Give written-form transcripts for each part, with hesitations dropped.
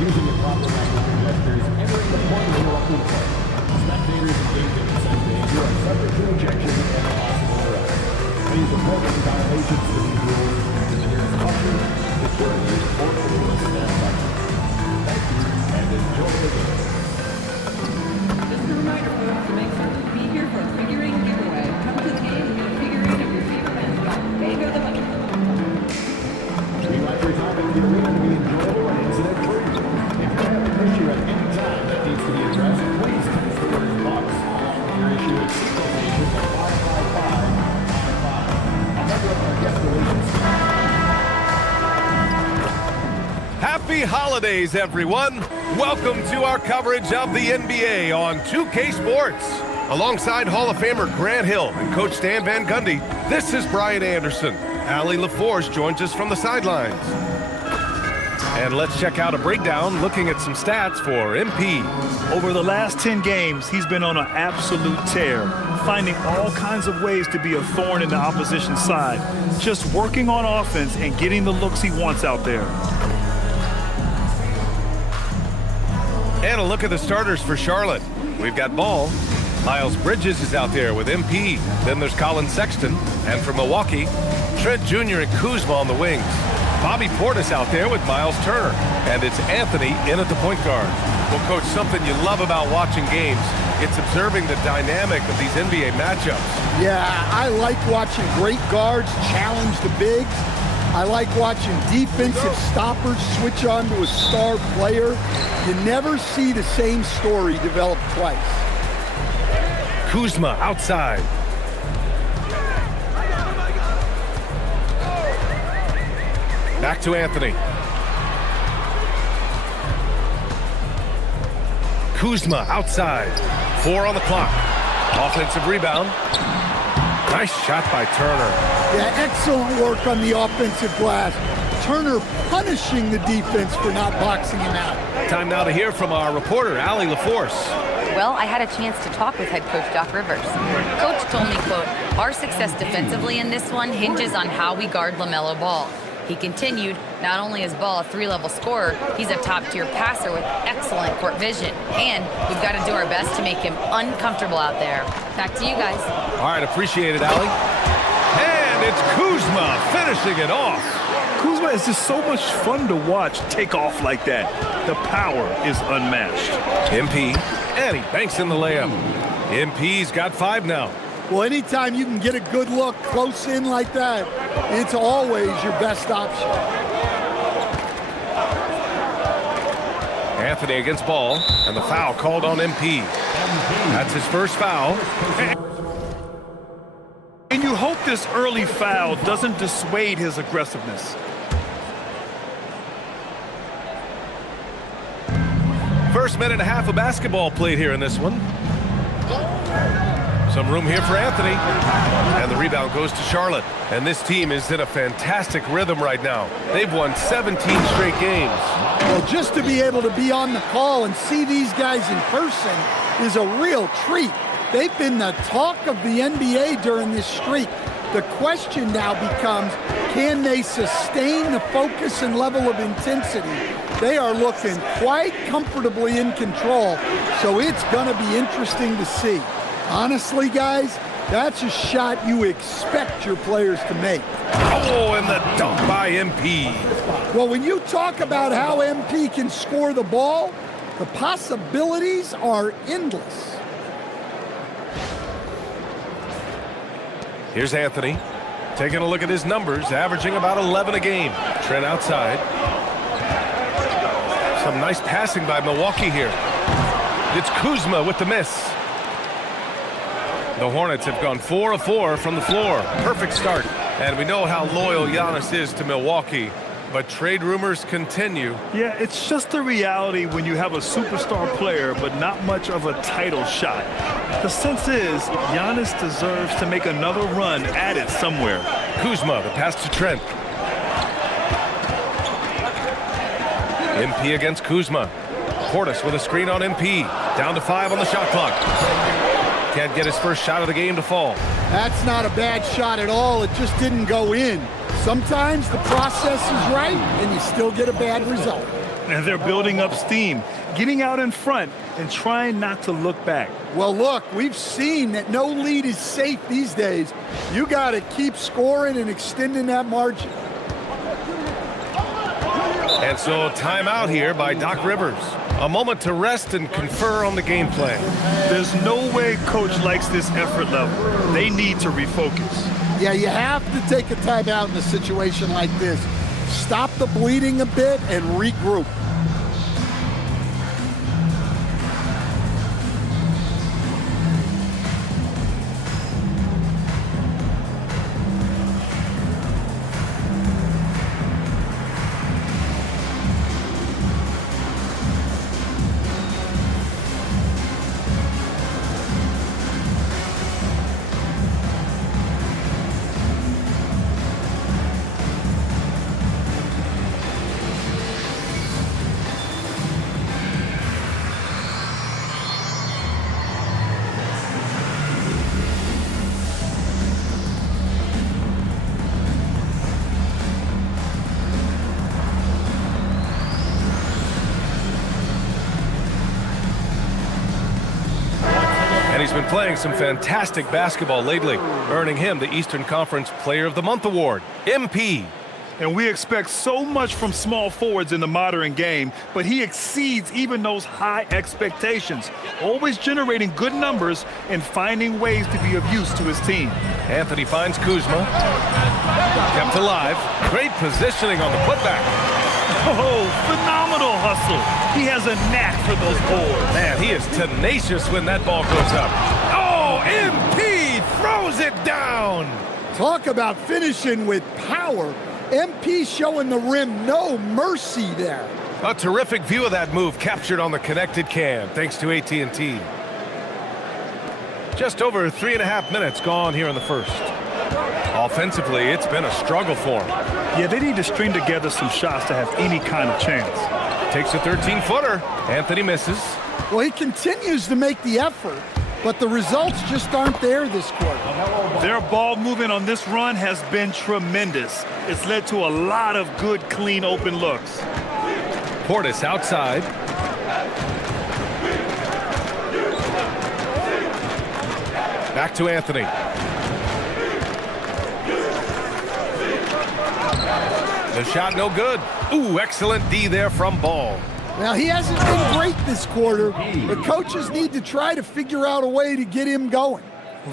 using the proper magnetic gestures, entering the point of the laguna. Spectators engaging in such behavior are subject to ejection and possible arrest. Please report any violations to these rules to the nearest usher, security, or police stand-by. Thank you, and enjoy the game. Just a reminder, folks, to make certain to be here for a figurine giveaway. Come to the game and get a figurine of your favorite mascot. Bingo the money. We like your time in the arena to be enjoyable and incident-free. If you have an issue at any time that needs to be addressed, please come to the hearing box along with your issue at SipatLentePH at 55555. A member of our guest relations team. Happy holidays, everyone! Welcome to our coverage of the NBA on 2K Sports. Alongside Hall of Famer Grant Hill and Coach Stan Van Gundy, this is Brian Anderson. Allie LaForce joins us from the sidelines. And let's check out a breakdown looking at some stats for MP. Over the last 10 games, he's been on an absolute tear, finding all kinds of ways to be a thorn in the opposition's side, just working on offense and getting the looks he wants out there. And a look at the starters for Charlotte. We've got Ball. Miles Bridges is out there with MP. Then there's Colin Sexton. And from Milwaukee, Trent Jr. and Kuzma on the wings. Bobby Portis out there with Miles Turner. And it's Anthony in at the point guard. Well, Coach, something you love about watching games, it's observing the dynamic of these NBA matchups. Yeah, I like watching great guards challenge the bigs. I like watching defensive stoppers switch on to a star player. You never see the same story develop twice. Kuzma outside. Back to Anthony. Kuzma outside. 4 on the clock. Offensive rebound. Nice shot by Turner. Yeah, excellent work on the offensive glass. Turner punishing the defense for not boxing him out. Time now to hear from our reporter, Allie LaForce. Well, I had a chance to talk with head coach Doc Rivers. Coach told me, quote, our success defensively in this one hinges on how we guard LaMelo Ball. He continued, not only is Ball a 3-level scorer, he's a top-tier passer with excellent court vision. And we've got to do our best to make him uncomfortable out there. Back to you guys. All right, appreciate it, Allie. And it's Kuzma finishing it off. Kuzma is just so much fun to watch take off like that. The power is unmatched. MP, and he banks in the layup. MP's got 5 now. Well, anytime you can get a good look close in like that, it's always your best option. Anthony against Ball, and the foul called on MP. That's his first foul. And you hope this early foul doesn't dissuade his aggressiveness. First minute and a half of basketball played here in this one. Some room here for Anthony. And the rebound goes to Charlotte. And this team is in a fantastic rhythm right now. They've won 17 straight games. Well, just to be able to be on the call and see these guys in person is a real treat. They've been the talk of the NBA during this streak. The question now becomes, can they sustain the focus and level of intensity? They are looking quite comfortably in control, so it's going to be interesting to see. Honestly, guys, that's a shot you expect your players to make. Oh, and the dunk by MP. Well, when you talk about how MP can score the ball, the possibilities are endless. Here's Anthony. Taking a look at his numbers, averaging about 11 a game. Trent outside. Some nice passing by Milwaukee here. It's Kuzma with the miss. The Hornets have gone 4 of 4 from the floor. Perfect start. And we know how loyal Giannis is to Milwaukee, but trade rumors continue. Yeah, it's just the reality when you have a superstar player, but not much of a title shot. The sense is Giannis deserves to make another run at it somewhere. Kuzma, the pass to Trent. MP against Kuzma. Portis with a screen on MP. Down to 5 on the shot clock. Can't get his first shot of the game to fall. That's not a bad shot at all. It just didn't go in. Sometimes the process is right and you still get a bad result. And they're building up steam, getting out in front and trying not to look back. Well, look, we've seen that no lead is safe these days. You got to keep scoring and extending that margin. And so timeout here by Doc Rivers. A moment to rest and confer on the game plan. There's no way coach likes this effort level. They need to refocus. Yeah, you have to take a timeout in a situation like this. Stop the bleeding a bit and regroup. And he's been playing some fantastic basketball lately, earning him the Eastern Conference Player of the Month award, MP. And we expect so much from small forwards in the modern game, but he exceeds even those high expectations, always generating good numbers and finding ways to be of use to his team. Anthony finds Kuzma. Kept alive. Great positioning on the putback. Oh, phenomenal hustle. He has a knack for those boards. Man, he is tenacious when that ball goes up. Oh, MP throws it down. Talk about finishing with power. MP showing the rim no mercy there. A terrific view of that move captured on the connected cam, thanks to AT&T. Just over 3.5 minutes gone here in the first. Offensively, it's been a struggle for him. Yeah, they need to string together some shots to have any kind of chance. Takes a 13-footer. Anthony misses. Well, he continues to make the effort, but the results just aren't there this quarter. Their ball movement on this run has been tremendous. It's led to a lot of good, clean, open looks. Portis outside. Back to Anthony. The shot no good. Ooh, excellent D there from Ball. Now, he hasn't been great this quarter, but coaches need to try to figure out a way to get him going.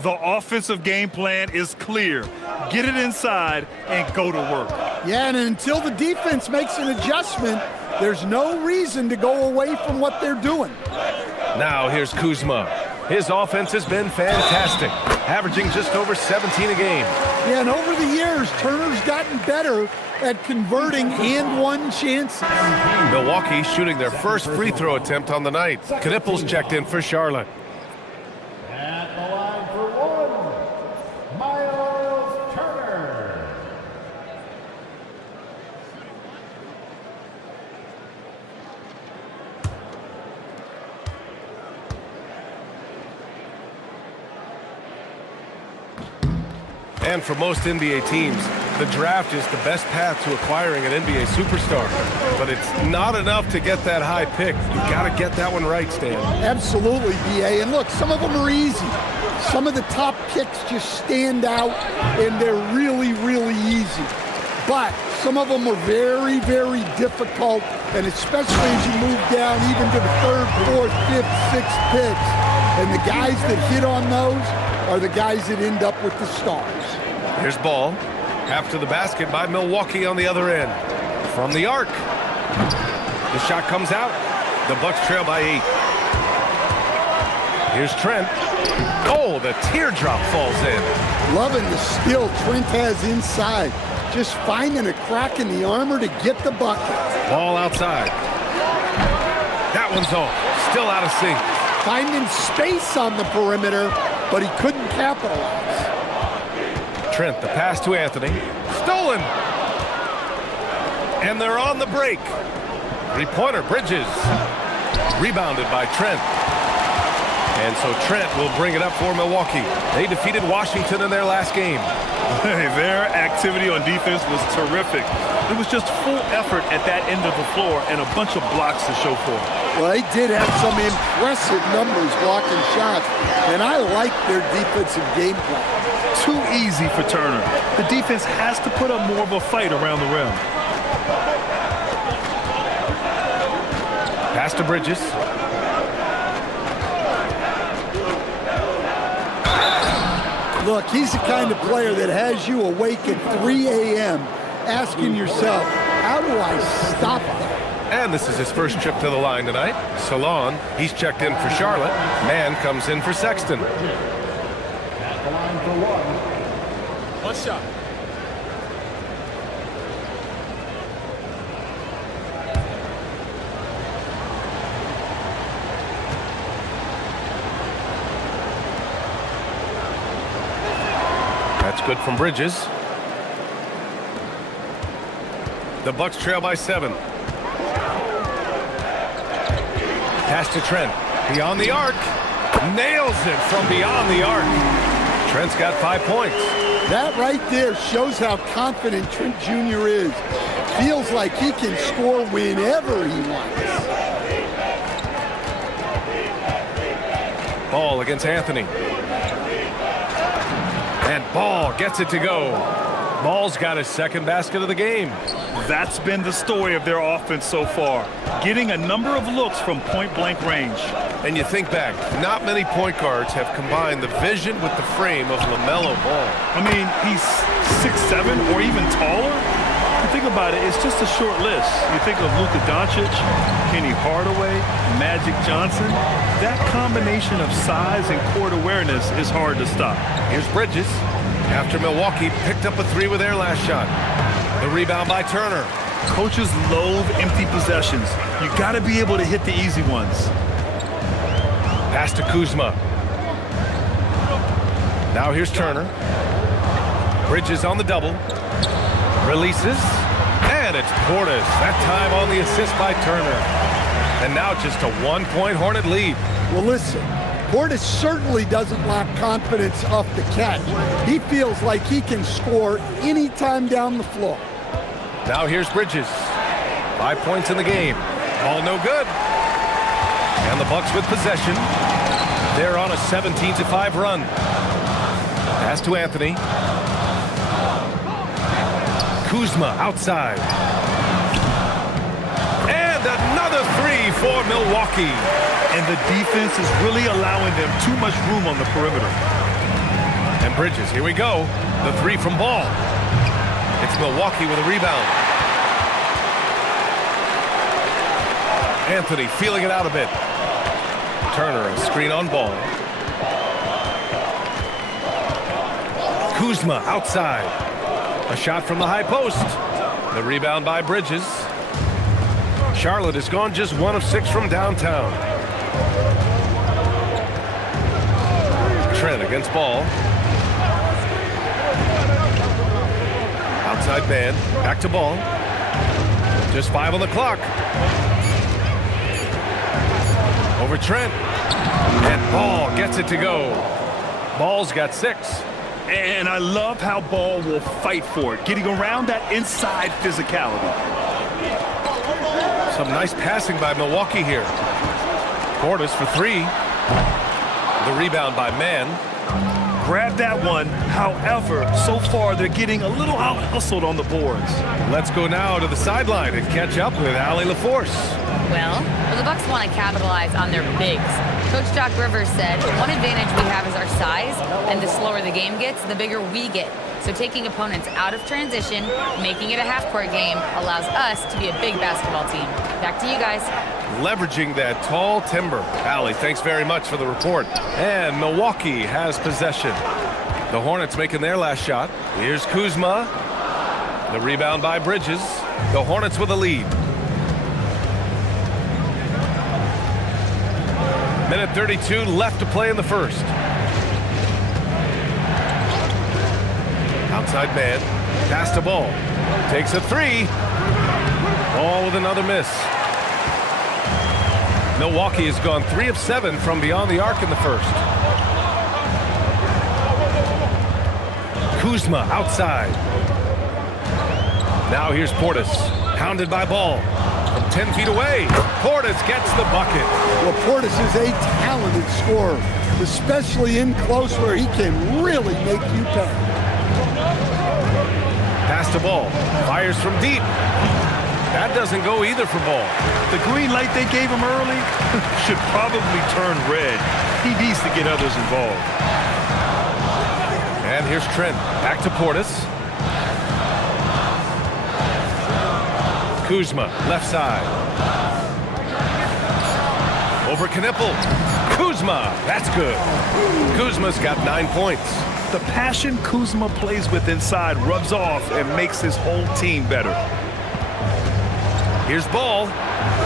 The offensive game plan is clear. Get it inside and go to work. Yeah, and until the defense makes an adjustment, there's no reason to go away from what they're doing. Now here's Kuzma. His offense has been fantastic, averaging just over 17 a game. Yeah, and over the years, Turner's gotten better at converting and-one chances. Milwaukee shooting their first free throw attempt on the night. Knipples checked in for Charlotte. At the line for one, Miles Turner. And for most NBA teams, the draft is the best path to acquiring an NBA superstar. But it's not enough to get that high pick. You've got to get that one right, Stan. Absolutely, B.A. And look, some of them are easy. Some of the top picks just stand out, and they're really, really easy. But some of them are very, very difficult, and especially as you move down even to the third, fourth, fifth, sixth picks. And the guys that hit on those are the guys that end up with the stars. Here's Ball. After the basket by Milwaukee on the other end. From the arc. The shot comes out. The Bucks trail by 8. Here's Trent. Oh, the teardrop falls in. Loving the skill Trent has inside. Just finding a crack in the armor to get the bucket. Ball outside. That one's off. Still out of sync. Finding space on the perimeter, but he couldn't capitalize. Trent, the pass to Anthony. Stolen. And they're on the break. Three-pointer, Bridges. Rebounded by Trent. And so Trent will bring it up for Milwaukee. They defeated Washington in their last game. Their activity on defense was terrific. It was just full effort at that end of the floor and a bunch of blocks to show for it. Well, they did have some impressive numbers blocking shots, and I like their defensive game plan. Too easy for Turner. The defense has to put up more of a fight around the rim. Pass to Bridges. Look, he's the kind of player that has you awake at 3 a.m. asking yourself, how do I stop that? And this is his first trip to the line tonight. Salon, he's checked in for Charlotte. Mann comes in for Sexton. At the line for one. One shot. That's good from Bridges. The Bucks trail by 7. Pass to Trent. Beyond the arc. Nails it from beyond the arc. Trent's got 5 points. That right there shows how confident Trent Jr. is. Feels like he can score whenever he wants. Ball against Anthony. And Ball gets it to go. Ball's got his second basket of the game. That's been the story of their offense so far, getting a number of looks from point-blank range. And you think back, not many point guards have combined the vision with the frame of LaMelo Ball. I mean, he's 6'7" or even taller. You think about it, it's just a short list. You think of Luka Doncic, Kenny Hardaway, Magic Johnson. That combination of size and court awareness is hard to stop. Here's Bridges. After Milwaukee picked up a 3 with their last shot. The rebound by Turner. Coaches loathe empty possessions. You got to be able to hit the easy ones. Pass to Kuzma. Now here's Turner. Bridges on the double. Releases. And it's Portis. That time on the assist by Turner. And now just a 1-point Hornet lead. Well, listen, Portis certainly doesn't lack confidence off the catch. He feels like he can score anytime down the floor. Now here's Bridges. 5 points in the game. All no good. And the Bucks with possession. They're on a 17-5 run. Pass to Anthony. Kuzma outside. And another 3 for Milwaukee. And the defense is really allowing them too much room on the perimeter. And Bridges, here we go. The 3 from Ball. It's Milwaukee with a rebound. Anthony feeling it out a bit. Turner, a screen on Ball. Kuzma outside. A shot from the high post. The rebound by Bridges. Charlotte has gone just 1 of 6 from downtown. Trent against Ball. Outside man. Back to Ball. Just 5 on the clock. Over Trent. And Ball gets it to go. Ball's got 6. And I love how Ball will fight for it, getting around that inside physicality. Some nice passing by Milwaukee here. Portis for 3. The rebound by Mann. Grab that one. However, so far they're getting a little out-hustled on the boards. Let's go now to the sideline and catch up with Allie LaForce. Well, the Bucks want to capitalize on their bigs. Coach Doc Rivers said, one advantage we have is our size, and the slower the game gets, the bigger we get. So taking opponents out of transition, making it a half-court game, allows us to be a big basketball team. Back to you guys. Leveraging that tall timber. Allie, thanks very much for the report. And Milwaukee has possession. The Hornets making their last shot. Here's Kuzma. The rebound by Bridges. The Hornets with a lead. Minute 32 left to play in the first. Outside man. Pass to Ball. Takes a 3. Ball with another miss. Milwaukee has gone 3 of 7 from beyond the arc in the first. Kuzma outside. Now here's Portis, hounded by Ball. From 10 feet away, Portis gets the bucket. Well, Portis is a talented scorer, especially in close where he can really make you pay. Pass to Ball, fires from deep. That doesn't go either for Ball. The green light they gave him early should probably turn red. He needs to get others involved. And here's Trent, back to Portis. Kuzma, left side. Over Knipple. Kuzma, that's good. Kuzma's got 9 points. The passion Kuzma plays with inside rubs off and makes his whole team better. Here's Ball,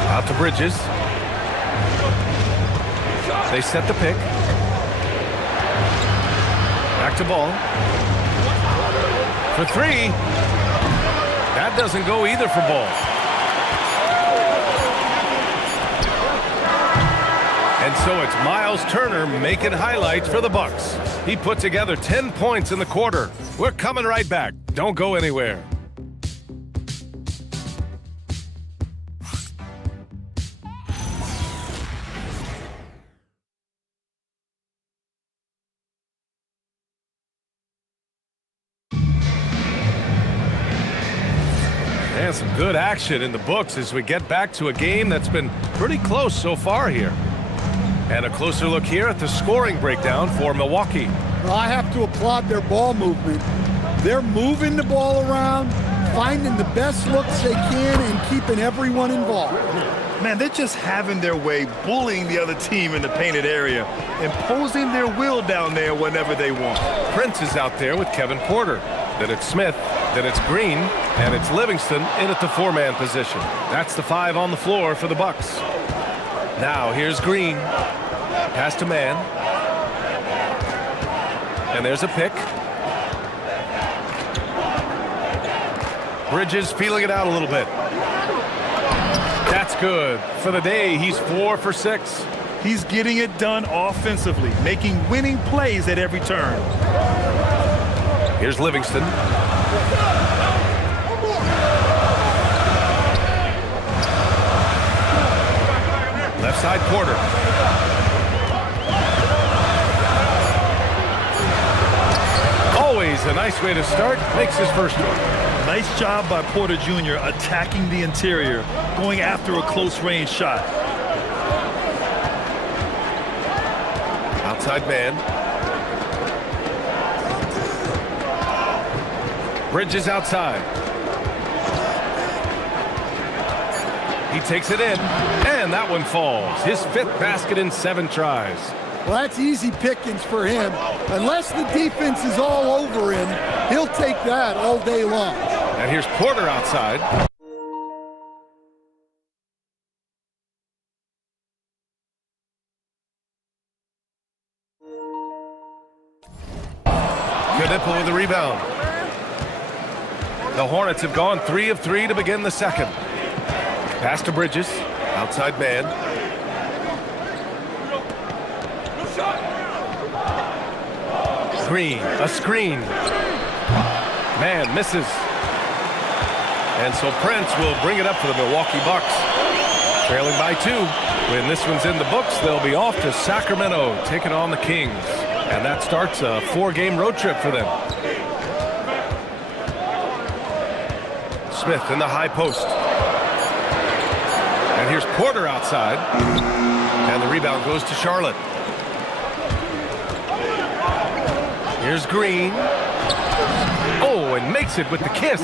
out to Bridges. They set the pick. Back to Ball. For 3. That doesn't go either for Ball. And so it's Miles Turner making highlights for the Bucks. He put together 10 points in the quarter. We're coming right back. Don't go anywhere. And some good action in the books as we get back to a game that's been pretty close so far here. And a closer look here at the scoring breakdown for Milwaukee. Well, I have to applaud their ball movement. They're moving the ball around, finding the best looks they can, and keeping everyone involved. Man, they're just having their way, bullying the other team in the painted area, imposing their will down there whenever they want. Prince is out there with Kevin Porter. Then it's Smith, then it's Green, and it's Livingston in at the 4-man position. That's the 5 on the floor for the Bucks. Now here's Green. Pass to Man. And there's a pick. Bridges feeling it out a little bit. That's good. For the day, he's 4 for 6. He's getting it done offensively, making winning plays at every turn. Here's Livingston. Left side Porter. Always a nice way to start. Makes his first one. Nice job by Porter Jr. attacking the interior, going after a close-range shot. Outside Man. Bridges outside. He takes it in, and that one falls. His 5th basket in 7 tries. Well, that's easy pickings for him. Unless the defense is all over him, he'll take that all day long. And here's Porter outside. Knipple with the rebound. The Hornets have gone 3 of 3 to begin the second. Pass to Bridges. Outside Man. Green. A screen. Man misses. And so Prince will bring it up for the Milwaukee Bucks. Trailing by 2. When this one's in the books, they'll be off to Sacramento, taking on the Kings. And that starts a 4-game road trip for them. Smith in the high post. And here's Porter outside. And the rebound goes to Charlotte. Here's Green. Oh, and makes it with the kiss.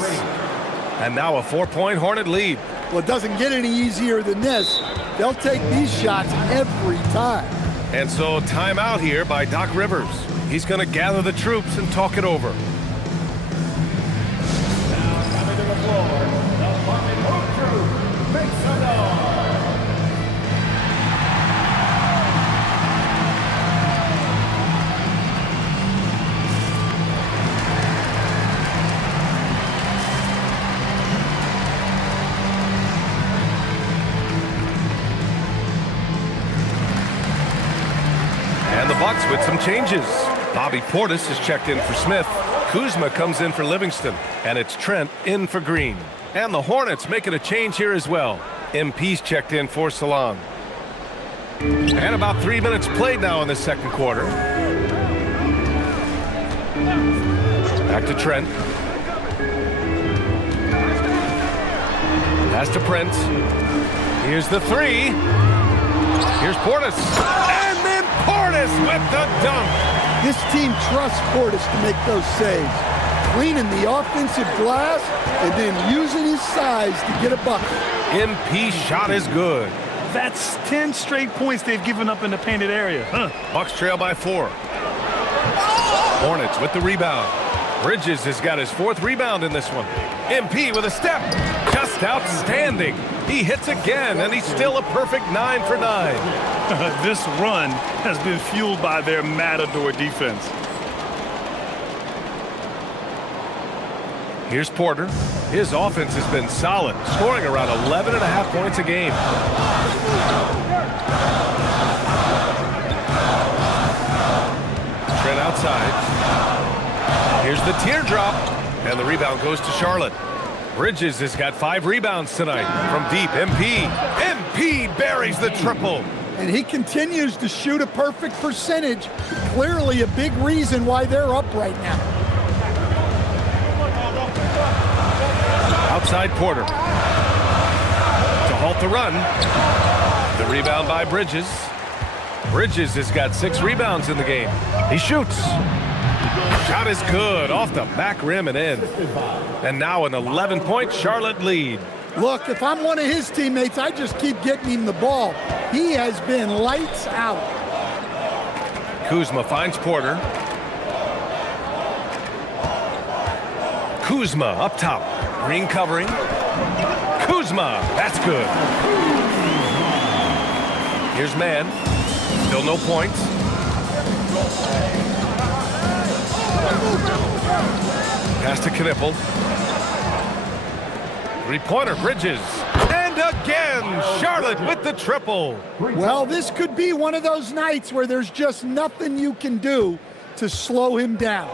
And now a 4-point Hornet lead. Well, it doesn't get any easier than this. They'll take these shots every time. And so timeout here by Doc Rivers. He's going to gather the troops and talk it over. Now coming to the floor, the Bucket Home Crew makes some noise. Bucks with some changes. Bobby Portis is checked in for Smith. Kuzma comes in for Livingston. And it's Trent in for Green. And the Hornets making a change here as well. MP's checked in for Salon. And about 3 minutes played now in the second quarter. Back to Trent. Pass to Prince. Here's the three. Here's Portis. And then Portis with the dunk. This team trusts Portis to make those saves. Cleaning the offensive glass and then using his size to get a bucket. MP shot is good. That's 10 straight points they've given up in the painted area. Bucks trail by 4. Hornets with the rebound. Bridges has got his 4th rebound in this one. MP with a step. Just outstanding. He hits again, and he's still a perfect 9 for 9. This run has been fueled by their Matador defense. Here's Porter. His offense has been solid, scoring around 11.5 points a game. Trent outside. Here's the teardrop, and the rebound goes to Charlotte. Bridges has got 5 rebounds tonight from deep. MP buries the triple. And he continues to shoot a perfect percentage. Clearly a big reason why they're up right now. Outside Porter. To halt the run. The rebound by Bridges. Bridges has got 6 rebounds in the game. He shoots. Shot is good off the back rim and in. And now an 11-point Charlotte lead. Look, if I'm one of his teammates, I just keep getting him the ball. He has been lights out. Kuzma finds Porter. Kuzma up top. Green covering. Kuzma, that's good. Here's Mann. Still no points. Pass to Knippel. Three-pointer, Bridges. And again, Charlotte with the triple. Well, this could be one of those nights where there's just nothing you can do to slow him down.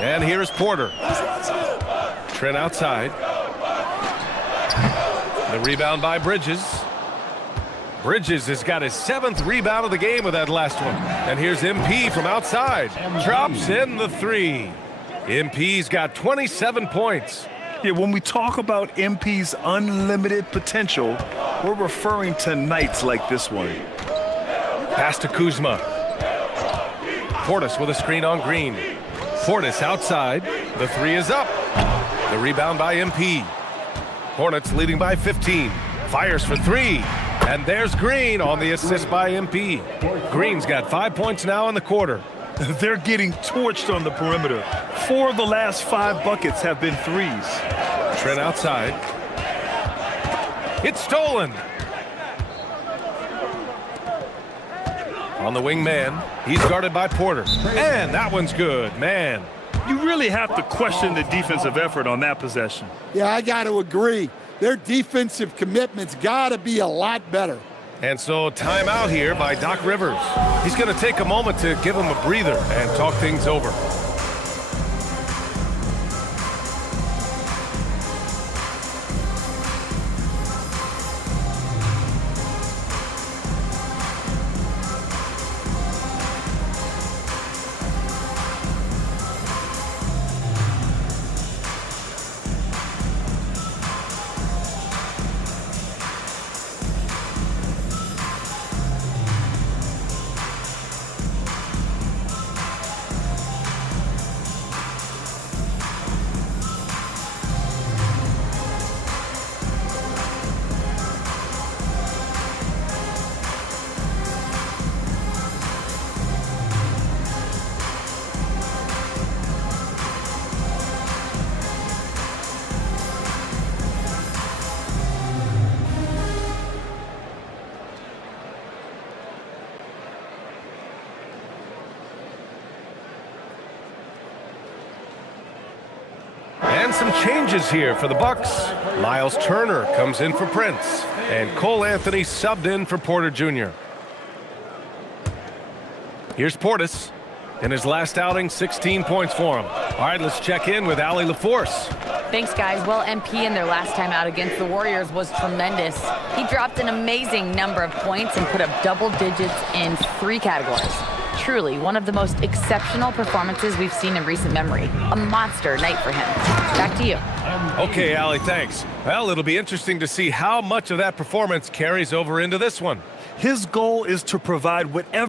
And here's Porter. Trent outside. The rebound by Bridges. Bridges has got his 7th rebound of the game with that last one. And here's MP from outside. Drops in the 3. MP's got 27 points. Yeah, when we talk about MP's unlimited potential, we're referring to nights like this one. Pass to Kuzma. Portis with a screen on Green. Portis outside. The 3 is up. The rebound by MP. Hornets leading by 15. Fires for 3. And there's Green on the assist by MP. Green's got 5 points now in the quarter. They're getting torched on the perimeter. 4 of the last 5 buckets have been threes. Trent outside. It's stolen. On the wing man, he's guarded by Porter. And that one's good, man. You really have to question the defensive effort on that possession. Yeah, I got to agree. Their defensive commitment's got to be a lot better. And so timeout here by Doc Rivers. He's going to take a moment to give him a breather and talk things over. And some changes here for the Bucks. Miles Turner comes in for Prince, and Cole Anthony subbed in for Porter Jr. Here's Portis. In his last outing, 16 points for him. All right, let's check in with Allie LaForce. Thanks, guys. Well, MP in their last time out against the Warriors was tremendous. He dropped an amazing number of points and put up double digits in 3 categories. Truly, one of the most exceptional performances we've seen in recent memory. A monster night for him. Back to you. Okay, Allie, thanks. Well, it'll be interesting to see how much of that performance carries over into this one. His goal is to provide whatever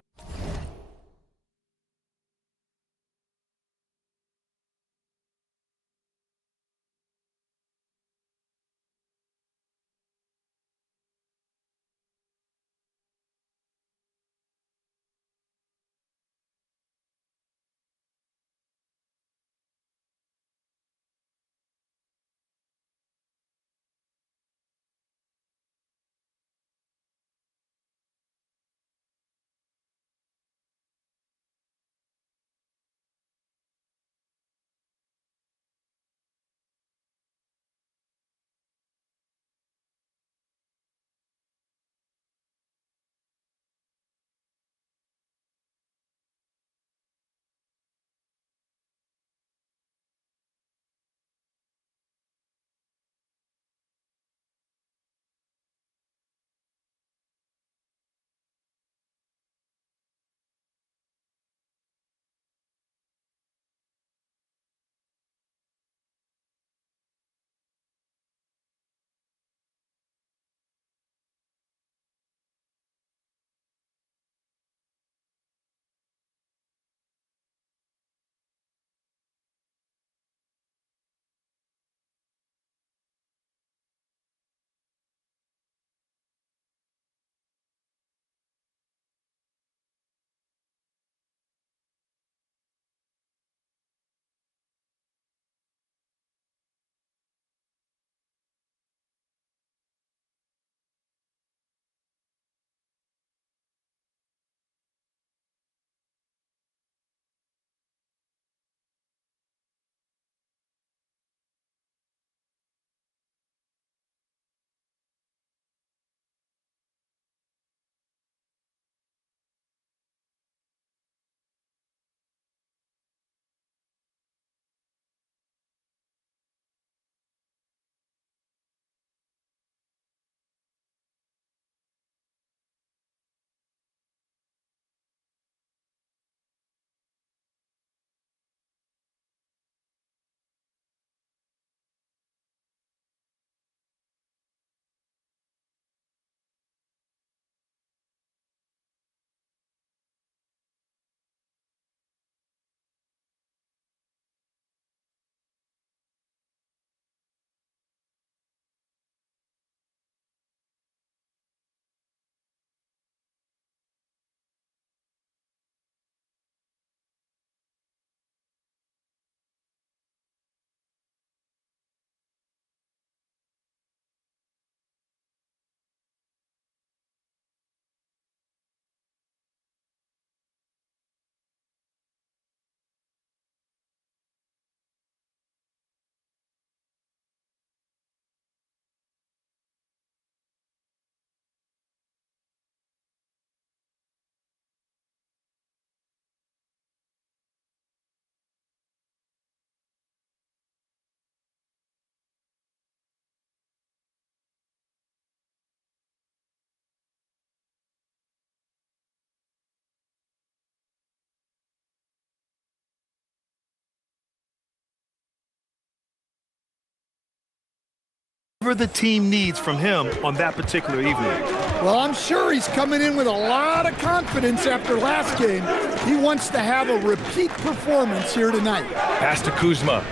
the team needs from him on that particular evening. Well, I'm sure he's coming in with a lot of confidence after last game. He wants to have a repeat performance here tonight. Pass to Kuzma.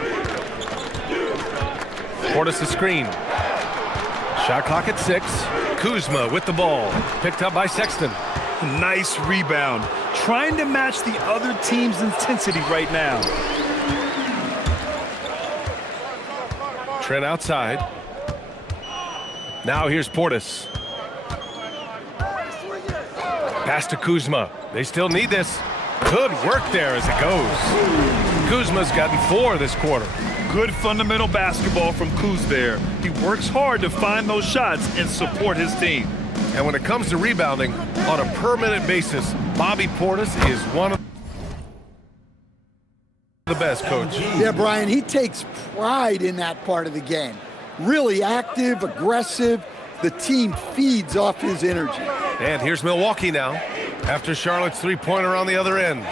Portis the screen. Shot clock at 6. Kuzma with the ball. Picked up by Sexton. Nice rebound. Trying to match the other team's intensity right now. Trent outside. Now here's Portis. Pass to Kuzma. They still need this. Good work there as it goes. Kuzma's gotten 4 this quarter. Good fundamental basketball from Kuz there. He works hard to find those shots and support his team. And when it comes to rebounding, on a per-minute basis, Bobby Portis is one of the best, Coach. Yeah, Brian, he takes pride in that part of the game. Really active, aggressive. The team feeds off his energy. And here's Milwaukee now, after Charlotte's three-pointer on the other end.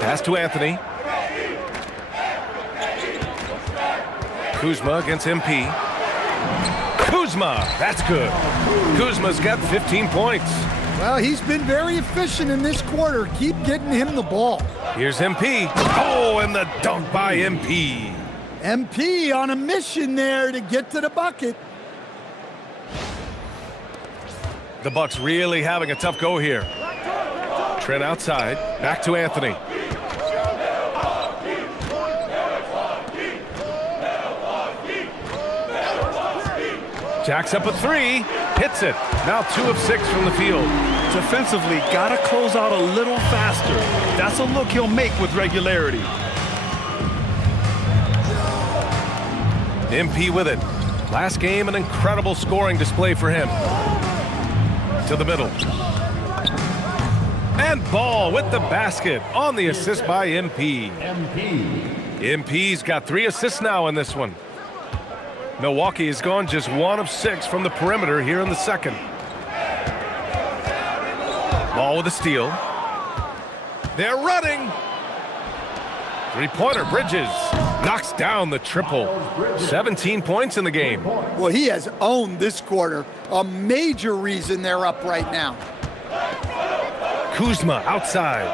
Pass to Anthony. Kuzma against MP. Kuzma, that's good. Kuzma's got 15 points. Well, he's been very efficient in this quarter. Keep getting him the ball. Here's MP. Oh, and the dunk by MP. MP on a mission there to get to the bucket. The Bucks really having a tough go here. Trent outside, back to Anthony. Jacks up a three, hits it. Now 2 of 6 from the field. Defensively, gotta close out a little faster. That's a look he'll make with regularity. MP with it. Last game, an incredible scoring display for him. To the middle. And Ball with the basket on the assist by MP. MP's got 3 assists now in this one. Milwaukee has gone just 1 of 6 from the perimeter here in the second. Ball with a steal. They're running. Three-pointer, Bridges knocks down the triple. 17 points in the game. Well, he has owned this quarter. A major reason they're up right now. Kuzma outside.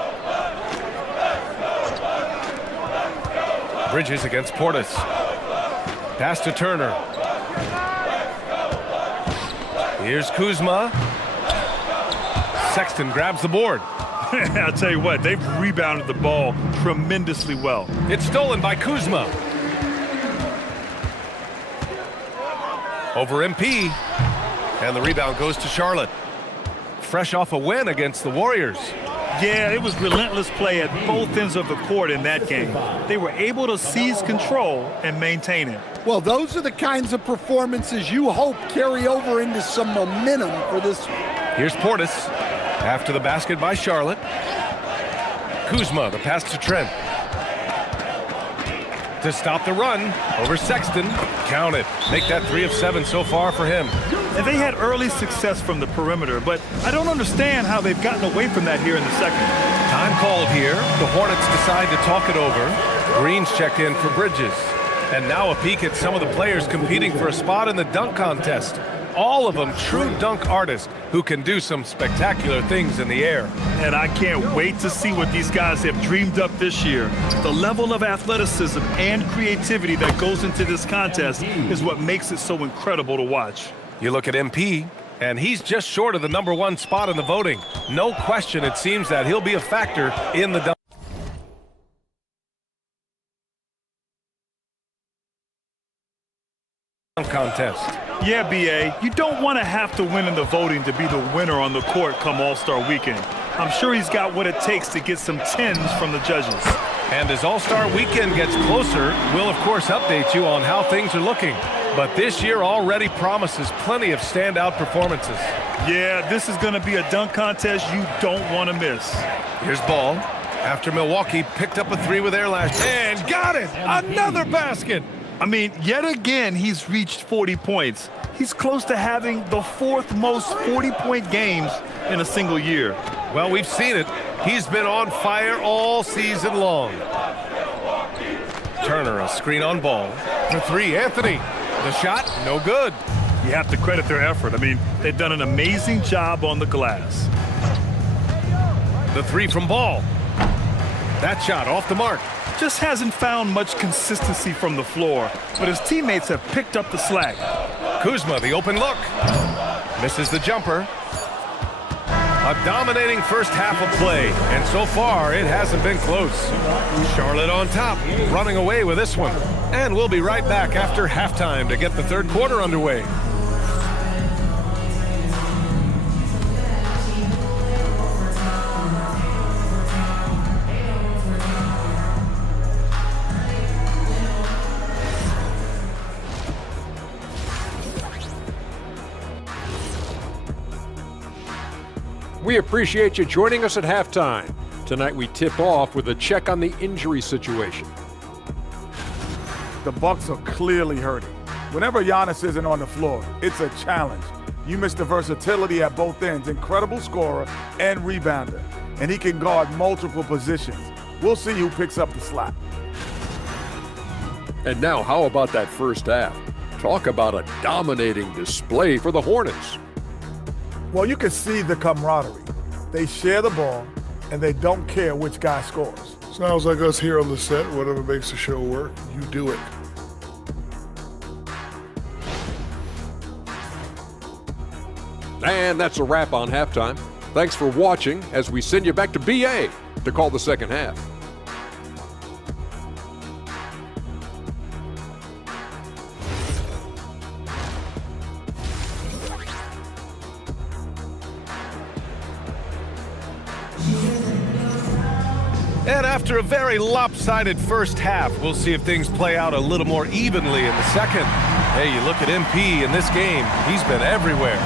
Bridges against Portis. Pass to Turner. Here's Kuzma. Sexton grabs the board. I'll tell you what, they've rebounded the ball tremendously well. It's stolen by Kuzma. Over MP. And the rebound goes to Charlotte. Fresh off a win against the Warriors. Yeah, it was relentless play at both ends of the court in that game. They were able to seize control and maintain it. Well, those are the kinds of performances you hope carry over into some momentum for this. Here's Portis after the basket by Charlotte. Kuzma, the pass to Trent. To stop the run over Sexton. Count it. Make that 3 of 7 so far for him. And they had early success from the perimeter, but I don't understand how they've gotten away from that here in the second. Time called here. The Hornets decide to talk it over. Green's checked in for Bridges. And now a peek at some of the players competing for a spot in the dunk contest. All of them true dunk artists who can do some spectacular things in the air. And I can't wait to see what these guys have dreamed up this year. The level of athleticism and creativity that goes into this contest is what makes it so incredible to watch. You look at MP, and he's just short of the #1 spot in the voting. No question, it seems that he'll be a factor in the dunk contest. Yeah, B.A., you don't want to have to win in the voting to be the winner on the court come All-Star Weekend. I'm sure he's got what it takes to get some 10s from the judges. And as All-Star Weekend gets closer, we'll of course update you on how things are looking. But this year already promises plenty of standout performances. Yeah, this is going to be a dunk contest you don't want to miss. Here's Ball. After Milwaukee picked up a 3 with air last and got it! Another basket! I mean, yet again, he's reached 40 points. He's close to having the 4th most 40-point games in a single year. Well, we've seen it. He's been on fire all season long. Turner, a screen on Ball. For 3, Anthony. The shot, no good. You have to credit their effort. I mean, they've done an amazing job on the glass. The 3 from Ball. That shot off the mark. Just hasn't found much consistency from the floor, but his teammates have picked up the slack. Kuzma, the open look. Misses the jumper. A dominating first half of play, and so far it hasn't been close. Charlotte on top, running away with this one. And we'll be right back after halftime to get the third quarter underway. We appreciate you joining us at halftime. Tonight we tip off with a check on the injury situation. The Bucks are clearly hurting. Whenever Giannis isn't on the floor, it's a challenge. You miss the versatility at both ends, incredible scorer and rebounder, and he can guard multiple positions. We'll see who picks up the slack. And now, how about that first half? Talk about a dominating display for the Hornets. Well, you can see the camaraderie. They share the ball, and they don't care which guy scores. Sounds like us here on the set. Whatever makes the show work, you do it. And that's a wrap on halftime. Thanks for watching as we send you back to BA to call the second half. And after a very lopsided first half, we'll see if things play out a little more evenly in the second. Hey, you look at MP in this game, he's been everywhere.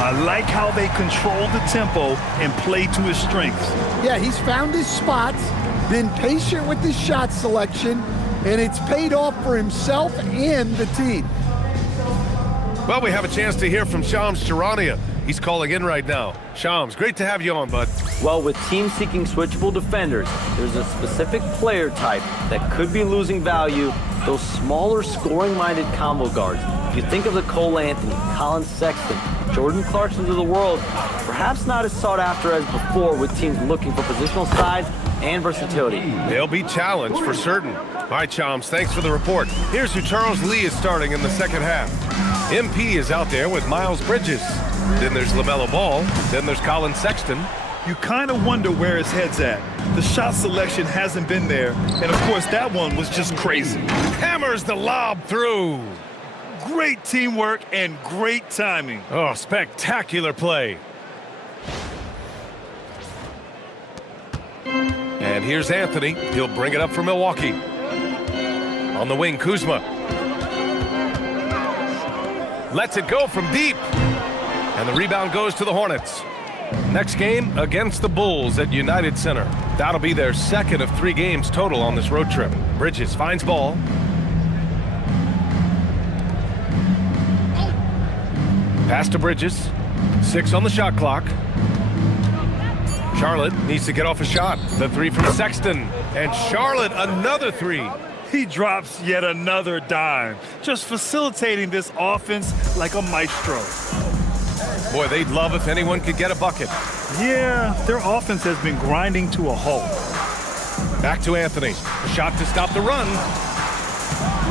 I like how they control the tempo and play to his strengths. Yeah, he's found his spots, been patient with his shot selection, and it's paid off for himself and the team. Well, we have a chance to hear from Shams Charania. He's calling in right now. Shams, great to have you on, bud. Well, with teams seeking switchable defenders, there's a specific player type that could be losing value, those smaller scoring-minded combo guards. If you think of the Cole Anthony, Colin Sexton, Jordan Clarksons of the world, perhaps not as sought after as before with teams looking for positional size and versatility. They'll be challenged for certain. All right, Shams, thanks for the report. Here's who Charles Lee is starting in the second half. MP is out there with Miles Bridges. Then there's LaMelo Ball. Then there's Colin Sexton. You kind of wonder where his head's at. The shot selection hasn't been there, and of course that one was just crazy. Hammers the lob through. Great teamwork and great timing. Oh, spectacular play. And here's Anthony. He'll bring it up for Milwaukee. On the wing, Kuzma. Lets it go from deep. And the rebound goes to the Hornets. Next game against the Bulls at United Center. That'll be their second of 3 games total on this road trip. Bridges finds ball. Pass to Bridges. 6 on the shot clock. Charlotte needs to get off a shot. The 3 from Sexton. And Charlotte another 3. He drops yet another dime, just facilitating this offense like a maestro. Boy, they'd love if anyone could get a bucket. Yeah, their offense has been grinding to a halt. Back to Anthony. A shot to stop the run.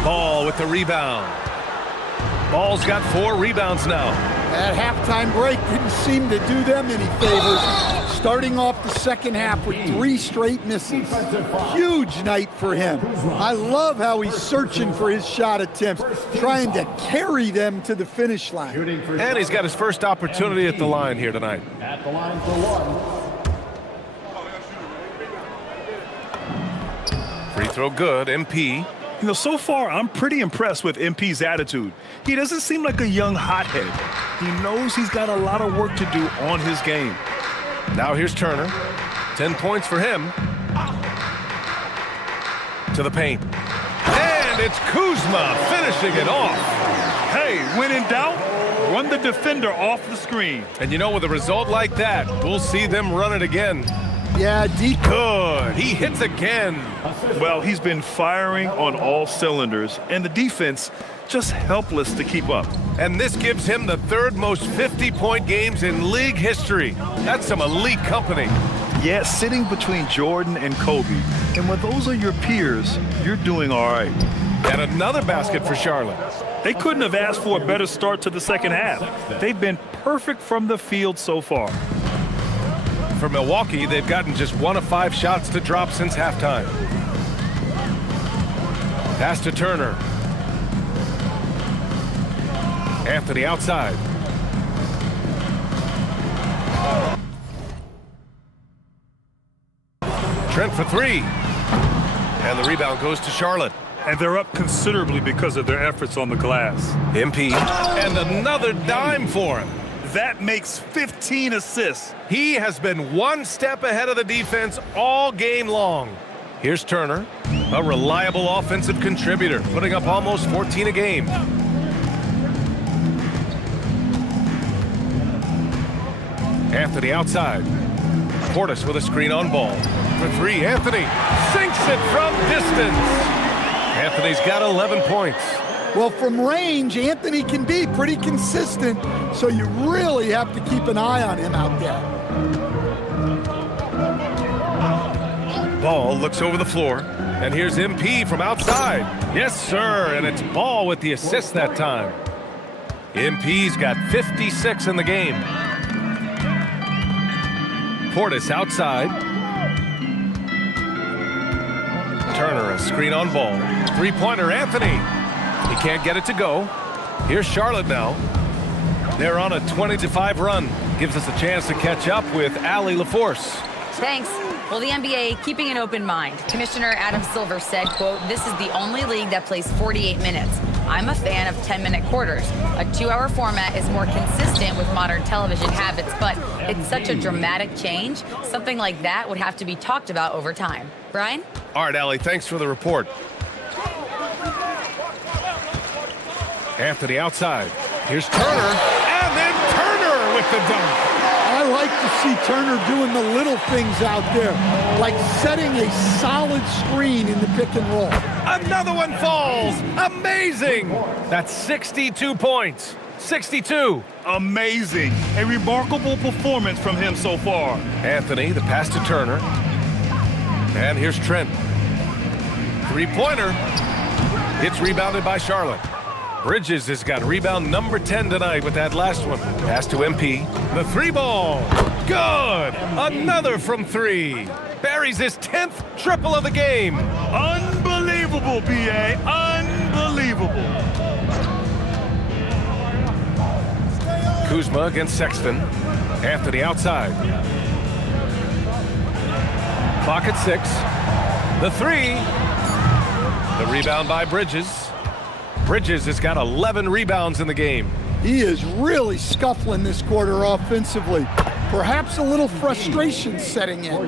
Ball with the rebound. Ball's got 4 rebounds now. That halftime break didn't seem to do them any favors. Starting off the second half with 3 straight misses. Huge night for him. I love how he's searching for his shot attempts, trying to carry them to the finish line. And he's got his first opportunity at the line here tonight. At the line for 1. Free throw good, MP. You know, so far, I'm pretty impressed with MP's attitude. He doesn't seem like a young hothead. He knows he's got a lot of work to do on his game. Now here's Turner. 10 points for him. To the paint. And it's Kuzma finishing it off. Hey, when in doubt, run the defender off the screen. And you know, with a result like that, we'll see them run it again. Yeah, deep. Good. He hits again. Well, he's been firing on all cylinders, and the defense just helpless to keep up. And this gives him the 3rd most 50-point games in league history. That's some elite company. Yeah, sitting between Jordan and Kobe. And when those are your peers, you're doing all right. And another basket for Charlotte. They couldn't have asked for a better start to the second half. They've been perfect from the field so far. For Milwaukee, they've gotten just 1 of 5 shots to drop since halftime. Pass to Turner. Anthony outside. Trent for 3. And the rebound goes to Charlotte. And they're up considerably because of their efforts on the glass. MP. And another dime for him. That makes 15 assists. He has been one step ahead of the defense all game long. Here's Turner, a reliable offensive contributor, putting up almost 14 a game. Anthony outside. Portis with a screen on ball. For three, Anthony sinks it from distance. Anthony's got 11 points. Well, from range, Anthony can be pretty consistent, so you really have to keep an eye on him out there. Ball looks over the floor, and here's MP from outside. Yes, sir, and it's Ball with the assist that time. MP's got 56 in the game. Portis outside. Turner, a screen on ball. Three-pointer, Anthony. He can't get it to go. Here's Charlotte now. They're on a 20-5 run. Gives us a chance to catch up with Allie LaForce. Thanks. Well, the NBA keeping an open mind. Commissioner Adam Silver said, quote, "This is the only league that plays 48 minutes. I'm a fan of 10-minute quarters. A 2-hour format is more consistent with modern television habits, but it's such a dramatic change. Something like that would have to be talked about over time." Brian? All right, Allie, thanks for the report. Anthony outside. Here's Turner, and then Turner with the dunk. I like to see Turner doing the little things out there, like setting a solid screen in the pick and roll. Another one falls. Amazing. That's 62 points. 62. Amazing. A remarkable performance from him so far. Anthony, the pass to Turner. And here's Trent. Three-pointer. It's rebounded by Charlotte. Bridges has got rebound number 10 tonight with that last one. Pass to MP. The three ball. Good. Another from three. Buries his 10th triple of the game. Unbelievable, B.A. Unbelievable. Kuzma against Sexton. Anthony outside. Clock at 6. The three. The rebound by Bridges. Bridges has got 11 rebounds in the game. He is really scuffling this quarter offensively. Perhaps a little frustration setting in.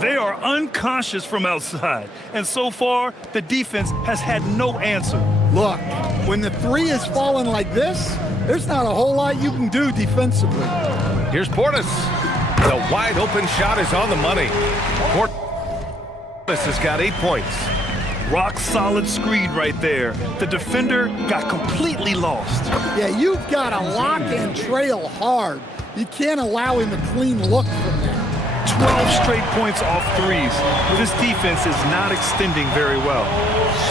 They are unconscious from outside, and so far, the defense has had no answer. Look, when the three is falling like this, there's not a whole lot you can do defensively. Here's Portis. The wide open shot is on the money. Portis has got 8 points. Rock solid screen right there. The defender got completely lost. Yeah, you've got to lock and trail hard. You can't allow him a clean look from there. 12 straight points off threes. This defense is not extending very well.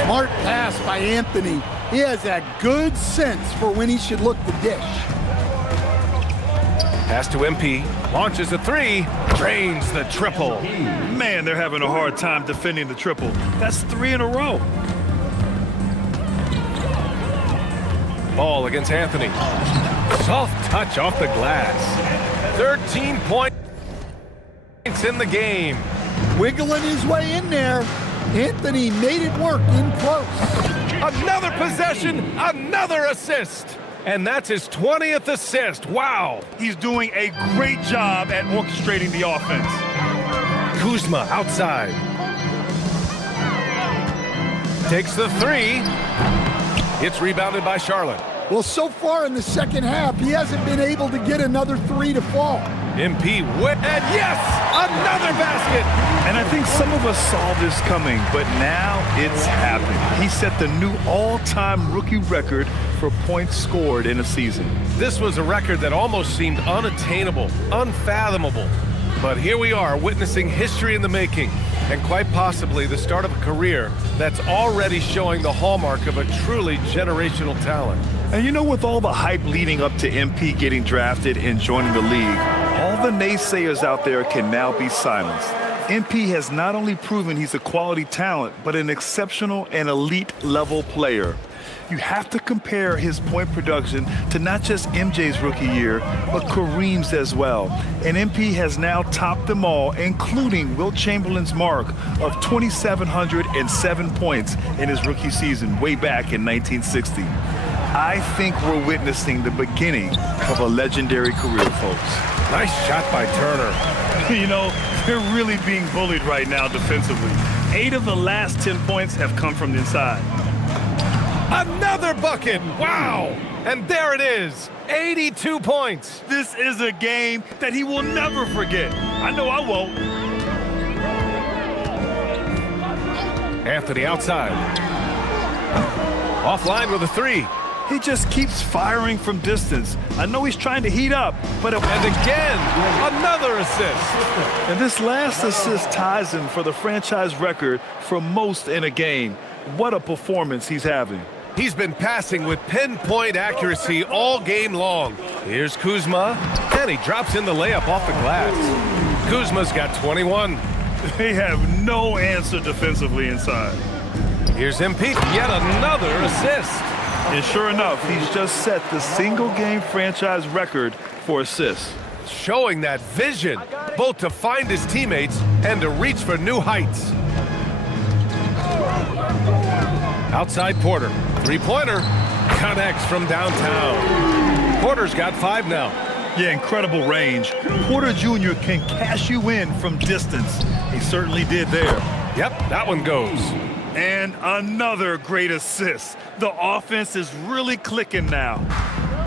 Smart pass by Anthony. He has that good sense for when he should look the dish. Pass to MP. Launches a three. Drains the triple. Man, they're having a hard time defending the triple. That's 3 in a row. Ball against Anthony. Soft touch off the glass. 13 points in the game. Wiggling his way in there. Anthony made it work in close. Another possession, another assist. And that's his 20th assist. Wow. He's doing a great job at orchestrating the offense. Kuzma outside. Takes the three. It's rebounded by Charlotte. Well, so far in the second half, he hasn't been able to get another three to fall. MP with, and yes, another basket. And I think some of us saw this coming, but now it's happened. He set the new all-time rookie record for points scored in a season. This was a record that almost seemed unattainable, unfathomable. But here we are, witnessing history in the making, and quite possibly the start of a career that's already showing the hallmark of a truly generational talent. And you know, with all the hype leading up to MP getting drafted and joining the league, all the naysayers out there can now be silenced. MP has not only proven he's a quality talent, but an exceptional and elite level player. You have to compare his point production to not just MJ's rookie year, but Kareem's as well. And MP has now topped them all, including Wilt Chamberlain's mark of 2,707 points in his rookie season way back in 1960. I think we're witnessing the beginning of a legendary career, folks. Nice shot by Turner. You know, they're really being bullied right now defensively. 8 of the last 10 points have come from the inside. Another bucket! Wow! And there it is, 82 points. This is a game that he will never forget. I know I won't. Anthony outside. Offline with a 3. He just keeps firing from distance. I know he's trying to heat up, but... And again, another assist. And this last assist ties him for the franchise record for most in a game. What a performance he's having. He's been passing with pinpoint accuracy all game long. Here's Kuzma, and he drops in the layup off the glass. Kuzma's got 21. They have no answer defensively inside. Here's MP, yet another assist. And sure enough, he's just set the single-game franchise record for assists. Showing that vision, both to find his teammates and to reach for new heights. Outside Porter, 3-pointer, connects from downtown. Porter's got 5 now. Yeah, incredible range. Porter Jr. can cash you in from distance. He certainly did there. Yep, that one goes. And another great assist. The offense is really clicking now.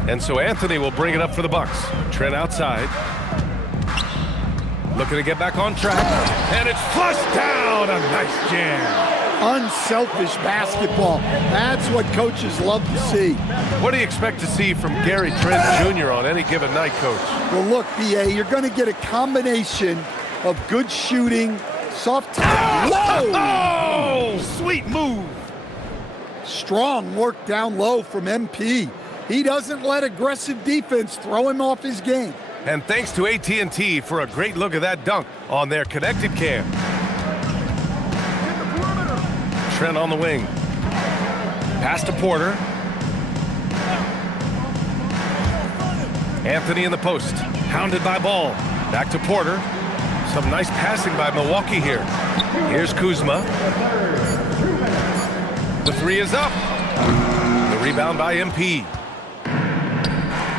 And so Anthony will bring it up for the Bucks. Trent outside. Looking to get back on track. And it's flushed down. A nice jam. Unselfish basketball. That's what coaches love to see. What do you expect to see from Gary Trent Jr. on any given night, Coach? Well, look, B.A., you're going to get a combination of good shooting, soft tap. Whoa! Oh, sweet move. Strong work down low from MP. He doesn't let aggressive defense throw him off his game. And thanks to AT&T for a great look at that dunk on their connected cam. Trent on the wing. Pass to Porter. Anthony in the post. Hounded by Ball. Back to Porter. Some nice passing by Milwaukee here. Here's Kuzma. The 3 is up. The rebound by MP.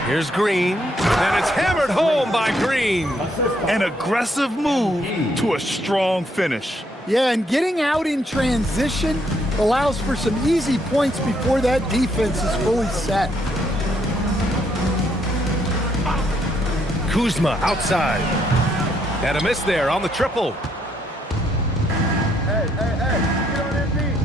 Here's Green. And it's hammered home by Green. An aggressive move to a strong finish. Yeah, and getting out in transition allows for some easy points before that defense is fully set. Kuzma outside. And a miss there on the triple.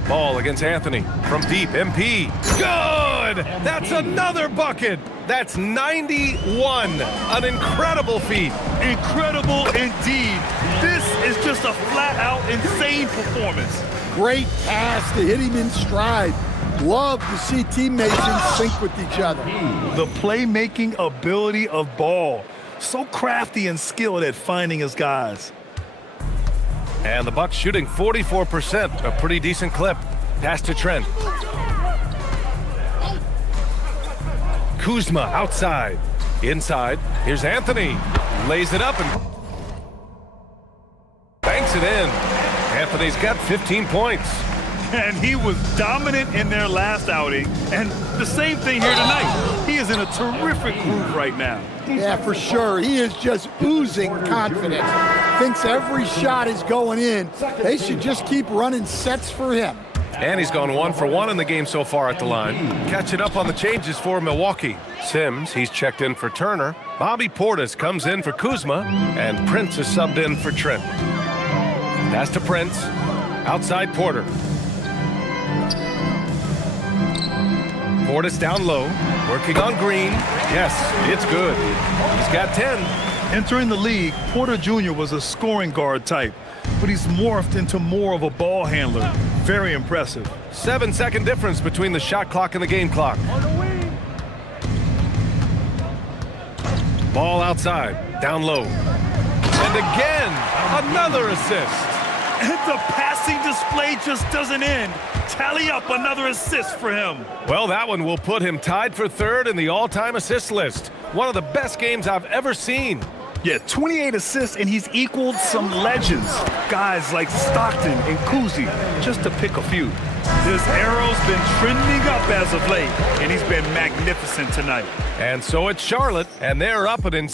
Ball against Anthony from deep. MP. Good! That's another bucket. That's 91. An incredible feat. Incredible indeed. This is just a flat-out insane performance. Great pass to hit him in stride. Love to see teammates in sync with each other. The playmaking ability of Ball. So crafty and skilled at finding his guys. And the Bucks shooting 44%, a pretty decent clip. Pass to Trent. Kuzma outside. Inside, here's Anthony. Lays it up and banks it in. Anthony's got 15 points. And he was dominant in their last outing. And the same thing here tonight. He is in a terrific groove right now. Yeah, for sure. He is just oozing confidence. Thinks every shot is going in. They should just keep running sets for him. And he's gone 1 for 1 in the game so far at the line. Catching up on the changes for Milwaukee. Sims, he's checked in for Turner. Bobby Portis comes in for Kuzma. And Prince is subbed in for Trent. Pass to Prince. Outside Porter. Portis down low. Working on Green. Yes, it's good. He's got 10. Entering the league, Porter Jr. was a scoring guard type, but he's morphed into more of a ball handler. Very impressive. 7-second difference between the shot clock and the game clock. Ball outside, down low. And again, another assist. And the passing display just doesn't end. Tally up another assist for him. Well, that one will put him tied for 3rd in the all-time assist list. One of the best games I've ever seen. Yeah, 28 assists, and he's equaled some legends. Guys like Stockton and Kuzi, just to pick a few. This arrow's been trending up as of late, and he's been magnificent tonight. And so it's Charlotte, and they're up and in.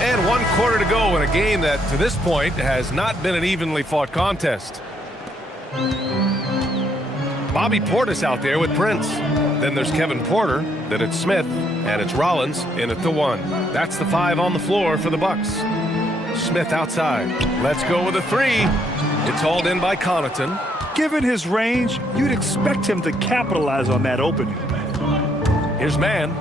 And 1 quarter to go in a game that, to this point, has not been an evenly fought contest. Bobby Portis out there with Prince. Then there's Kevin Porter. Then it's Smith. And it's Rollins in at the 1. That's the 5 on the floor for the Bucks. Smith outside. Let's go with a 3. It's hauled in by Connaughton. Given his range, you'd expect him to capitalize on that opening. Here's Mann.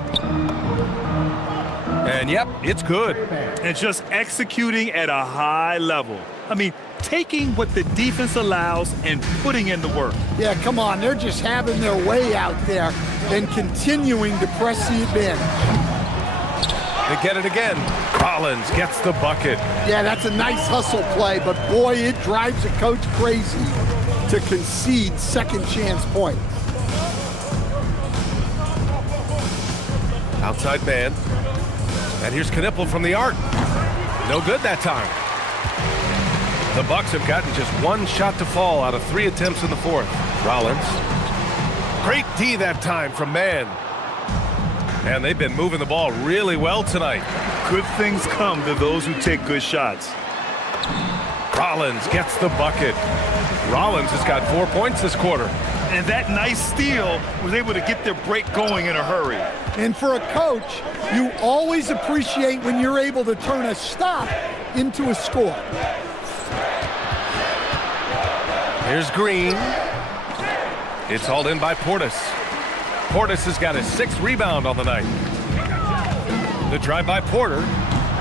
And yep, it's good. And just executing at a high level. I mean, taking what the defense allows and putting in the work. Yeah, come on. They're just having their way out there and continuing to press the advantage. They get it again. Rollins gets the bucket. Yeah, that's a nice hustle play, but boy, it drives a coach crazy to concede second chance points. Outside man. And here's Knipple from the arc. No good that time. The Bucks have gotten just 1 shot to fall out of 3 attempts in the 4th. Rollins. Great D that time from Mann. And they've been moving the ball really well tonight. Good things come to those who take good shots. Rollins gets the bucket. Rollins has got 4 points this quarter. And that nice steal was able to get their break going in a hurry. And for a coach, you always appreciate when you're able to turn a stop into a score. Here's Green. It's hauled in by Portis. Portis has got his 6th rebound on the night. The drive by Porter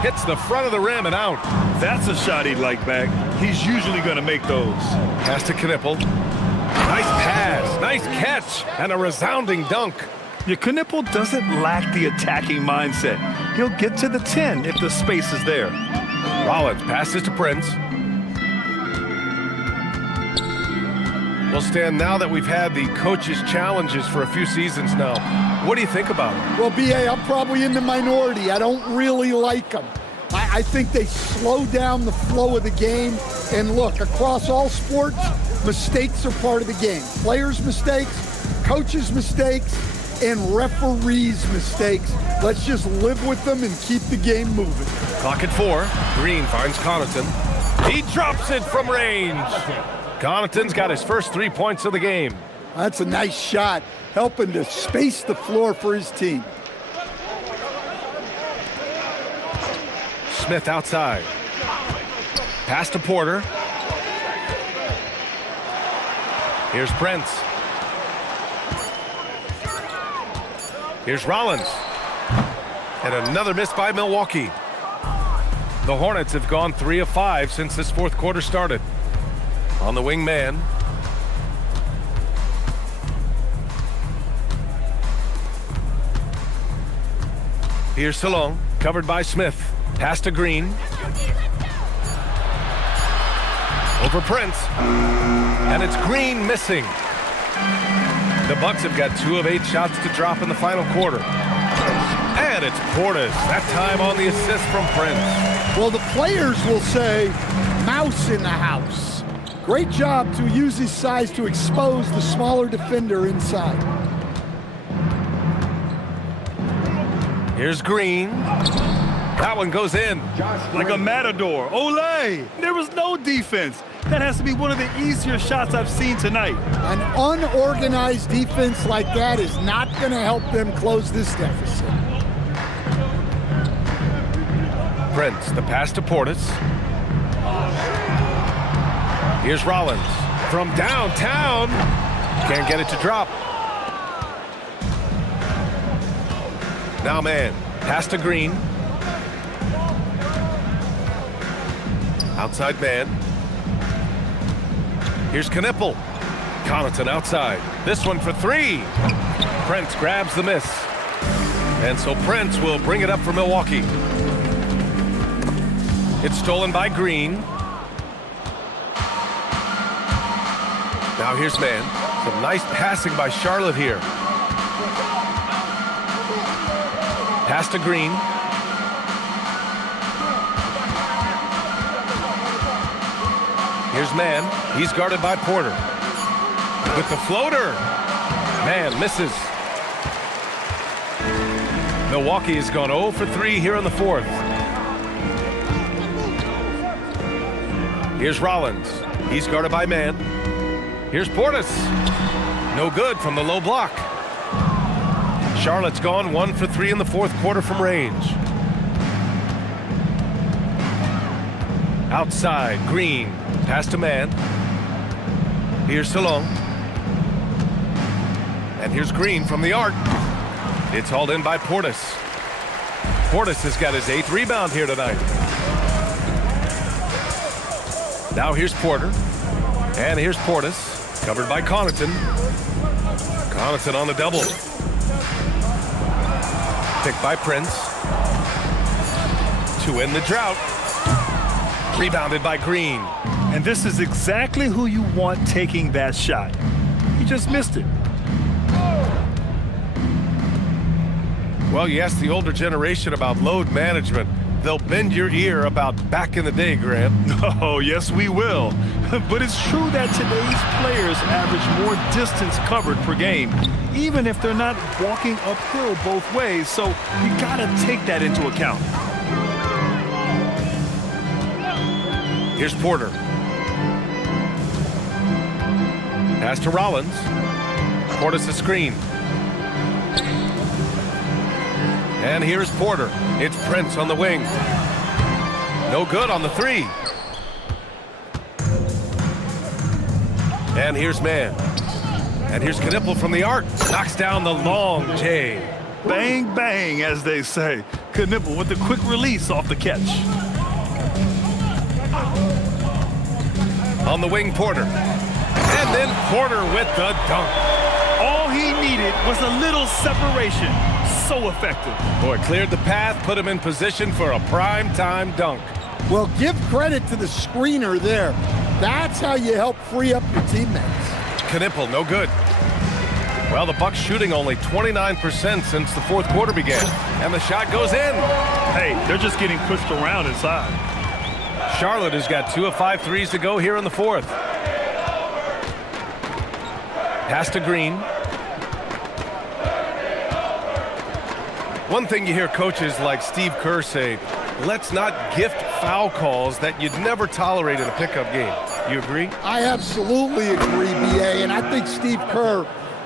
hits the front of the rim and out. That's a shot he'd like back. He's usually going to make those. Pass to Knipple. Nice pass, nice catch, and a resounding dunk. Your Knipple doesn't lack the attacking mindset. He'll get to the 10 if the space is there. Rollins passes to Prince. Well, Stan, now that we've had the coaches' challenges for a few seasons now, what do you think about it? Well, B.A., I'm probably in the minority. I don't really like them. I think they slow down the flow of the game. And look, across all sports, mistakes are part of the game. Players' mistakes, coaches' mistakes, and referees' mistakes. Let's just live with them and keep the game moving. Clock at 4. Green finds Connaughton. He drops it from range. Connaughton's got his first 3 points of the game. That's a nice shot, helping to space the floor for his team. Smith outside. Pass to Porter. Here's Prince. Here's Rollins. And another miss by Milwaukee. The Hornets have gone 3 of 5 since this 4th quarter started. On the wing man. Here's Salon, covered by Smith. Pass to Green. Over Prince. And it's Green missing. The Bucks have got 2 of 8 shots to drop in the final quarter. And it's Portis, that time on the assist from Prince. Well, the players will say, mouse in the house. Great job to use his size to expose the smaller defender inside. Here's Green. That one goes in. Like a matador. Olay! There was no defense. That has to be one of the easier shots I've seen tonight. An unorganized defense like that is not going to help them close this deficit. Prince, the pass to Portis. Here's Rollins from downtown. Can't get it to drop. Now man, pass to Green. Outside man. Here's Knipple. Connaughton outside. This one for three. Prince grabs the miss. And so Prince will bring it up for Milwaukee. It's stolen by Green. Now here's man. Some nice passing by Charlotte here. Pass to Green. Here's man. He's guarded by Porter. With the floater. Man misses. Milwaukee has gone 0 for 3 here in the fourth. Here's Rollins. He's guarded by man. Here's Portis. No good from the low block. Charlotte's gone 1 for 3 in the fourth quarter from range. Outside, Green. Pass to man. Here's Salon. And here's Green from the arc. It's hauled in by Portis. Portis has got his 8th rebound here tonight. Now here's Porter. And here's Portis. Covered by Connaughton. Connaughton on the double. Picked by Prince. To end the drought. Rebounded by Green. And this is exactly who you want taking that shot. He just missed it. Well, you ask the older generation about load management, they'll bend your ear about back in the day, Grant. Oh, yes, we will. But it's true that today's players average more distance covered per game, even if they're not walking uphill both ways. So you gotta take that into account. Here's Porter. Pass to Rollins. Portis a screen. And here's Porter. It's Prince on the wing. No good on the three. And here's man. And here's Knipple from the arc. Knocks down the long J. Bang, bang, as they say. Knipple with the quick release off the catch. On the wing, Porter. And then Porter with the dunk. All he needed was a little separation. So effective. Boy, cleared the path, put him in position for a prime-time dunk. Well, give credit to the screener there. That's how you help free up your teammates. Knipple, no good. Well, the Bucks shooting only 29% since the fourth quarter began. And the shot goes in. Hey, they're just getting pushed around inside. Charlotte has got 2 of 5 threes to go here in the fourth. Pass to Green. One thing you hear coaches like Steve Kerr say, let's not gift foul calls that you'd never tolerate in a pickup game. You agree? I absolutely agree, B.A., and I think Steve Kerr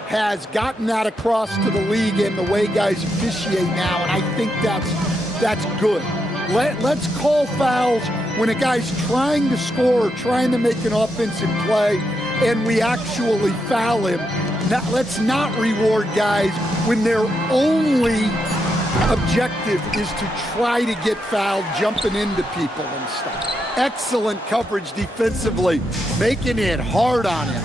has gotten that across to the league and the way guys officiate now, and I think that's good. Let's call fouls when a guy's trying to score or trying to make an offensive play and we actually foul him. Now, let's not reward guys when their only objective is to try to get fouled, jumping into people and stuff. Excellent coverage defensively, making it hard on him.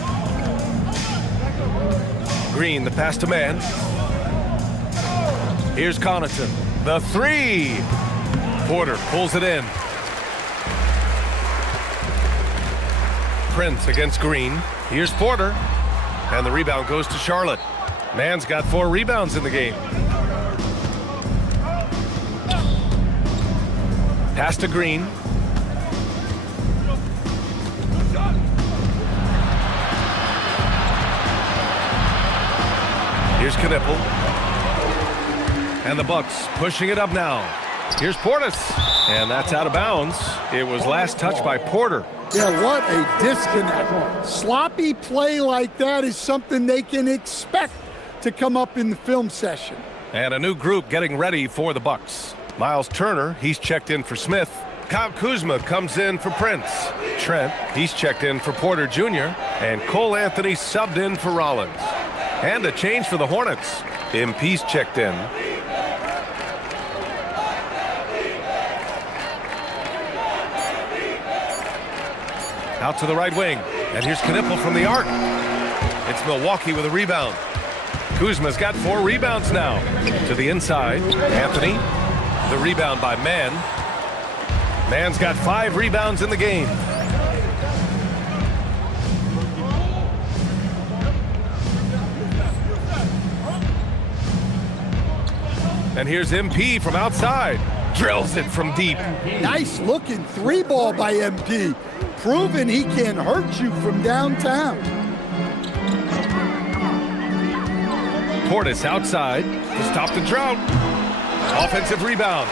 Green, the pass to man. Here's Connaughton. The three. Porter pulls it in. Prince against Green. Here's Porter. And the rebound goes to Charlotte. Man's got 4 rebounds in the game. Pass to Green. Here's Knipple. And the Bucks pushing it up now. Here's Portis. And that's out of bounds. It was last touched by Porter. Yeah, what a disconnect. Sloppy play like that is something they can expect to come up in the film session. And a new group getting ready for the Bucks. Miles Turner, he's checked in for Smith. Kyle Kuzma comes in for Prince. Trent, he's checked in for Porter Jr. And Cole Anthony subbed in for Rollins. And a change for the Hornets. MP's checked in. Out to the right wing. And here's Knipple from the arc. It's Milwaukee with a rebound. Kuzma's got 4 rebounds now. To the inside, Anthony. The rebound by Mann. Mann's got 5 rebounds in the game. And here's MP from outside. Drills it from deep. Nice looking 3-ball by MP. Proving he can hurt you from downtown. Portis outside to stop the drought. Offensive rebound.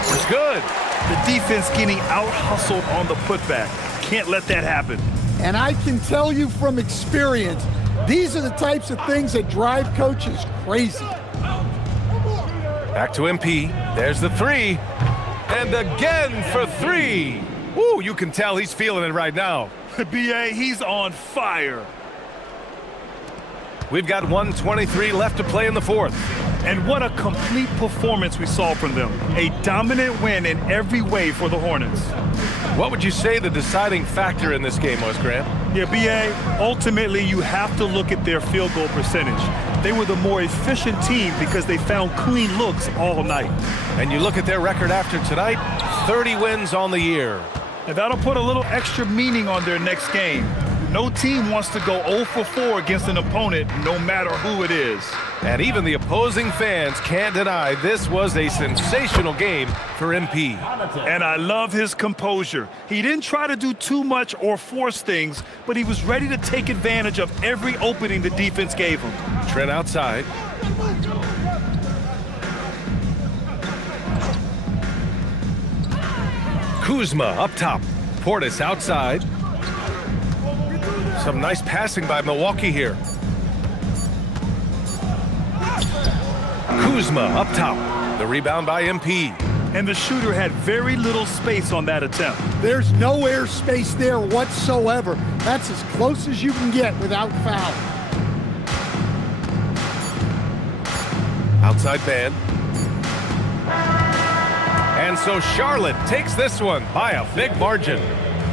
It's good. The defense getting out-hustled on the putback. Can't let that happen. And I can tell you from experience, these are the types of things that drive coaches crazy. Back to MP. There's the 3. And again for 3. Woo, you can tell he's feeling it right now. BA, he's on fire. We've got 1:23 left to play in the 4th. And what a complete performance we saw from them. A dominant win in every way for the Hornets. What would you say the deciding factor in this game was, Grant? Yeah, BA, ultimately you have to look at their field goal percentage. They were the more efficient team because they found clean looks all night. And you look at their record after tonight, 30 wins on the year. And that'll put a little extra meaning on their next game. No team wants to go 0 for 4 against an opponent, no matter who it is. And even the opposing fans can't deny this was a sensational game for MP. And I love his composure. He didn't try to do too much or force things, but he was ready to take advantage of every opening the defense gave him. Trent outside. Kuzma up top. Portis outside. Some nice passing by Milwaukee here. Kuzma up top. The rebound by MP. And the shooter had very little space on that attempt. There's no air space there whatsoever. That's as close as you can get without foul. Outside band. And so Charlotte takes this one by a big margin.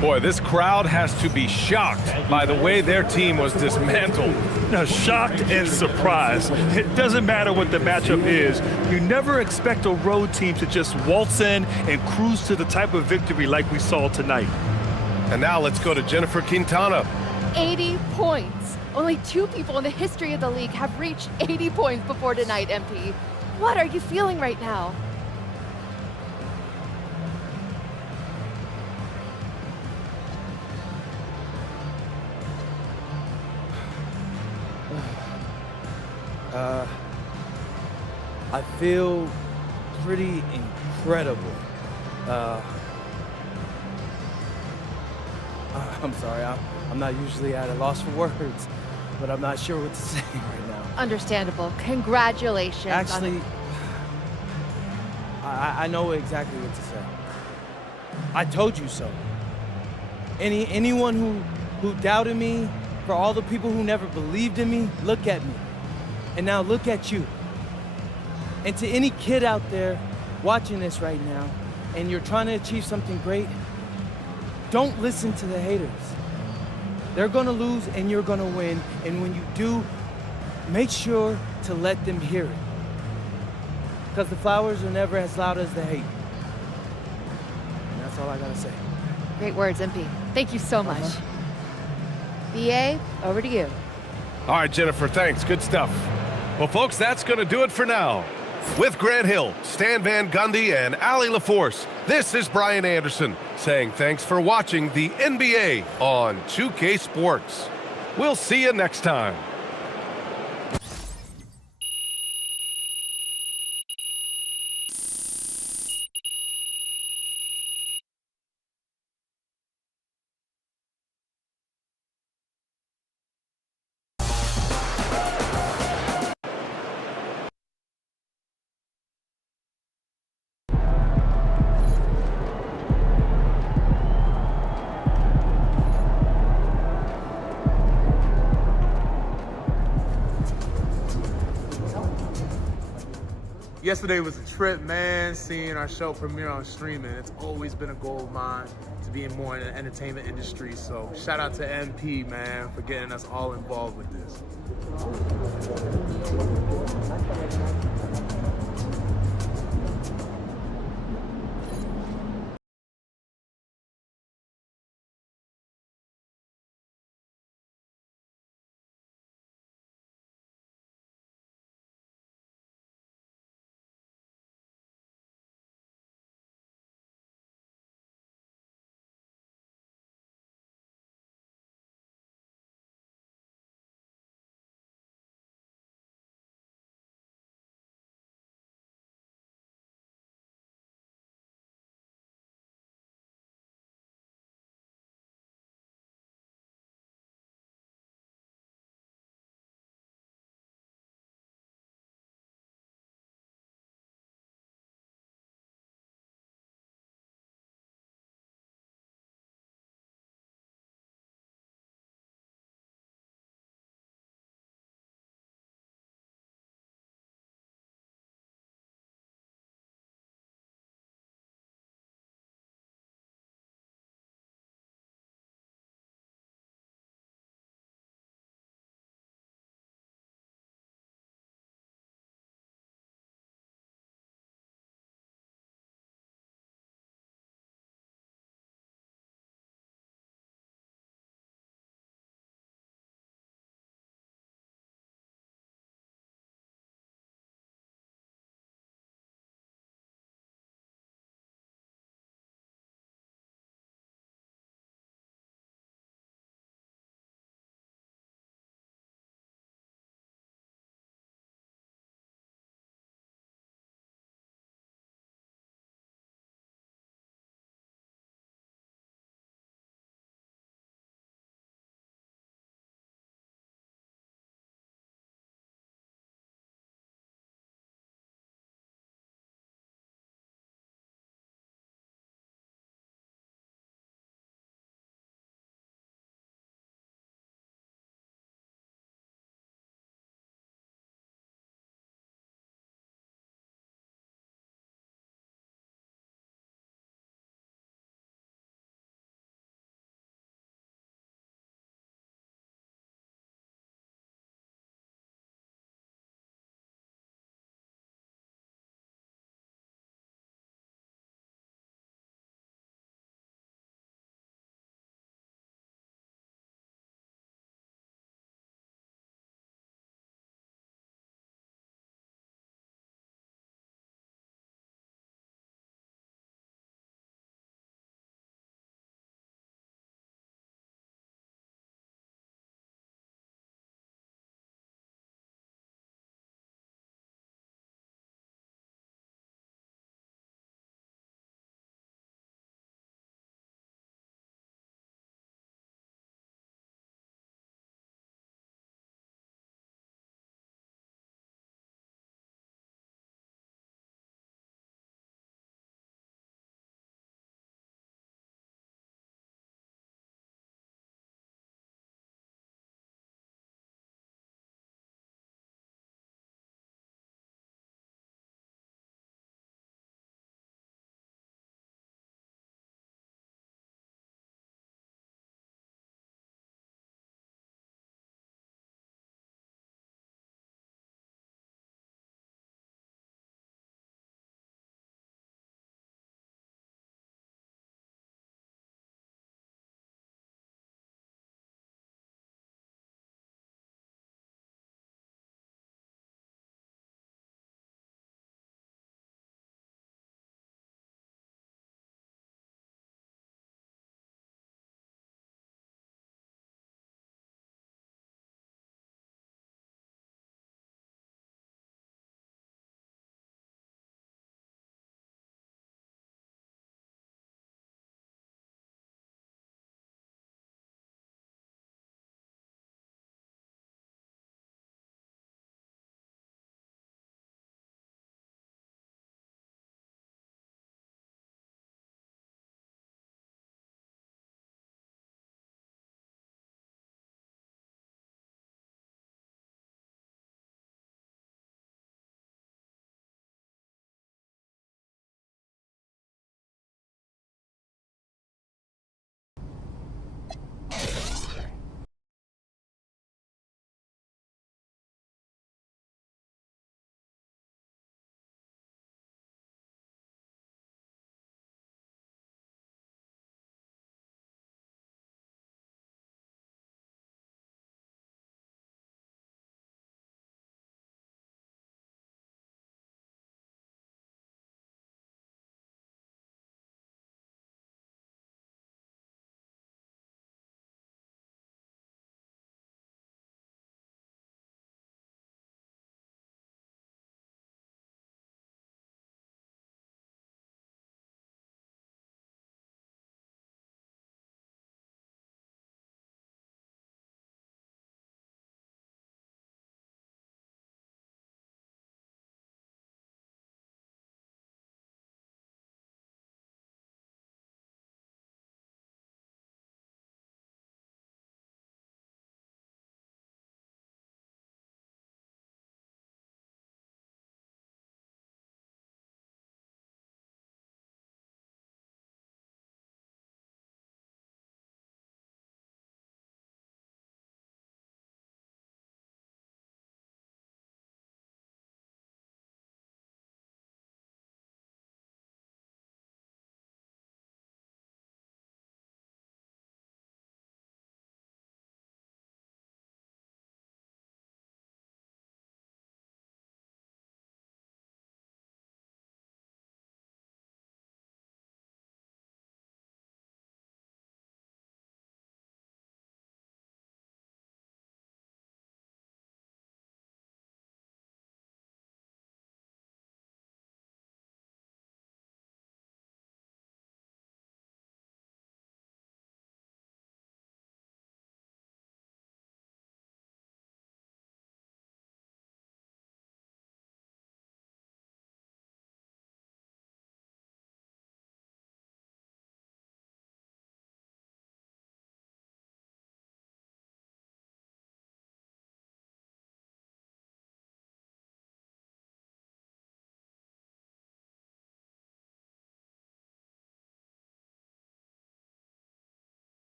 Boy, this crowd has to be shocked by the way their team was dismantled. Now, shocked and surprised. It doesn't matter what the matchup is. You never expect a road team to just waltz in and cruise to the type of victory like we saw tonight. And now let's go to Jennifer Quintana. 80 points. Only 2 people in the history of the league have reached 80 points before tonight, MP. What are you feeling right now? I feel pretty incredible. I'm sorry, I'm not usually at a loss for words, but I'm not sure what to say right now. Understandable. Congratulations. Actually, I know exactly what to say. I told you so. Anyone who doubted me, for all the people who never believed in me, look at me. And now look at you. And to any kid out there watching this right now, and you're trying to achieve something great, don't listen to the haters. They're gonna lose and you're gonna win. And when you do, make sure to let them hear it. Because the flowers are never as loud as the hate. And that's all I gotta say. Great words, MP. Thank you so much. BA, over to you. All right, Jennifer, thanks. Good stuff. Well, folks, that's going to do it for now. With Grant Hill, Stan Van Gundy, and Allie LaForce, this is Brian Anderson saying thanks for watching the NBA on 2K Sports. We'll see you next time. yesterday was a trip, man. Seeing our show premiere on streaming, it's always been a goal of mine to be more in the entertainment industry. So shout out to MP, man, for getting us all involved with this.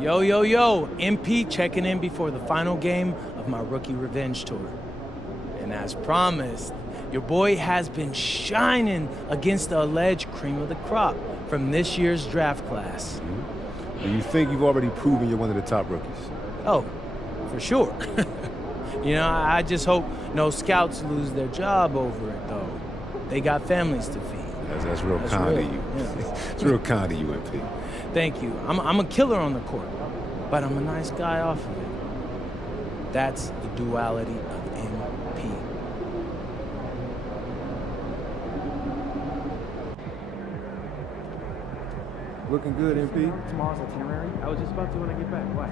Yo, yo, yo, MP checking in before the final game of my rookie revenge tour. And as promised, your boy has been shining against the alleged cream of the crop from this year's draft class. Do you think you've already proven you're one of the top rookies? Oh, for sure. You know, I just hope no scouts lose their job over it, though. They got families to feed. That's real kind of you. Yeah. It's real kind of you, MP. Thank you. I'm a killer on the court, but I'm a nice guy off of it. That's the duality of MP. Looking good, MP. Tomorrow's itinerary? I was just about to when I get back. Why?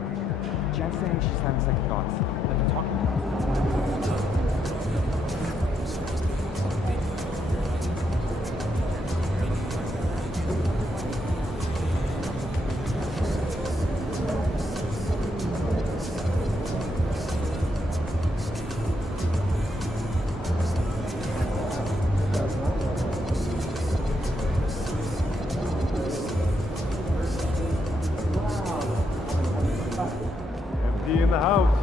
Jen's saying she's having second thoughts. Let me talk about it. MP in the house.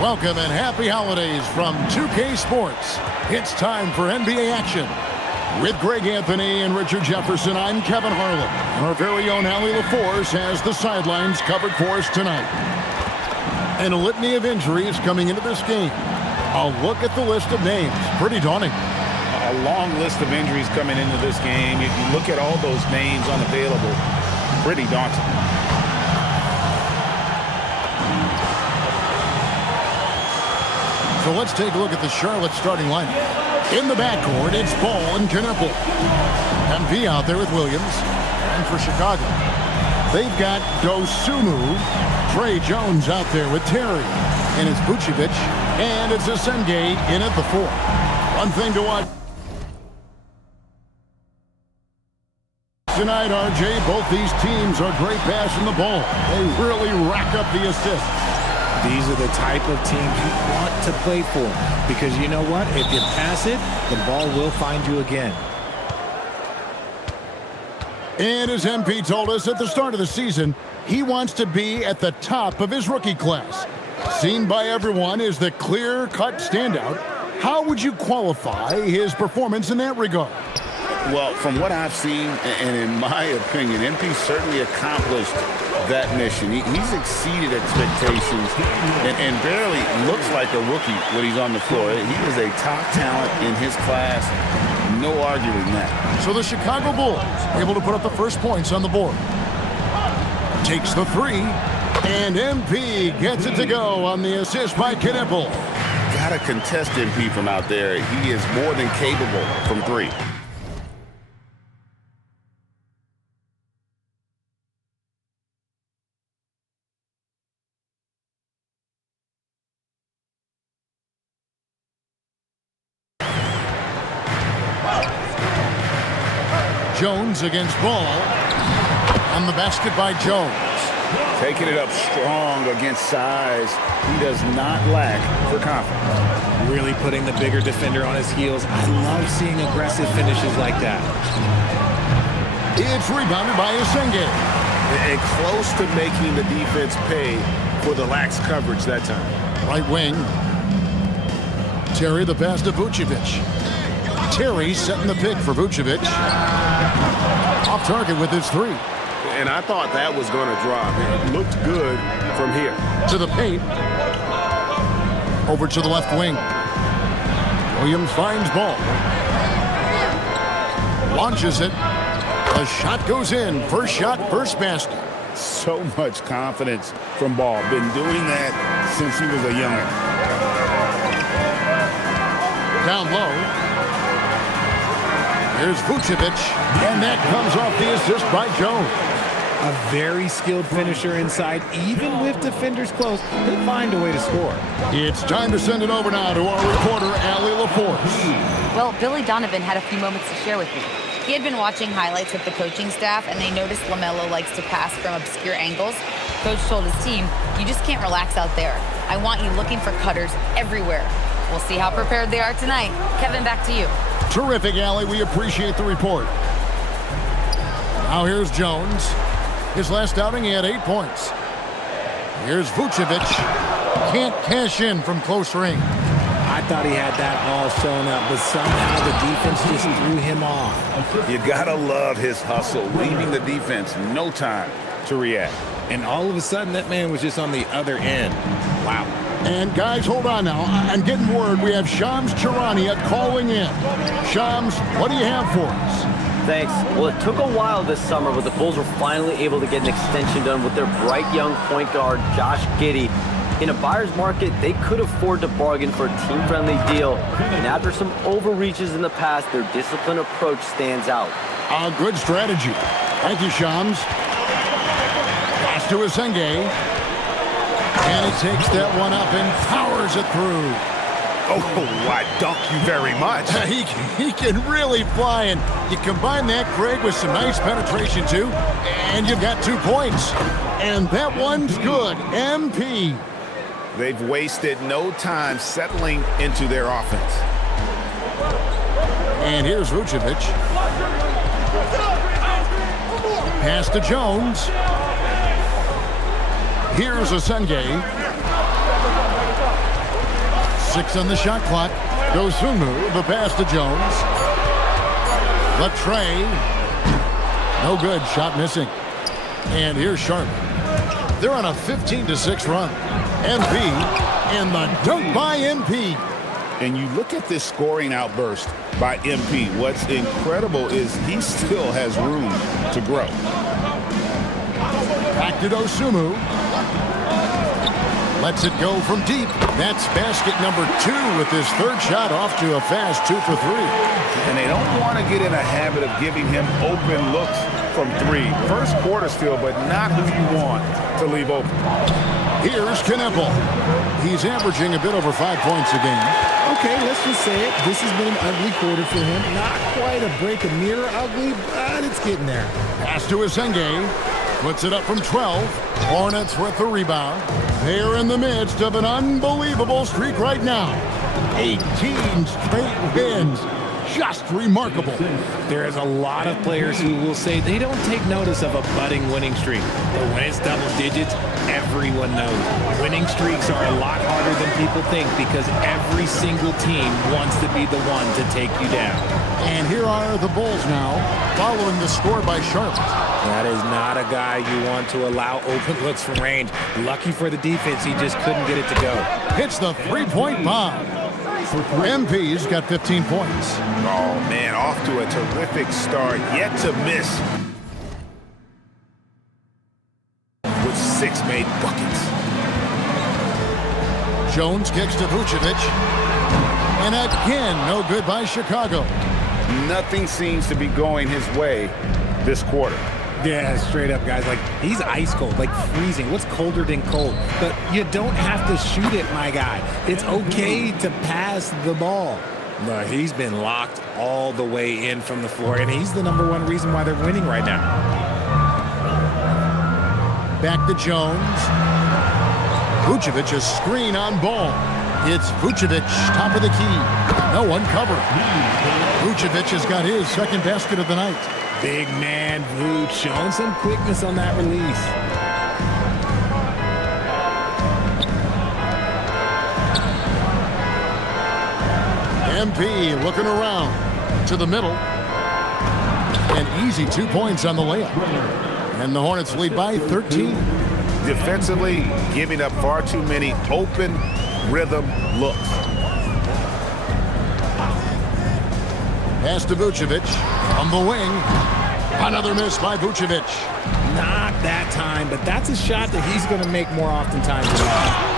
Welcome and happy holidays from 2K Sports. It's time for NBA action. With Greg Anthony and Richard Jefferson, I'm Kevin Harlan. And our very own Allie LaForce has the sidelines covered for us tonight. And a litany of injuries coming into this game. A look at the list of names. Pretty daunting. A long list of injuries coming into this game. If you look at all those names unavailable, pretty daunting. So let's take a look at the Charlotte starting lineup. In the backcourt, it's Ball and Knueppel. MP out there with Williams. And for Chicago, they've got Dosunmu. Trey Jones out there with Terry. And it's Vucevic. And it's Asenge in at the 4. One thing to watch tonight, RJ, both these teams are great passing the ball. They really rack up the assists. These are the type of teams you want to play for, because you know what? If you pass it, the ball will find you again. And as MP told us at the start of the season, he wants to be at the top of his rookie class. Seen by everyone as the clear-cut standout, how would you qualify his performance in that regard? Well, from what I've seen, and in my opinion, MP certainly accomplished that mission. He's exceeded expectations and barely looks like a rookie when he's on the floor. He is a top talent in his class. No arguing that. So the Chicago Bulls able to put up the first points on the board. Takes the 3, and MP gets it to go on the assist by Knueppel. Got to contest MP from out there. He is more than capable from 3. Jones against Ball. On the basket by Jones. Taking it up strong against size. He does not lack for confidence. Really putting the bigger defender on his heels. I love seeing aggressive finishes like that. It's rebounded by Isenge. And close to making the defense pay for the lax coverage that time. Right wing. Terry the pass to Vucevic. Terry setting the pick for Vucevic. Off target with his three. And I thought that was going to drop. It looked good from here. To the paint. Over to the left wing. Williams finds ball. Launches it. The shot goes in. First shot, first basket. So much confidence from Ball. Been doing that since he was a youngin'. Down low. Here's Vucevic. And that comes off the assist by Jones. A very skilled finisher inside. Even with defenders close, he'll find a way to score. It's time to send it over now to our reporter, Allie LaForce. Well, Billy Donovan had a few moments to share with me. He had been watching highlights with the coaching staff, and they noticed LaMelo likes to pass from obscure angles. Coach told his team, you just can't relax out there. I want you looking for cutters everywhere. We'll see how prepared they are tonight. Kevin, back to you. Terrific, Allie. We appreciate the report. Now here's Jones. His last outing, he had 8 points. Here's Vucevic. Can't cash in from close range. I thought he had that all shown up, but somehow the defense just threw him off. You gotta love his hustle, leaving the defense no time to react. And all of a sudden, that man was just on the other end. Wow. And guys, hold on now. I'm getting word we have Shams Charania calling in. Shams, what do you have for us? Thanks. Well, it took a while this summer, but the Bulls were finally able to get an extension done with their bright young point guard, Josh Giddey. In a buyer's market, they could afford to bargain for a team-friendly deal. And after some overreaches in the past, their disciplined approach stands out. A good strategy. Thank you, Shams. Pass to Isenge. And he takes that one up and powers it through. Oh, I dunk you very much. He can really fly, and you combine that, Craig, with some nice penetration, too, and you've got 2 points. And that one's good. MP. They've wasted no time settling into their offense. And here's Vucevic. Pass to Jones. Here's Isenge. 6 on the shot clock. Dosunmu, the pass to Jones. The tray. No good. Shot missing. And here's Sharp. They're on a 15-6 run. MP and the dunk by MP. And you look at this scoring outburst by MP. What's incredible is he still has room to grow. Back to Dosunmu. Lets it go from deep. That's basket number 2 with his 3rd shot off to a fast 2 for 3. And they don't want to get in a habit of giving him open looks from 3. First quarter still, but not who you want to leave open. Here's Kneppel. He's averaging a bit over 5 points a game. Okay, let's just say it. This has been an ugly quarter for him. Not quite a break a mirror ugly, but it's getting there. Pass to Isenge. Puts it up from 12. Hornets with the rebound. They're in the midst of an unbelievable streak right now. 18 straight wins. Just remarkable. There is a lot of players who will say they don't take notice of a budding winning streak. But when it's double digits, everyone knows. Winning streaks are a lot harder than people think because every single team wants to be the one to take you down. And here are the Bulls now, following the score by Sharp. That is not a guy you want to allow open looks from range. Lucky for the defense, he just couldn't get it to go. Hits the three-point bomb. MP's got 15 points. Oh, man, off to a terrific start. Yet to miss with 6 made buckets. Jones kicks to Vucevic. And again, no good by Chicago. Nothing seems to be going his way this quarter. Yeah, straight up, guys. Like, he's ice cold, like freezing. What's colder than cold? But you don't have to shoot it, my guy. It's okay to pass the ball. No, he's been locked all the way in from the floor, and he's the #1 reason why they're winning right now. Back to Jones. Vucevic a screen on ball. It's Vucevic, top of the key. No one covering. Vucevic has got his second basket of the night. Big man Vooch showing some quickness on that release. MP looking around to the middle. An easy 2 points on the layup. And the Hornets lead by 13. Defensively, giving up far too many open rhythm looks. Pass to Vucevic from the wing. Another miss by Vucevic. Not that time, but that's a shot that he's going to make more oftentimes.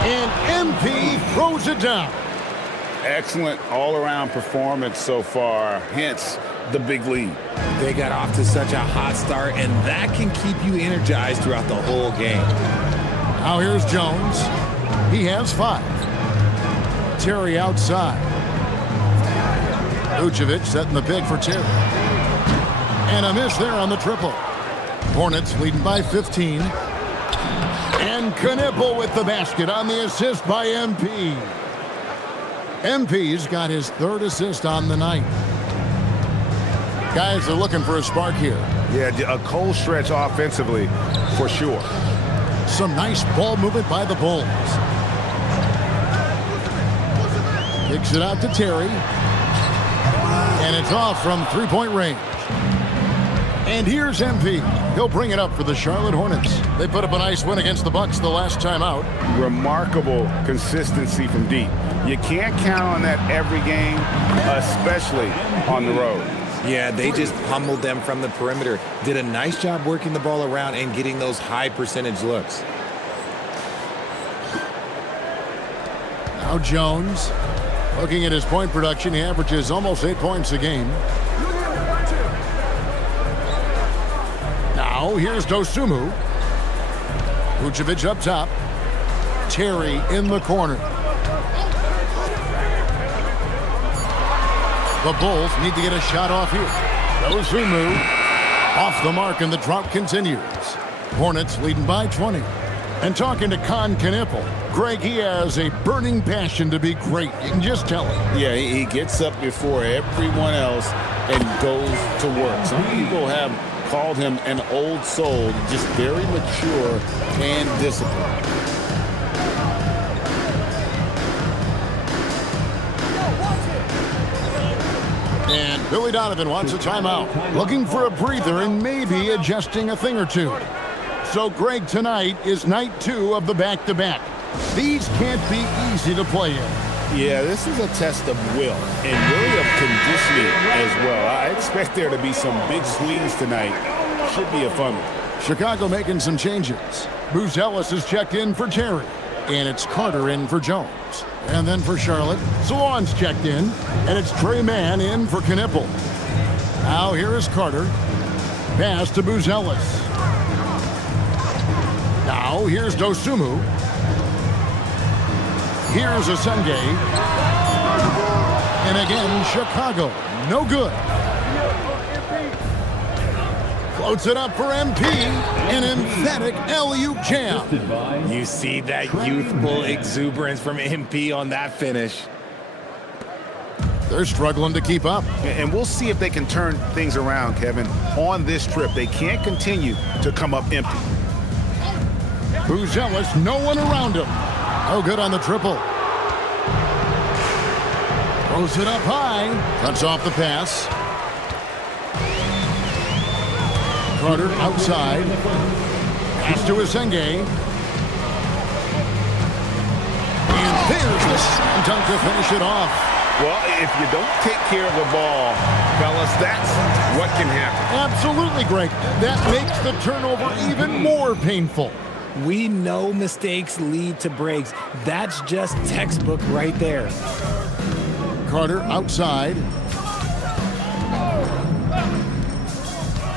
And MP throws it down. Excellent all-around performance so far, hence the big lead. They got off to such a hot start, and that can keep you energized throughout the whole game. Now here's Jones. He has 5. Terry outside. Vucevic setting the pick for Terry. And a miss there on the triple. Hornets leading by 15. And Knipple with the basket on the assist by MP. MP's got his 3rd assist on the night. Guys are looking for a spark here. Yeah, a cold stretch offensively, for sure. Some nice ball movement by the Bulls. Kicks it out to Terry. And it's off from three-point range. And here's MP. He'll bring it up for the Charlotte Hornets. They put up a nice win against the Bucks the last time out. Remarkable consistency from deep. You can't count on that every game, especially on the road. Yeah, they just pummeled them from the perimeter. Did a nice job working the ball around and getting those high percentage looks. Now Jones, looking at his point production, he averages almost 8 points a game. Now here's Dosunmu. Vucevic up top. Terry in the corner. The Bulls need to get a shot off here. Dosunmu off the mark, and the drought continues. Hornets leading by 20. And talking to Knipple, Greg, he has a burning passion to be great. You can just tell him. Yeah, he gets up before everyone else and goes to work. Some people have called him an old soul, just very mature and disciplined. And Billy Donovan wants a timeout, looking for a breather and maybe adjusting a thing or two. So, Greg, tonight is night 2 of the back-to-back. These can't be easy to play in. Yeah, this is a test of will and really of conditioning as well. I expect there to be some big swings tonight. Should be a fun one. Chicago making some changes. Buzelis is checked in for Terry. And it's Carter in for Jones. And then for Charlotte, Salon's checked in. And it's Trey Mann in for Knipple. Now here is Carter. Pass to Buzelis. Now here's Dosunmu. Here's Asenge. And again, Chicago. No good. Floats it up for MP. An emphatic alley-oop jam. You see that youthful exuberance from MP on that finish. They're struggling to keep up. And we'll see if they can turn things around, Kevin, on this trip. They can't continue to come up empty. Buzelis, no one around him. No good on the triple. Throws it up high. Cuts off the pass. Carter outside. Pass to Asenge. And there's the slam dunk to finish it off. Well, if you don't take care of the ball, fellas, that's what can happen. Absolutely, Greg. That makes the turnover even more painful. We know mistakes lead to breaks. That's just textbook right there. Carter outside.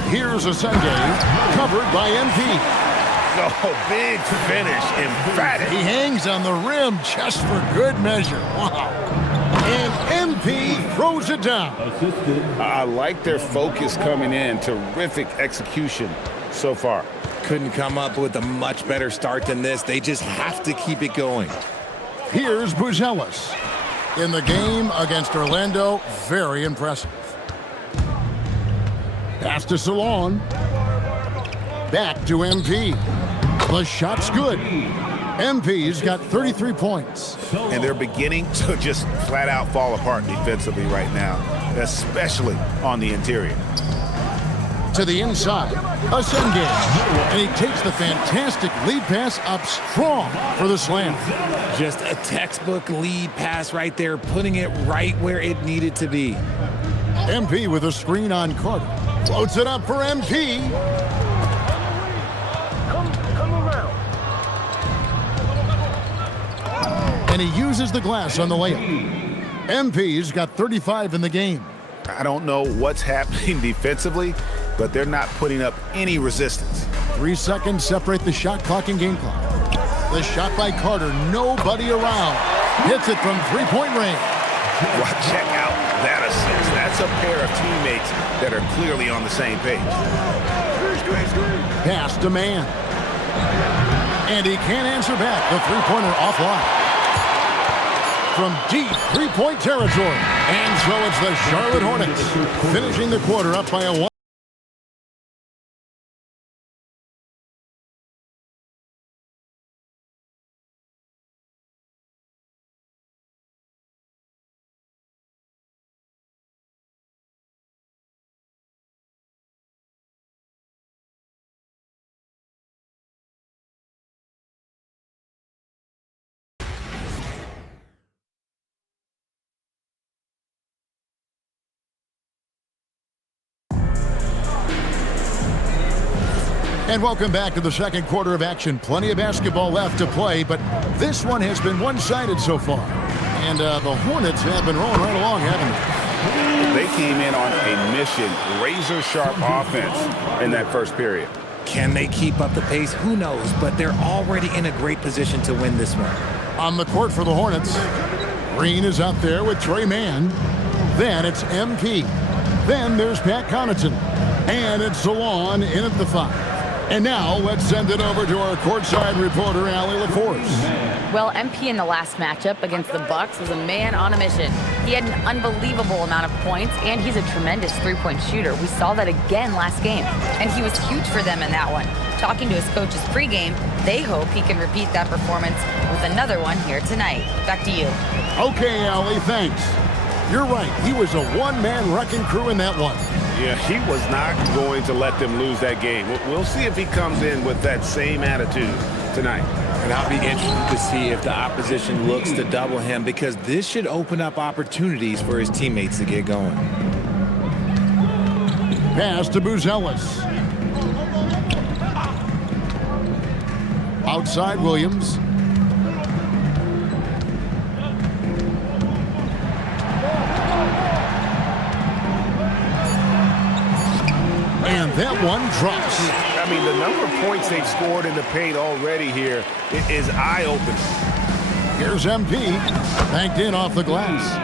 Here's Asenge, covered by MP. Oh, big finish, emphatic. He hangs on the rim just for good measure. Wow. And MP throws it down. I like their focus coming in. Terrific execution so far. couldn't come up with a much better start than this. They just have to keep it going. Here's Buzelis. In the game against Orlando, very impressive. Pass to Salon. Back to MP. The shot's good. MP's got 33 points. And they're beginning to just flat out fall apart defensively right now, especially on the interior. To the inside, Asengage, and he takes the fantastic lead pass up strong for the slam. Just a textbook lead pass right there, putting it right where it needed to be. MP with a screen on Carter. Floats it up for MP. Come around. And he uses the glass on the layup. MP's got 35 in the game. I don't know what's happening defensively, but they're not putting up any resistance. 3 seconds separate the shot clock and game clock. The shot by Carter, nobody around. Hits it from three-point range. Well, check out that assist. That's a pair of teammates that are clearly on the same page. Pass to man. And he can't answer back. The three-pointer offline. From deep three-point territory. And so it's the Charlotte Hornets finishing the quarter up by a 1. And welcome back to the second quarter of action. Plenty of basketball left to play, but this one has been one-sided so far. And the Hornets have been rolling right along, haven't they? They came in on a mission, razor-sharp offense in that first period. Can they keep up the pace? Who knows, but they're already in a great position to win this one. On the court for the Hornets, Green is out there with Trey Mann. Then it's MP. Then there's Pat Connaughton. And it's Salon in at the 5. And now let's send it over to our courtside reporter, Allie LaForce. Well, MP in the last matchup against the Bucks was a man on a mission. He had an unbelievable amount of points, and he's a tremendous three-point shooter. We saw that again last game, and he was huge for them in that one. Talking to his coaches pregame, they hope he can repeat that performance with another one here tonight. Back to you. Okay, Allie, thanks. You're right. He was a one-man wrecking crew in that one. Yeah, he was not going to let them lose that game. We'll see if he comes in with that same attitude tonight. And I'll be interested to see if the opposition looks to double him, because this should open up opportunities for his teammates to get going. Pass to Buzelis. Outside Williams. And that one drops. I mean, the number of points they've scored in the paint already here is eye-opening. Here's MP, banked in off the glass.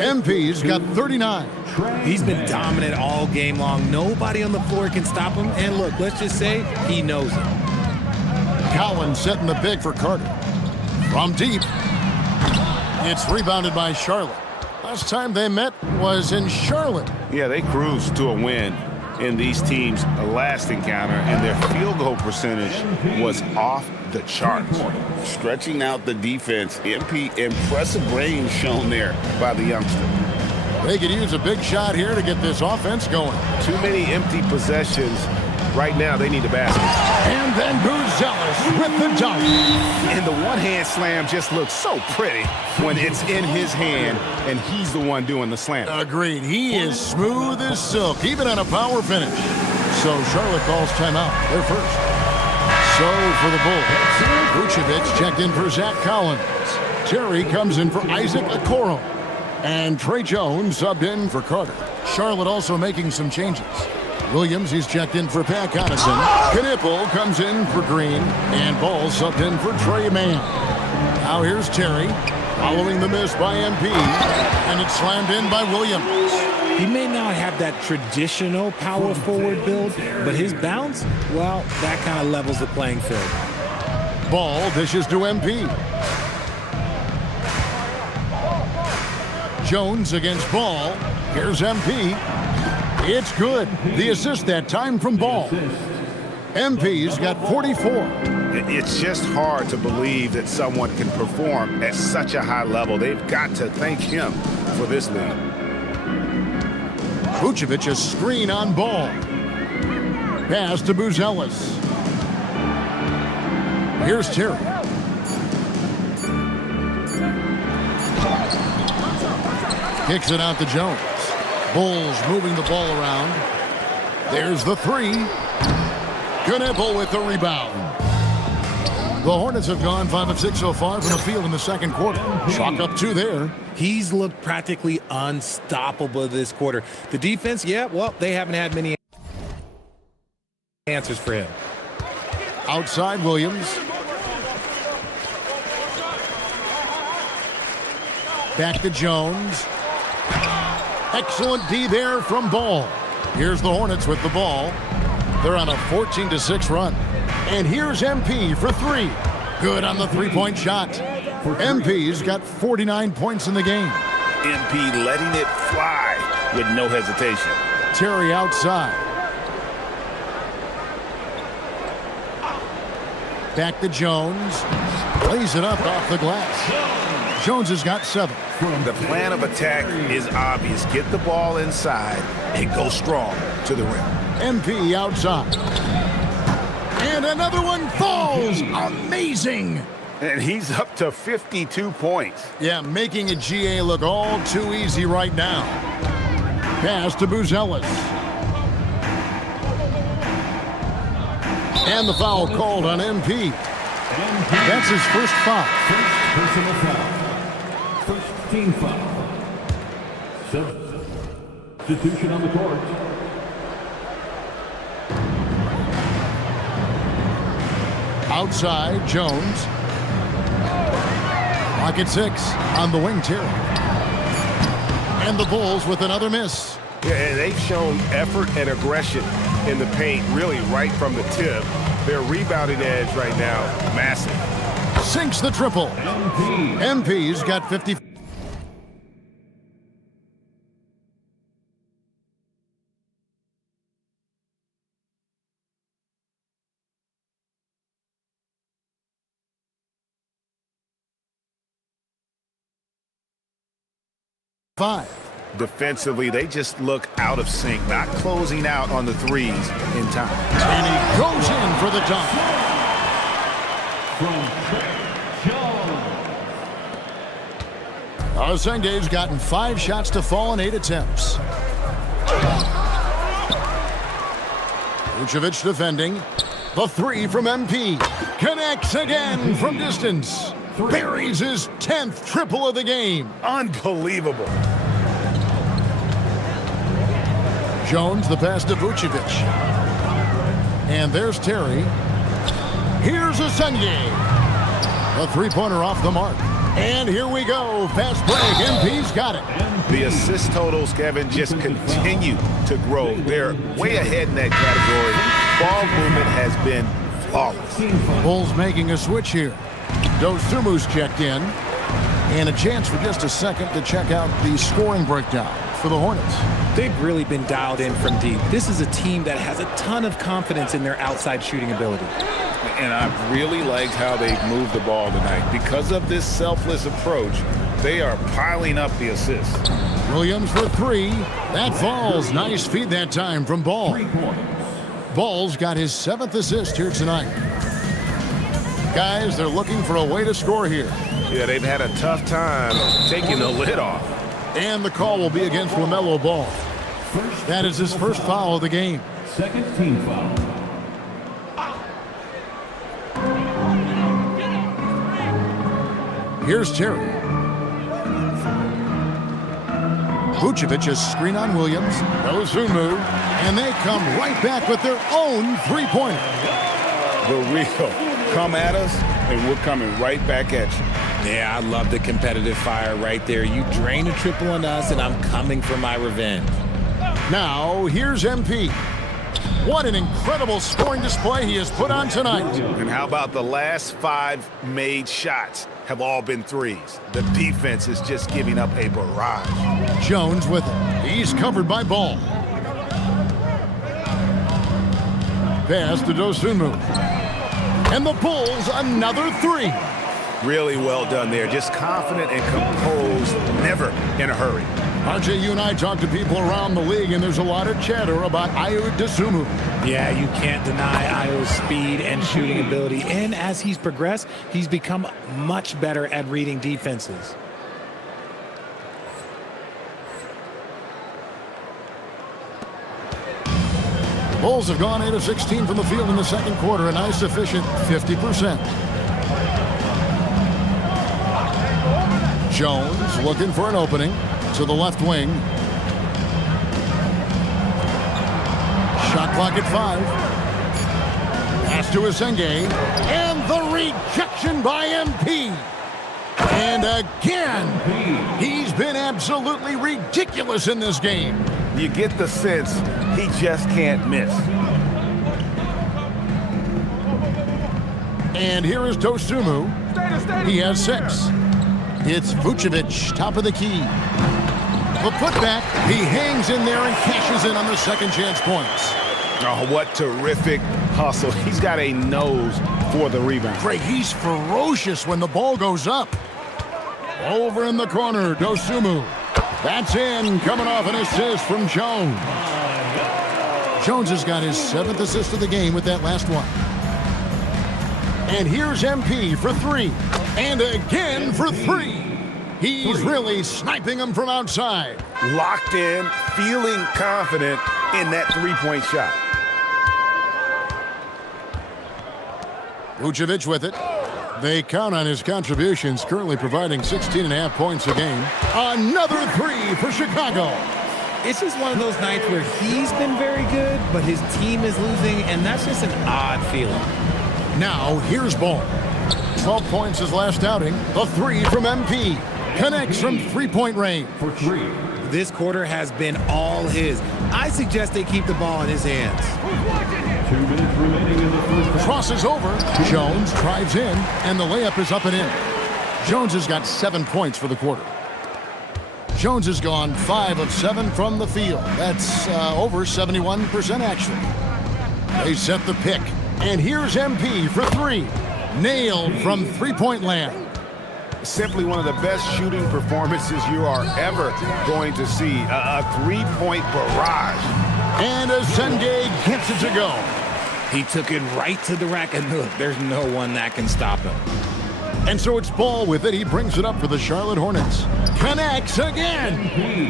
MP's got 39. He's been dominant all game long. Nobody on the floor can stop him. And look, let's just say he knows it. Collins setting the big for Carter. From deep. It's rebounded by Charlotte. Last time they met was in Charlotte. Yeah, they cruised to a win in these teams' last encounter, and their field goal percentage was off the charts. Stretching out the defense, MP, impressive range shown there by the youngster. They could use a big shot here to get this offense going. Too many empty possessions. Right now, they need a basket. And then Buzelis with the dunk. And the one-hand slam just looks so pretty when it's in his hand and he's the one doing the slam. Agreed. He is smooth as silk, even on a power finish. So Charlotte calls timeout. They're first. So for the Bulls, Vucevic checked in for Zach Collins. Terry comes in for Isaac Okoro. And Trey Jones subbed in for Carter. Charlotte also making some changes. Williams, he's checked in for Pat Connaughton. Knipple comes in for Green. And Ball subbed in for Trey Mann. Now here's Terry, following the miss by MP. And it's slammed in by Williams. He may not have that traditional power forward build, but his bounce, well, that kind of levels the playing field. Ball dishes to MP. Jones against Ball. Here's MP. It's good. The assist that time from Ball. MP's got 44. It's just hard to believe that someone can perform at such a high level. They've got to thank him for this lead. Vucevic a screen on Ball. Pass to Buzelis. Here's Terry. Kicks it out to Jones. Bulls moving the ball around. There's the three. Knipple with the rebound. The Hornets have gone 5 of 6 so far from the field in the second quarter. Chalk up 2 there. He's looked practically unstoppable this quarter. The defense, yeah, well, they haven't had many answers for him. Outside Williams. Back to Jones. Excellent D there from Ball. Here's the Hornets with the ball. They're on a 14-6 run. And here's MP for 3. Good on the three-point shot. MP's got 49 points in the game. MP letting it fly with no hesitation. Terry outside. Back to Jones. Lays it up off the glass. Jones has got 7. The plan of attack is obvious. Get the ball inside and go strong to the rim. MP outside. And another one falls. Amazing. And he's up to 52 points. Yeah, making a GA look all too easy right now. Pass to Buzelis. And the foul called on MP. That's his first foul. First personal foul. First team foul. Substitution on the court. Outside, Jones. Clock at 6 on the wing, Terry. And the Bulls with another miss. Yeah, and they've shown effort and aggression in the paint, really right from the tip. Their rebounding edge right now, massive. Sinks the triple. MP's got 50. Defensively, they just look out of sync, not closing out on the threes in time. And he goes in for the dunk. Arsende's gotten 5 shots to fall in 8 attempts. Vucevic defending. The 3 from MP. Connects again from distance. Buries his 10th triple of the game. Unbelievable. Jones, the pass to Vucevic. And there's Terry. Here's Asenge. A three-pointer off the mark. And here we go. Fast break. MP's got it. The assist totals, Kevin, just continue to grow. They're way ahead in that category. Ball movement has been flawless. Bulls making a switch here. Dosumu's checked in. And a chance for just a second to check out the scoring breakdown for the Hornets. They've really been dialed in from deep. This is a team that has a ton of confidence in their outside shooting ability. And I've really liked how they've moved the ball tonight. Because of this selfless approach, they are piling up the assists. Williams for 3. That falls. Nice feed that time from Ball. Ball's got his 7th assist here tonight. Guys, they're looking for a way to score here. Yeah, they've had a tough time taking the lid off. And the call will be against LaMelo Ball. That is his first foul of the game. Second team foul. Here's Terry. Vucevic is screen on Williams. Osumu. And they come right back with their own three-pointer. The real come at us, and we're coming right back at you. Yeah, I love the competitive fire right there. You drain a triple on us, and I'm coming for my revenge. Now, here's MP. What an incredible scoring display he has put on tonight. And how about the last 5 made shots have all been threes? The defense is just giving up a barrage. Jones with it. He's covered by Ball. Pass to Dosunmu. And the Bulls another 3. Really well done there. Just confident and composed, never in a hurry. RJ, you and I talk to people around the league, and there's a lot of chatter about Ayo Dosunmu. Yeah, you can't deny Ayo's speed and shooting ability. And as he's progressed, he's become much better at reading defenses. Bulls have gone 8 of 16 from the field in the second quarter, a nice efficient 50%. Jones looking for an opening to the left wing. Shot clock at 5. Pass to Asenge. And the rejection by MP. And again, he's been absolutely ridiculous in this game. You get the sense he just can't miss. And here is Dosunmu. He has 6. It's Vucevic, top of the key. The putback, he hangs in there and cashes in on the second chance points. Oh, what terrific hustle. He's got a nose for the rebound. Greg, he's ferocious when the ball goes up. Over in the corner, Dosunmu. That's in, coming off an assist from Jones. Jones has got his 7th assist of the game with that last one. And here's MP for 3. And again for 3. He's really sniping them from outside. Locked in, feeling confident in that 3-point shot. Vucevic with it. They count on his contributions, currently providing 16.5 points a game. Another 3 for Chicago. It's just one of those nights where he's been very good, but his team is losing, and that's just an odd feeling. Now, here's Ball. 12 points his last outing. The 3 from MP. Connects from 3-point range. For 3. This quarter has been all his. I suggest they keep the ball in his hands. 2 minutes remaining in the first half. Crosses over. Jones drives in, and the layup is up and in. Jones has got 7 points for the quarter. Jones has gone 5 of 7 from the field. That's over 71% actually. They set the pick. And here's MP for 3. Nailed from 3-point land. Simply one of the best shooting performances you are ever going to see. A 3-point barrage. And Asenge gets it to go. He took it right to the rack, and look, there's no one that can stop him. And so it's Ball with it. He brings it up for the Charlotte Hornets. Connects again.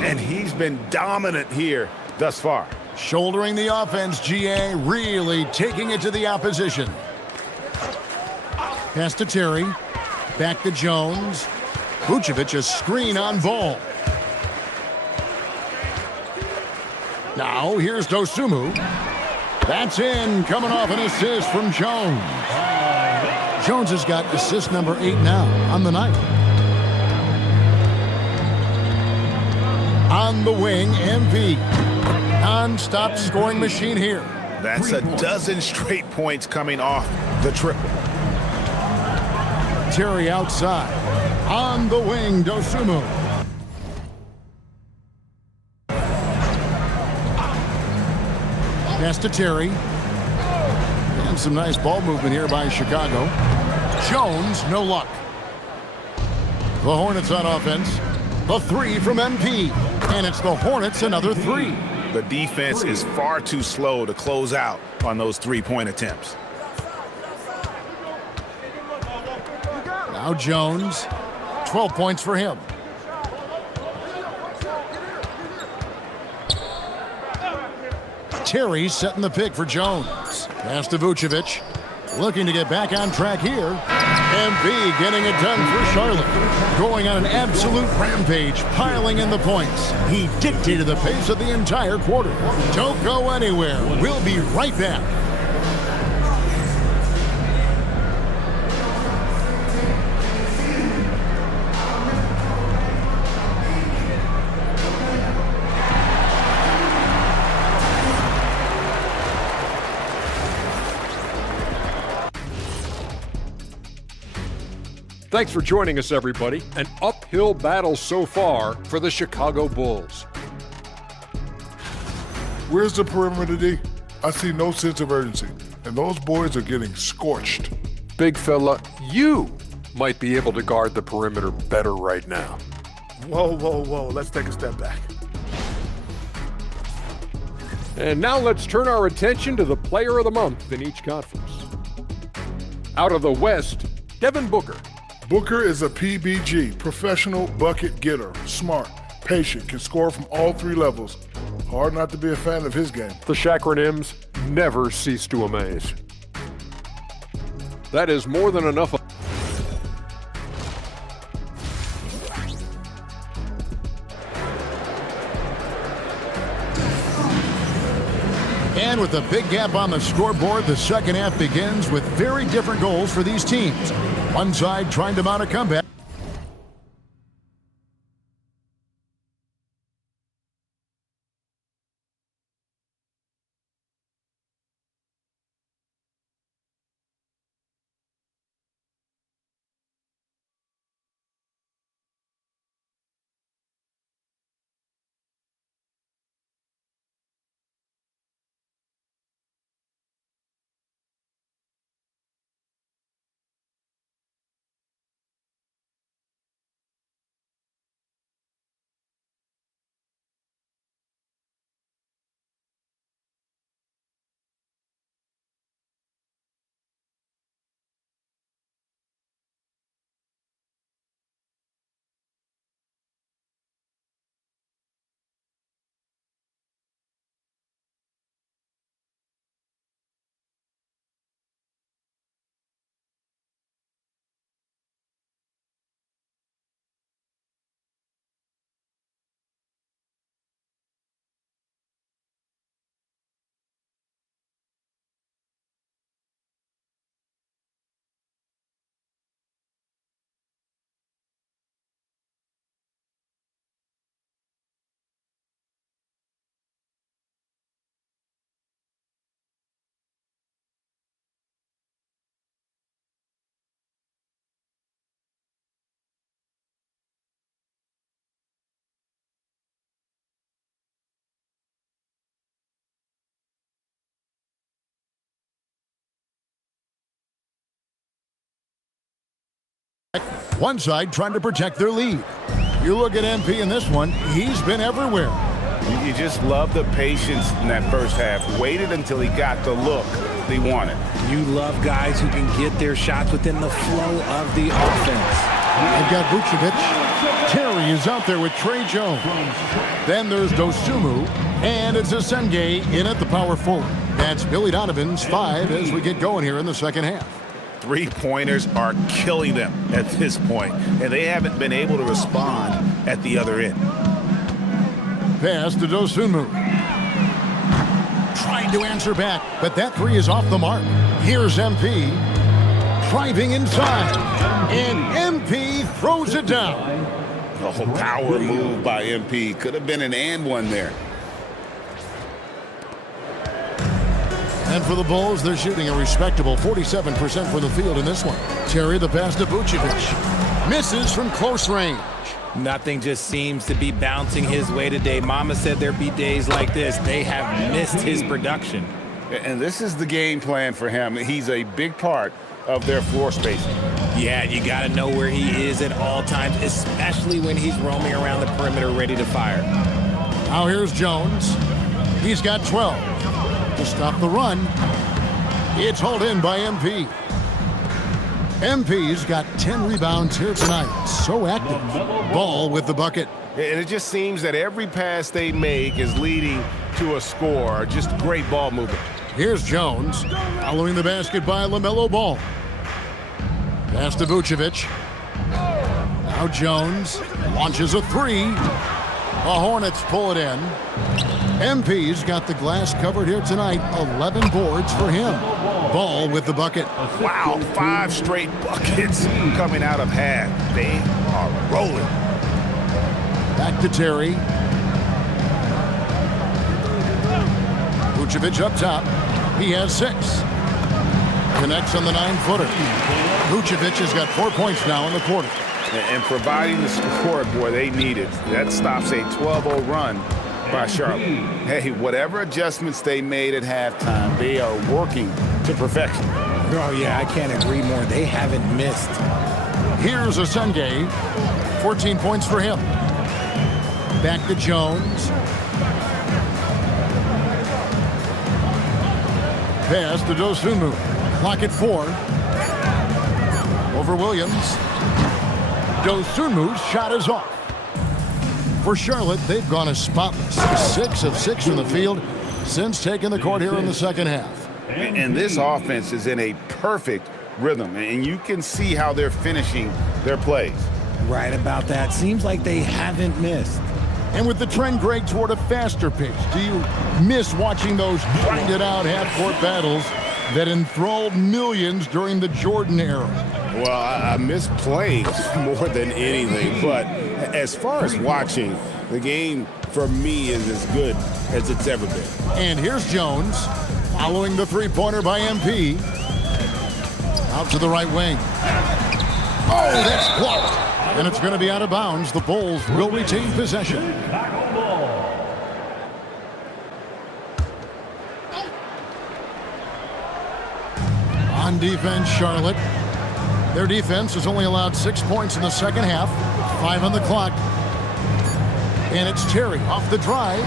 And he's been dominant here thus far. Shouldering the offense, GA, really taking it to the opposition. Pass to Terry. Back to Jones. Vucevic, a screen on Ball. Now, here's Dosunmu. That's in, coming off an assist from Jones. Jones has got assist number 8 now on the night. On the wing, MP. Non-stop scoring machine here. That's a dozen straight points coming off the triple. Terry outside. On the wing, Dosunmu. Pass to Terry. And some nice ball movement here by Chicago. Jones, no luck. The Hornets on offense. The 3 from MP. And it's the Hornets another 3. The defense is far too slow to close out on those 3-point attempts. Now Jones, 12 points for him. Terry setting the pick for Jones. Pass to Vucevic, looking to get back on track here. MP getting it done for Charlotte. Going on an absolute rampage, piling in the points. He dictated the pace of the entire quarter. Don't go anywhere. We'll be right back. Thanks for joining us, everybody. An uphill battle so far for the Chicago Bulls. Where's the perimeter, D? I see no sense of urgency, and those boys are getting scorched. Big fella, you might be able to guard the perimeter better right now. Whoa, whoa, whoa. Let's take a step back. And now let's turn our attention to the player of the month in each conference. Out of the West, Devin Booker. Booker is a PBG, professional bucket getter, smart, patient, can score from all three levels. Hard not to be a fan of his game. The Chakronims never cease to amaze. That is more than enough. And with a big gap on the scoreboard, the second half begins with very different goals for these teams. One side trying to mount a comeback. One side trying to protect their lead. You look at MP in this one, he's been everywhere. You just love the patience in that first half. Waited until he got the look he wanted. You love guys who can get their shots within the flow of the offense. They've got Vucevic. Terry is out there with Trey Jones. Then there's Dosunmu, and it's Asenge in at the power forward. That's Billy Donovan's 5 as we get going here in the second half. Three-pointers are killing them at this point, and they haven't been able to respond at the other end. Pass to Dosunmu. Trying to answer back, but that three is off the mark. Here's MP. Driving inside, and MP throws it down. Oh, power move by MP. Could have been an and one there. And for the Bulls, they're shooting a respectable 47% from the field in this one. Terry, the pass to Vucevic. Misses from close range. Nothing just seems to be bouncing his way today. Mama said there'd be days like this. They have missed his production. And this is the game plan for him. He's a big part of their floor spacing. Yeah, you got to know where he is at all times, especially when he's roaming around the perimeter ready to fire. Now here's Jones. He's got 12. To stop the run. It's hauled in by MP. MP's got 10 rebounds here tonight. So active. Ball with the bucket. And it just seems that every pass they make is leading to a score. Just great ball movement. Here's Jones. Following the basket by LaMelo Ball. Pass to Vucevic. Now Jones launches a three. The Hornets pull it in. MP's got the glass covered here tonight. 11 boards for him. Ball with the bucket. Wow, 5 straight buckets coming out of half. They are rolling. Back to Terry. Vucevic up top. He has 6. connects on the 9-footer. Vucevic has got 4 points now in the quarter. And providing the score, boy, they needed. That stops a 12-0 run by Charlotte. Hey, whatever adjustments they made at halftime, they are working to perfection. Oh, yeah, I can't agree more. They haven't missed. Here's Asenge. 14 points for him. Back to Jones. Pass to Dosunmu. Clock at 4. Over Williams. Dosunmu's shot is off. For Charlotte, they've gone as spotless. 6 of 6 from the field since taking the court here in the second half. And this offense is in a perfect rhythm, and you can see how they're finishing their plays. Right about that. Seems like they haven't missed. And with the trend, Greg, toward a faster pace, do you miss watching those grinded-out half-court battles that enthralled millions during the Jordan era? Well, I miss playing more than anything, but as far as watching, the game for me is as good as it's ever been. And here's Jones following the three-pointer by MP. Out to the right wing. Oh, that's blocked. And it's going to be out of bounds. The Bulls will retain possession. On defense, Charlotte. Their defense has only allowed 6 points in the second half. 5 on the clock. And it's Terry off the drive.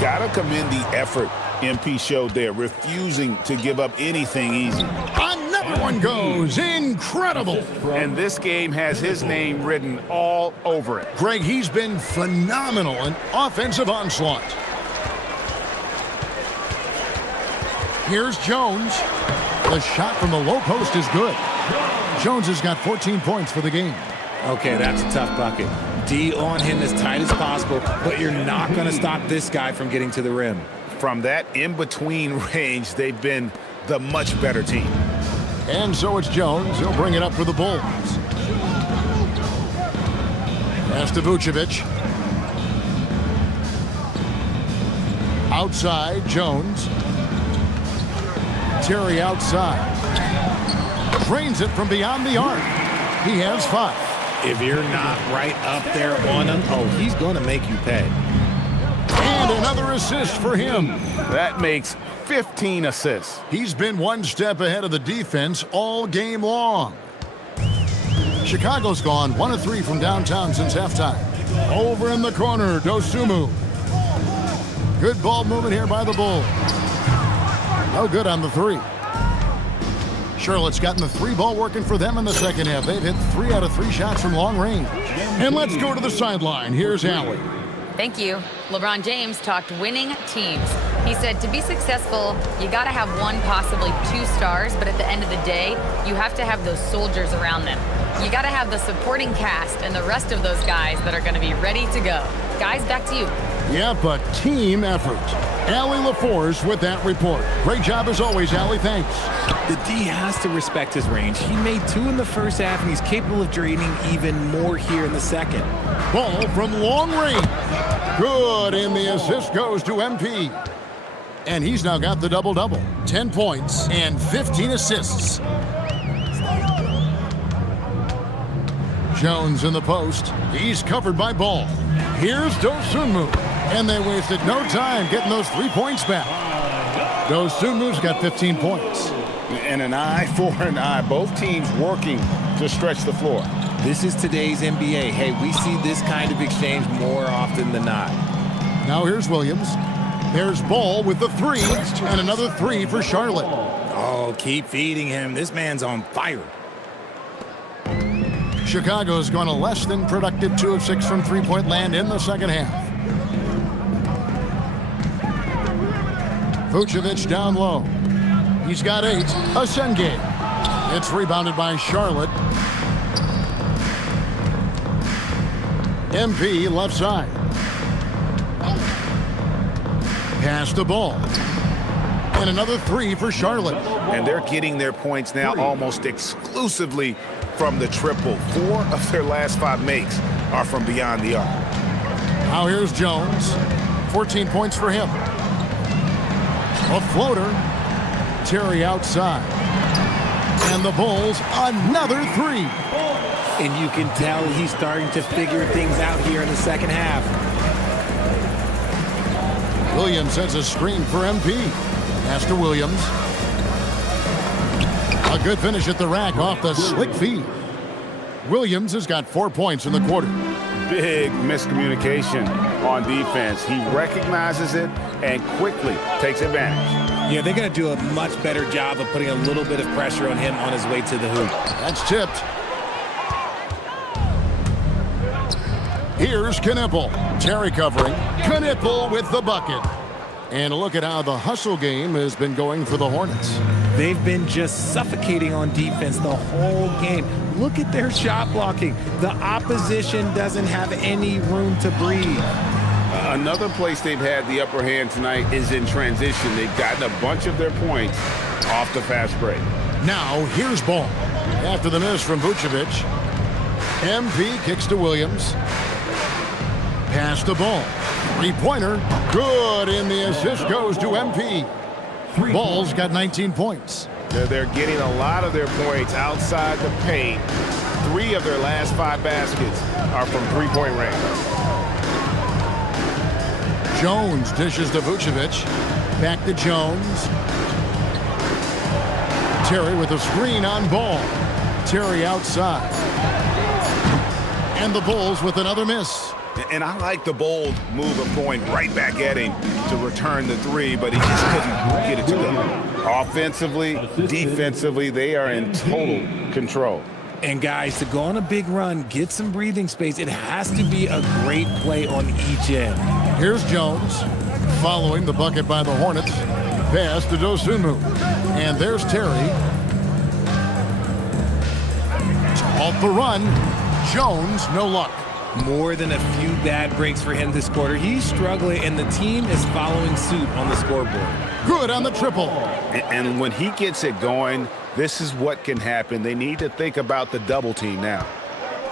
Gotta commend the effort MP showed there, refusing to give up anything easy. Another one goes. Incredible. And this game has his name written all over it. Greg, he's been phenomenal in offensive onslaught. Here's Jones. The shot from the low post is good. Jones has got 14 points for the game. Okay, that's a tough bucket. D on him as tight as possible, but you're not going to stop this guy from getting to the rim. From that in-between range, they've been the much better team. And so it's Jones. He'll bring it up for the Bulls. Pass to Vucevic. Outside, Jones. Terry outside. Drains it from beyond the arc. He has 5. If you're not right up there on him, oh, he's going to make you pay. And another assist for him. That makes 15 assists. He's been one step ahead of the defense all game long. Chicago's gone 1 of 3 from downtown since halftime. Over in the corner, Dosunmu. Good ball movement here by the Bulls. No good on the 3. Charlotte's gotten the 3 ball working for them in the second half. They've hit 3 out of 3 shots from long range. And let's go to the sideline. Here's Allie. Thank you. LeBron James talked winning teams. He said to be successful, you got to have 1, possibly 2 stars, but at the end of the day, you have to have those soldiers around them. You got to have the supporting cast and the rest of those guys that are going to be ready to go. Guys, back to you. Yep, a team effort. Allie LaForce with that report. Great job as always, Allie. Thanks. The D has to respect his range. He made 2 in the first half, and he's capable of draining even more here in the second. Ball from long range. Good, and the assist goes to MP. And he's now got the double-double. 10 points and 15 assists. Jones in the post. He's covered by Ball. Here's Dosunmu. And they wasted no time getting those 3 points back. Dosunmu's got 15 points. And an eye for an eye. Both teams working to stretch the floor. This is today's NBA. Hey, we see this kind of exchange more often than not. Now here's Williams. There's Ball with the 3, and another 3 for Charlotte. Oh, keep feeding him. This man's on fire. Chicago's gone a less than productive 2 of 6 from three-point land in the second half. Vucevic down low. He's got 8. Asenge. It's rebounded by Charlotte. MP left side. Pass the ball. And another 3 for Charlotte. And they're getting their points now almost exclusively from the triple. 4 of their last 5 makes are from beyond the arc. Now here's Jones. 14 points for him. A floater. Terry outside. And the Bulls, another three. And you can tell he's starting to figure things out here in the second half. Williams sets a screen for MP. Pass to Williams. A good finish at the rack off the slick feed. Williams has got 4 points in the quarter. Big miscommunication on defense. He recognizes it and quickly takes advantage. Yeah, they're going to do a much better job of putting a little bit of pressure on him on his way to the hoop. That's tipped. Here's Knipple. Terry covering. Knipple with the bucket. And a look at how the hustle game has been going for the Hornets. They've been just suffocating on defense the whole game. Look at their shot blocking. The opposition doesn't have any room to breathe. Another place they've had the upper hand tonight is in transition. They've gotten a bunch of their points off the fast break. Now here's Ball. After the miss from Vucevic. MP kicks to Williams. Pass the ball. Three-pointer. Good, and the assist goes to MP. Ball's got 19 points. They're getting a lot of their points outside the paint. 3 of their last 5 baskets are from three-point range. Jones dishes to Vucevic. Back to Jones. Terry with a screen on Ball. Terry outside. And the Bulls with another miss. And I like the bold move of going right back at him to return the 3, but he just couldn't get it to go. Offensively, defensively, they are in total control. And guys, to go on a big run, get some breathing space, it has to be a great play on each end. Here's Jones following the bucket by the Hornets. Pass to Dosunmu. And there's Terry. Off the run. Jones, no luck. More than a few bad breaks for him this quarter. He's struggling, and the team is following suit on the scoreboard. Good on the triple. And when he gets it going, this is what can happen. They need to think about the double team now.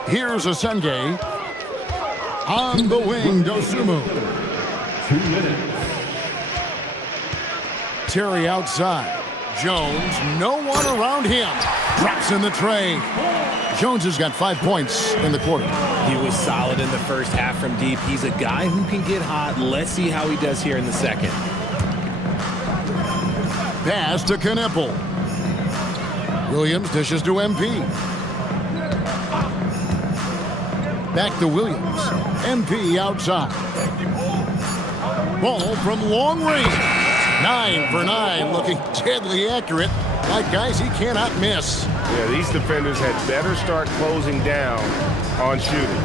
Here's Asenge. On the wing, Dosunmu. 2 minutes. Terry outside. Jones, no one around him. Drops in the tray. Jones has got 5 points in the quarter. He was solid in the first half from deep. He's a guy who can get hot. Let's see how he does here in the second. Pass to Knipple. Williams dishes to MP. Back to Williams. MP outside. Ball from long range. 9 for 9, looking deadly accurate. Like guys he cannot miss. Yeah, these defenders had better start closing down on shooting.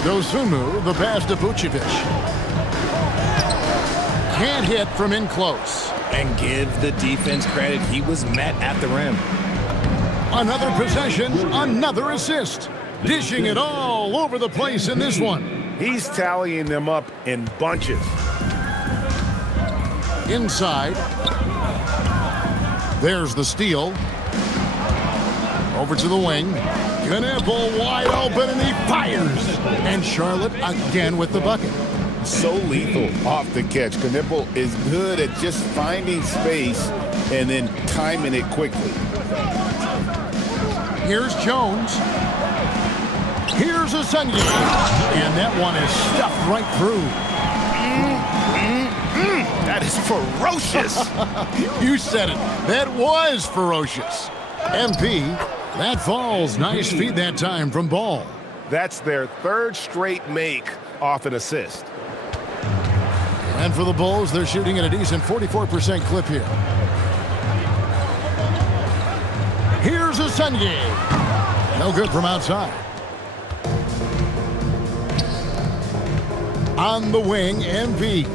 Dosunmu, the pass to Vucevic. Can't hit from in close. And give the defense credit. He was met at the rim. Another possession, another assist. Dishing it all over the place in this one. He's tallying them up in bunches. Inside. There's the steal. Over to the wing. Knipple wide open, and he fires. And Charlotte again with the bucket. So lethal off the catch. Knipple is good at just finding space and then timing it quickly. Here's Jones. Here's Asenge. And that one is stuffed right through. That is ferocious. You said it. That was ferocious. MP, that falls. Nice feed that time from Ball. That's their 3rd straight make off an assist. And for the Bulls, they're shooting at a decent 44% clip here. Here's Asenge. No good from outside. On the wing, MP.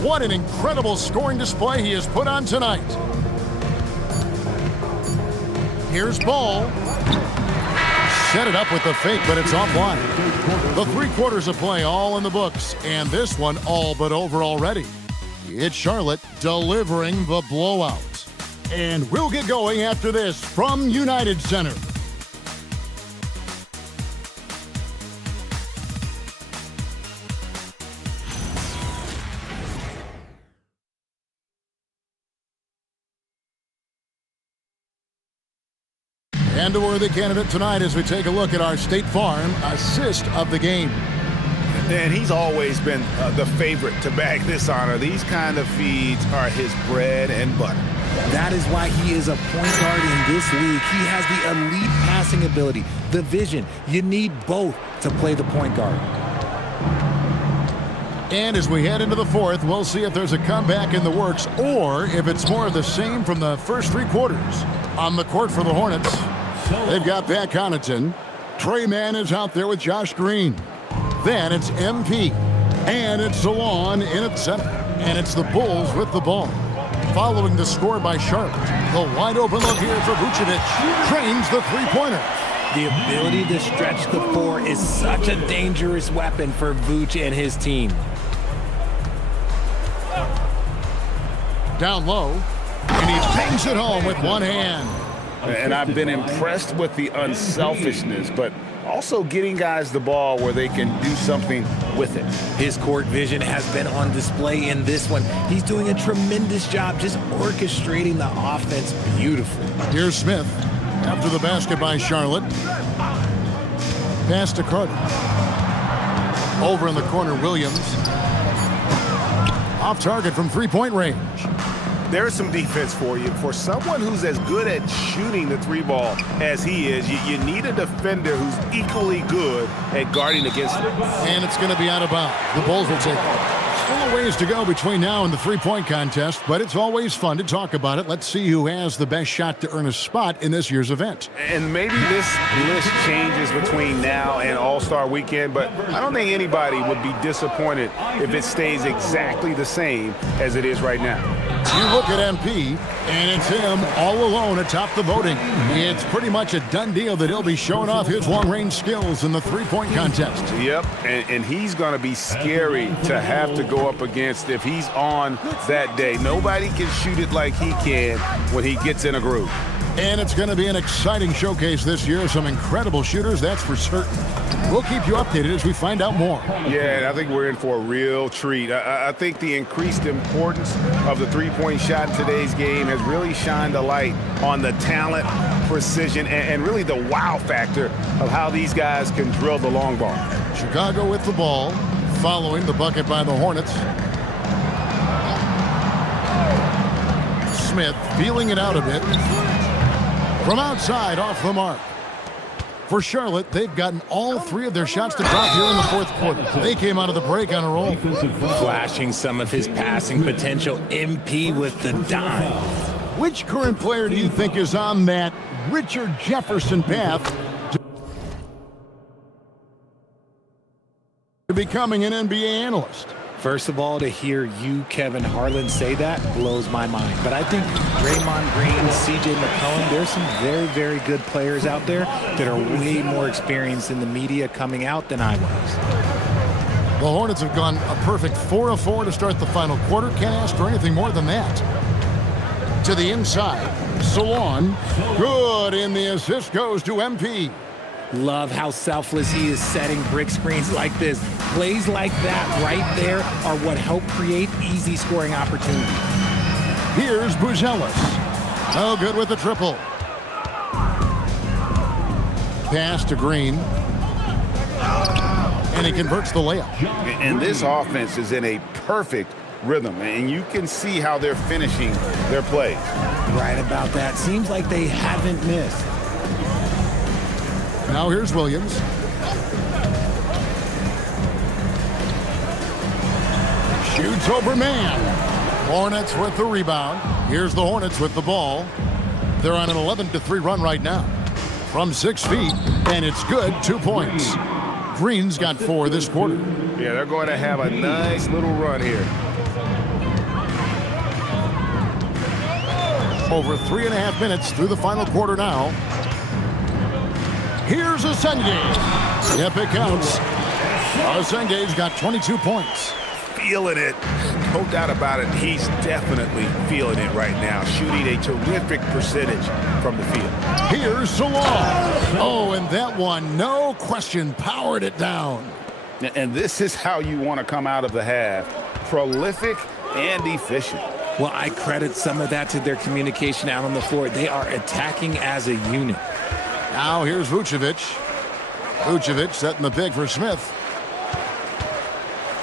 What an incredible scoring display he has put on tonight. Here's Ball. Set it up with the fake, but it's offline. The 3 quarters of play all in the books, and this one all but over already. It's Charlotte delivering the blowout. And we'll get going after this from United Center. And a worthy candidate tonight as we take a look at our State Farm assist of the game. And he's always been the favorite to bag this honor. These kind of feeds are his bread and butter. That is why he is a point guard in this league. He has the elite passing ability, the vision. You need both to play the point guard. And as we head into the fourth, we'll see if there's a comeback in the works or if it's more of the same from the first three quarters. On the court for the Hornets, they've got Pat Connaughton. Trey Mann is out there with Josh Green. Then it's MP. And it's Salon in at center. And it's the Bulls with the ball. Following the score by Charlotte, the wide open look here for Vucevic. Trains the three-pointer. The ability to stretch the floor is such a dangerous weapon for Vooch and his team. Down low, and he bangs it home with one hand. And I've been impressed with the unselfishness, but also getting guys the ball where they can do something with it. His court vision has been on display in this one. He's doing a tremendous job just orchestrating the offense beautifully. Here's Smith after the basket by Charlotte. Pass to Carter. Over in the corner, Williams. Off target from three-point range. There's some defense for you. For someone who's as good at shooting the three ball as he is, you need a defender who's equally good at guarding against him. And it's going to be out of bounds. The Bulls will take it. Still a ways to go between now and the three-point contest, but it's always fun to talk about it. Let's see who has the best shot to earn a spot in this year's event. And maybe this list changes between now and All-Star Weekend, but I don't think anybody would be disappointed if it stays exactly the same as it is right now. You look at MP, and it's him all alone atop the voting. It's pretty much a done deal that he'll be showing off his long-range skills in the three-point contest. Yep, and he's going to be scary to have to go up against if he's on that day. Nobody can shoot it like he can when he gets in a groove. And it's going to be an exciting showcase this year. Some incredible shooters, that's for certain. We'll keep you updated as we find out more. Yeah, I think we're in for a real treat. I think the increased importance of the three-point shot in today's game has really shined a light on the talent, precision, and really the wow factor of how these guys can drill the long ball. Chicago with the ball, following the bucket by the Hornets. Smith feeling it out a bit. From outside, off the mark. For Charlotte, they've gotten all three of their shots to drop here in the fourth quarter. They came out of the break on a roll. Flashing some of his passing potential, MP with the dime. Which current player do you think is on that Richard Jefferson path to becoming an NBA analyst? First of all, to hear you, Kevin Harlan, say that blows my mind. But I think Draymond Green, C.J. McCollum, there's some very, very good players out there that are way more experienced in the media coming out than I was. The Hornets have gone a perfect 4 of 4 to start the final quarter. Can't ask for anything more than that. To the inside, Salon. Good, and the assist goes to MP. Love how selfless he is setting brick screens like this. Plays like that right there are what help create easy scoring opportunities. Here's Buzelis. No good with the triple. Pass to Green. And he converts the layup. And this offense is in a perfect rhythm, and you can see how they're finishing their plays. Right about that. Seems like they haven't missed. Now here's Williams. Shoots over man. Hornets with the rebound. Here's the Hornets with the ball. They're on an 11-3 run right now. From 6 feet, and it's good, 2 points. Green's got 4 this quarter. Yeah, they're going to have a nice little run here. Over 3.5 minutes through the final quarter now. Here's Asenge. Yep, it counts. Asenge's got 22 points. Feeling it. No doubt about it. He's definitely feeling it right now. Shooting a terrific percentage from the field. Here's Salon. Oh, and that one, no question, powered it down. And this is how you want to come out of the half. Prolific and efficient. Well, I credit some of that to their communication out on the floor. They are attacking as a unit. Now here's Vucevic. Vucevic setting the pick for Smith.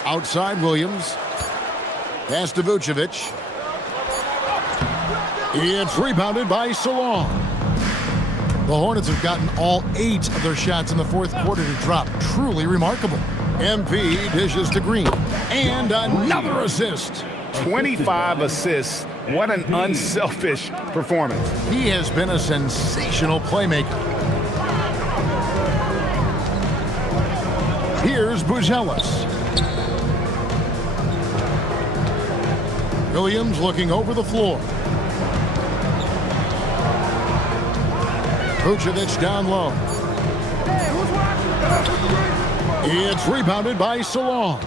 Outside Williams. Pass to Vucevic. It's rebounded by Salon. The Hornets have gotten all 8 of their shots in the fourth quarter to drop. Truly remarkable. MP dishes to Green. And another assist. 25 assists. What an unselfish performance. He has been a sensational playmaker. Here's Buzelis. Williams looking over the floor. Vucevic down low. It's rebounded by Salon.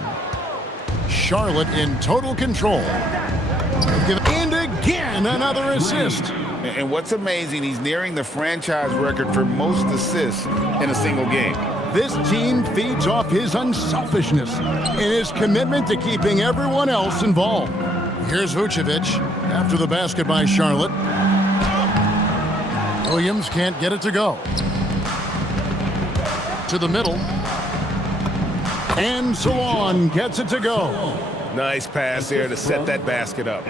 Charlotte in total control. And again, another assist. And what's amazing, he's nearing the franchise record for most assists in a single game. This team feeds off his unselfishness and his commitment to keeping everyone else involved. Here's Vucevic after the basket by Charlotte. Williams can't get it to go. To the middle. And Salon gets it to go. Nice pass there to set that basket up.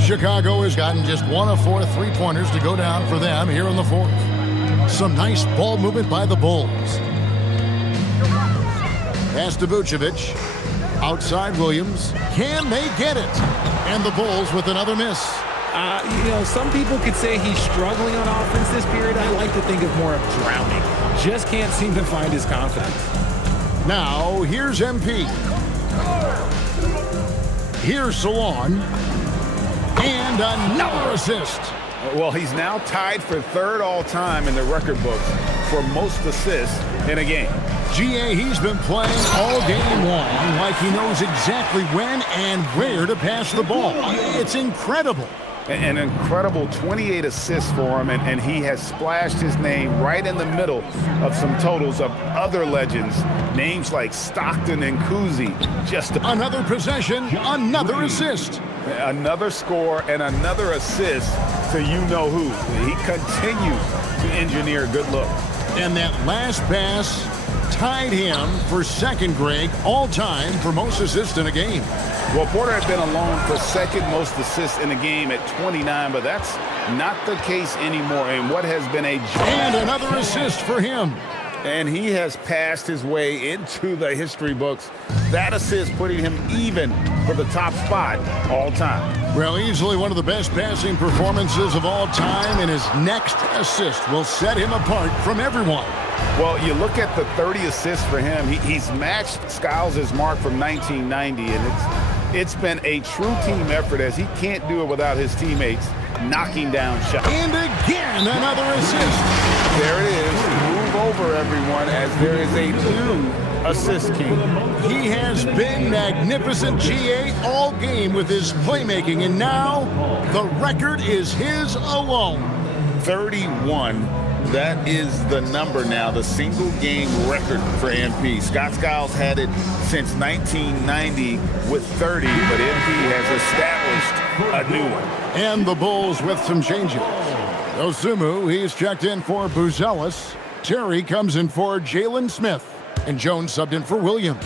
Chicago has gotten just 1 of 4 3-pointers to go down for them here in the fourth. Some nice ball movement by the Bulls. Pass to Vucevic. Outside Williams. Can they get it? And the Bulls with another miss. Some people could say he's struggling on offense this period. I like to think of more of drowning. Just can't seem to find his confidence. Now, here's MP. Here's Salon. And another assist. Well, he's now tied for 3rd all-time in the record books for most assists in a game. GA, he's been playing all game long like he knows exactly when and where to pass the ball. It's incredible. An incredible 28 assists for him, and he has splashed his name right in the middle of some totals of other legends, names like Stockton and Cousy. Another possession, another assist. Another score and another assist to you-know-who. He continues to engineer a good look. And that last pass tied him for second, Greg, all-time for most assists in a game. Well, Porter had been alone for second most assists in a game at 29, but that's not the case anymore. And what has been and another assist for him. And he has passed his way into the history books. That assist putting him even for the top spot all time. Well, easily one of the best passing performances of all time, and his next assist will set him apart from everyone. Well, you look at the 30 assists for him. He's matched Skiles' mark from 1990, and it's been a true team effort as he can't do it without his teammates knocking down shots. And again, another assist. There it is. Move over, everyone, as there is a new assist king. He has been magnificent, GA, all game with his playmaking, and now the record is his alone. 31. That is the number now, the single game record for MP. Scott Skiles had it since 1990 with 30, but MP has established a new one. And the Bulls with some changes. Osumu, he's checked in for Buzelis. Terry comes in for Jalen Smith. And Jones subbed in for Williams.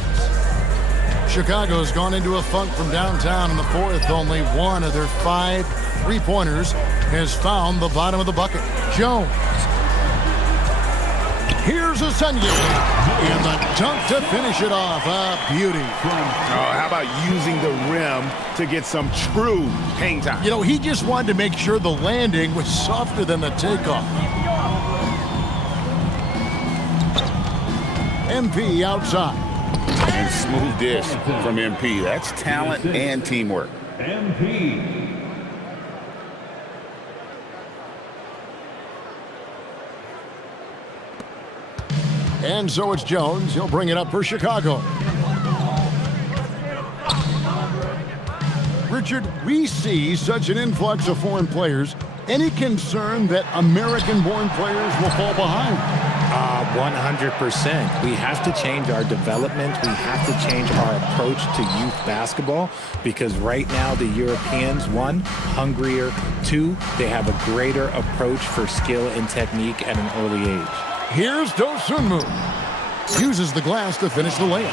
Chicago's gone into a funk from downtown in the fourth. Only one of their 5 3-pointers has found the bottom of the bucket. Jones. Here's a Sunday. And the dunk to finish it off. A beauty. How about using the rim to get some true hang time? You know, he just wanted to make sure the landing was softer than the takeoff. MP outside. And smooth dish from MP. That's talent and teamwork. MP. And so it's Jones. He'll bring it up for Chicago. Richard, we see such an influx of foreign players. Any concern that American-born players will fall behind? 100%. We have to change our development. We have to change our approach to youth basketball because right now the Europeans, one, hungrier, two, they have a greater approach for skill and technique at an early age. Here's Dosunmu. Uses the glass to finish the layup.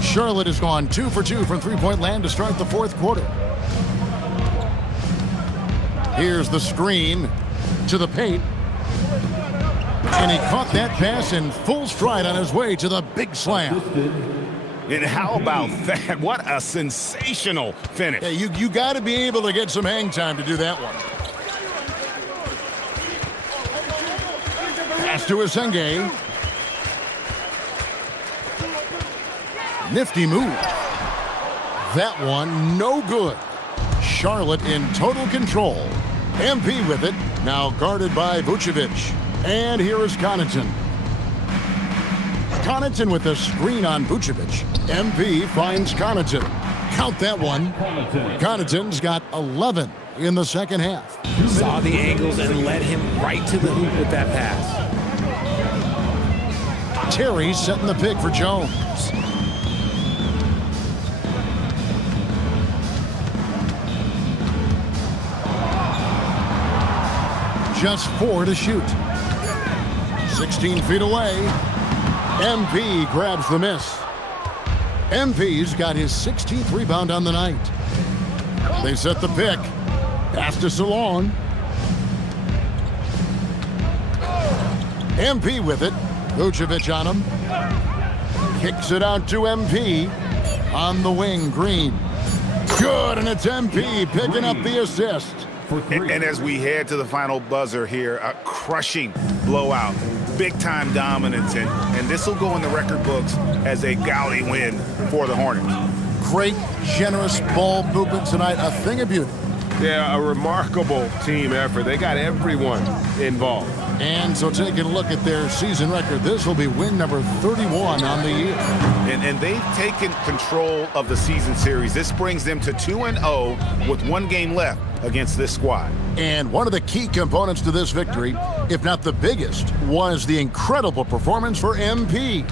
Charlotte has gone 2 for 2 from three-point land to start the fourth quarter. Here's the screen to the paint. And he caught that pass in full stride on his way to the big slam. And how about that? What a sensational finish. Hey, you got to be able to get some hang time to do that one. Pass to Asenge. Nifty move. That one, no good. Charlotte in total control. MP with it, now guarded by Vucevic. And here is Connaughton. Connaughton with a screen on Vucevic. MP finds Connaughton. Count that one. Connaughton's got 11 in the second half. Saw the angles and led him right to the hoop with that pass. Terry setting the pick for Jones. Just 4 to shoot. 16 feet away. MP grabs the miss. MP's got his 16th rebound on the night. They set the pick. Pass to Salon. MP with it. Vucevic on him. Kicks it out to MP. On the wing, Green. Good, and it's MP picking up the assist. And as we head to the final buzzer here, a crushing blowout, big-time dominance, and this will go in the record books as a gaudy win for the Hornets. Great, generous ball movement tonight, a thing of beauty. Yeah, a remarkable team effort. They got everyone involved. And so taking a look at their season record, this will be win number 31 on the year. And they've taken control of the season series. This brings them to 2-0 with 1 game left against this squad. And one of the key components to this victory, if not the biggest, was the incredible performance for MP.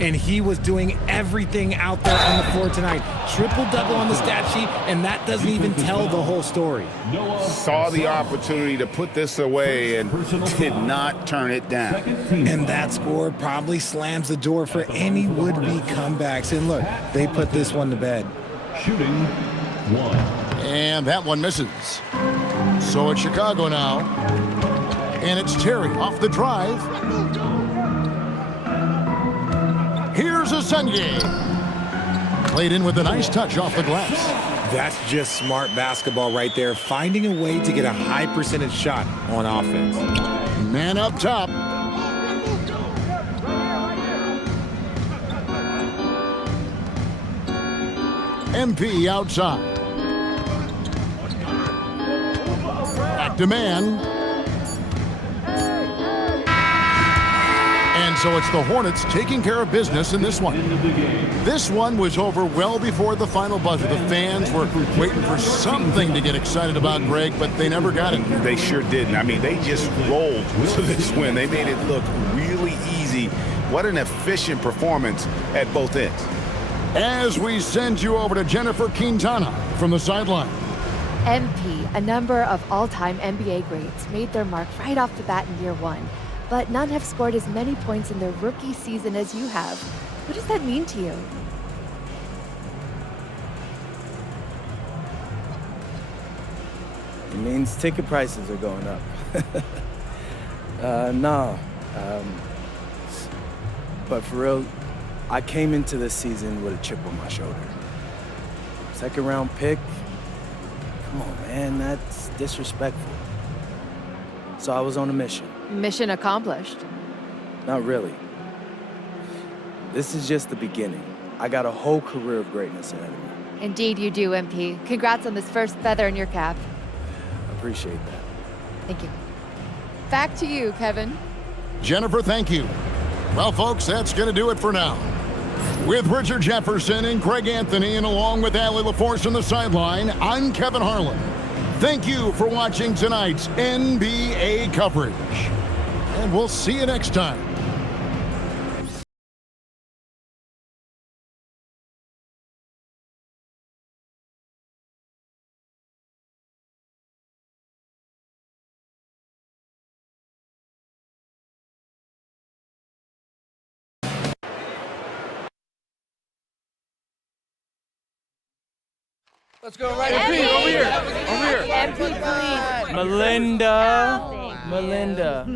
And he was doing everything out there on the floor tonight. Triple-double on the stat sheet, and that doesn't even tell the whole story. Saw the opportunity to put this away and did not turn it down. And that score probably slams the door for any would-be comebacks. And look, they put this one to bed. Shooting 1. And that one misses. So it's Chicago now. And it's Terry off the drive. Here's Asenge. Played in with a nice touch off the glass. That's just smart basketball right there, finding a way to get a high percentage shot on offense. Man up top. MP outside. Back to man. And so it's the Hornets taking care of business in this one. This one was over well before the final buzzer. The fans were waiting for something to get excited about, Greg, but they never got it. They sure didn't. I mean, they just rolled to this win. They made it look really easy. What an efficient performance at both ends. As we send you over to Jennifer Quintana from the sideline. MP, a number of all-time NBA greats, made their mark right off the bat in year 1. But none have scored as many points in their rookie season as you have. What does that mean to you? It means ticket prices are going up. But for real, I came into this season with a chip on my shoulder. Second round pick? Come on, man, that's disrespectful. So I was on a mission. Mission accomplished. Not really. This is just the beginning. I got a whole career of greatness ahead of me. Indeed you do, MP. Congrats on this first feather in your cap. I appreciate that. Thank you. Back to you, Kevin. Jennifer, thank you. Well, folks, that's going to do it for now. With Richard Jefferson and Greg Anthony, and along with Allie LaForce on the sideline, I'm Kevin Harlan. Thank you for watching tonight's NBA coverage. And we'll see you next time. Let's go right MP, over here. Over here. MP, please. Melinda.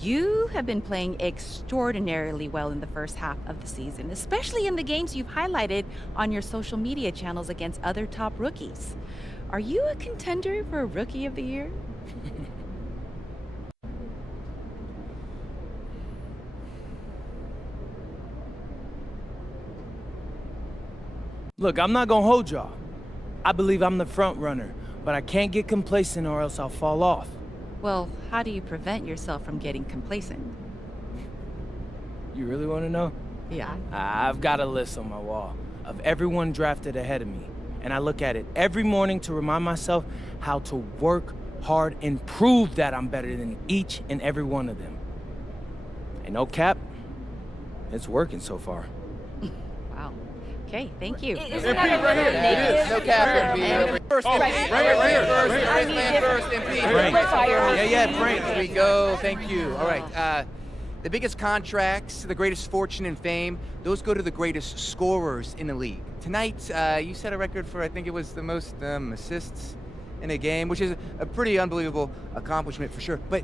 You have been playing extraordinarily well in the first half of the season, especially in the games you've highlighted on your social media channels against other top rookies. Are you a contender for Rookie of the Year? Look, I'm not gonna hold y'all. I believe I'm the front runner, but I can't get complacent or else I'll fall off. Well, how do you prevent yourself from getting complacent? You really want to know? Yeah. I've got a list on my wall of everyone drafted ahead of me, and I look at it every morning to remind myself how to work hard and prove that I'm better than each and every one of them. And no cap, it's working so far. Wow. Okay, thank you. Isn't that right here? Negative? No cap, MP. First, right here. First, MP. Frank. Yeah, Frank. There we go. Thank you. All right. The biggest contracts, the greatest fortune and fame, those go to the greatest scorers in the league. Tonight, you set a record for, I think it was the most assists in a game, which is a pretty unbelievable accomplishment for sure. But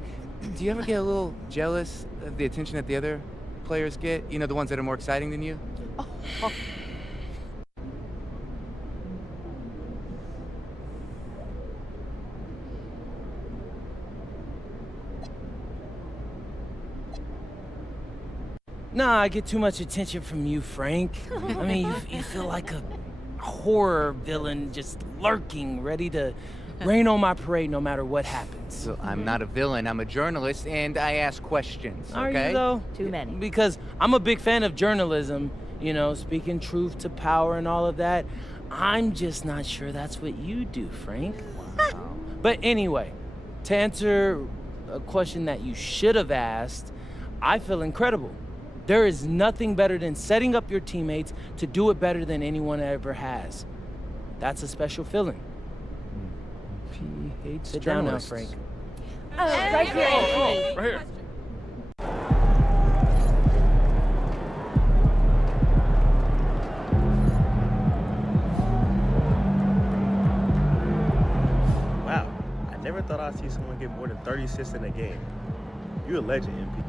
do you ever get a little jealous of the attention that the other players get? You know, the ones that are more exciting than you? Oh. Nah, I get too much attention from you, Frank. I mean, you feel like a horror villain just lurking, ready to rain on my parade no matter what happens. So I'm not a villain, I'm a journalist, and I ask questions, Are okay? you, though? Too many. Because I'm a big fan of journalism, you know, speaking truth to power and all of that. I'm just not sure that's what you do, Frank. Wow. But anyway, to answer a question that you should have asked, I feel incredible. There is nothing better than setting up your teammates to do it better than anyone ever has. That's a special feeling. Sit down now, Frank. Oh, right here. Right here. Wow, I never thought I'd see someone get more than 30 assists in a game. You're a legend, MP.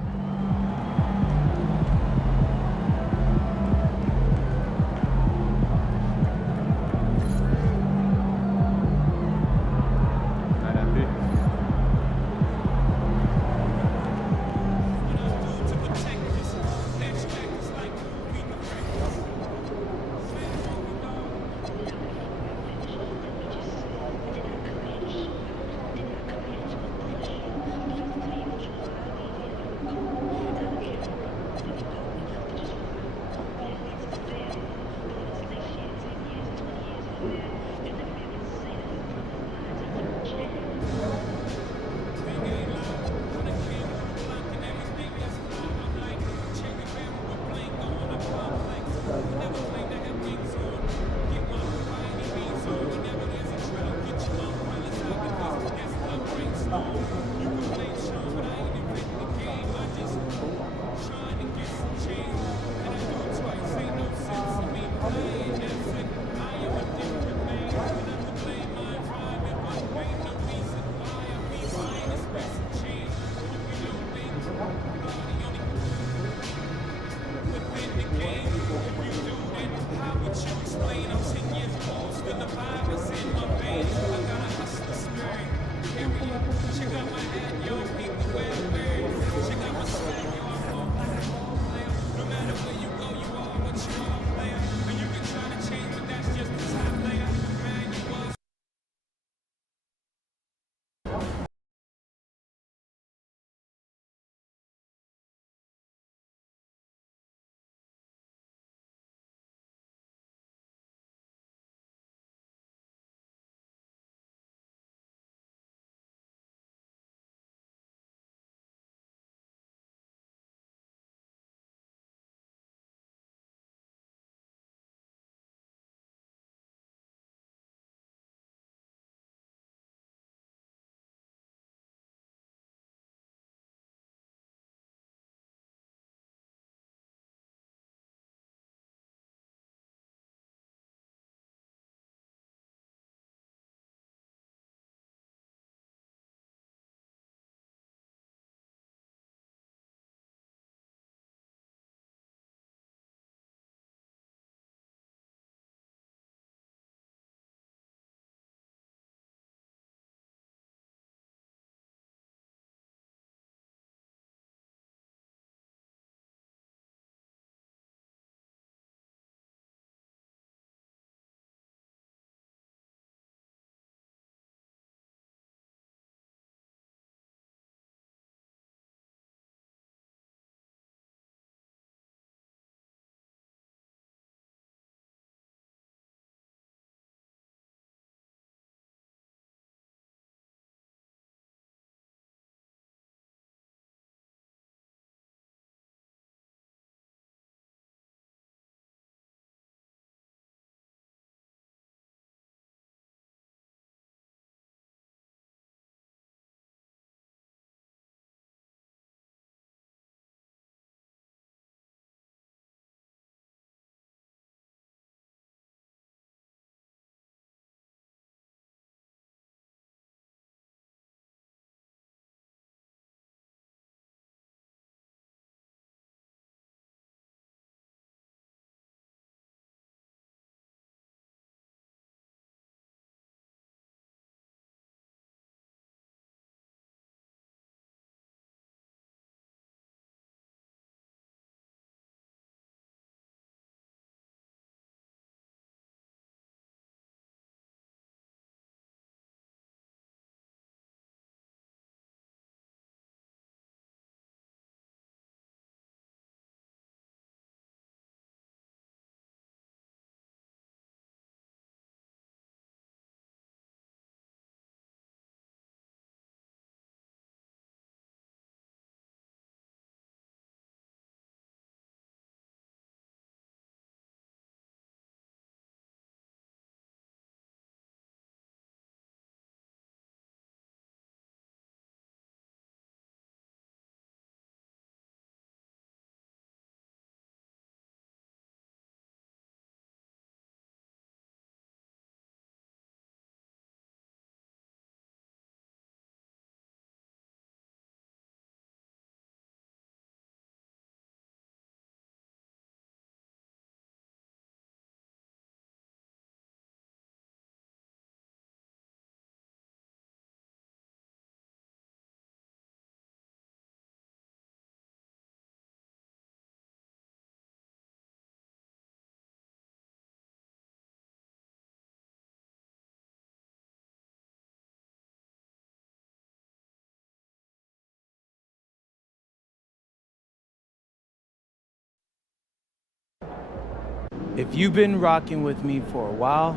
If you've been rocking with me for a while,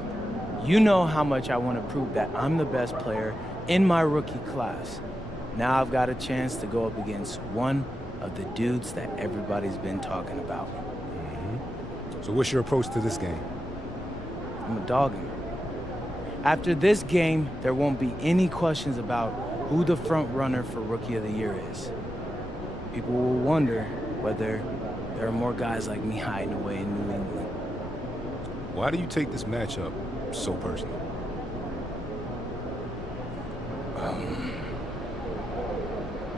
you know how much I want to prove that I'm the best player in my rookie class. Now I've got a chance to go up against one of the dudes that everybody's been talking about. So what's your approach to this game? I'm a dog him. After this game, there won't be any questions about who the front runner for Rookie of the Year is. People will wonder whether there are more guys like me hiding away in New England. Why do you take this matchup so personal?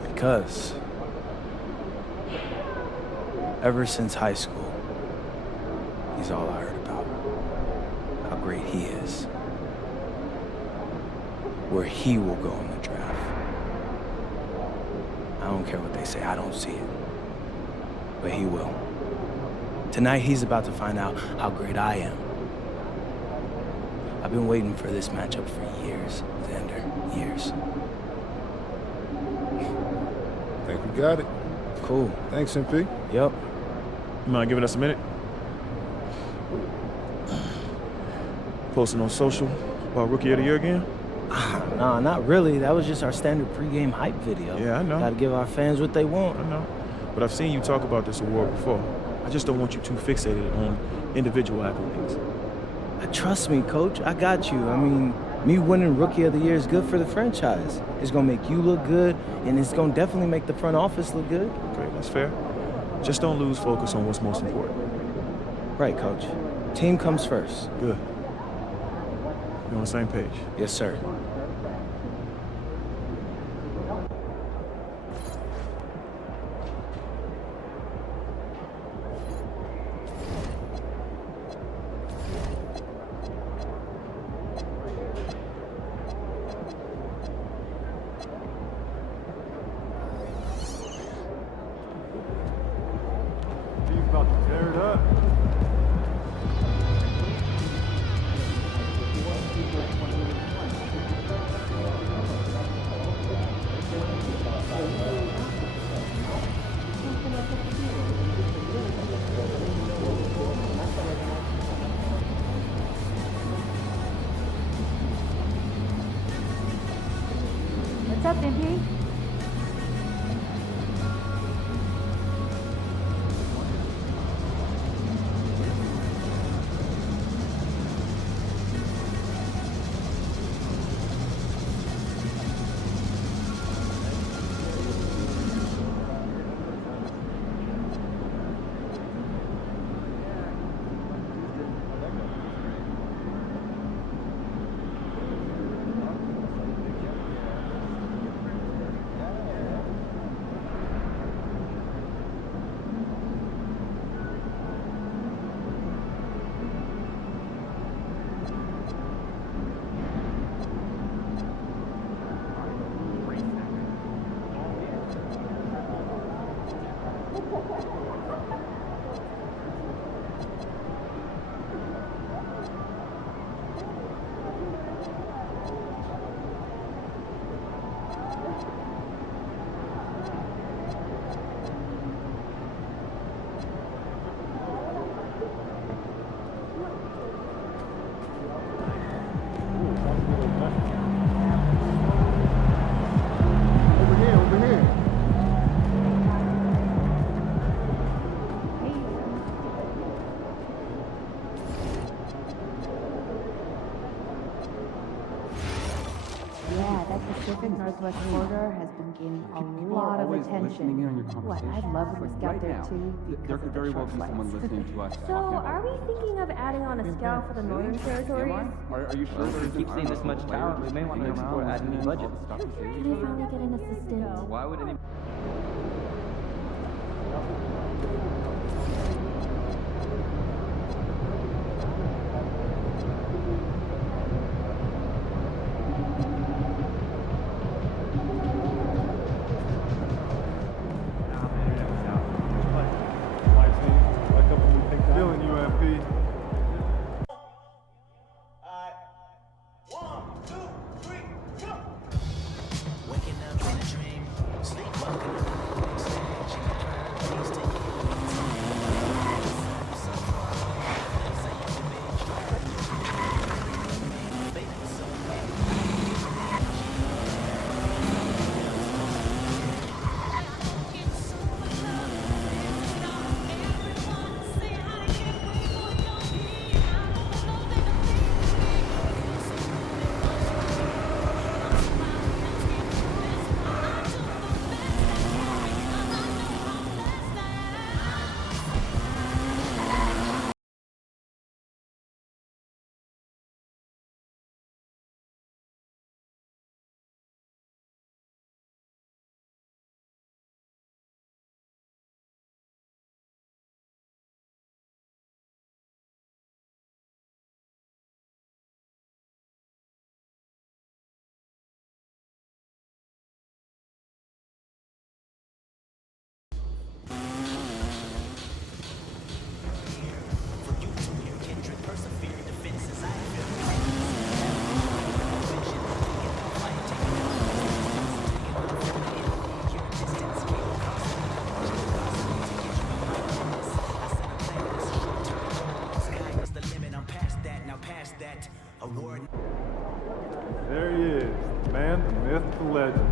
Because ever since high school, he's all I heard about. How great he is. Where he will go in the draft. I don't care what they say, I don't see it. But he will. Tonight he's about to find out how great I am. I've been waiting for this matchup for years, Xander, years. I think we got it. Cool. Thanks, MP. Yep. You mind giving us a minute? Posting on social about Rookie of the Year again? Nah, not really. That was just our standard pregame hype video. Yeah, I know. Gotta give our fans what they want. I know. But I've seen you talk about this award before. I just don't want you too fixated on individual accolades. Trust me, Coach. I got you. I mean, me winning Rookie of the Year is good for the franchise. It's gonna make you look good, and it's gonna definitely make the front office look good. Okay, that's fair. Just don't lose focus on what's most important. Right, Coach. Team comes first. Good. You're on the same page. Yes, sir. What's up, MP? Pacific Northwest corridor has been gaining a lot of attention. What, I'd love to scout there too, There could very well be someone listening to us. So, are we thinking of adding on a scout for the Northern Territories? Are you sure? If we keep seeing this much talent, we may want to explore adding new budget. Can I finally get an assistant? Why would any... There he is, the man, the myth, the legend.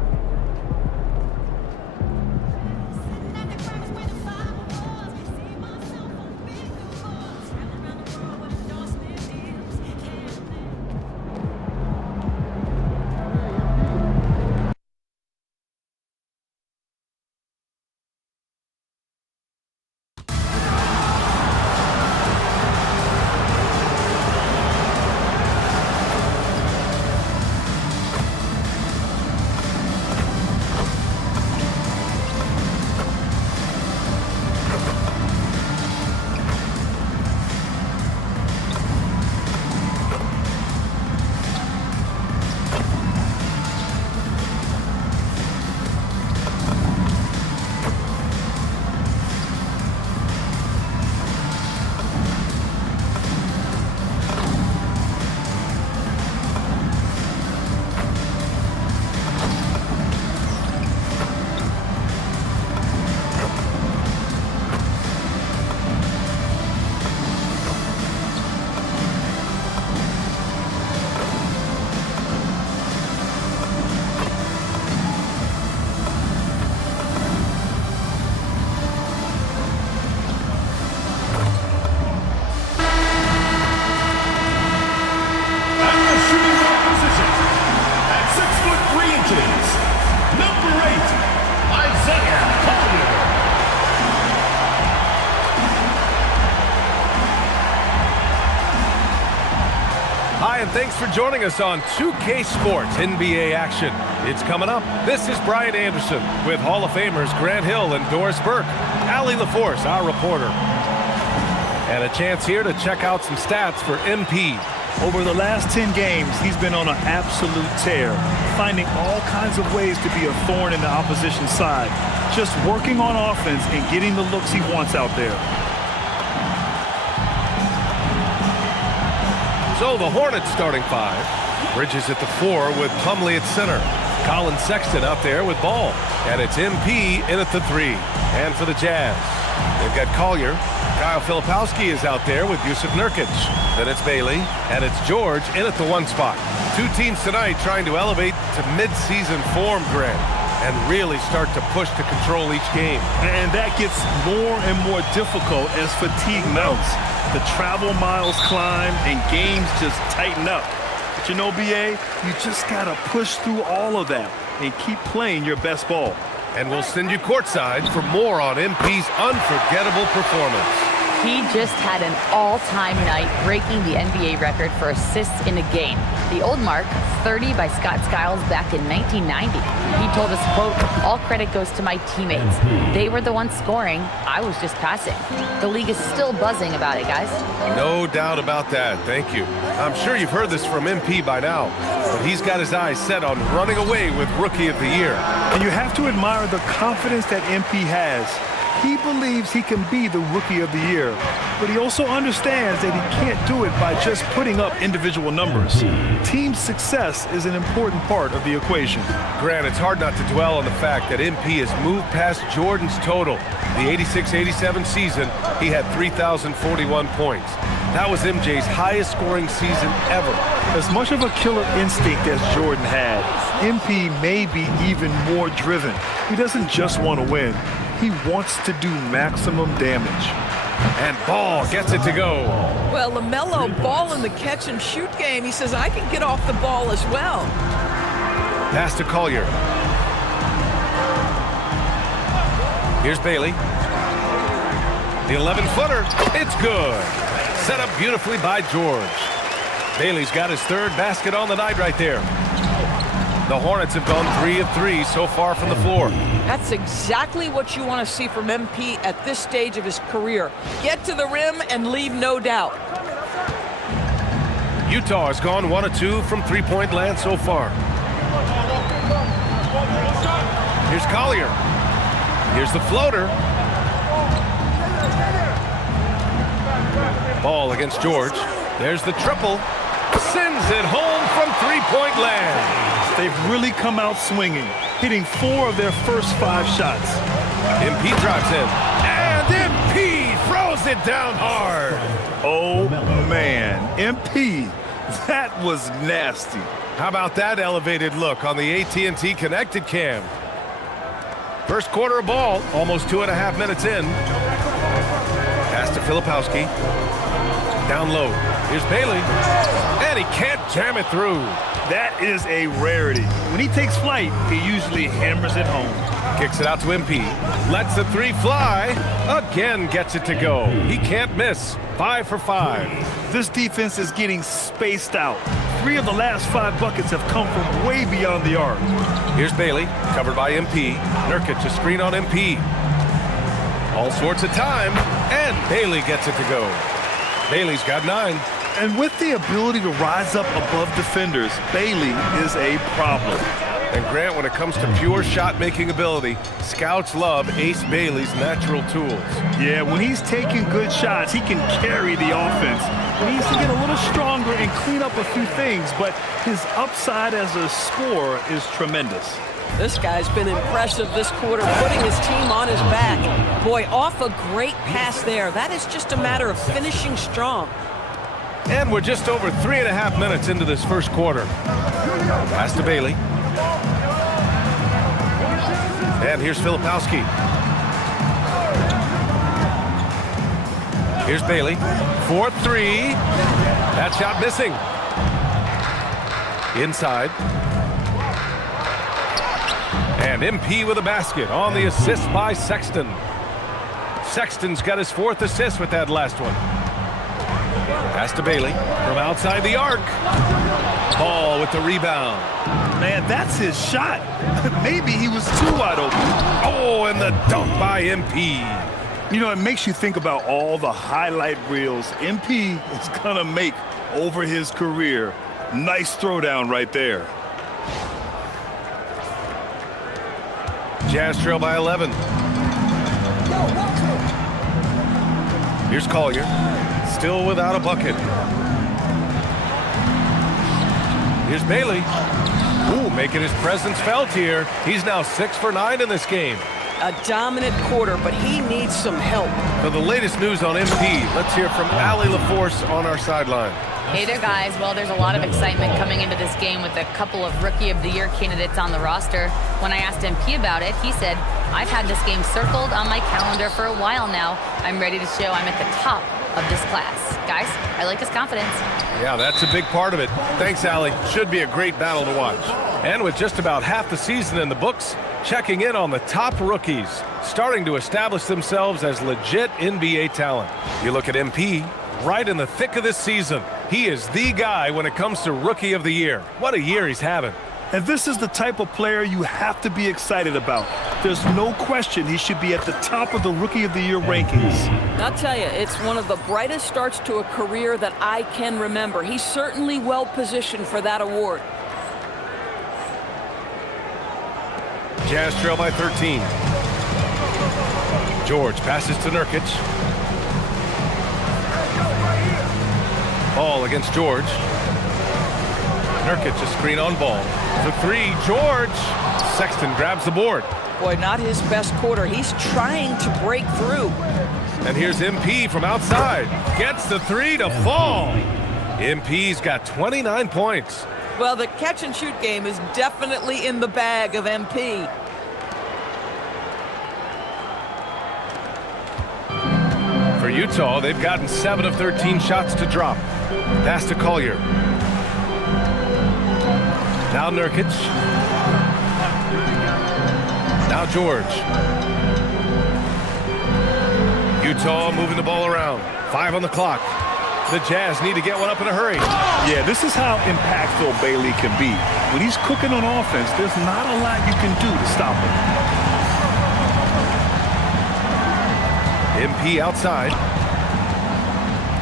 And thanks for joining us on 2K Sports NBA action. It's coming up. This is Brian Anderson with Hall of Famers Grant Hill and Doris Burke. Allie LaForce, our reporter. And a chance here to check out some stats for MP. Over the last 10 games, he's been on an absolute tear, finding all kinds of ways to be a thorn in the opposition's side, just working on offense and getting the looks he wants out there. So the Hornets starting five. Bridges at the 4 with Plumlee at center. Colin Sexton out there with Ball. And it's MP in at the 3. And for the Jazz, they've got Collier. Kyle Filipowski is out there with Yusuf Nurkic. Then it's Bailey. And it's George in at the 1 spot. Two teams tonight trying to elevate to mid-season form, Grant, and really start to push to control each game. And that gets more and more difficult as fatigue mounts. The travel miles climb and games just tighten up. But you know, BA, you just got to push through all of that and keep playing your best ball. And we'll send you courtside for more on MP's unforgettable performance. He just had an all-time night, breaking the NBA record for assists in a game. The old mark, 30 by Scott Skiles back in 1990. He told us, quote, "All credit goes to my teammates. They were the ones scoring. I was just passing." The league is still buzzing about it, guys. No doubt about that. Thank you. I'm sure you've heard this from MP by now, but he's got his eyes set on running away with Rookie of the Year. And you have to admire the confidence that MP has. He believes he can be the Rookie of the Year, but he also understands that he can't do it by just putting up individual numbers. Team success is an important part of the equation. Grant, it's hard not to dwell on the fact that MP has moved past Jordan's total. The 86-87 season, he had 3,041 points. That was MJ's highest scoring season ever. As much of a killer instinct as Jordan had, MP may be even more driven. He doesn't just want to win. He wants to do maximum damage. And Ball gets it to go. Well, LaMelo Ball in the catch-and-shoot game. He says, I can get off the ball as well. Pass to Collier. Here's Bailey. The 11-footer. It's good. Set up beautifully by George. Bailey's got his 3rd basket on the night right there. The Hornets have gone 3 of 3 so far from the floor. That's exactly what you want to see from MP at this stage of his career. Get to the rim and leave no doubt. Utah has gone 1 of 2 from three-point land so far. Here's Collier. Here's the floater. Ball against George. There's the triple. Sends it home from three-point land. They've really come out swinging, hitting 4 of their first 5 shots. MP drives in, and MP throws it down hard. Oh, man. MP That was nasty. How about that elevated look on the AT&T connected cam? First quarter of ball, almost 2.5 minutes in. Pass to Filipowski. Down low. Here's Bailey. And he can't jam it through. That is a rarity. When he takes flight, he usually hammers it home. Kicks it out to MP. Lets the three fly. Again gets it to go. He can't miss. 5 for 5. This defense is getting spaced out. 3 of the last 5 buckets have come from way beyond the arc. Here's Bailey, covered by MP. Nurkic, a screen on MP. All sorts of time, and Bailey gets it to go. Bailey's got 9. And with the ability to rise up above defenders, Bailey is a problem. And Grant, when it comes to pure shot-making ability, scouts love Ace Bailey's natural tools. Yeah, when he's taking good shots, he can carry the offense. He needs to get a little stronger and clean up a few things, but his upside as a scorer is tremendous. This guy's been impressive this quarter, putting his team on his back. Boy, off a great pass there. That is just a matter of finishing strong. And we're just over 3.5 minutes into this first quarter. Pass to Bailey. And here's Filipowski. Here's Bailey. 4-3. That shot missing. Inside. And MP with a basket on the assist by Sexton. Sexton's got his 4th assist with that last one. Pass to Bailey from outside the arc. Ball with the rebound. Man, that's his shot. Maybe he was too wide open. Oh, and the dunk by MP. You know, it makes you think about all the highlight reels MP is going to make over his career. Nice throwdown right there. Jazz trail by 11. Here's Collier. Still without a bucket. Here's Bailey. Ooh, making his presence felt here. He's now 6 for 9 in this game. A dominant quarter, but he needs some help. For the latest news on MP, let's hear from Allie LaForce on our sideline. Hey there, guys. Well, there's a lot of excitement coming into this game with a couple of Rookie of the Year candidates on the roster. When I asked MP about it, he said, I've had this game circled on my calendar for a while now. I'm ready to show I'm at the top of this class. Guys, I like his confidence. Yeah, that's a big part of it. Thanks, Allie. Should be a great battle to watch. And with just about half the season in the books, checking in on the top rookies, starting to establish themselves as legit NBA talent. You look at MP, right in the thick of this season. He is the guy when it comes to Rookie of the Year. What a year he's having. And this is the type of player you have to be excited about. There's no question he should be at the top of the Rookie of the Year rankings. I'll tell you, it's one of the brightest starts to a career that I can remember. He's certainly well positioned for that award. Jazz trail by 13. George passes to Nurkic. Ball against George. Nurkic, a screen on ball. The 3, George. Sexton grabs the board. Boy, not his best quarter. He's trying to break through. And here's MP from outside. Gets the 3 to fall. MP's got 29 points. Well, the catch-and-shoot game is definitely in the bag of MP. For Utah, they've gotten 7 of 13 shots to drop. Pass to Collier. Now Nurkic. Now George. Utah moving the ball around. 5 on the clock. The Jazz need to get one up in a hurry. Yeah, this is how impactful Bailey can be. When he's cooking on offense, there's not a lot you can do to stop him. MP outside.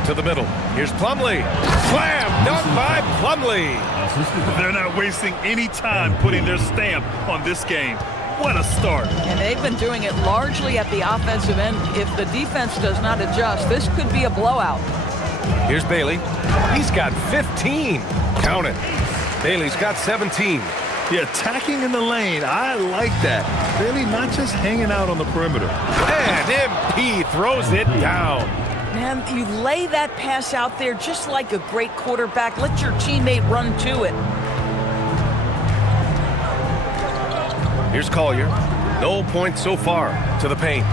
To the middle. Here's Plumlee. Slam! Dunk by Plumlee. They're not wasting any time putting their stamp on this game. What a start. And they've been doing it largely at the offensive end. If the defense does not adjust, this could be a blowout. Here's Bailey. He's got 15. Count it. Bailey's got 17. Yeah, attacking in the lane. I like that. Bailey not just hanging out on the perimeter. And MP throws it down. Man, you lay that pass out there just like a great quarterback. Let your teammate run to it. Here's Collier. No points so far to the paint.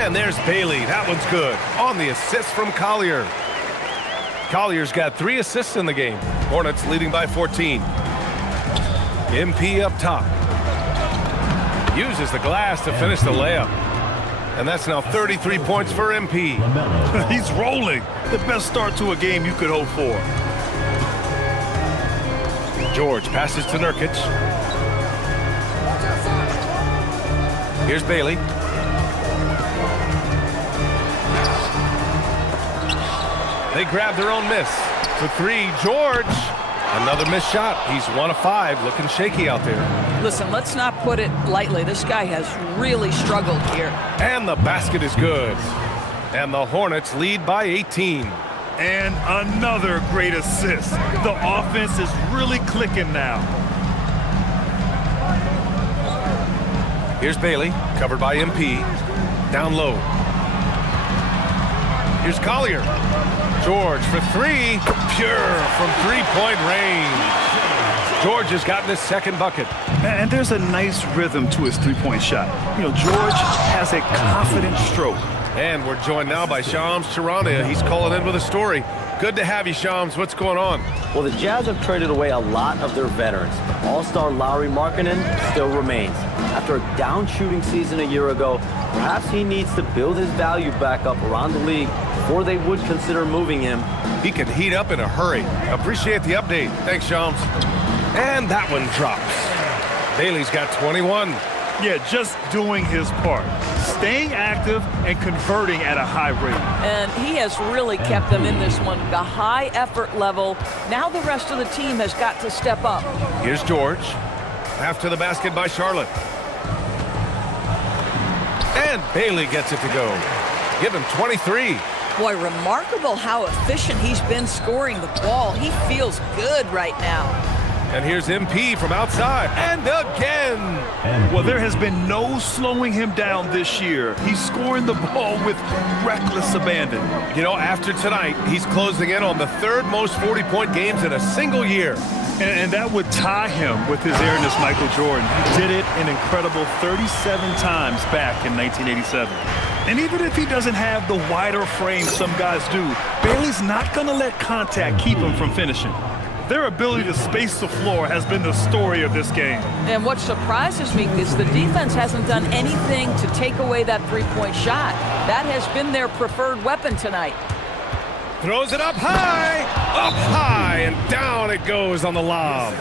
And there's Bailey. That one's good. On the assist from Collier. Collier's got 3 assists in the game. Hornets leading by 14. MP up top. Uses the glass to finish the layup. And that's now 33 points for MP. He's rolling. The best start to a game you could hope for. George passes to Nurkic. Here's Bailey. They grab their own miss. For 3, George. Another missed shot. He's 1 of 5, looking shaky out there. Listen, let's not put it lightly. This guy has really struggled here. And the basket is good. And the Hornets lead by 18. And another great assist. The offense is really clicking now. Here's Bailey, covered by MP. Down low. Here's Collier. George for 3. Pure from 3-point range. George has gotten his second bucket. And there's a nice rhythm to his three-point shot. You know, George has a confident stroke. And we're joined now by Shams Charania. He's calling in with a story. Good to have you, Shams. What's going on? Well, the Jazz have traded away a lot of their veterans. All-star Lauri Markkanen still remains. After a down shooting season a year ago, perhaps he needs to build his value back up around the league before they would consider moving him. He can heat up in a hurry. Appreciate the update. Thanks, Shams. And that one drops. Bailey's got 21. Yeah, just doing his part. Staying active and converting at a high rate. And he has really kept them in this one. The high effort level. Now the rest of the team has got to step up. Here's George. After the basket by Charlotte. And Bailey gets it to go. Give him 23. Boy, remarkable how efficient he's been scoring the ball. He feels good right now. And here's MP from outside. And again. Well, there has been no slowing him down this year. He's scoring the ball with reckless abandon. You know, after tonight, he's closing in on the 3rd most 40-point games in a single year. And that would tie him with his heiress, Michael Jordan. He did it an incredible 37 times back in 1987. And even if he doesn't have the wider frame some guys do, Bailey's not going to let contact keep him from finishing. Their ability to space the floor has been the story of this game. And what surprises me is the defense hasn't done anything to take away that three-point shot. That has been their preferred weapon tonight. Throws it up high, and down it goes on the lob.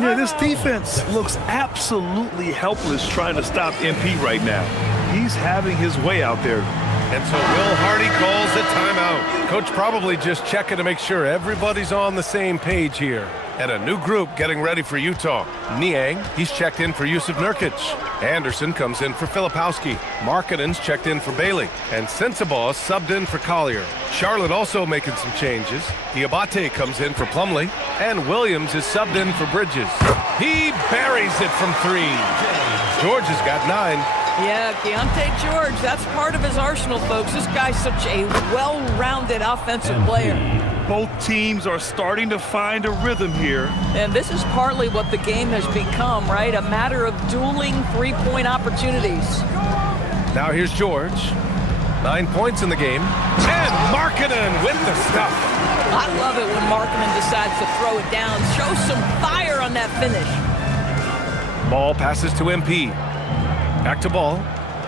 Yeah, this defense looks absolutely helpless trying to stop MP right now. He's having his way out there. And so Will Hardy calls a timeout. Coach probably just checking to make sure everybody's on the same page here. And a new group getting ready for Utah. Niang, he's checked in for Yusuf Nurkic. Anderson comes in for Filipowski. Markkanen's checked in for Bailey. And Sensabaugh subbed in for Collier. Charlotte also making some changes. Diabate comes in for Plumlee. And Williams is subbed in for Bridges. He buries it from 3. George has got 9. Yeah, Keontae George, that's part of his arsenal, folks. This guy's such a well-rounded offensive player. Both teams are starting to find a rhythm here. And this is partly what the game has become, right? A matter of dueling three-point opportunities. Now here's George. 9 points in the game. And Markkanen with the stuff. I love it when Markkanen decides to throw it down. Show some fire on that finish. Ball passes to MP. Back to Ball.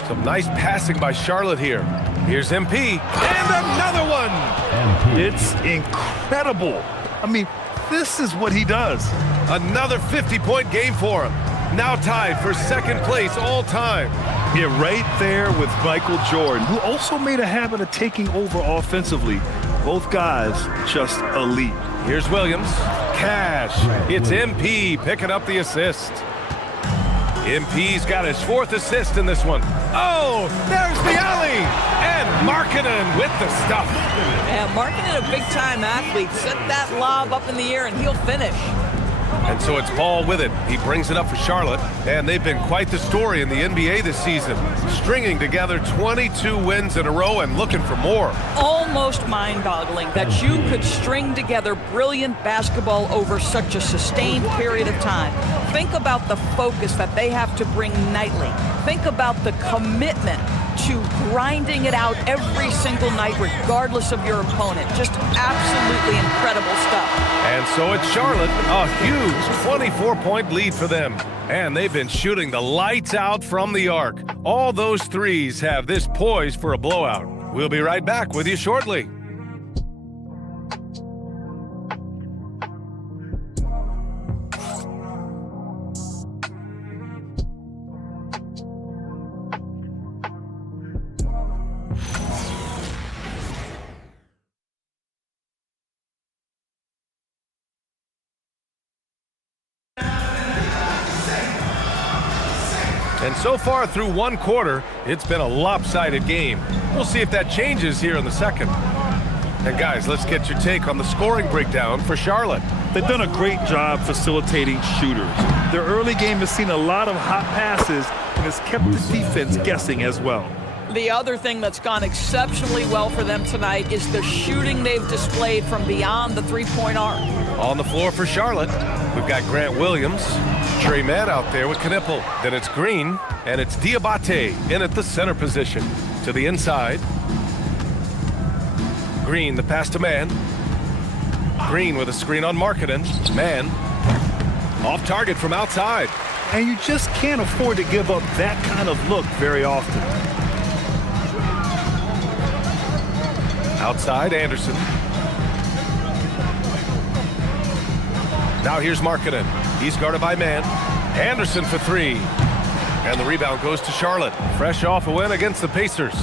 Some nice passing by Charlotte here. Here's MP. And another one! It's incredible. I mean, this is what he does. Another 50-point game for him. Now tied for 2nd place all time. Yeah, right there with Michael Jordan, who also made a habit of taking over offensively. Both guys just elite. Here's Williams. Cash. It's MP picking up the assist. MP's got his 4th assist in this one. Oh, there's the alley! And Markkanen with the stuff. Yeah, Markkanen, a big-time athlete. Set that lob up in the air and he'll finish. And so it's Ball with it. He brings it up for Charlotte, and they've been quite the story in the NBA this season, stringing together 22 wins in a row and looking for more. Almost mind-boggling that you could string together brilliant basketball over such a sustained period of time. Think about the focus that they have to bring nightly. Think about the commitment to grinding it out every single night regardless of your opponent. Just absolutely incredible stuff. And so it's Charlotte, a huge 24-point lead for them. And they've been shooting the lights out from the arc. All those threes have this poised for a blowout. We'll be right back with you shortly. And so far through one quarter, it's been a lopsided game. We'll see if that changes here in the second. And guys, let's get your take on the scoring breakdown for Charlotte. They've done a great job facilitating shooters. Their early game has seen a lot of hot passes and has kept the defense guessing as well. The other thing that's gone exceptionally well for them tonight is the shooting they've displayed from beyond the three-point arc. On the floor for Charlotte, we've got Grant Williams, Trey Mann out there with Knipple. Then it's Green, and it's Diabate in at the center position. To the inside. Green, the pass to Mann. Green with a screen on Markkanen. Mann off target from outside. And you just can't afford to give up that kind of look very often. Outside, Anderson. Now here's Markkanen. He's guarded by Mann. Anderson for three. And the rebound goes to Charlotte. Fresh off a win against the Pacers.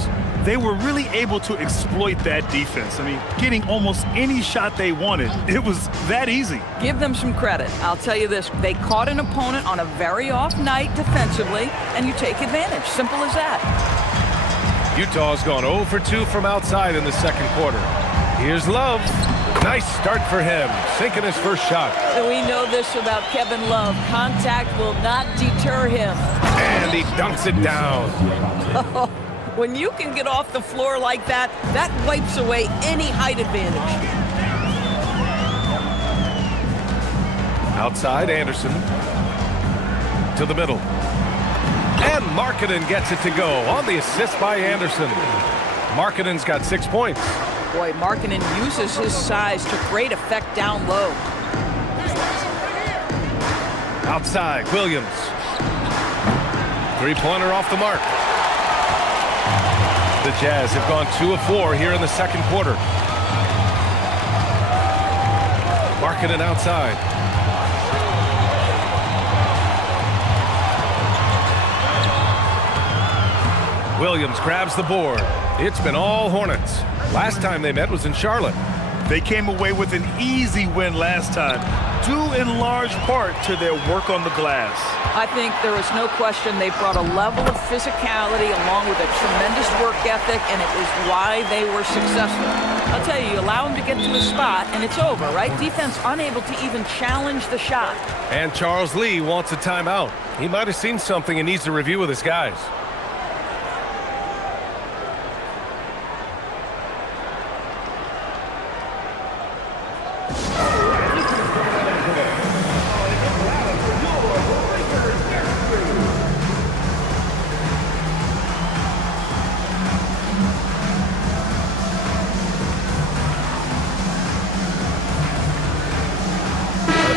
They were really able to exploit that defense. I mean, getting almost any shot they wanted. It was that easy. Give them some credit. I'll tell you this, they caught an opponent on a very off night defensively, and you take advantage. Simple as that. Utah's gone 0 for 2 from outside in the second quarter. Here's Love. Nice start for him, sinking his first shot. And we know this about Kevin Love. Contact will not deter him. And he dunks it down. When you can get off the floor like that, that wipes away any height advantage. Outside, Anderson. To the middle. And Markkanen gets it to go on the assist by Anderson. Markkanen's got 6 points. Boy, Markkanen uses his size to great effect down low. Outside, Williams. Three-pointer off the mark. The Jazz have gone 2 of 4 here in the second quarter. Markkanen outside. Williams grabs the board. It's been all Hornets. Last time they met was in Charlotte. They came away with an easy win last time, due in large part to their work on the glass. I think there is no question they brought a level of physicality along with a tremendous work ethic, and it was why they were successful. I'll tell you, you allow them to get to a spot, and it's over, right? Defense unable to even challenge the shot. And Charles Lee wants a timeout. He might have seen something and needs to review with his guys.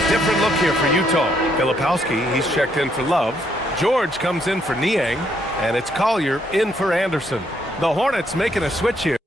Different look here for Utah. Filipowski, he's checked in for Love. George comes in for Niang, and it's Collier in for Anderson. The Hornets making a switch here.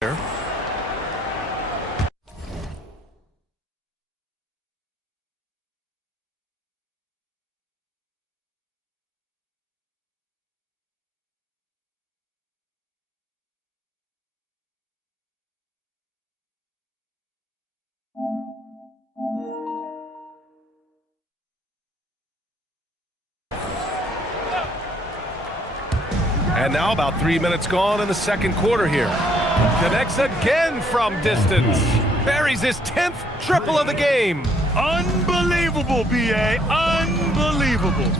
And now about 3 minutes gone in the second quarter here. Connects again from distance. Buries his 10th triple of the game. Unbelievable, B.A. Unbelievable.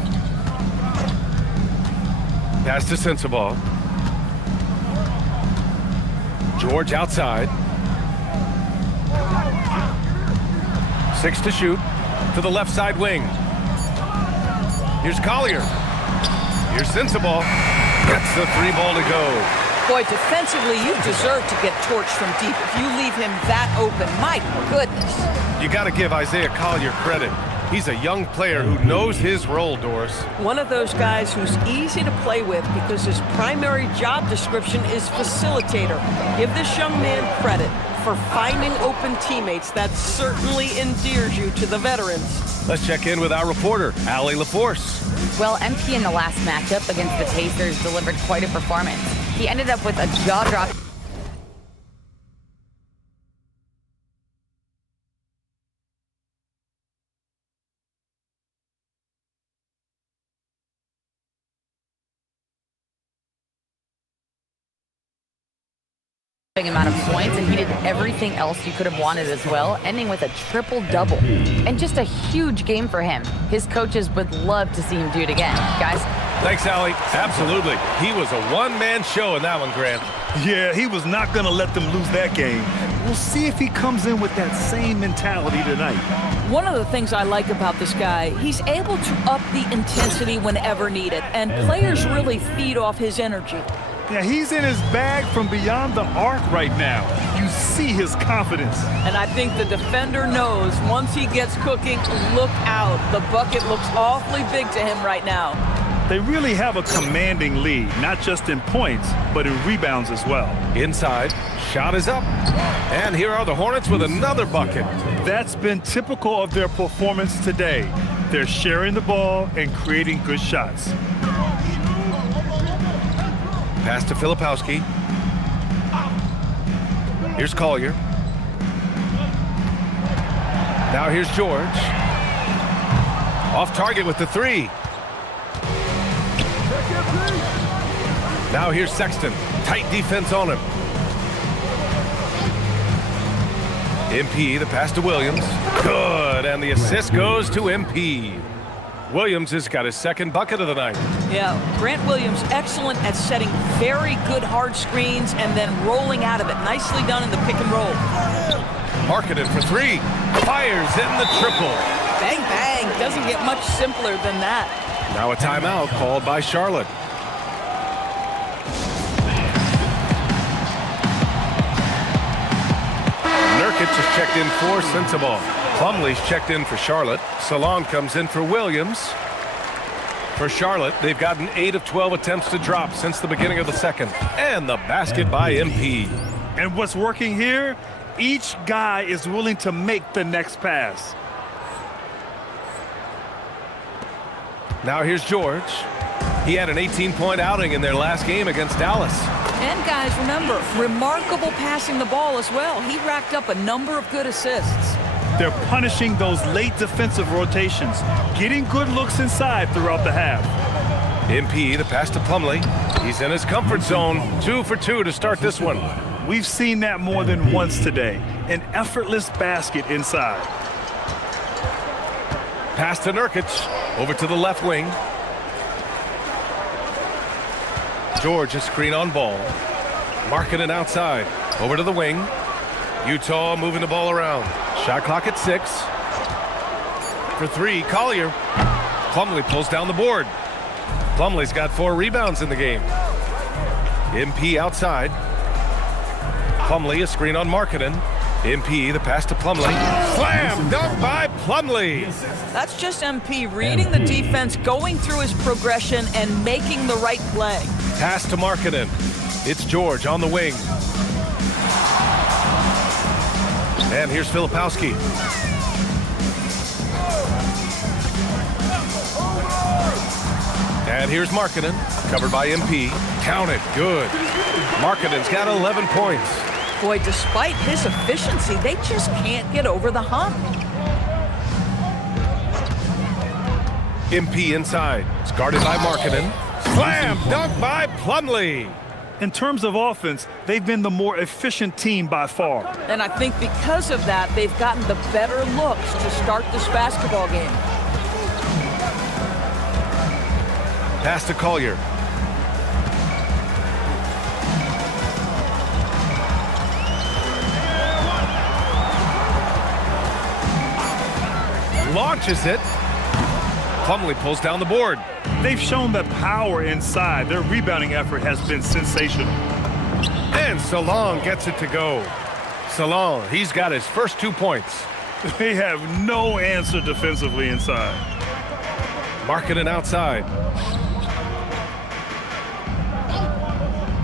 Pass to Sensabaugh. George outside. 6 to shoot. To the left side wing. Here's Collier. Here's Sensabaugh. Gets the 3 ball to go. Boy, defensively, you deserve to get torched from deep if you leave him that open. My goodness. You got to give Isaiah Collier credit. He's a young player who knows his role, Doris. One of those guys who's easy to play with because his primary job description is facilitator. Give this young man credit for finding open teammates. That certainly endears you to the veterans. Let's check in with our reporter, Allie LaForce. Well, MP in the last matchup against the Pacers delivered quite a performance. He ended up with a jaw-dropping amount of points, and he did everything else you could have wanted as well, ending with a triple-double. And just a huge game for him. His coaches would love to see him do it again. Guys? Thanks, Allie. Absolutely. He was a one-man show in that one, Grant. Yeah, he was not going to let them lose that game. We'll see if he comes in with that same mentality tonight. One of the things I like about this guy, he's able to up the intensity whenever needed, and players really feed off his energy. Yeah, he's in his bag from beyond the arc right now. You see his confidence. And I think the defender knows once he gets cooking, look out. The bucket looks awfully big to him right now. They really have a commanding lead, not just in points, but in rebounds as well. Inside, shot is up. And here are the Hornets with another bucket. That's been typical of their performance today. They're sharing the ball and creating good shots. Pass to Filipowski. Here's Collier. Now here's George. Off target with the 3. Now here's Sexton. Tight defense on him. MP, the pass to Williams. Good, and the assist goes to MP. Williams has got his second bucket of the night. Yeah, Grant Williams excellent at setting very good hard screens and then rolling out of it. Nicely done in the pick and roll. Marketed for 3. Fires in the triple. Bang, bang. Doesn't get much simpler than that. Now a timeout called by Charlotte. Nurkic is checked in for Sensabaugh. Plumlee's checked in for Charlotte. Salon comes in for Williams. For Charlotte, they've gotten 8 of 12 attempts to drop since the beginning of the second. And the basket by MP. And what's working here? Each guy is willing to make the next pass. Now here's George. He had an 18-point outing in their last game against Dallas. And guys, remember, remarkable passing the ball as well. He racked up a number of good assists. They're punishing those late defensive rotations, getting good looks inside throughout the half. MP, the pass to Plumlee. He's in his comfort zone. 2 for 2 to start this one. We've seen that more than once today. An effortless basket inside. Pass to Nurkic. Over to the left wing. George, a screen on ball. Marketed outside. Over to the wing. Utah moving the ball around. Shot clock at 6. For 3, Collier. Plumlee pulls down the board. Plumlee's got 4 rebounds in the game. MP outside. Plumlee, a screen on Marketed. MP, the pass to Plumlee. Slam dunk by Plumlee. That's just MP reading the defense, going through his progression, and making the right play. Pass to Marketed. It's George on the wing. And here's Filipowski. And here's Markkanen, covered by MP. Count it, good. Markkanen's got 11 points. Boy, despite his efficiency, they just can't get over the hump. MP inside. It's guarded by Markkanen. Slam dunk by Plumlee. In terms of offense, they've been the more efficient team by far. And I think because of that, they've gotten the better looks to start this basketball game. Pass to Collier. Launches it. Plumlee pulls down the board. They've shown the power inside. Their rebounding effort has been sensational. And Salon gets it to go. Salon, he's got his first 2 points. They have no answer defensively inside. Markkanen outside.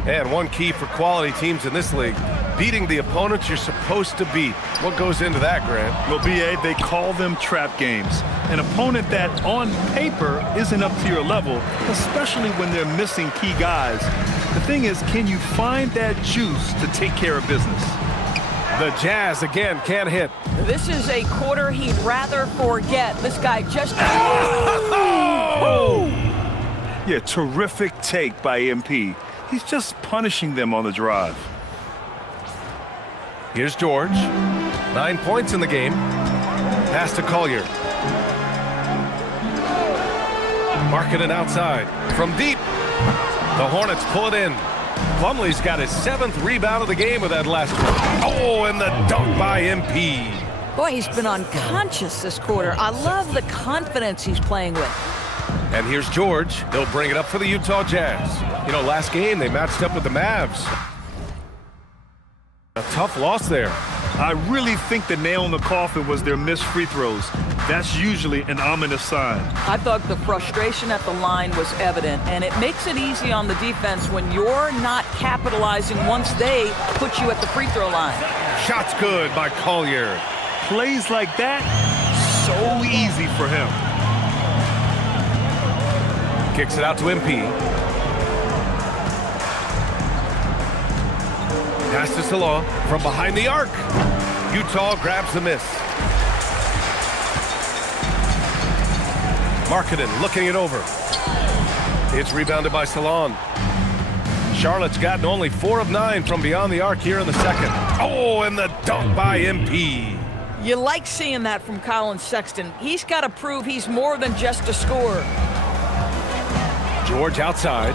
And one key for quality teams in this league, beating the opponents you're supposed to beat. What goes into that, Grant? Well, B.A., they call them trap games. An opponent that, on paper, isn't up to your level, especially when they're missing key guys. The thing is, can you find that juice to take care of business? The Jazz, again, can't hit. This is a quarter he'd rather forget. This guy just... Oh! Yeah, terrific take by MP. He's just punishing them on the drive. Here's George. 9 points in the game. Pass to Collier. Markkanen outside. From deep. The Hornets pull it in. Plumlee's got his 7th rebound of the game with that last one. Oh, and the dunk by MP. Boy, he's been unconscious this quarter. I love the confidence he's playing with. And here's George. He'll bring it up for the Utah Jazz. You know, last game they matched up with the Mavs. A tough loss there. I really think the nail in the coffin was their missed free throws. That's usually an ominous sign. I thought the frustration at the line was evident, and it makes it easy on the defense when you're not capitalizing once they put you at the free throw line. Shot's good by Collier. Plays like that, so easy for him. Kicks it out to MP. Pass to Salah from behind the arc. Utah grabs the miss. Markkanen looking it over. It's rebounded by Salon. Charlotte's gotten only 4 of 9 from beyond the arc here in the second. Oh, and the dunk by MP. You like seeing that from Colin Sexton. He's got to prove he's more than just a scorer. George outside.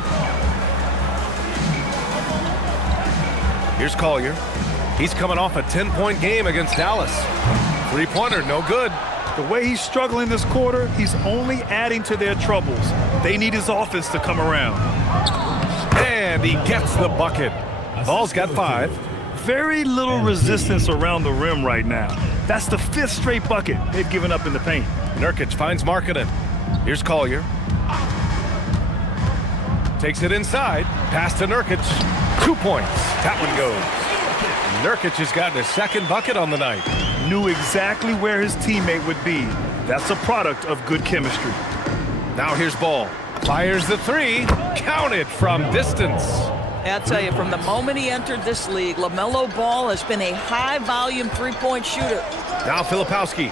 Here's Collier. He's coming off a 10-point game against Dallas. 3-pointer, no good. The way he's struggling this quarter, he's only adding to their troubles. They need his offense to come around. And he gets the bucket. Ball's got 5. Very little resistance around the rim right now. That's the 5th straight bucket they've given up in the paint. Nurkic finds Markkanen. Here's Collier. Takes it inside. Pass to Nurkic. 2 points. That one goes. Nurkic has gotten his 2nd bucket on the night. Knew exactly where his teammate would be. That's a product of good chemistry. Now here's Ball. Fires the 3. Counted from distance. I'll tell you, from the moment he entered this league, LaMelo Ball has been a high-volume 3-point shooter. Now Filipowski.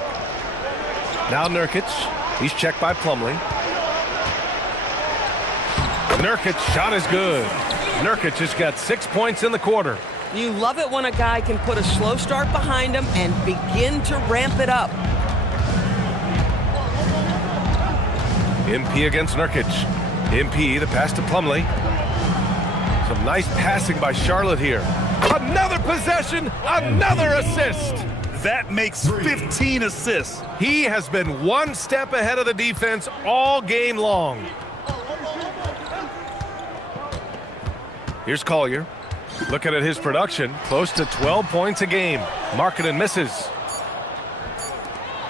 Now Nurkic. He's checked by Plumlee. Nurkic shot is good. Nurkic has got 6 points in the quarter. You love it when a guy can put a slow start behind him and begin to ramp it up. MP against Nurkic. MP, the pass to Plumlee. Some nice passing by Charlotte here. Another possession, another assist. That makes 15 assists. He has been 1 step ahead of the defense all game long. Here's Collier. Looking at his production, close to 12 points a game. Markkanen misses.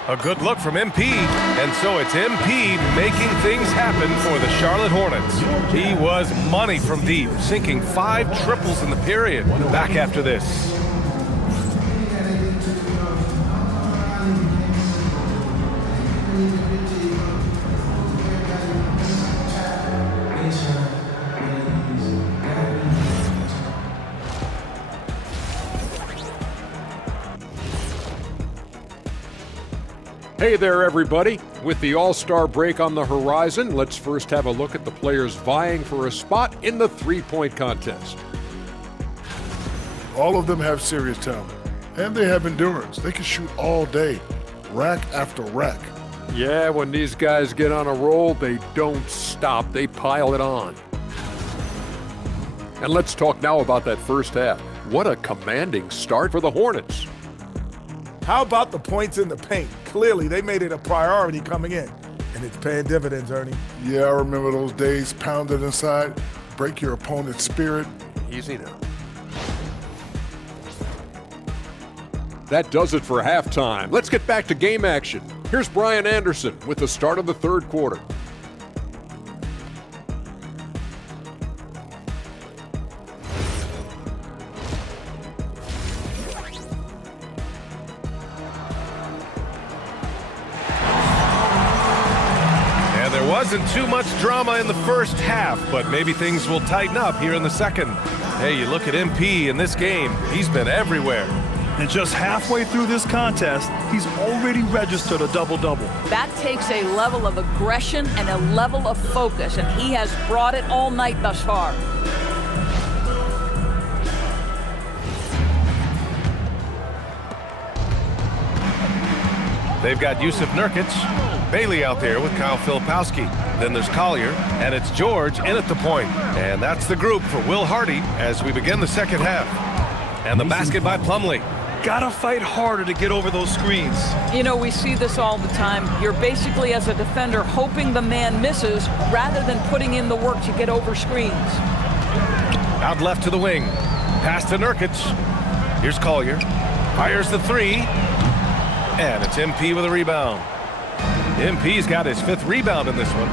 A good look from MP, and so it's MP making things happen for the Charlotte Hornets. He was money from deep, sinking 5 triples in the period. Back after this. Hey there, everybody. With the All-Star break on the horizon, let's first have a look at the players vying for a spot in the three-point contest. All of them have serious talent, and they have endurance. They can shoot all day, rack after rack. Yeah, when these guys get on a roll, they don't stop. They pile it on. And let's talk now about that first half. What a commanding start for the Hornets. How about the points in the paint? Clearly, they made it a priority coming in, and it's paying dividends, Ernie. Yeah, I remember those days, pounded inside, break your opponent's spirit. Easy now. That does it for halftime. Let's get back to game action. Here's Brian Anderson with the start of the third quarter. Wasn't too much drama in the first half, but maybe things will tighten up here in the second. Hey, you look at MP in this game, he's been everywhere. And just halfway through this contest, he's already registered a double-double. That takes a level of aggression and a level of focus, and he has brought it all night thus far. They've got Jusuf Nurkic, Bailey out there with Kyle Filipowski. Then there's Collier, and it's George in at the point. And that's the group for Will Hardy as we begin the second half. And the basket by Plumlee. Gotta fight harder to get over those screens. You know, we see this all the time. You're basically, as a defender, hoping the man misses rather than putting in the work to get over screens. Out left to the wing. Pass to Nurkic. Here's Collier. Fires the three. And it's MP with a rebound. MP's got his 5th rebound in this one.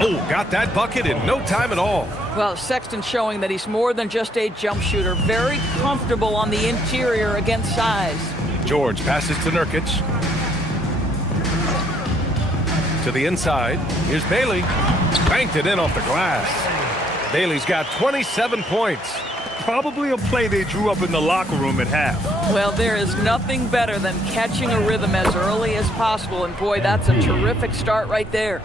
Oh, got that bucket in no time at all. Well, Sexton showing that he's more than just a jump shooter. Very comfortable on the interior against size. George passes to Nurkic. To the inside. Here's Bailey. Banked it in off the glass. Bailey's got 27 points. Probably a play they drew up in the locker room at half. Well, there is nothing better than catching a rhythm as early as possible, and boy, that's a terrific start right there.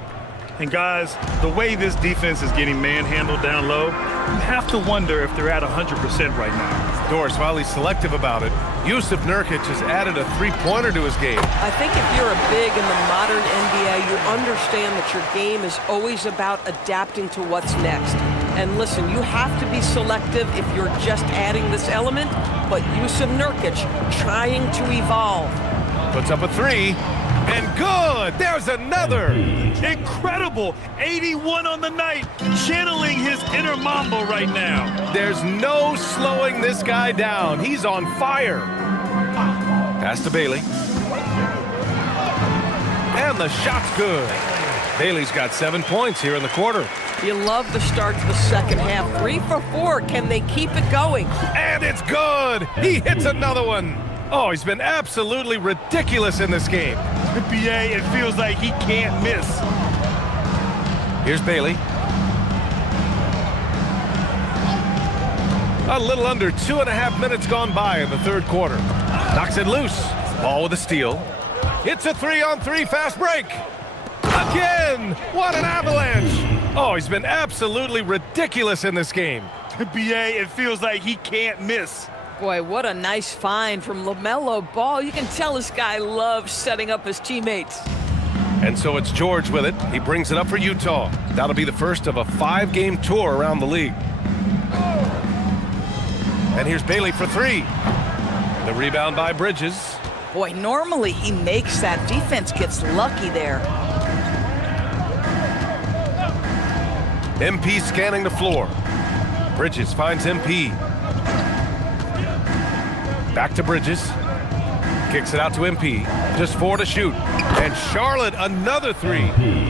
And guys, the way this defense is getting manhandled down low, you have to wonder if they're at 100% right now. Doris, while he's selective about it, Jusuf Nurkic has added a three-pointer to his game. I think if you're a big in the modern NBA, you understand that your game is always about adapting to what's next. And listen, you have to be selective if you're just adding this element, but Jusuf Nurkic trying to evolve. Puts up a three, and good! There's another! Incredible! 81 on the night, channeling his inner Mamba right now. There's no slowing this guy down. He's on fire. Pass to Bailey. And the shot's good. Bailey's got 7 points here in the quarter. You love the start to the second half. 3 for 4. Can they keep it going? And it's good! He hits another one. Oh, he's been absolutely ridiculous in this game. NBA, it feels like he can't miss. Here's Bailey. A little under 2.5 minutes gone by in the third quarter. Knocks it loose. Ball with a steal. It's a 3-on-3 fast break. Again! What an avalanche! Oh, he's been absolutely ridiculous in this game. NBA, it feels like he can't miss. Boy, what a nice find from LaMelo Ball. You can tell this guy loves setting up his teammates. And so it's George with it. He brings it up for Utah. That'll be the first of a 5-game tour around the league. And here's Bailey for 3. The rebound by Bridges. Boy, normally he makes that. Defense gets lucky there. MP scanning the floor. Bridges finds MP. Back to Bridges. Kicks it out to MP. Just 4 to shoot. And Charlotte, another 3.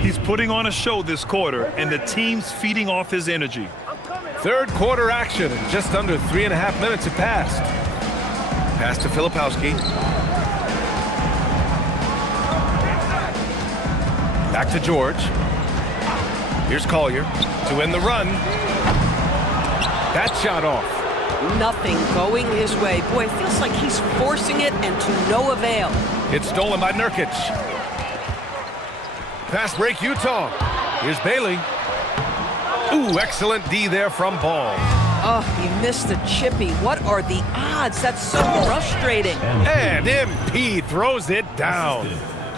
He's putting on a show this quarter, and the team's feeding off his energy. Third quarter action, and just under 3.5 minutes have passed. Pass to Filipowski. Back to George. Here's Collier to end the run. That shot off. Nothing going his way. Boy, it feels like he's forcing it and to no avail. It's stolen by Nurkic. Pass break Utah. Here's Bailey. Ooh, excellent D there from Ball. Oh, he missed the chippy. What are the odds? That's so frustrating. And MP throws it down.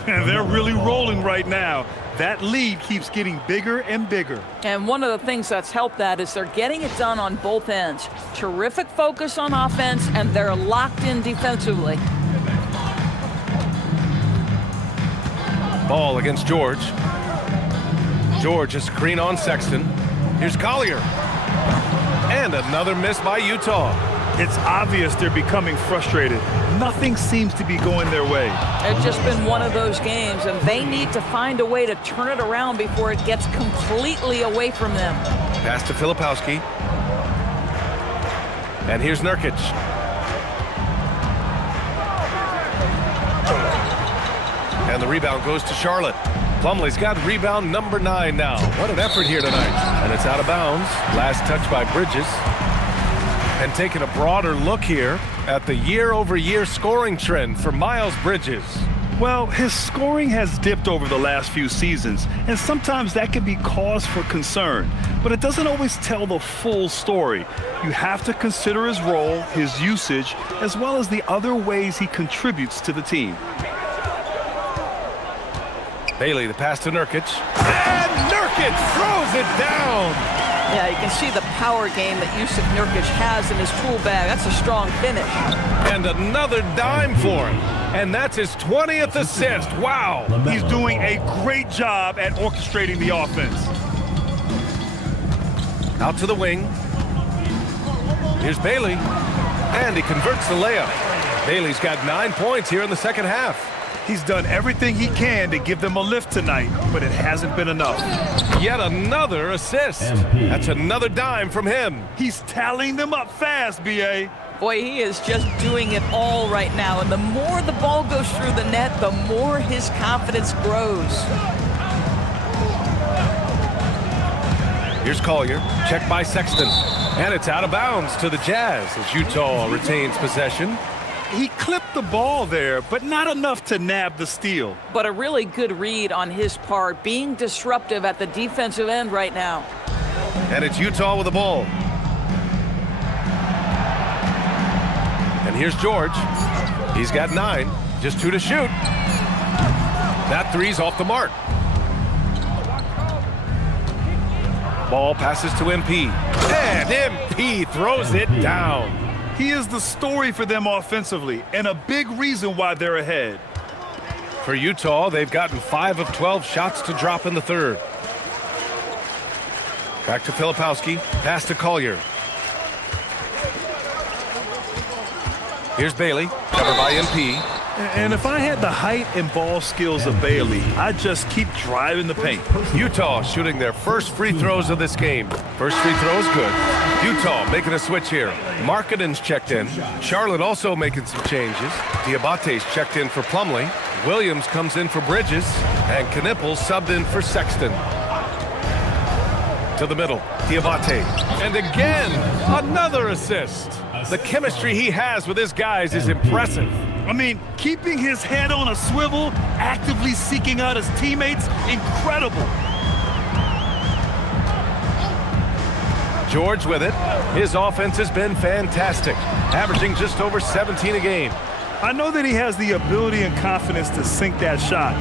And they're really rolling right now. That lead keeps getting bigger and bigger. And one of the things that's helped that is they're getting it done on both ends. Terrific focus on offense, and they're locked in defensively. Ball against George. George, a screen on Sexton. Here's Collier. And another miss by Utah. It's obvious they're becoming frustrated. Nothing seems to be going their way. It's just been one of those games, and they need to find a way to turn it around before it gets completely away from them. Pass to Filipowski. And here's Nurkic. And the rebound goes to Charlotte. Plumlee's got rebound number 9 now. What an effort here tonight. And it's out of bounds. Last touch by Bridges. And taking a broader look here at the year-over-year scoring trend for Miles Bridges. Well, his scoring has dipped over the last few seasons, and sometimes that can be cause for concern. But it doesn't always tell the full story. You have to consider his role, his usage, as well as the other ways he contributes to the team. Bailey, the pass to Nurkic. And Nurkic throws it down! Yeah, you can see the power game that Yusuf Nurkic has in his tool bag. That's a strong finish. And another dime for him. And that's his 20th assist. Wow. He's doing a great job at orchestrating the offense. Out to the wing. Here's Bailey. And he converts the layup. Bailey's got 9 points here in the second half. He's done everything he can to give them a lift tonight, but it hasn't been enough. Yet another assist. That's another dime from him. He's tallying them up fast, B.A. Boy, he is just doing it all right now. And the more the ball goes through the net, the more his confidence grows. Here's Collier. Checked by Sexton. And it's out of bounds to the Jazz as Utah retains possession. He clipped the ball there, but not enough to nab the steal. But a really good read on his part, being disruptive at the defensive end right now. And it's Utah with the ball. And here's George. He's got 9, just 2 to shoot. That three's off the mark. Ball passes to MP. And MP throws it down. He is the story for them offensively, and a big reason why they're ahead. For Utah, they've gotten 5 of 12 shots to drop in the third. Back to Filipowski. Pass to Collier. Here's Bailey. Covered by MP. And if I had the height and ball skills of Bailey, I'd just keep driving the paint. Utah shooting their first free throws of this game. First free throw is good. Utah making a switch here. Markkanen's checked in. Charlotte also making some changes. Diabate's checked in for Plumlee. Williams comes in for Bridges. And Knippel subbed in for Sexton. To the middle. Diabate. And again, another assist. The chemistry he has with his guys is impressive. I mean, keeping his head on a swivel, actively seeking out his teammates, incredible. George with it. His offense has been fantastic, averaging just over 17 a game. I know that he has the ability and confidence to sink that shot,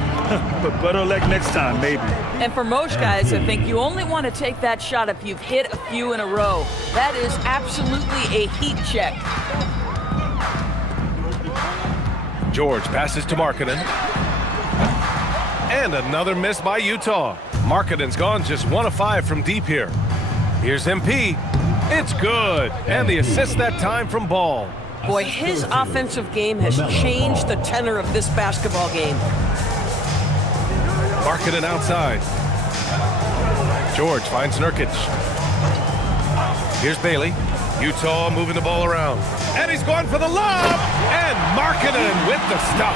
but better luck next time, maybe. And for most guys, I think you only want to take that shot if you've hit a few in a row. That is absolutely a heat check. George passes to Markkanen. And another miss by Utah. Markkanen's gone just 1 of 5 from deep here. Here's MP. It's good. And the assist that time from Ball. Boy, his offensive game has changed the tenor of this basketball game. Markkanen outside. George finds Nurkic. Here's Bailey. Utah moving the ball around. And he's going for the lob. And Markkanen with the stuff.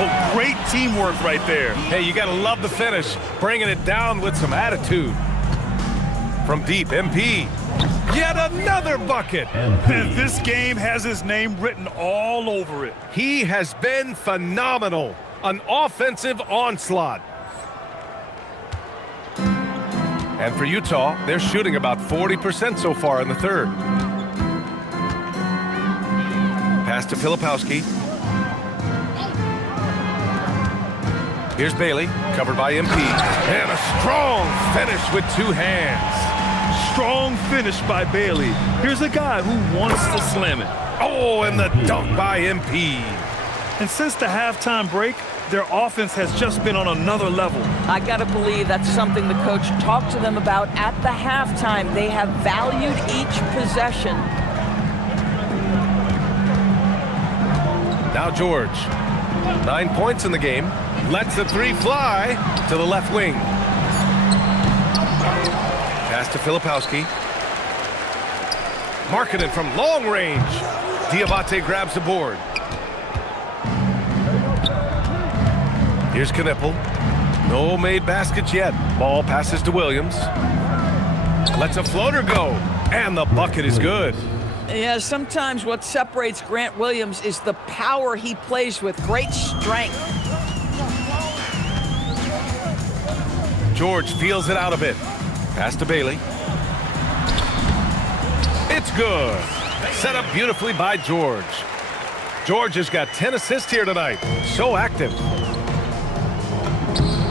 Oh, great teamwork right there. Hey, you got to love the finish. Bringing it down with some attitude. From deep, MP. Yet another bucket. And this game has his name written all over it. He has been phenomenal. An offensive onslaught. And for Utah, they're shooting about 40% so far in the third. Pass to Filipowski. Here's Bailey, covered by MP. And a strong finish with two hands. Strong finish by Bailey. Here's a guy who wants to slam it. Oh, and the dunk by MP. And since the halftime break, their offense has just been on another level. I gotta believe that's something the coach talked to them about at the halftime. They have valued each possession. Now George, 9 points in the game. Lets the three fly to the left wing. Pass to Filipowski. Markkanen from long range. Diabate grabs the board. Here's Knipple. No made baskets yet. Ball passes to Williams. Lets a floater go. And the bucket is good. Yeah, sometimes what separates Grant Williams is the power he plays with. Great strength. George feels it out a bit. Pass to Bailey. It's good. Set up beautifully by George. George has got 10 assists here tonight. So active.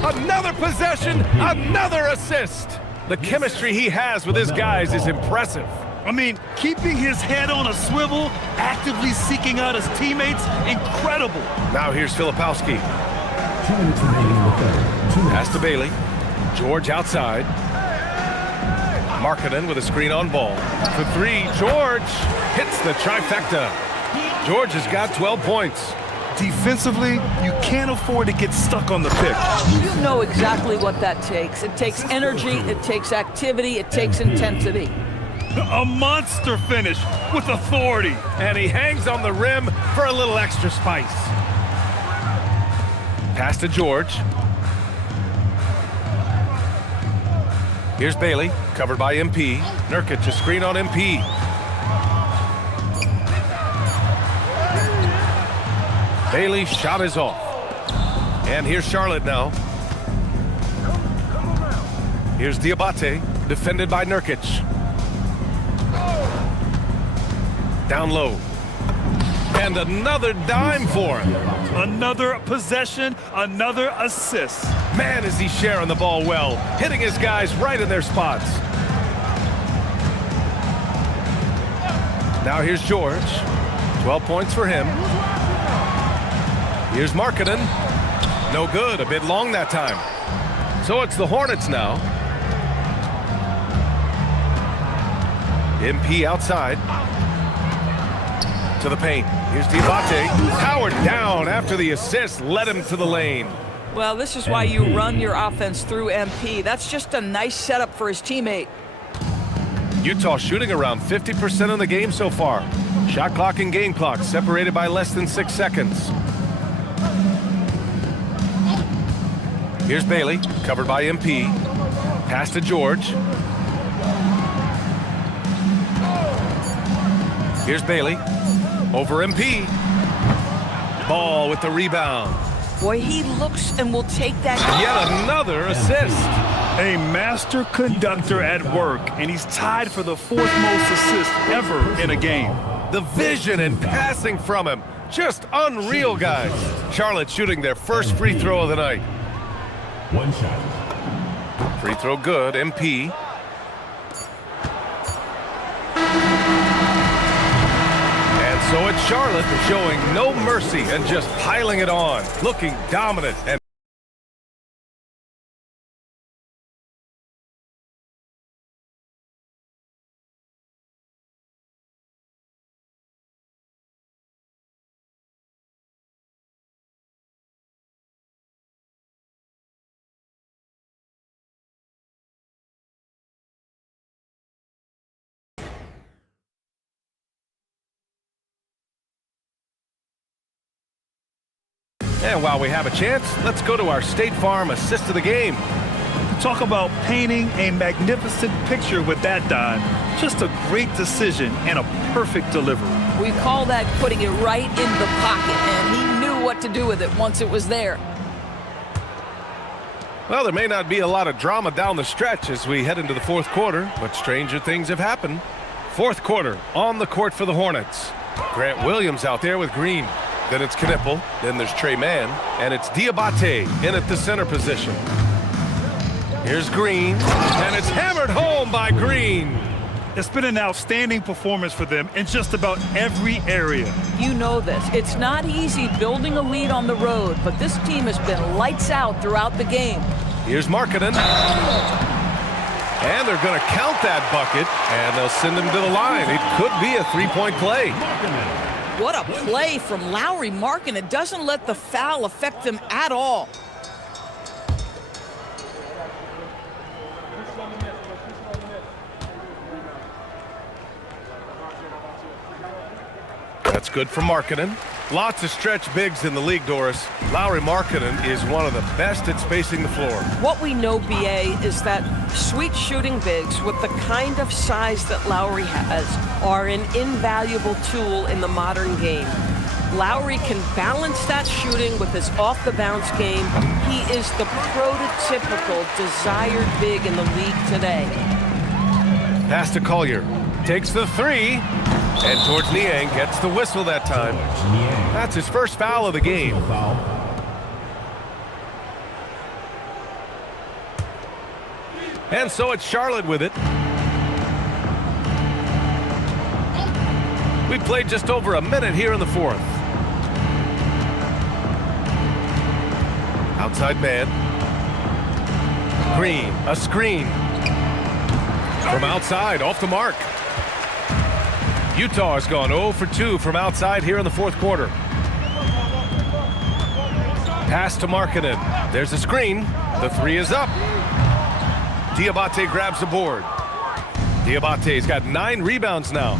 Another possession, another assist. The chemistry he has with his guys is impressive. I mean, keeping his head on a swivel, actively seeking out his teammates, incredible. Now here's Filipowski. Pass to Bailey. George outside. Markkanen with a screen on ball. For three, George hits the trifecta. George has got 12 points. Defensively, you can't afford to get stuck on the pick. You know exactly what that takes. It takes energy, it takes activity, it takes intensity. A monster finish with authority. And he hangs on the rim for a little extra spice. Pass to George. Here's Bailey, covered by MP. Nurkic, a screen on MP. Bailey's shot is off. And here's Charlotte now. Here's Diabate, defended by Nurkic. Down low. And another dime for him. Another possession, another assist. Man, is he sharing the ball well, hitting his guys right in their spots. Now here's George. 12 points for him. Here's Markkanen. No good, a bit long that time. So it's the Hornets now. MP outside. To the paint. Here's Diabate. Powered down after the assist led him to the lane. Well, this is why you run your offense through MP. That's just a nice setup for his teammate. Utah shooting around 50% in the game so far. Shot clock and game clock separated by less than 6 seconds. Here's Bailey, covered by MP. Pass to George. Here's Bailey. Over MP. Ball with the rebound. Boy, he looks and will take that. Yet another assist. A master conductor at work, and he's tied for the 4th most assists ever in a game. The vision and passing from him. Just unreal, guys. Charlotte shooting their first free throw of the night. One shot. Free throw good, MP. So it's Charlotte showing no mercy and just piling it on, looking dominant and And while we have a chance, let's go to our State Farm assist of the game. Talk about painting a magnificent picture with that dive. Just a great decision and a perfect delivery. We call that putting it right in the pocket, and he knew what to do with it once it was there. Well, there may not be a lot of drama down the stretch as we head into the fourth quarter, but stranger things have happened. Fourth quarter on the court for the Hornets. Grant Williams out there with Green. Then it's Knipple. Then there's Trey Mann. And it's Diabate in at the center position. Here's Green. And it's hammered home by Green. It's been an outstanding performance for them in just about every area. You know this. It's not easy building a lead on the road, but this team has been lights out throughout the game. Here's Markkanen. And they're going to count that bucket, and they'll send him to the line. It could be a three-point play. What a play from Lauri Markkanen. It doesn't let the foul affect him at all. That's good for Markkanen. Lots of stretch bigs in the league, Doris. Lauri Markkanen is one of the best at spacing the floor. What we know, BA, is that sweet shooting bigs with the kind of size that Lauri has are an invaluable tool in the modern game. Lauri can balance that shooting with his off-the-bounce game. He is the prototypical desired big in the league today. Pass to Collier. Takes the three. And towards Niang, gets the whistle that time. That's his first foul of the game. And so it's Charlotte with it. We played just over a minute here in the fourth. Outside man. Green, a screen. From outside, off the mark. Utah has gone 0 for 2 from outside here in the fourth quarter. Pass to Markkanen. There's a screen. The three is up. Diabate grabs the board. Diabate's got 9 rebounds now.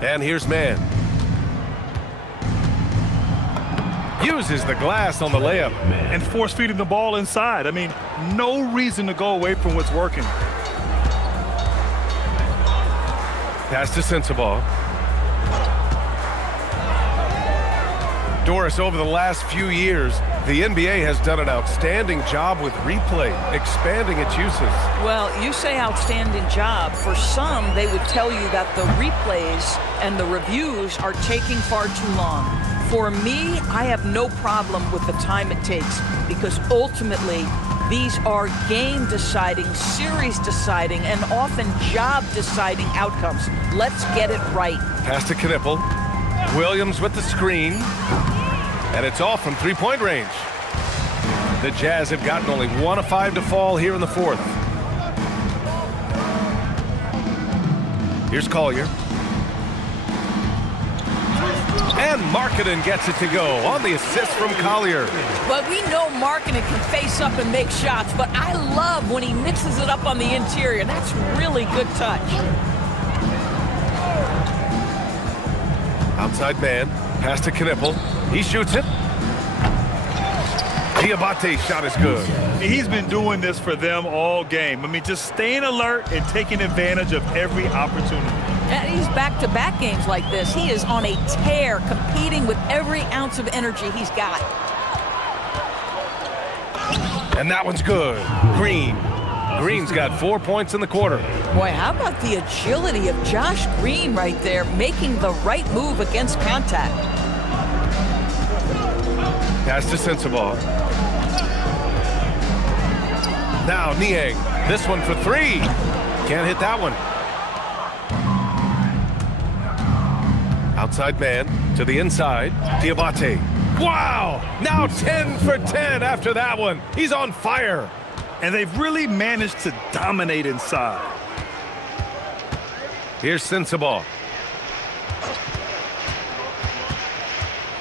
And here's Mann. Uses the glass on the layup. And force feeding the ball inside. I mean, no reason to go away from what's working. Pass to Sensabaugh. Doris, over the last few years, the NBA has done an outstanding job with replay, expanding its uses. Well, you say outstanding job. For some, they would tell you that the replays and the reviews are taking far too long. For me, I have no problem with the time it takes because ultimately, these are game-deciding, series-deciding, and often job-deciding outcomes. Let's get it right. Pass to Knipple. Williams with the screen. And it's off from three-point range. The Jazz have gotten only 1 of 5 to fall here in the fourth. Here's Collier. And Markkanen gets it to go on the assist from Collier. But we know Markkanen can face up and make shots, but I love when he mixes it up on the interior. That's really good touch. Outside man, pass to Knipple. He shoots it. Diabate's shot is good. He's been doing this for them all game. I mean, just staying alert and taking advantage of every opportunity. And he's back-to-back games like this. He is on a tear, competing with every ounce of energy he's got. And that one's good. Green's got 4 points in the quarter. Boy, how about the agility of Josh Green right there, making the right move against contact. Pass to Sensabaugh. Now Niang. This one for 3. Can't hit that one. Outside man to the inside. Diabate. Wow! Now 10 for 10 after that one. He's on fire. And they've really managed to dominate inside. Here's Sensabaugh.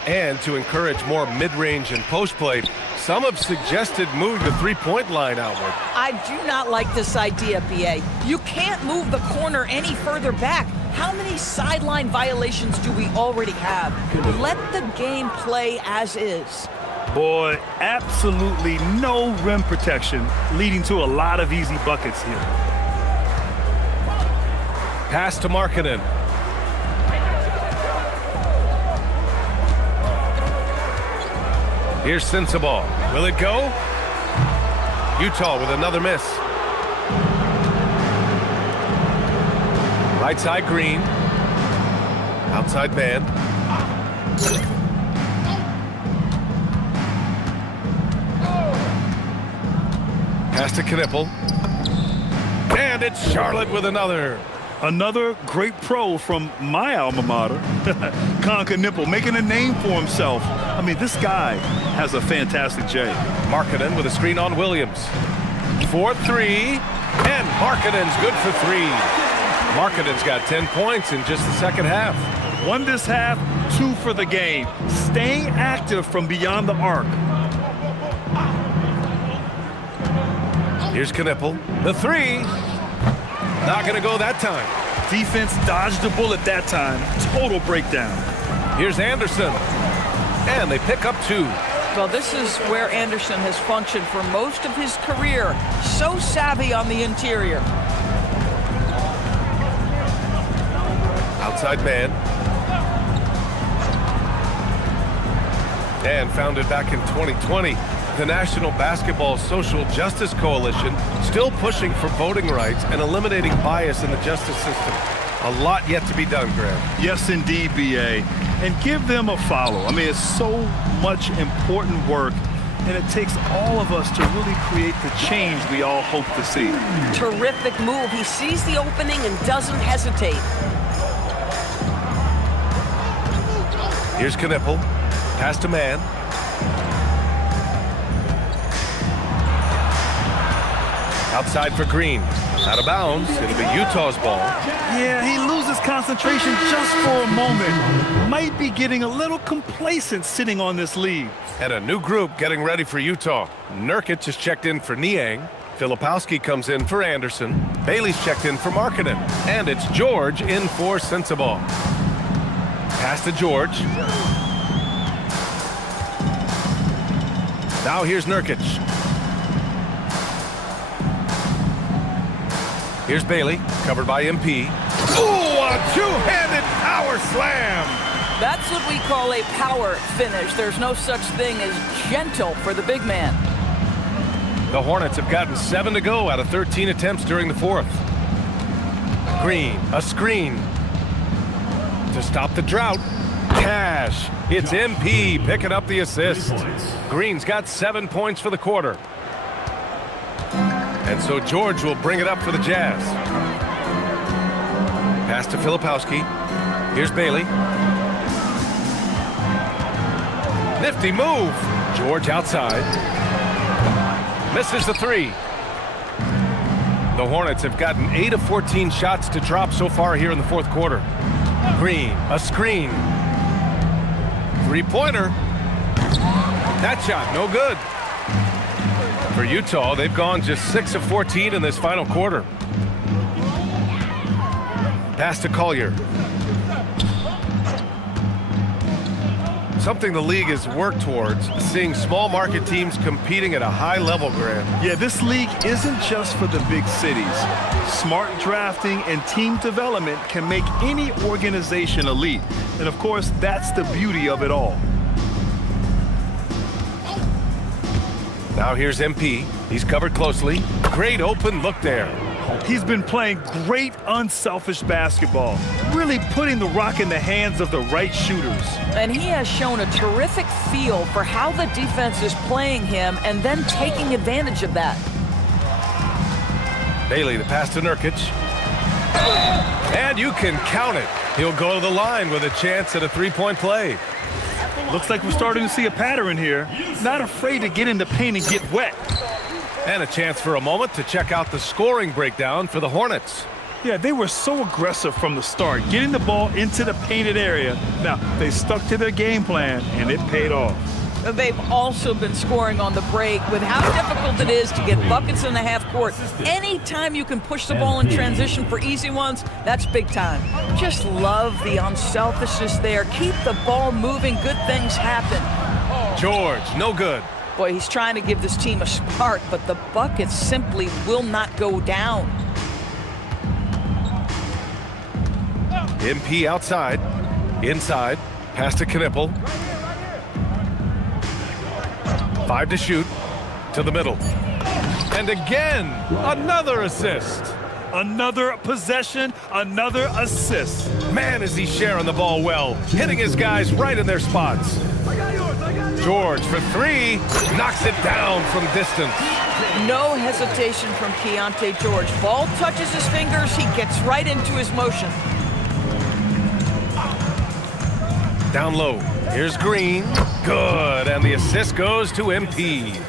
And to encourage more mid-range and post play, some have suggested move the three-point line outward. I do not like this idea, BA. You can't move the corner any further back. How many sideline violations do we already have? Let the game play as is. Boy, absolutely no rim protection, leading to a lot of easy buckets here. Pass to Markkanen. Here's Sensabaugh. Will it go? Utah with another miss. Right side Green. Outside man. Pass to Knippel. And it's Charlotte with another. Another great pro from my alma mater, Knippel, making a name for himself. I mean, this guy has a fantastic J. Markkanen with a screen on Williams. 4-3, and Markkanen's good for 3. Markkanen's got 10 points in just the second half. 1 this half, 2 for the game. Staying active from beyond the arc. Here's Knippel. The 3. Not going to go that time. Defense dodged the bullet that time. Total breakdown. Here's Anderson. And they pick up 2. Well, this is where Anderson has functioned for most of his career. So savvy on the interior. Outside man. And founded back in 2020. The National Basketball Social Justice Coalition still pushing for voting rights and eliminating bias in the justice system. A lot yet to be done, Graham. Yes, indeed, B.A. And give them a follow. I mean, it's so much important work, and it takes all of us to really create the change we all hope to see. Terrific move. He sees the opening and doesn't hesitate. Here's Knippel. Pass to man. Outside for Green. Out of bounds. It'll be Utah's ball. Yeah, he loses concentration just for a moment. Might be getting a little complacent sitting on this lead. And a new group getting ready for Utah. Nurkic is checked in for Niang. Filipowski comes in for Anderson. Bailey's checked in for Markkanen. And it's George in for Sensabaugh. Pass to George. Now here's Nurkic. Here's Bailey, covered by MP. Ooh, a two-handed power slam! That's what we call a power finish. There's no such thing as gentle for the big man. The Hornets have gotten 7 to go out of 13 attempts during the 4th. Green, a screen. To stop the drought, Cash. It's MP picking up the assist. Green's got 7 points for the quarter. And so George will bring it up for the Jazz. Pass to Filipowski. Here's Bailey. Nifty move. George outside. Misses the 3. The Hornets have gotten 8 of 14 shots to drop so far here in the 4th quarter. Green, a screen. 3-pointer. That shot, no good. For Utah, they've gone just 6 of 14 in this final quarter. Pass to Collier. Something the league has worked towards, seeing small market teams competing at a high level, Graham. Yeah, this league isn't just for the big cities. Smart drafting and team development can make any organization elite. And of course, that's the beauty of it all. Now here's MP. He's covered closely. Great open look there. He's been playing great unselfish basketball, really putting the rock in the hands of the right shooters. And he has shown a terrific feel for how the defense is playing him and then taking advantage of that. Bailey, the pass to Nurkic. And you can count it. He'll go to the line with a chance at a 3-point play. Looks like we're starting to see a pattern here. Not afraid to get in the paint and get wet. And a chance for a moment to check out the scoring breakdown for the Hornets. Yeah, they were so aggressive from the start, getting the ball into the painted area. Now, they stuck to their game plan, and it paid off. They've also been scoring on the break. With how difficult it is to get buckets in the half court, anytime you can push the ball in transition for easy ones, that's big time. Just love the unselfishness there. Keep the ball moving. Good things happen. George, no good. Boy, he's trying to give this team a spark, but the buckets simply will not go down. MP outside, inside, pass to Knipple. 5 to shoot, to the middle. And again, another assist. Another possession, another assist. Man, is he sharing the ball well, hitting his guys right in their spots. George for 3, knocks it down from distance. No hesitation from Keontae George. Ball touches his fingers, he gets right into his motion. Down low, here's Green. Good, and the assist goes to MP.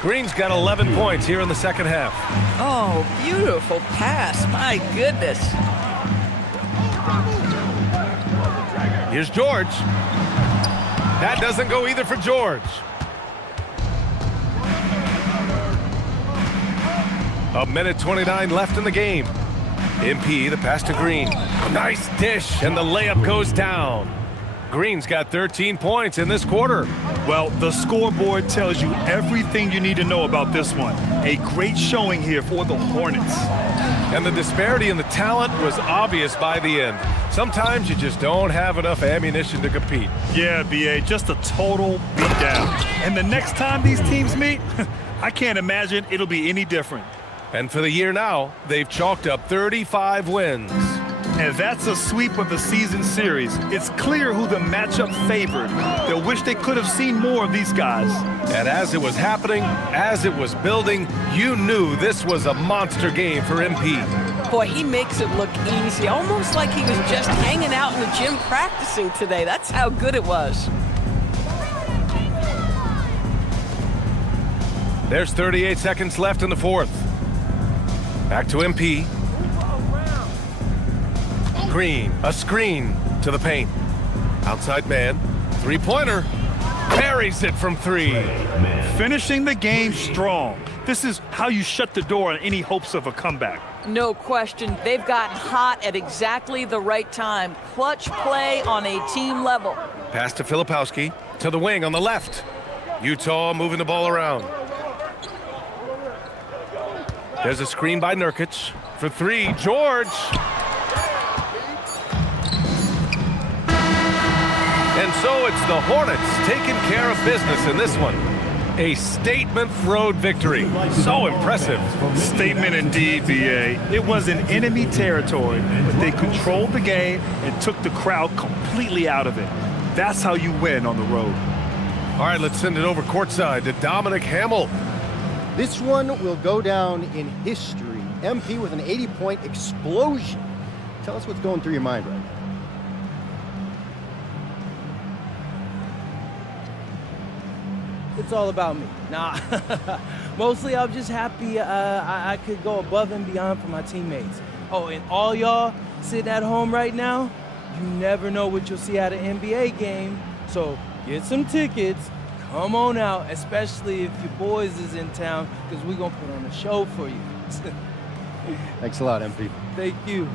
Green's got 11 points here in the second half. Oh, beautiful pass, my goodness. Here's George. That doesn't go either for George. A minute 29 left in the game. MP, the pass to Green. Nice dish, and the layup goes down. Green's got 13 points in this quarter. Well, the scoreboard tells you everything you need to know about this one. A great showing here for the Hornets. And the disparity in the talent was obvious by the end. Sometimes you just don't have enough ammunition to compete. Yeah, BA, just a total beatdown. And the next time these teams meet, I can't imagine it'll be any different. And for the year now, they've chalked up 35 wins. And that's a sweep of the season series. It's clear who the matchup favored. They'll wish they could have seen more of these guys. And as it was happening, as it was building, you knew this was a monster game for MP. Boy, he makes it look easy, almost like he was just hanging out in the gym practicing today. That's how good it was. There's 38 seconds left in the fourth. Back to MP. Green, a screen to the paint. Outside man, three-pointer. Buries it from 3. Finishing the game strong. This is how you shut the door on any hopes of a comeback. No question, they've gotten hot at exactly the right time. Clutch play on a team level. Pass to Filipowski, to the wing on the left. Utah moving the ball around. There's a screen by Nurkic. For 3, George. And so it's the Hornets taking care of business in this one. A statement road victory. So impressive. Statement indeed, BA. It was in enemy territory, but they controlled the game and took the crowd completely out of it. That's how you win on the road. All right, let's send it over courtside to Dominic Hamill. This one will go down in history. MP with an 80-point explosion. Tell us what's going through your mind right now. It's all about me. Nah, mostly I'm just happy I could go above and beyond for my teammates. Oh, and all y'all sitting at home right now, you never know what you'll see at an NBA game. So get some tickets, come on out, especially if your boys is in town, because we're going to put on a show for you. Thanks a lot, MP. Thank you.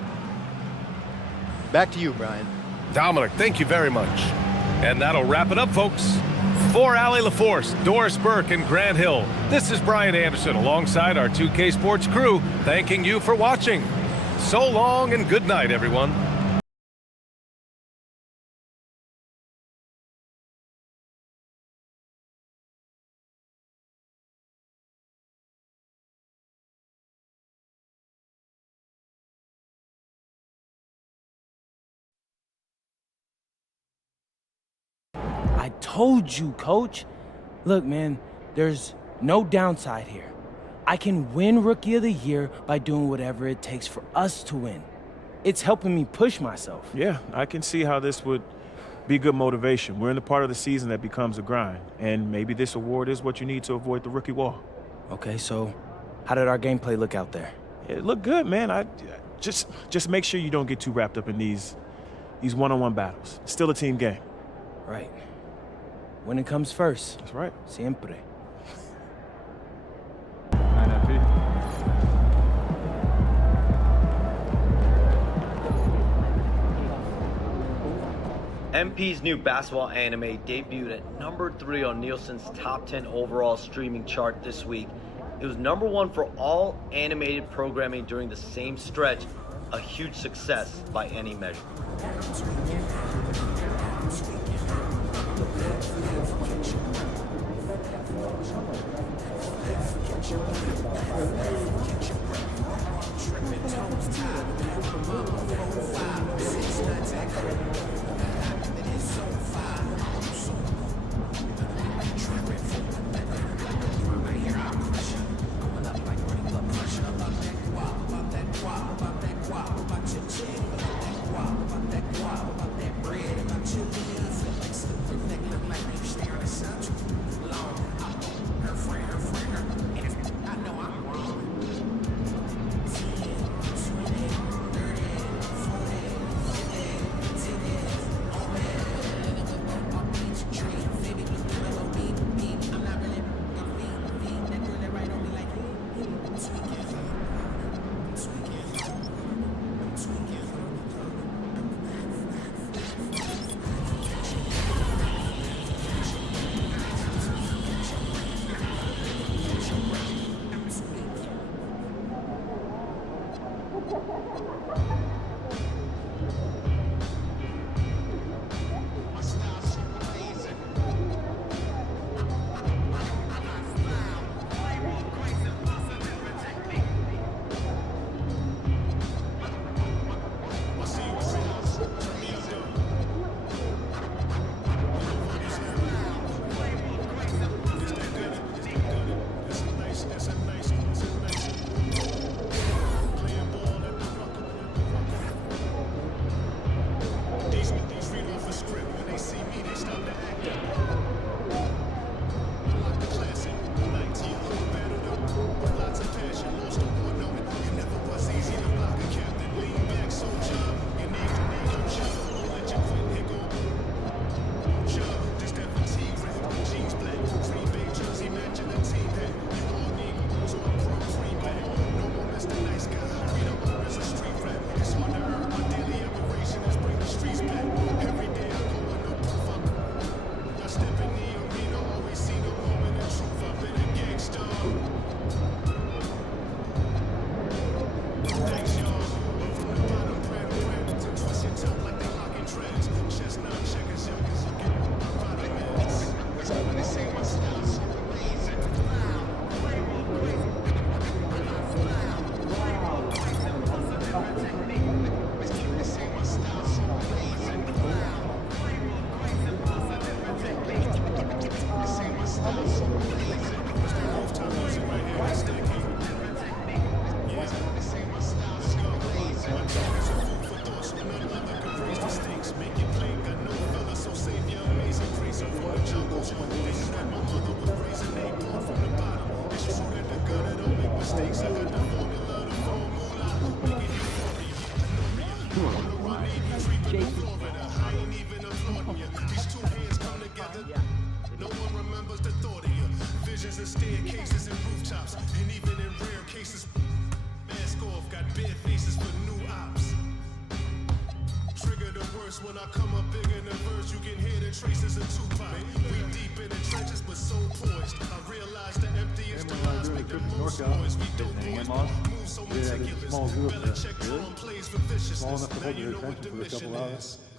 Back to you, Brian. Dominic, thank you very much. And that'll wrap it up, folks. For Allie LaForce, Doris Burke, and Grant Hill, this is Brian Anderson alongside our 2K Sports crew, thanking you for watching. So long and good night, everyone. I told you, Coach. Look, man, there's no downside here. I can win Rookie of the Year by doing whatever it takes for us to win. It's helping me push myself. Yeah, I can see how this would be good motivation. We're in the part of the season that becomes a grind, and maybe this award is what you need to avoid the rookie wall. Okay, so how did our gameplay look out there? It looked good, man. I just make sure you don't get too wrapped up in these one-on-one battles. It's still a team game. Right. Winning comes first. That's right. Siempre. 9 MP's new basketball anime debuted at number 3 on Nielsen's top 10 overall streaming chart this week. It was number 1 for all animated programming during the same stretch, a huge success by any measure.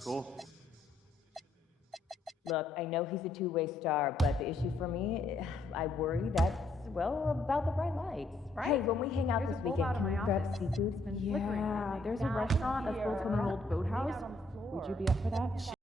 Cool. Look, I know he's a two-way star, but the issue for me, I worry that's, well, about the bright lights. Right. Hey, when we hang out There's this a bulb weekend, out can of we my grab office. seafood? It's been flickering at Yeah, me. there's a Down restaurant that's here. built on an old boathouse. Out on the floor. Would you be up for that?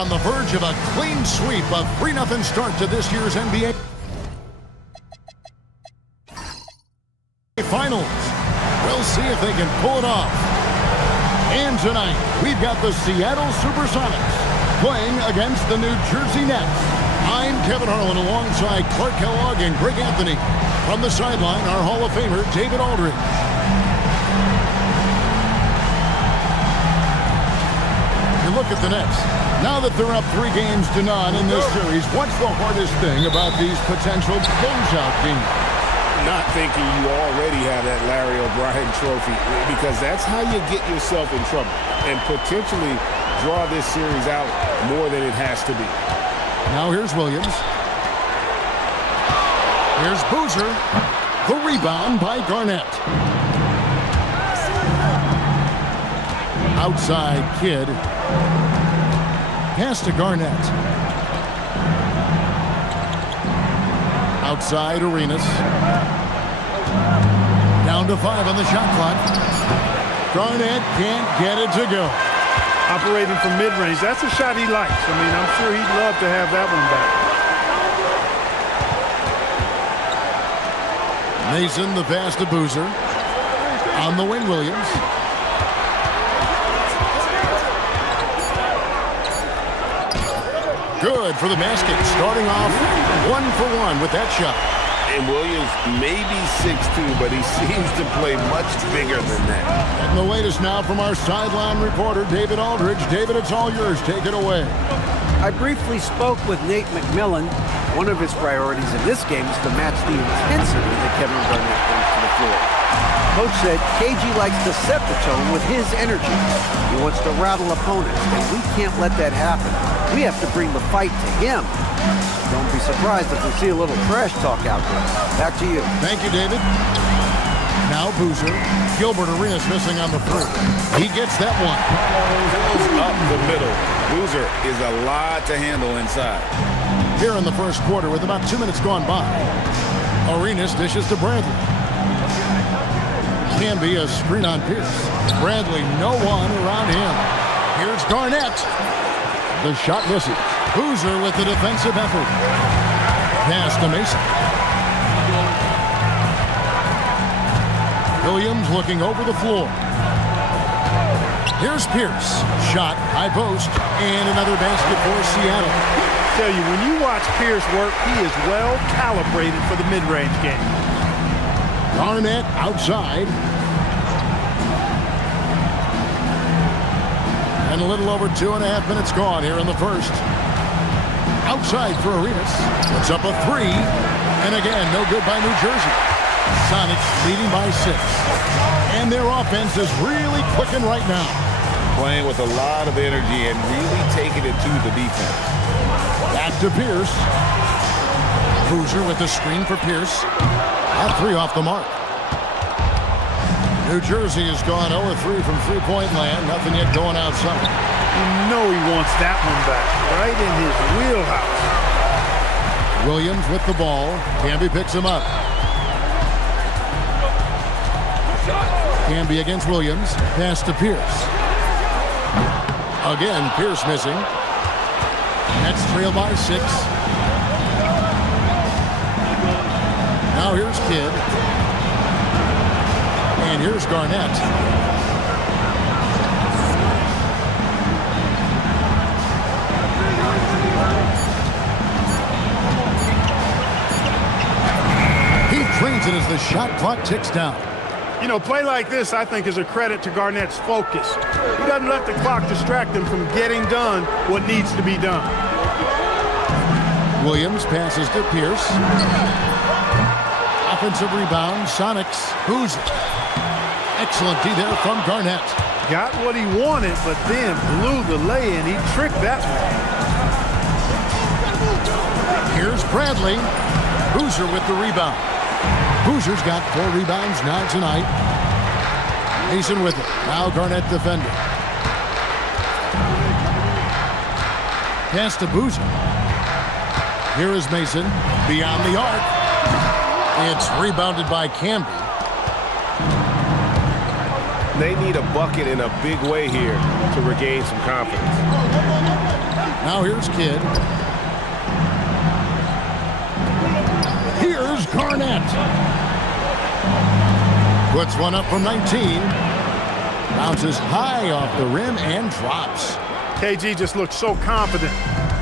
on the verge of a clean sweep, a 3-0 start to this year's NBA Finals. We'll see if they can pull it off. And tonight, we've got the Seattle Supersonics playing against the New Jersey Nets. I'm Kevin Harlan alongside Clark Kellogg and Greg Anthony. From the sideline, our Hall of Famer, David Aldridge. You look at the Nets. Now that they're up 3 games to none in this series, what's the hardest thing about these potential closeout games? Not thinking you already have that Larry O'Brien trophy, because that's how you get yourself in trouble and potentially draw this series out more than it has to be. Now here's Williams. Here's Boozer. The rebound by Garnett. Outside Kidd. Pass to Garnett. Outside Arenas. Down to 5 on the shot clock. Garnett can't get it to go. Operating from mid-range, that's a shot he likes. I mean, I'm sure he'd love to have that one back. Mason, the pass to Boozer. On the wing, Williams. Good for the basket. Starting off 1 for 1 with that shot. And Williams may be 6'2", but he seems to play much bigger than that. And the latest now from our sideline reporter, David Aldridge. David, it's all yours. Take it away. I briefly spoke with Nate McMillan. One of his priorities in this game is to match the intensity that Kevin Garnett brings to the floor. Coach said KG likes to set the tone with his energy. He wants to rattle opponents, and we can't let that happen. We have to bring the fight to him. Don't be surprised if we see a little trash talk out there. Back to you. Thank you, David. Now Boozer. Gilbert Arenas missing on the 3. He gets that one. Up the middle. Boozer is a lot to handle inside. Here in the first quarter with about 2 minutes gone by. Arenas dishes to Bradley. Can be a screen on Pierce. Bradley, no one around him. Here's Garnett. The shot misses. Boozer with the defensive effort. Pass to Mason. Williams looking over the floor. Here's Pierce. Shot, high post, and another basket for Seattle. I tell you, when you watch Pierce work, he is well calibrated for the mid-range game. Garnett outside. And a little over 2.5 minutes gone here in the first. Outside for Arenas. Puts up a 3. And again, no good by New Jersey. Sonics leading by 6. And their offense is really clicking right now. Playing with a lot of energy and really taking it to the defense. Back to Pierce. Boozer with the screen for Pierce. That 3 off the mark. New Jersey has gone 0-3 from three-point land. Nothing yet going outside. You know he wants that one back. Right in his wheelhouse. Williams with the ball. Camby picks him up. Camby against Williams. Pass to Pierce. Again, Pierce missing. Nets trail by 6. Now here's Kidd. And here's Garnett. He trains it as the shot clock ticks down. You know, play like this, I think, is a credit to Garnett's focus. He doesn't let the clock distract him from getting done what needs to be done. Williams passes to Pierce. Offensive rebound, Sonics. Boozer. Excellent D there from Garnett. Got what he wanted, but then blew the lay-in. He tricked that one. Here's Bradley. Boozer with the rebound. Boozer's got 4 rebounds now tonight. Mason with it. Now Garnett defender. Pass to Boozer. Here is Mason. Beyond the arc. It's rebounded by Camby. They need a bucket in a big way here to regain some confidence. Now here's Kidd. Here's Garnett. Puts one up from 19. Bounces high off the rim and drops. KG just looked so confident.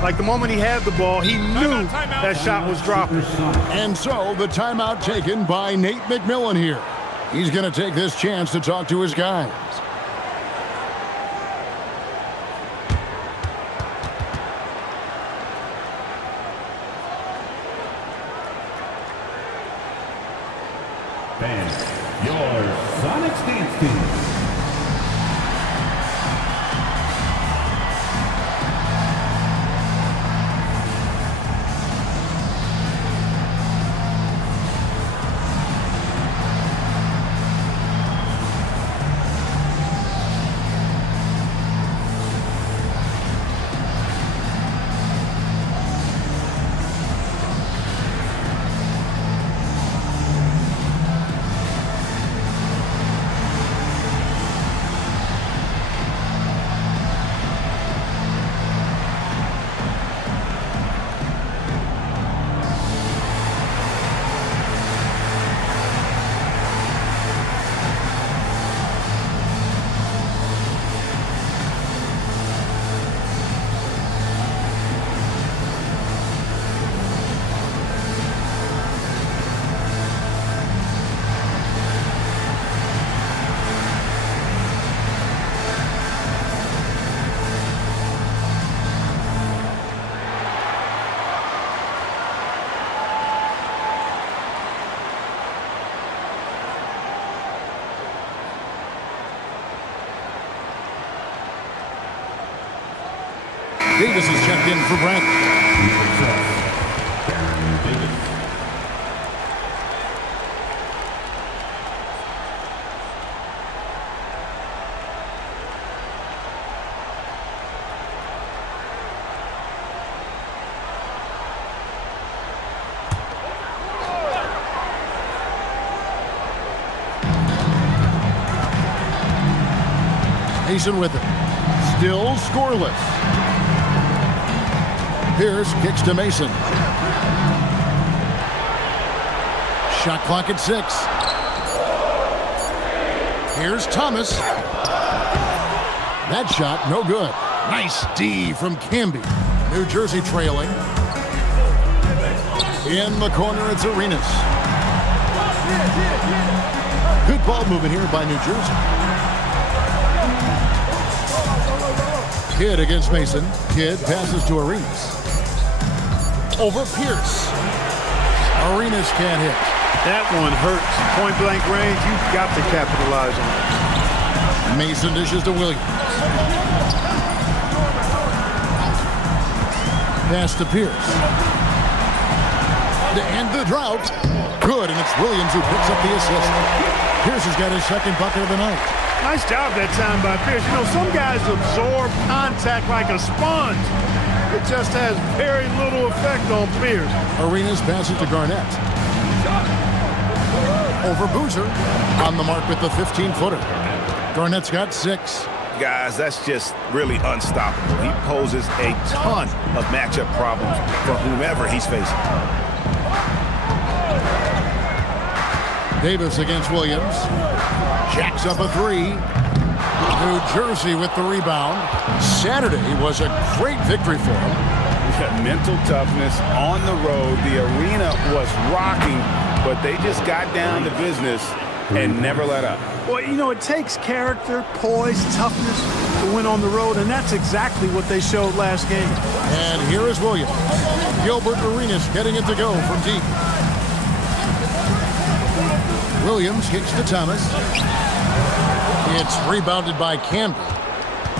Like the moment he had the ball, he knew that shot was dropping. And so the timeout taken by Nate McMillan here. He's going to take this chance to talk to his guys. And your Sonics dance team. Davis is checked in for Brent. Mason with it. Still scoreless. Pierce kicks to Mason. Shot clock at 6. Here's Thomas. That shot, no good. Nice D from Camby. New Jersey trailing. In the corner, it's Arenas. Good ball movement here by New Jersey. Kidd against Mason. Kidd passes to Arenas. Over Pierce. Arenas can't hit. That one hurts. Point blank range, you've got to capitalize on it. Mason dishes to Williams. Pass to Pierce. To end the drought. Good, and it's Williams who picks up the assist. Pierce has got his second bucket of the night. Nice job that time by Pierce. You know, some guys absorb contact like a sponge. It just has very little effect on Pierce. Arenas passes to Garnett. Over Boozer. On the mark with the 15-footer. Garnett's got 6. Guys, that's just really unstoppable. He poses a ton of matchup problems for whomever he's facing. Davis against Williams. Jacks up a 3. New Jersey with the rebound. Saturday was a great victory for him. Mental toughness on the road. The arena was rocking, but they just got down to business and never let up. Well, you know, it takes character, poise, toughness to win on the road, and that's exactly what they showed last game. And here is Williams. Gilbert Arenas getting it to go from deep. Williams kicks to Thomas. It's rebounded by Campbell.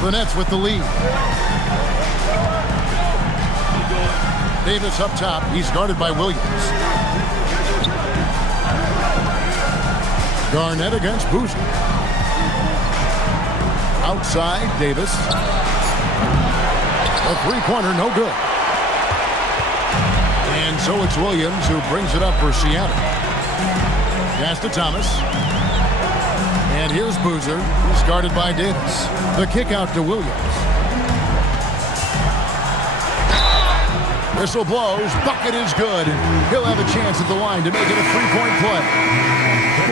The Nets with the lead. Davis up top. He's guarded by Williams. Garnett against Boozer. Outside, Davis. A three-pointer, no good. And so it's Williams who brings it up for Seattle. Pass to Thomas. And here's Boozer, who's guarded by Davis. The kick out to Williams. Whistle blows. Bucket is good. He'll have a chance at the line to make it a three-point play.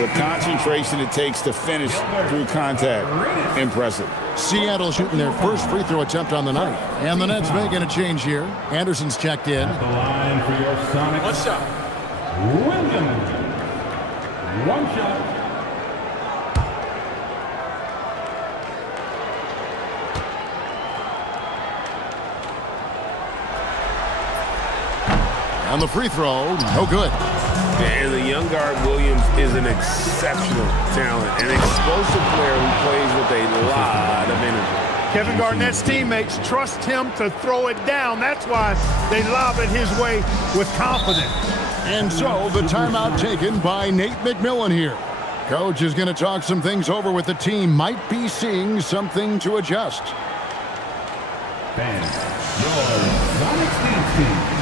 The concentration it takes to finish through contact, impressive. Seattle shooting their first free throw attempt on the night. And the Nets making a change here. Anderson's checked in. At the line for your Sonics. One shot. Williams. One shot. And the free throw, no good. And the young guard Williams is an exceptional talent, an explosive player who plays with a lot of energy. Kevin Garnett's teammates trust him to throw it down. That's why they lob it his way with confidence. And so the timeout taken by Nate McMillan here. Coach is going to talk some things over with the team. Might be seeing something to adjust. Ben, your Sonics dance team.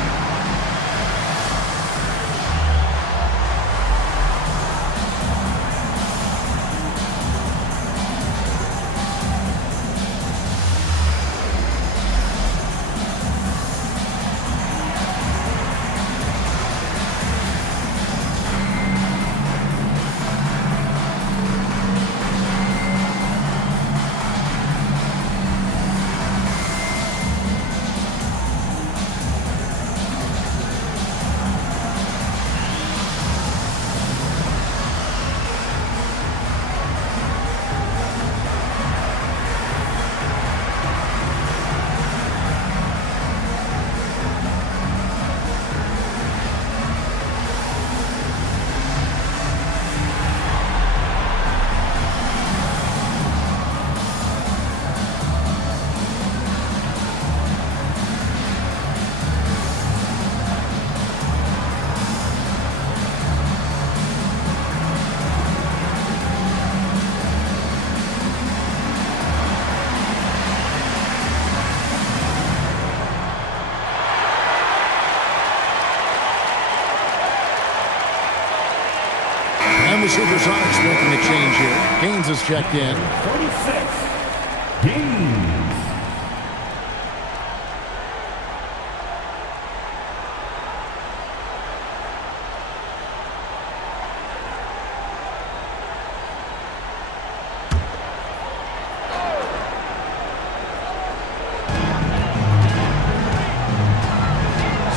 And the Supersonics making a change here. Gaines is checked in. 36. Gaines.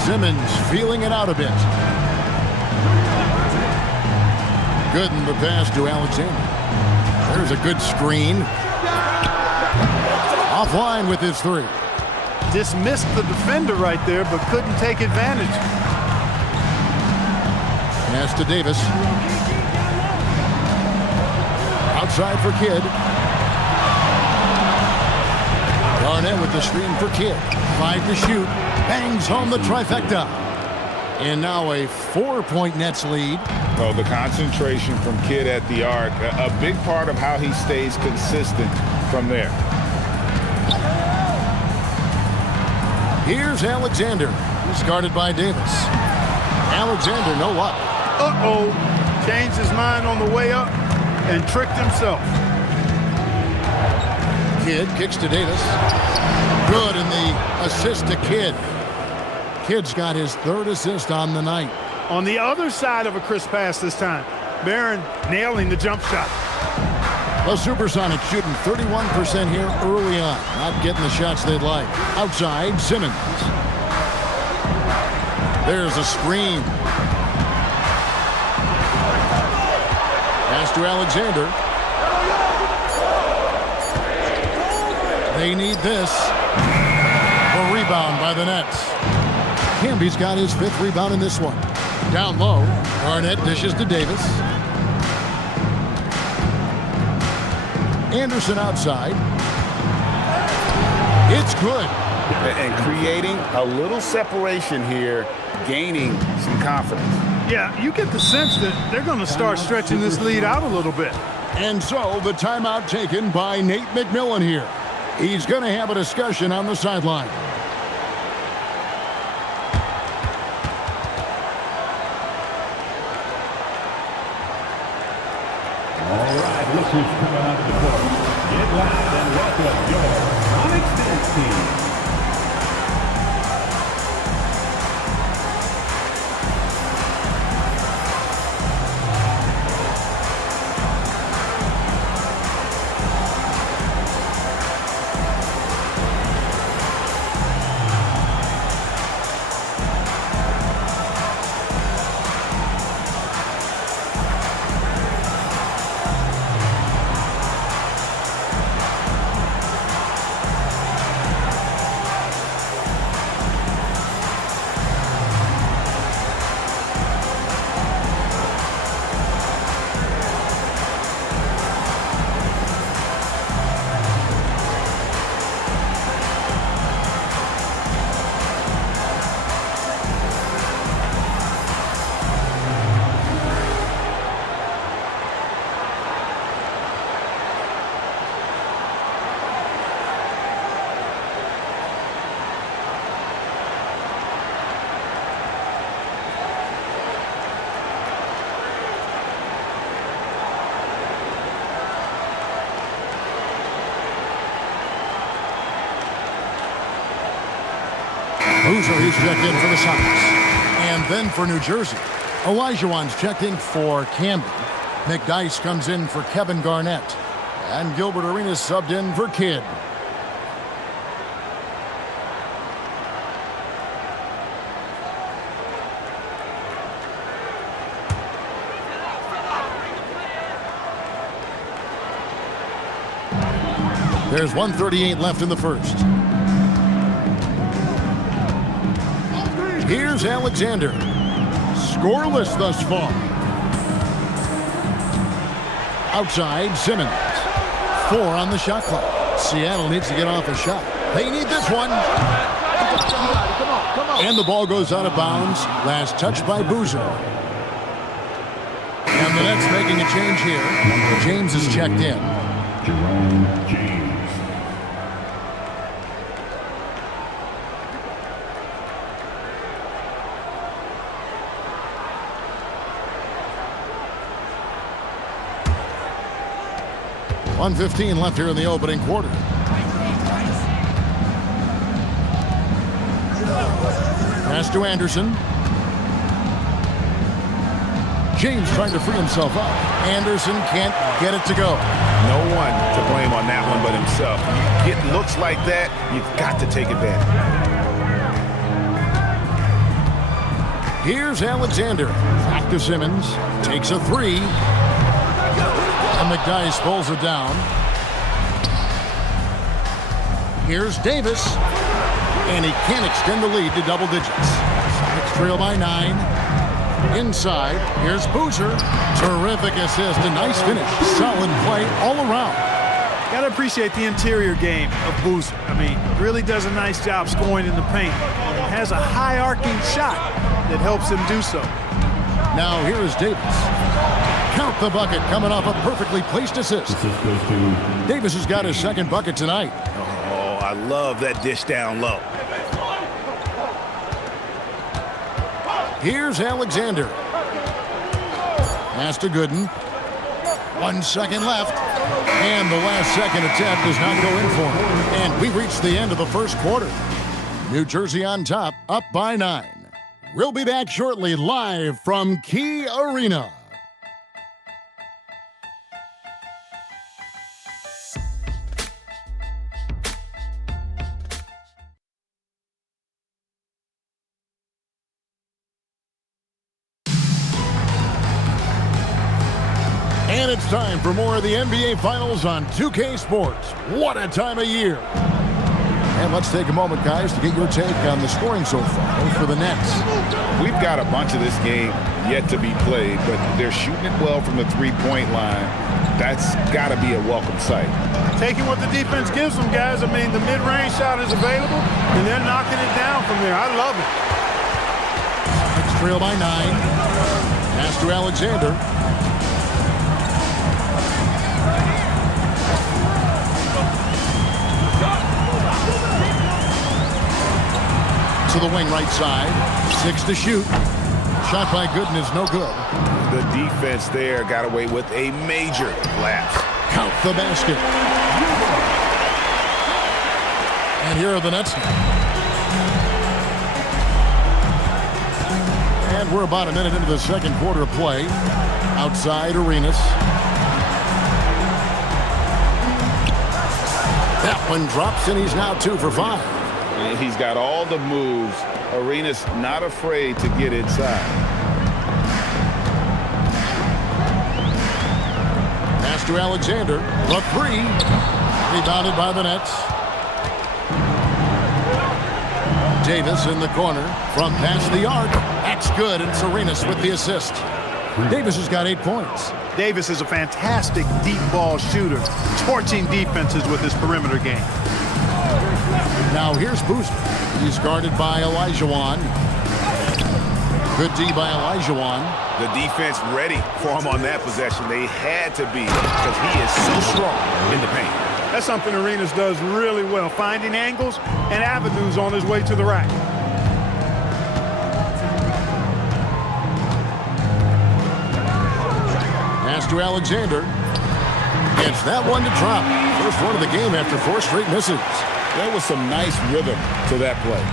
Simmons feeling it out a bit. Good in the pass to Alexander. There's a good screen. Offline with his three. Dismissed the defender right there, but couldn't take advantage. Pass to Davis. Outside for Kidd. Garnett with the screen for Kidd. 5 to shoot. Bangs home the trifecta. And now a 4-point Nets lead. Oh, the concentration from Kidd at the arc, a big part of how he stays consistent from there. Here's Alexander, who's guarded by Davis. Alexander, no luck. Uh-oh. Changed his mind on the way up and tricked himself. Kidd kicks to Davis. Good in the assist to Kidd. Kidd's got his 3rd assist on the night. On the other side of a crisp pass this time. Barron nailing the jump shot. The Supersonics shooting 31% here early on. Not getting the shots they'd like. Outside, Simmons. There's a screen. Pass to Alexander. They need this. A rebound by the Nets. Camby's got his 5th rebound in this one. Down low, Garnett dishes to Davis. Anderson outside. It's good. And creating a little separation here, gaining some confidence. Yeah, you get the sense that they're going to start stretching this lead out a little bit. And so the timeout taken by Nate McMillan here. He's going to have a discussion on the sideline. Look who's coming out of the court. Get loud and welcome your Sonics dance team. Boozer, he's checked in for the Sonics. And then for New Jersey, Olajuwon's checked in for Camden. McDyess comes in for Kevin Garnett. And Gilbert Arenas subbed in for Kidd. There's 1:38 left in the first. Here's Alexander. Scoreless thus far. Outside, Simmons. 4 on the shot clock. Seattle needs to get off a shot. They need this one. And the ball goes out of bounds. Last touch by Boozer. And the Nets making a change here. James is checked in. Jerome James. .115 left here in the opening quarter. Pass to Anderson. James trying to free himself up. Anderson can't get it to go. No one to blame on that one but himself. You get looks like that, you've got to take advantage. Here's Alexander. Back to Simmons. Takes a 3. And McDyess pulls it down. Here's Davis. And he can't extend the lead to double digits. Sonics trail by 9. Inside, here's Boozer. Terrific assist, a nice finish. Solid play all around. Got to appreciate the interior game of Boozer. I mean, really does a nice job scoring in the paint. And has a high arcing shot that helps him do so. Now here is Davis. Count the bucket coming off a perfectly placed assist. Davis has got his second bucket tonight. Oh, I love that dish down low. Here's Alexander. Pass to Gooden. 1 second left. And the last second attempt does not go in for him. And we've reached the end of the first quarter. New Jersey on top, up by 9. We'll be back shortly, live from Key Arena. And it's time for more of the NBA Finals on 2K Sports. What a time of year. And let's take a moment, guys, to get your take on the scoring so far for the Nets. We've got a bunch of this game yet to be played, but they're shooting it well from the three-point line. That's got to be a welcome sight. Taking what the defense gives them, guys. I mean, the mid-range shot is available, and they're knocking it down from there. I love it. Sonics trail by 9. Pass to Alexander. To the wing right side. 6 to shoot. Shot by Gooden is no good. The defense there got away with a major lapse. Count the basket. And here are the Nets. And we're about a minute into the second quarter of play. Outside, Arenas. That one drops, and he's now 2 for 5. He's got all the moves. Arenas not afraid to get inside. Pass to Alexander. The 3. Rebounded by the Nets. Davis in the corner. From past the arc. That's good, and it's Arenas with the assist. Davis has got 8 points. Davis is a fantastic deep ball shooter, torching defenses with his perimeter game. Now here's Boozer. He's guarded by Olajuwon. Good D by Olajuwon. The defense ready for him on that possession. They had to be because he is so strong in the paint. That's something Arenas does really well, finding angles and avenues on his way to the rack. Pass to Alexander. Gets that one to drop. First one of the game after 4 straight misses. There was some nice rhythm to that play.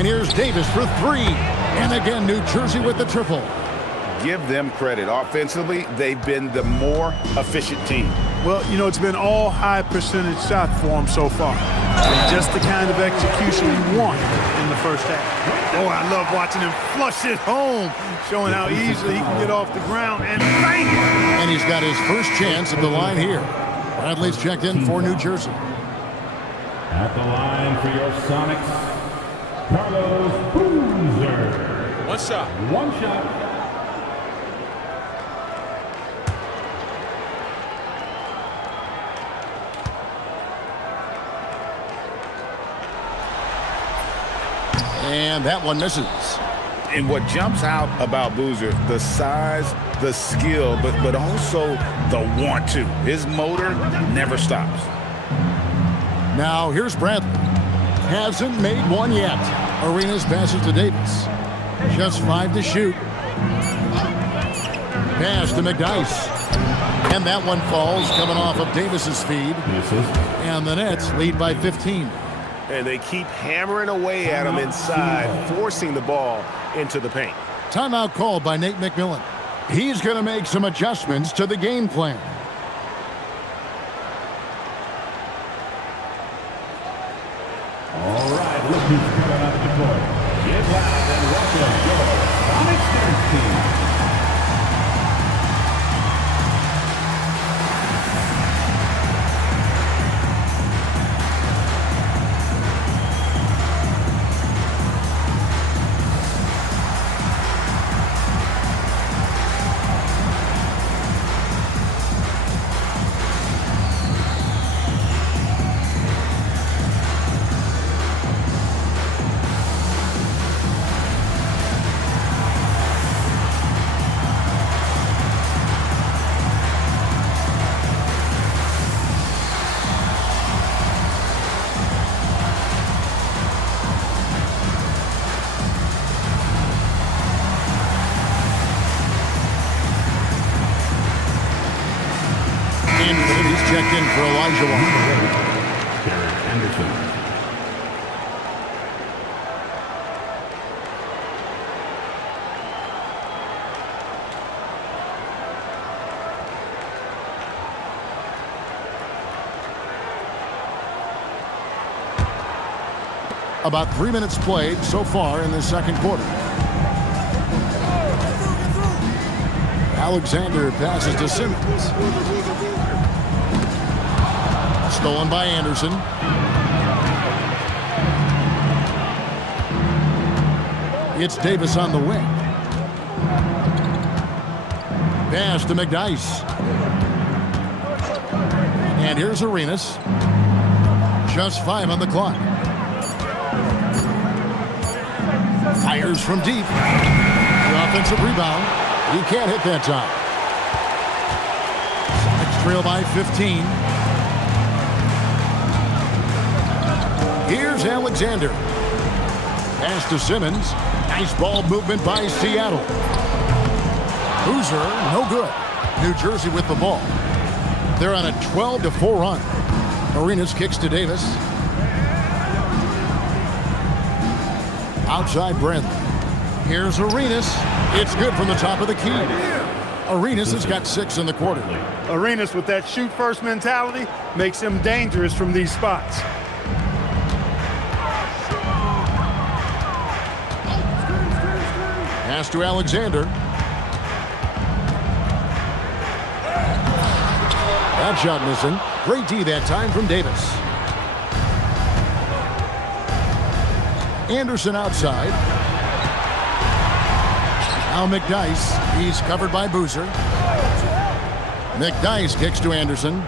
And here's Davis for three. And again, New Jersey with the triple. Give them credit. Offensively, they've been the more efficient team. Well, you know, it's been all high percentage shots for them so far. And just the kind of execution you want in the first half. Oh, I love watching him flush it home, showing how easily he can get off the ground and bang it. And he's got his first chance at the line here. Bradley's checked in for New Jersey. At the line for your Sonics, Carlos Boozer. One shot. One shot. And that one misses. And what jumps out about Boozer, the size, the skill, but also the want to. His motor never stops. Now here's Bradley. Hasn't made one yet. Arenas passes to Davis. Just 5 to shoot. Pass to McDyess. And that one falls, coming off of Davis's feed. And the Nets lead by 15. And they keep hammering away at him inside, forcing the ball into the paint. Timeout called by Nate McMillan. He's going to make some adjustments to the game plan. All right, look who's coming out the court. Get loud and welcome your Sonics dance team. Checked in for Jowa. Derek Anderson. About 3 minutes played so far in the second quarter. Alexander passes to Simmons. Stolen by Anderson. It's Davis on the wing. Pass to McDyess. And here's Arenas. Just 5 on the clock. Fires from deep. The offensive rebound. He can't hit that time. Sonics trail by 15. Here's Alexander. Pass to Simmons. Nice ball movement by Seattle. Boozer, no good. New Jersey with the ball. They're on a 12-4 run. Arenas kicks to Davis. Outside Bradley. Here's Arenas. It's good from the top of the key. Arenas has got 6 in the quarter. Arenas with that shoot-first mentality makes him dangerous from these spots. Pass to Alexander. That shot missing. Great D that time from Davis. Anderson outside. Now McDyess. He's covered by Boozer. McDyess kicks to Anderson.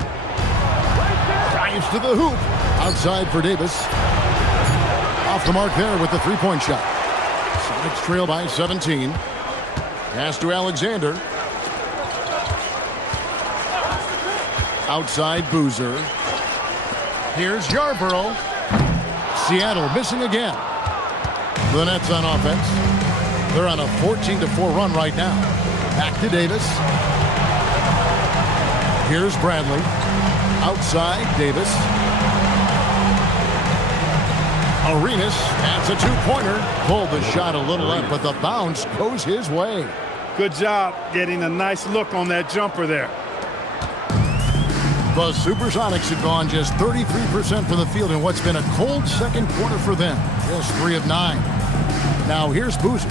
Drives to the hoop. Outside for Davis. Off the mark there with the three-point shot. Sonics trail by 17. Pass to Alexander. Outside Boozer. Here's Yarborough. Seattle missing again. The Nets on offense. They're on a 14-4 run right now. Back to Davis. Here's Bradley. Outside Davis. Arenas adds a two-pointer. Pulled the shot a little up, but the bounce goes his way. Good job getting a nice look on that jumper there. The Supersonics have gone just 33% from the field in what's been a cold second quarter for them. Just 3 of 9. Now here's Boozer.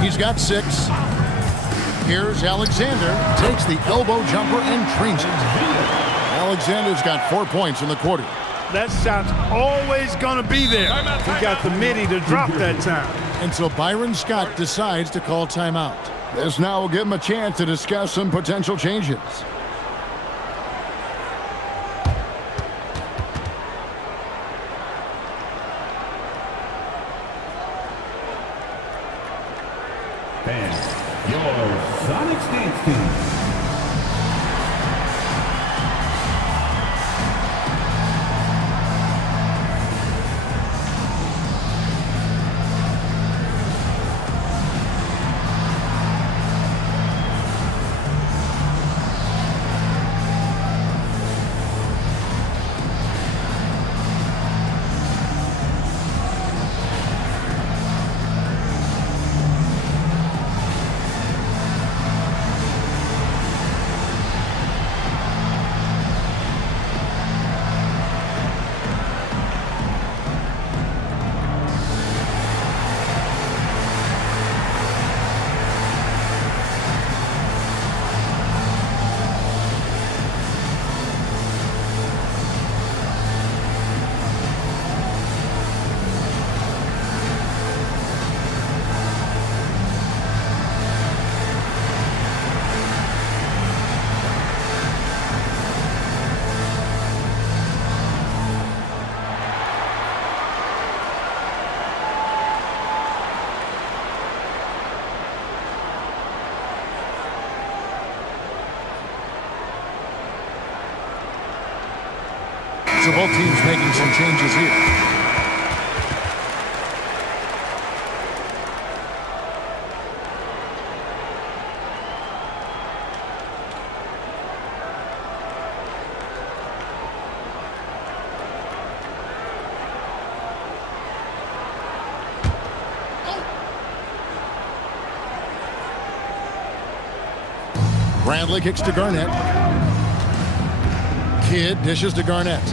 He's got 6. Here's Alexander. Takes the elbow jumper and trains it. Alexander's got 4 points in the quarter. That shot's always going to be there. He got the midi to drop that time. And so Byron Scott decides to call timeout. This now will give him a chance to discuss some potential changes. And your Sonics dance team. So both teams making some changes here. Bradley kicks to Garnett. Kidd dishes to Garnett.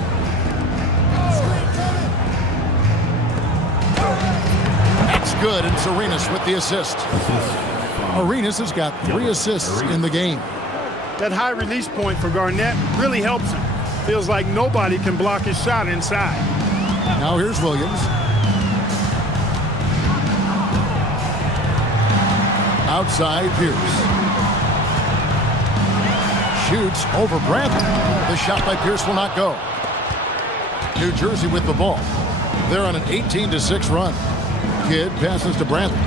That's good, and it's Arenas with the assist. Arenas has got 3 assists in the game. That high release point for Garnett really helps him. Feels like nobody can block his shot inside. Now here's Williams. Outside, Pierce. Shoots over Bradley. The shot by Pierce will not go. New Jersey with the ball. They're on an 18-6 run. Kidd passes to Bradley.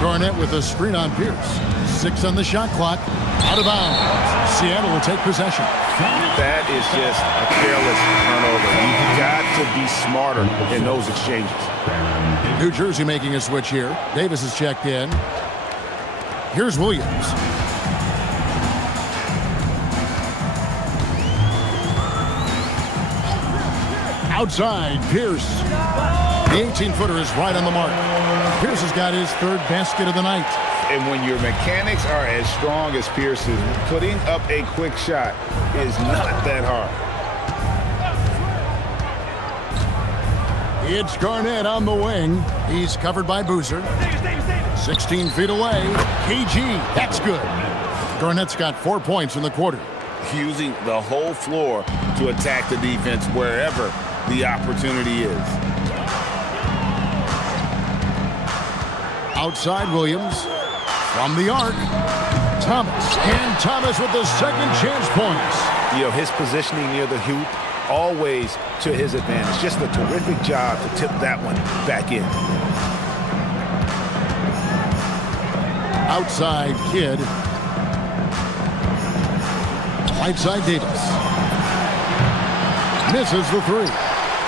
Garnett with a screen on Pierce. 6 on the shot clock. Out of bounds. Seattle will take possession. That is just a careless turnover. You've got to be smarter in those exchanges. New Jersey making a switch here. Davis is checked in. Here's Williams. Outside, Pierce. The 18-footer is right on the mark. Pierce has got his 3rd basket of the night. And when your mechanics are as strong as Pierce's, putting up a quick shot is not that hard. It's Garnett on the wing. He's covered by Boozer. 16 feet away. KG, that's good. Garnett's got 4 points in the quarter. Using the whole floor to attack the defense wherever the opportunity is. Outside Williams. From the arc. Thomas. And Thomas with the second chance points. You know, his positioning near the hoop, always to his advantage. Just a terrific job to tip that one back in. Outside Kidd. Right side Davis. Misses the 3.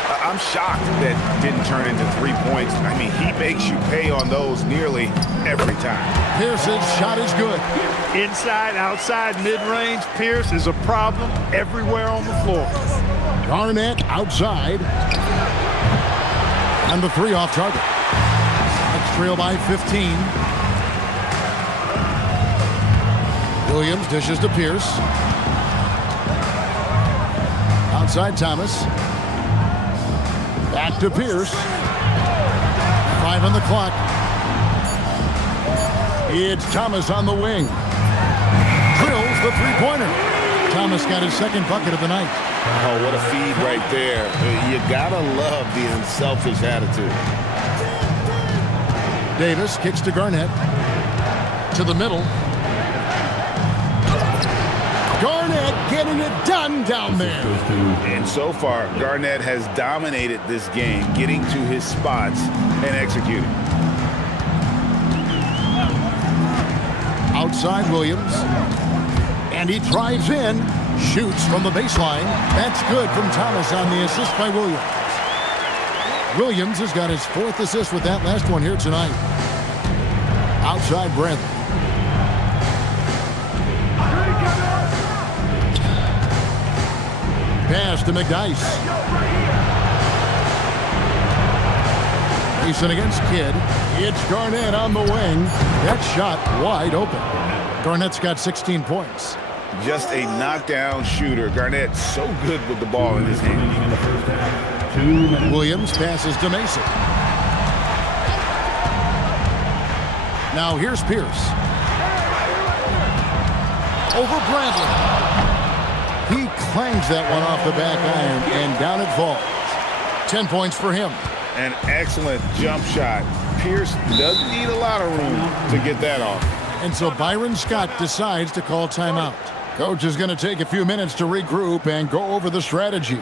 I'm shocked that didn't turn into 3 points. I mean, he makes you pay on those nearly every time. Pierce's shot is good. Inside, outside, mid-range, Pierce is a problem everywhere on the floor. Garnett outside. And the 3 off target. Let's trail by 15. Williams dishes to Pierce. Outside Thomas. Back to Pierce. 5 on the clock. It's Thomas on the wing. Drills the three-pointer. Thomas got his second bucket of the night. Oh, what a feed right there. You gotta love the unselfish attitude. Davis kicks to Garnett. To the middle. Garnett getting it done down there. And so far, Garnett has dominated this game, getting to his spots and executing. Outside Williams. And he drives in. Shoots from the baseline. That's good from Thomas on the assist by Williams. Williams has got his 4th assist with that last one here tonight. Outside Bradley. Pass to McDyess. Mason against Kidd. It's Garnett on the wing. That shot wide open. Garnett's got 16 points. Just a knockdown shooter. Garnett so good with the ball in his hand. Williams passes to Mason. Now here's Pierce. Over Bradley. He clangs that one off the back iron, and down it falls. 10 points for him. An excellent jump shot. Pierce doesn't need a lot of room to get that off. And so Byron Scott decides to call timeout. Coach is going to take a few minutes to regroup and go over the strategy.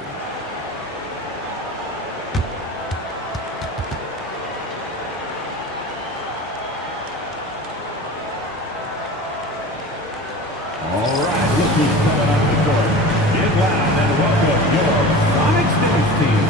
All right, rookies coming off the court. Get loud and welcome your Sonics News team.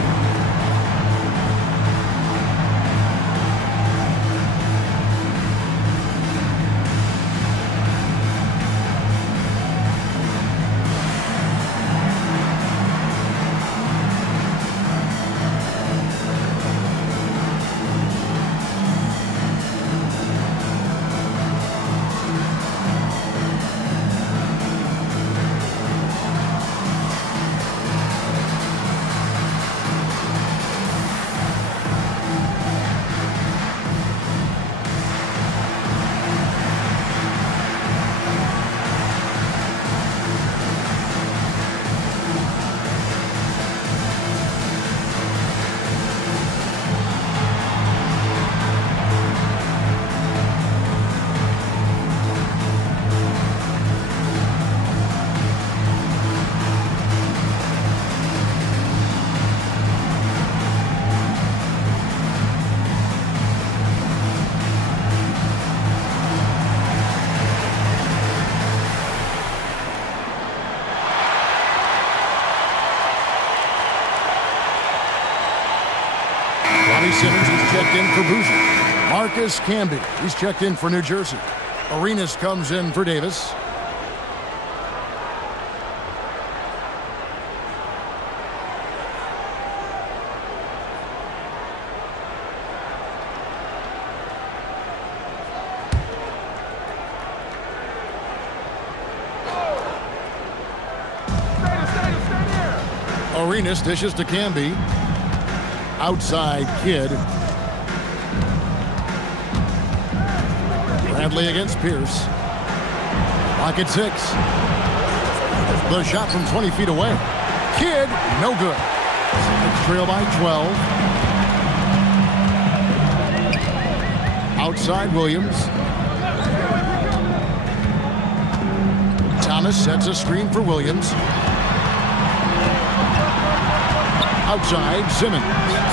Simmons is checked in for Bougie. Marcus Camby, he's checked in for New Jersey. Arenas comes in for Davis. Arenas dishes to Camby. Outside Kidd. Bradley against Pierce. Lock at 6. The shot from 20 feet away. Kidd, no good. It's trail by 12. Outside Williams. Thomas sets a screen for Williams. Outside, Simmons.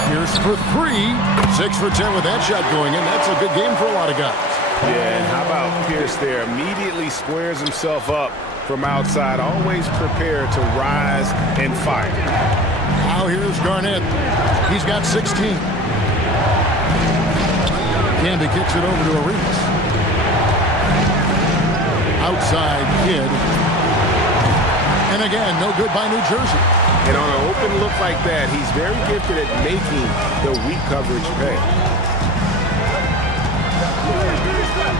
Pierce for 3. 6 for 10 with that shot going in. That's a good game for a lot of guys. Yeah, and how about Pierce there? Immediately squares himself up from outside. Always prepared to rise and fire. Now here's Garnett. He's got 16. Canby kicks it over to Arenas. Outside Kidd. And again, no good by New Jersey. And on an open look like that, he's very gifted at making the weak coverage pay.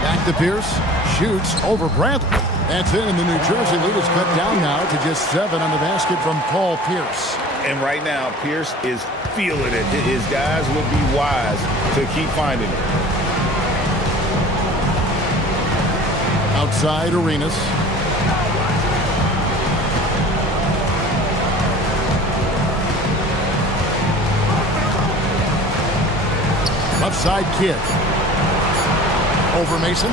Back to Pierce. Shoots over Brantley. That's in, and the New Jersey lead is cut down now to just 7 on the basket from Paul Pierce. And right now, Pierce is feeling it. His guys would be wise to keep finding it. Outside Arenas. Left side Kidd. Over Mason.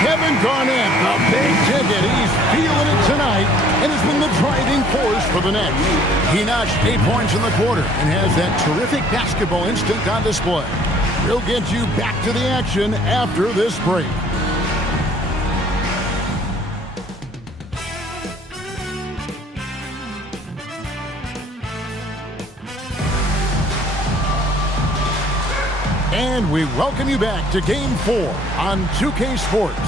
Kevin Garnett, the big ticket. He's feeling it tonight and has been the driving force for the Nets. He notched 8 points in the quarter and has that terrific basketball instinct on display. We'll get you back to the action after this break. And we welcome you back to Game 4 on 2K Sports.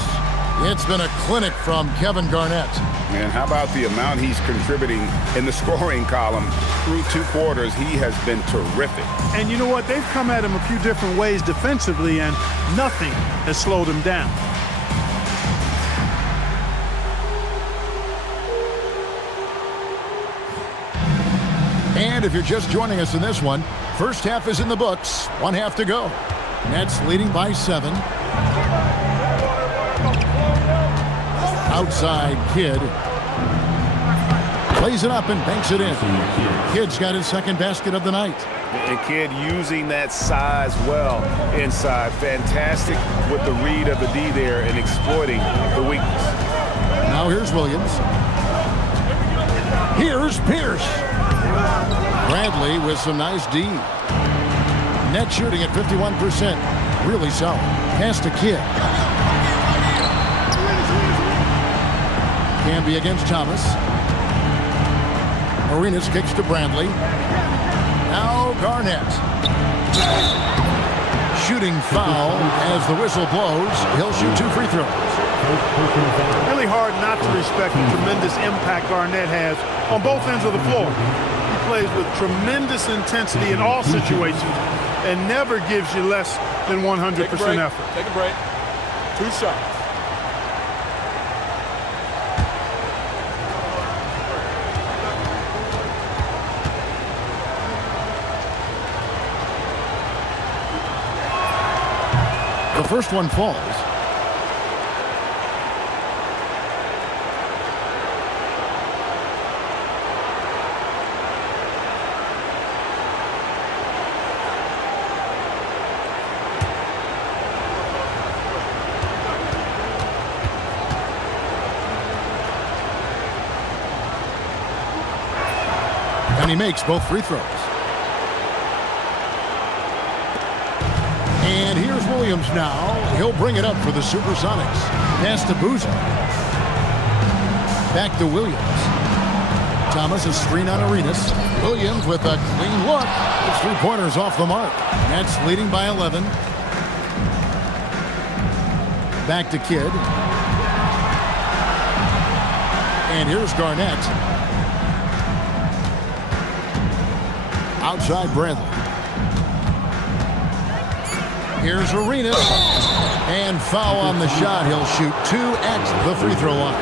It's been a clinic from Kevin Garnett. And how about the amount he's contributing in the scoring column through 2 quarters? He has been terrific. And you know what? They've come at him a few different ways defensively, and nothing has slowed him down. And if you're just joining us in this one, first half is in the books. 1 half to go. Nets leading by 7. Outside Kidd. Plays it up and banks it in. Kidd's got his second basket of the night. And Kidd using that size well inside. Fantastic with the read of the D there and exploiting the weakness. Now here's Williams. Here's Pierce. Bradley with some nice D. Net shooting at 51%. Really solid. Pass to Kidd. Canby against Thomas. Arenas kicks to Bradley. Now Garnett. Shooting foul as the whistle blows. He'll shoot 2 free throws. Really hard not to respect the tremendous impact Garnett has on both ends of the floor. He plays with tremendous intensity in all situations and never gives you less than 100% effort. Take a break. 2 shots. The first one falls. And he makes both free throws. And here's Williams now. He'll bring it up for the Supersonics. Pass to Boozer. Back to Williams. Thomas is screen on Arenas. Williams with a clean look. It's 3-pointers off the mark. Nets leading by 11. Back to Kidd. And here's Garnett. Outside Bradley. Here's Arenas. And foul on the shot. He'll shoot 2 at the free throw line.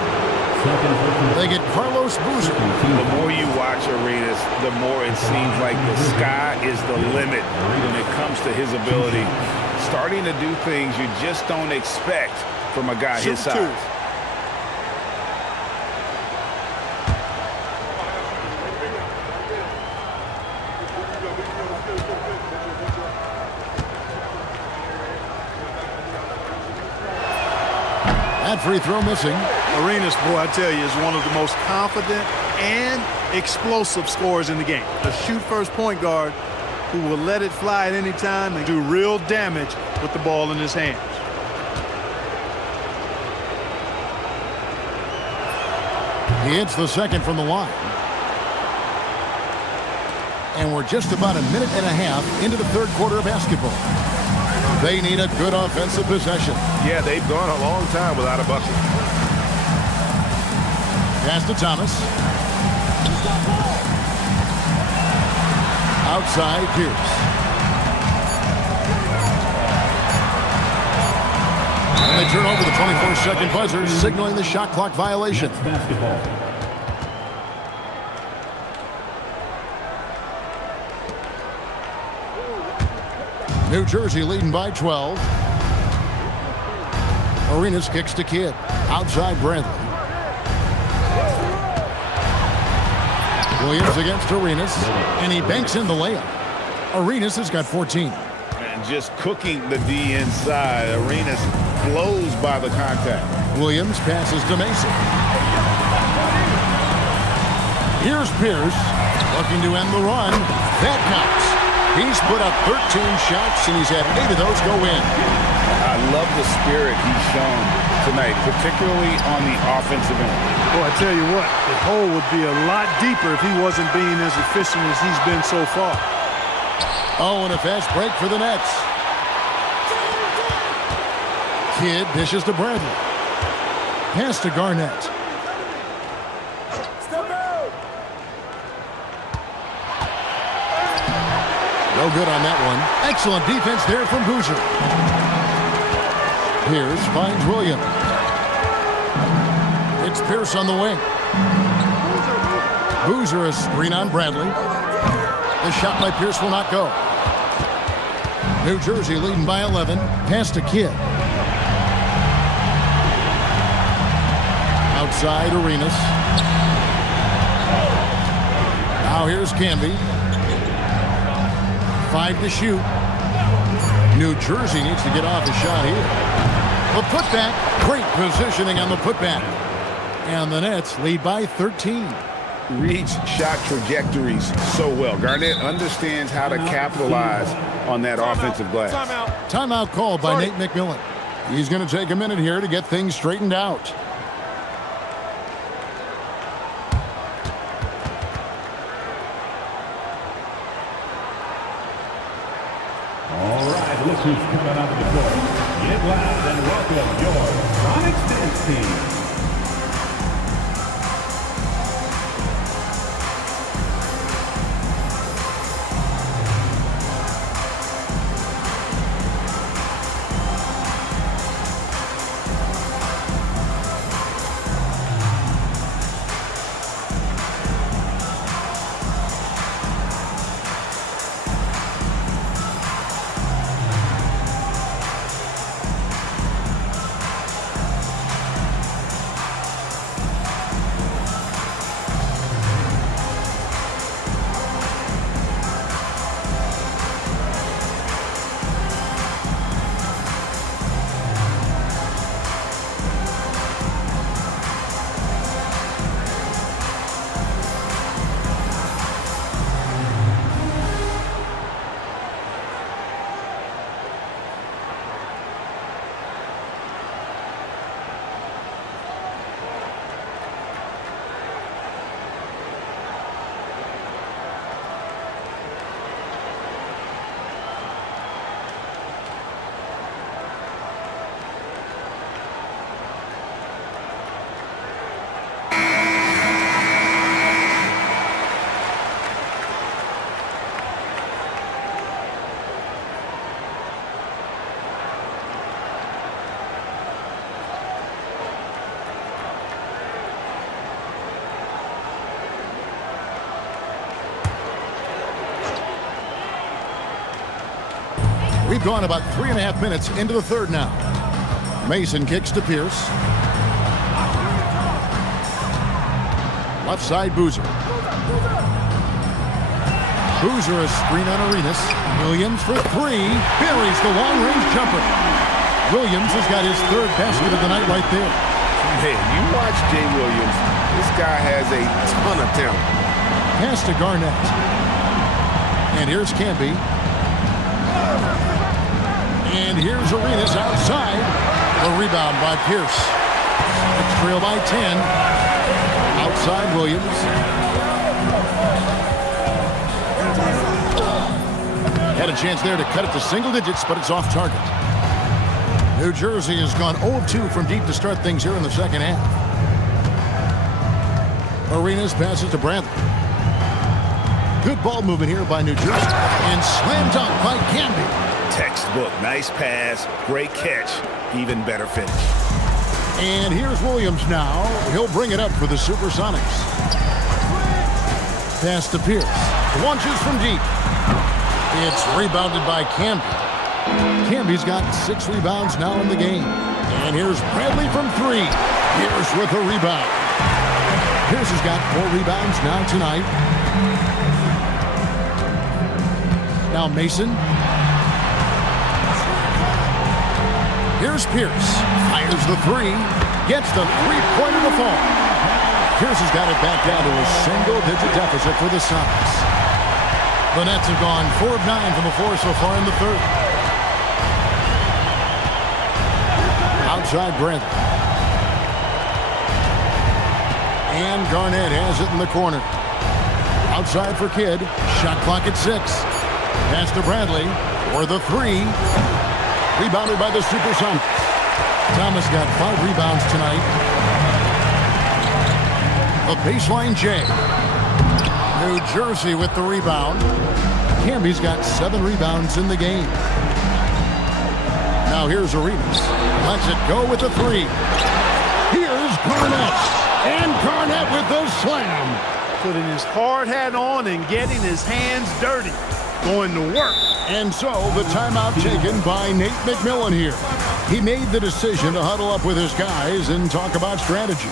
They get Carlos Boozer. The more you watch Arenas, the more it seems like the sky is the limit when it comes to his ability. Starting to do things you just don't expect from a guy his size. That free throw missing. Arenas, boy, I tell you, is one of the most confident and explosive scorers in the game. A shoot-first point guard who will let it fly at any time and do real damage with the ball in his hands. He hits the second from the line. And we're just about a minute and a half into the third quarter of basketball. They need a good offensive possession. Yeah, they've gone a long time without a bucket. Pass to Thomas. Outside, Pierce. And they turn over the 24-second buzzer, signaling the shot clock violation. Basketball. New Jersey leading by 12. Arenas kicks to Kidd. Outside Bradley. Williams against Arenas. And he banks in the layup. Arenas has got 14. And just cooking the D inside. Arenas blows by the contact. Williams passes to Mason. Here's Pierce. Looking to end the run. That counts. He's put up 13 shots, and he's had 8 of those go in. I love the spirit he's shown tonight, particularly on the offensive end. Well, I tell you what, the hole would be a lot deeper if he wasn't being as efficient as he's been so far. Oh, and a fast break for the Nets. Kidd dishes to Bradley. Pass to Garnett. No good on that one. Excellent defense there from Boozer. Pierce finds Williams. It's Pierce on the wing. Boozer a screen on Bradley. The shot by Pierce will not go. New Jersey leading by 11. Pass to Kidd. Outside Arenas. Now here's Canby. 5 to shoot. New Jersey needs to get off a shot here. The putback. Great positioning on the putback. And the Nets lead by 13. Reads shot trajectories so well. Garnett understands how to capitalize on that offensive glass. Timeout called by Nate McMillan. He's going to take a minute here to get things straightened out. All right, look who's coming onto the court. Get loud and welcome your Sonics dance team. We've gone about 3.5 minutes into the third now. Mason kicks to Pierce. Left side, Boozer. Boozer a screen on Arenas. Williams for 3. Buries the long-range jumper. Williams has got his third basket of the night right there. Man, you watch Jay Williams. This guy has a ton of talent. Pass to Garnett. And here's Canby. And here's Arenas outside. The rebound by Pierce. It's trail by 10. Outside Williams. Had a chance there to cut it to single digits, but it's off target. New Jersey has gone 0 of 2 from deep to start things here in the second half. Arenas passes to Bradley. Good ball movement here by New Jersey. And slam dunk by Canby. Textbook. Nice pass. Great catch. Even better finish. And here's Williams now. He'll bring it up for the Supersonics. Pass to Pierce. Launches from deep. It's rebounded by Canby. Canby's got 6 rebounds now in the game. And here's Bradley from 3. Pierce with a rebound. Pierce has got 4 rebounds now tonight. Now Mason. Here's Pierce. Fires the 3. Gets the 3-pointer to fall. Pierce has got it back down to a single-digit deficit for the Sonics. The Nets have gone 4 of 9 from the floor so far in the third. Outside Bradley. And Garnett has it in the corner. Outside for Kidd. Shot clock at 6. Pass to Bradley for the 3. Rebounded by the Supersonics. Thomas got 5 rebounds tonight. A baseline J. New Jersey with the rebound. Canby's got 7 rebounds in the game. Now here's Arenas. Lets it go with the 3. Here's Garnett. And Garnett with the slam. Putting his hard hat on and getting his hands dirty. Going to work. And so the timeout taken by Nate McMillan here. He made the decision to huddle up with his guys and talk about strategy.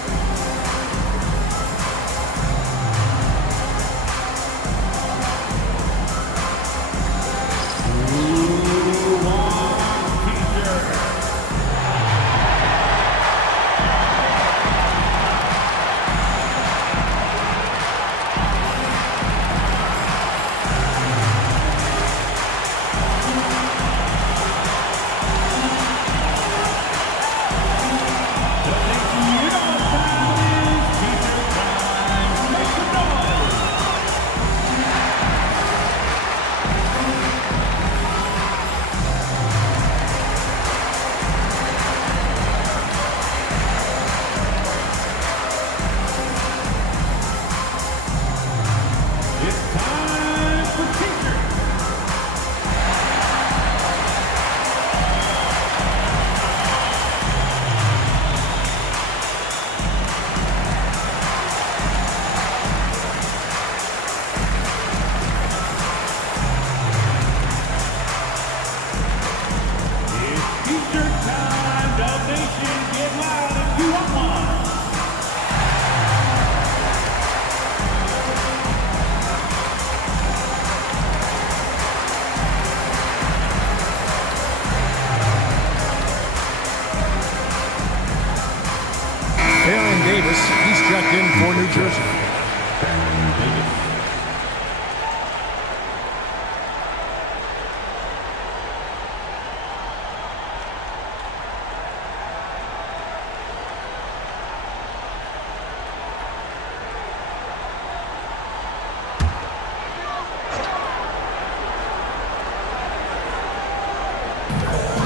He's checked in for New Jersey.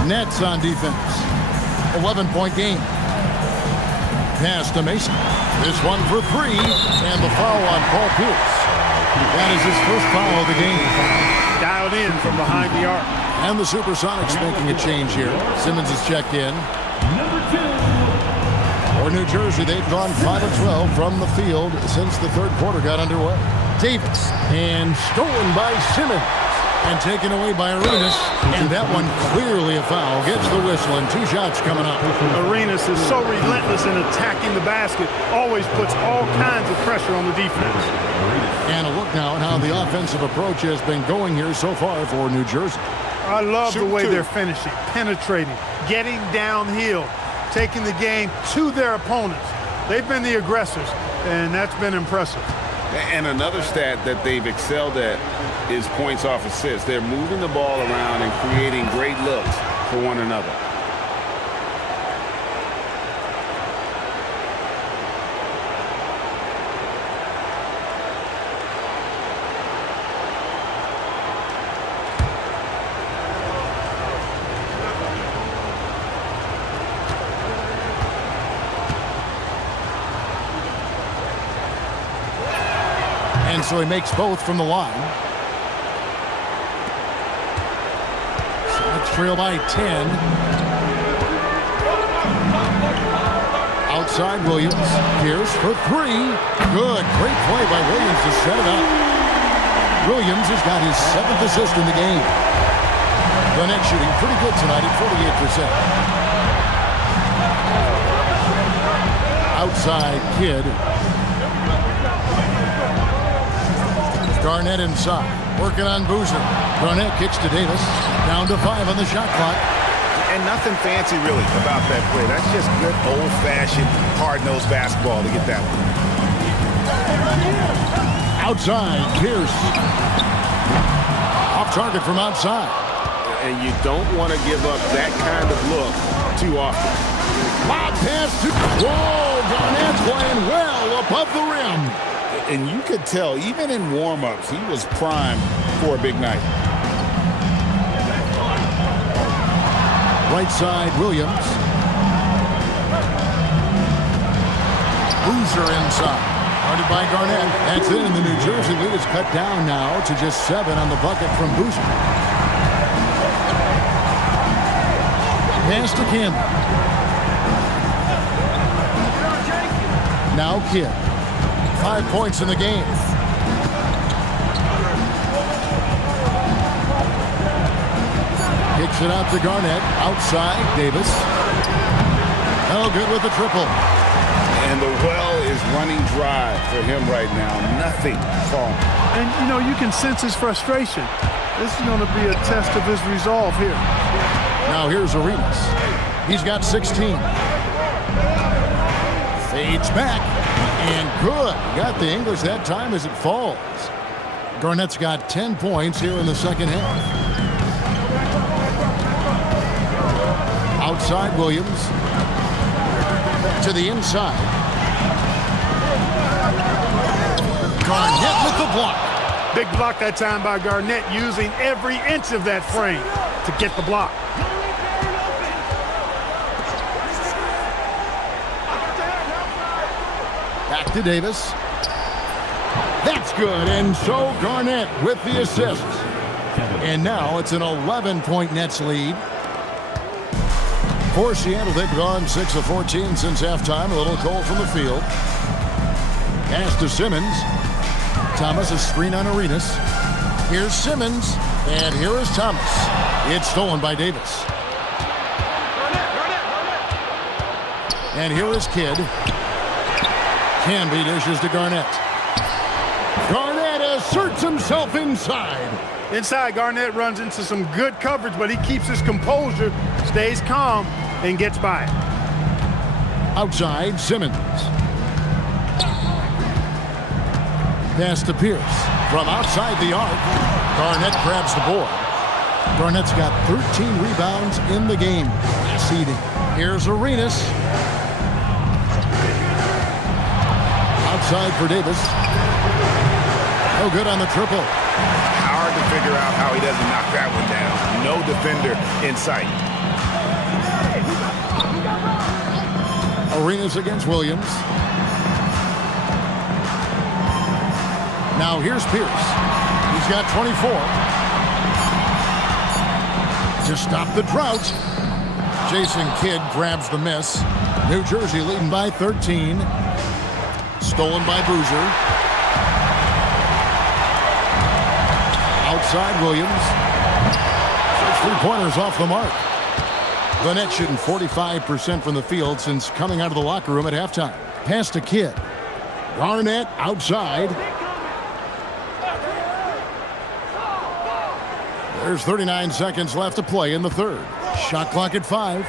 Nets on defense. 11-point game. Pass to Mason. This one for 3, and the foul on Paul Pierce. That is his first foul of the game. Dialed in from behind the arc. And the Supersonics making a change here. Simmons is checked in. For New Jersey, they've gone 5 of 12 from the field since the third quarter got underway. Davis, and stolen by Simmons. And taken away by Arenas, and that one clearly a foul. Gets the whistle, and 2 shots coming up. Arenas is so relentless in attacking the basket, always puts all kinds of pressure on the defense. And a look now at how the offensive approach has been going here so far for New Jersey. I love the way they're finishing, penetrating, getting downhill, taking the game to their opponents. They've been the aggressors, and that's been impressive. And another stat that they've excelled at is points off assists. They're moving the ball around and creating great looks for one another. And so he makes both from the line. Sonics trail by 10. Outside Williams. Pierce for 3. Good. Great play by Williams to set it up. Williams has got his 7th assist in the game. Garnett shooting pretty good tonight at 48%. Outside Kidd. Garnett inside. Working on Boozer. Garnett kicks to Davis. Down to 5 on the shot clock. And nothing fancy really about that play. That's just good old-fashioned hard-nosed basketball to get that one. Outside, Pierce. Off target from outside. And you don't want to give up that kind of look too often. Lob pass to... Whoa, Garnett's playing well above the rim. And you could tell, even in warm-ups, he was primed for a big night. Right side, Williams. Boozer inside. Guarded by Garnett. That's it, and the New Jersey lead is cut down now to just 7 on the bucket from Boozer. Pass to Campbell. Now Kidd. 5 points in the game. Kicks it out to Garnett. Outside, Davis. Oh, good with the triple. And the well is running dry for him right now. Nothing falling. And, you know, you can sense his frustration. This is going to be a test of his resolve here. Now here's Arenas. He's got 16. Fades back. And good. Got the English that time as it falls. Garnett's got 10 points here in the second half. Outside Williams. To the inside. Garnett with the block. Big block that time by Garnett, using every inch of that frame to get the block. Back to Davis. That's good, and so Garnett with the assist. And now it's an 11-point Nets lead. For Seattle, they've gone 6 of 14 since halftime. A little cold from the field. Pass to Simmons. Thomas, a screen on Arenas. Here's Simmons, and here is Thomas. It's stolen by Davis. And here is Kidd. Canby dishes to Garnett. Garnett asserts himself inside. Inside, Garnett runs into some good coverage, but he keeps his composure, stays calm, and gets by it. Outside, Simmons. Pass to Pierce. From outside the arc, Garnett grabs the board. Garnett's got 13 rebounds in the game. Seeding. Here's Arenas. Outside for Davis. No good on the triple. Hard to figure out how he doesn't knock that one down. No defender in sight. Arenas against Williams. Now here's Pierce. He's got 24. To stop the drought. Jason Kidd grabs the miss. New Jersey leading by 13. Stolen by Boozer. Outside Williams. 3-pointers off the mark. The Nets shooting 45% from the field since coming out of the locker room at halftime. Pass to Kidd. Garnett outside. There's 39 seconds left to play in the third. Shot clock at 5.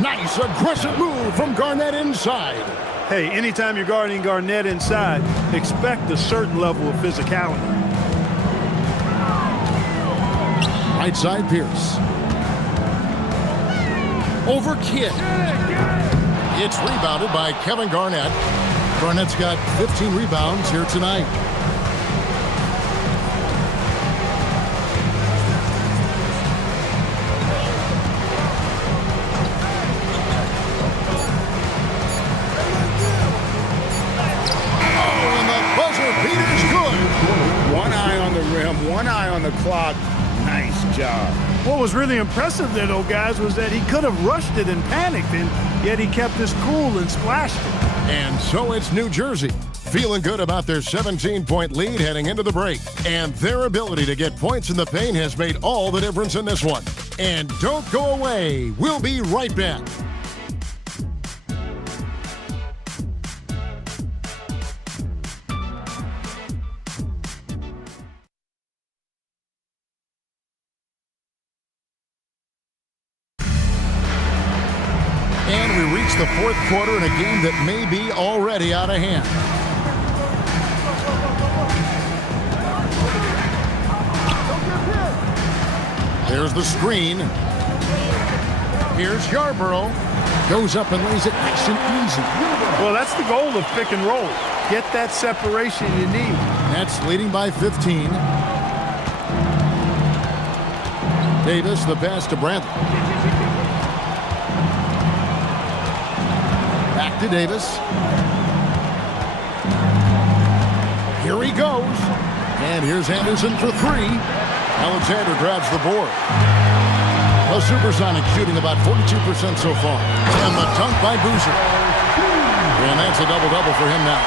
Nice aggressive move from Garnett inside. Hey, anytime you're guarding Garnett inside, expect a certain level of physicality. Right side, Pierce. Over Kidd. It's rebounded by Kevin Garnett. Garnett's got 15 rebounds here tonight. Oh, and the buzzer beater's rim, one eye on the clock. Nice job. What was really impressive there, though, guys, was that he could have rushed it and panicked, and yet he kept his cool and splashed it. And so it's New Jersey, feeling good about their 17-point lead heading into the break. And their ability to get points in the paint has made all the difference in this one. And don't go away. We'll be right back. And we reach the fourth quarter in a game that may be already out of hand. There's the screen. Here's Yarborough. Goes up and lays it nice and easy. Well, that's the goal of pick and roll. Get that separation you need. Nets leading by 15. Davis, the pass to Bradley. Back to Davis. Here he goes. And here's Anderson for three. Alexander grabs the board. The Supersonics shooting about 42% so far. And the dunk by Boozer. And that's a double-double for him now.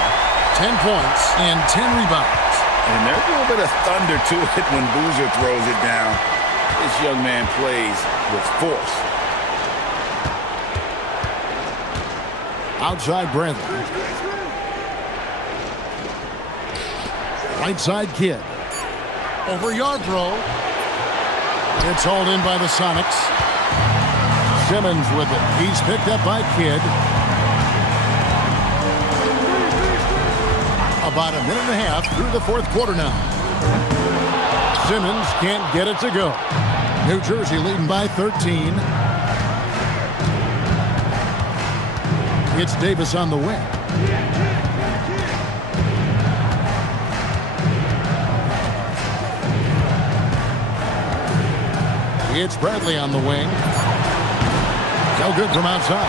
10 points and 10 rebounds. And there's a little bit of thunder to it when Boozer throws it down. This young man plays with force. Outside Bradley. Right side Kidd. Over Yarbrough. It's hauled in by the Sonics. Simmons with it. He's picked up by Kidd. About a minute and a half through the fourth quarter now. Simmons can't get it to go. New Jersey leading by 13. It's Davis on the wing. It's Bradley on the wing. No good from outside.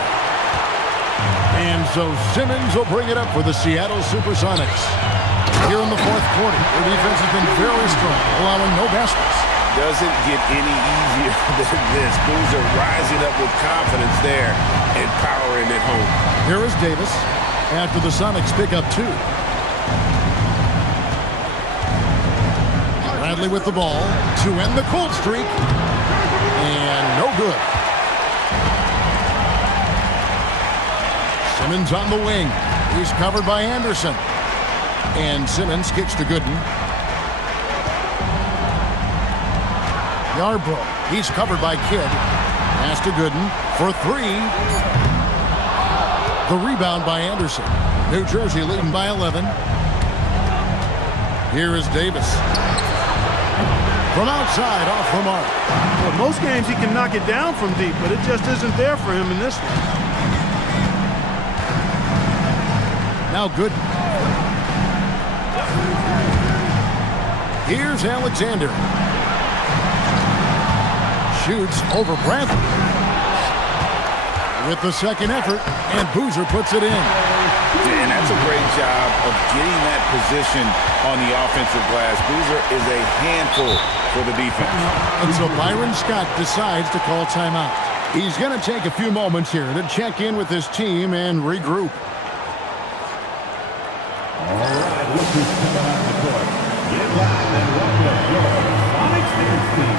And so Simmons will bring it up for the Seattle Supersonics. Here in the fourth quarter, their defense has been very strong, allowing no baskets. Doesn't get any easier than this. Boozer rising up with confidence there and powering it home. Here is Davis after the Sonics pick up two. Bradley with the ball to end the cold streak. And no good. Simmons on the wing. He's covered by Anderson. And Simmons kicks to Gooden. Yarbrough. He's covered by Kidd. Pass to Gooden for three. The rebound by Anderson. New Jersey leading by 11. Here is Davis. From outside, off the mark. Well, most games he can knock it down from deep, but it just isn't there for him in this one. Now Gooden. Here's Alexander. Shoots over Bradley. With the second effort, and Boozer puts it in. And that's a great job of getting that position on the offensive glass. Boozer is a handful for the defense. And so Byron Scott decides to call timeout. He's going to take a few moments here to check in with his team and regroup. All right, look who's coming out the court. Get loud and welcome your Sonics dance team.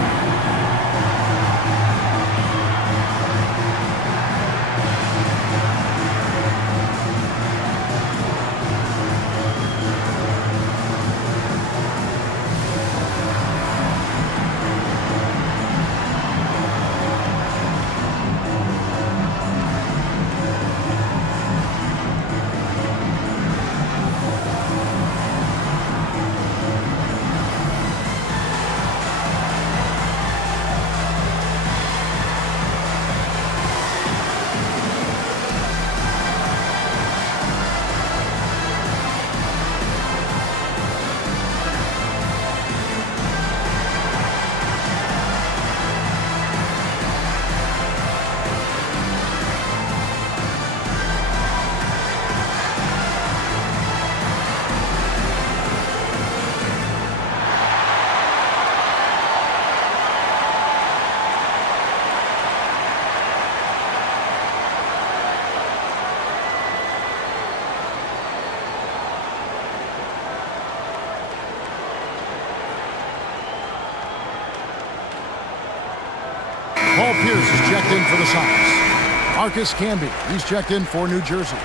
Paul Pierce is checked in for the Sonics. Marcus Camby, he's checked in for New Jersey.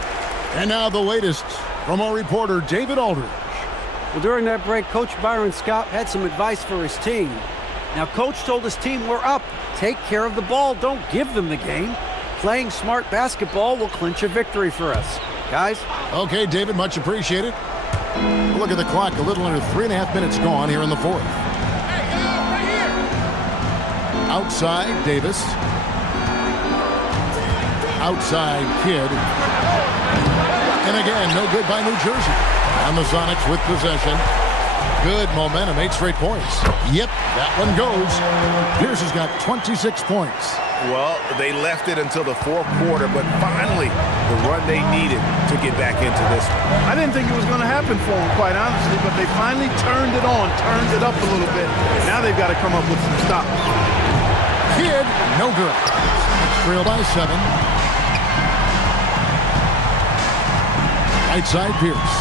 And now the latest from our reporter, David Aldridge. Well, during that break, Coach Byron Scott had some advice for his team. Now, Coach told his team, we're up. Take care of the ball. Don't give them the game. Playing smart basketball will clinch a victory for us. Guys? Okay, David, much appreciated. Look at the clock, a little under 3.5 minutes gone here in the fourth. Outside, Davis. Outside, Kidd. And again, no good by New Jersey. And the Sonics with possession. Good momentum, 8 straight points. Yep, that one goes. Pierce has got 26 points. Well, they left it until the fourth quarter, but finally, the run they needed to get back into this one. I didn't think it was going to happen for them, quite honestly, but they finally turned it on, turned it up a little bit. Now they've got to come up with some stops. Kidd, no good. Trail by 7. Right side, Pierce.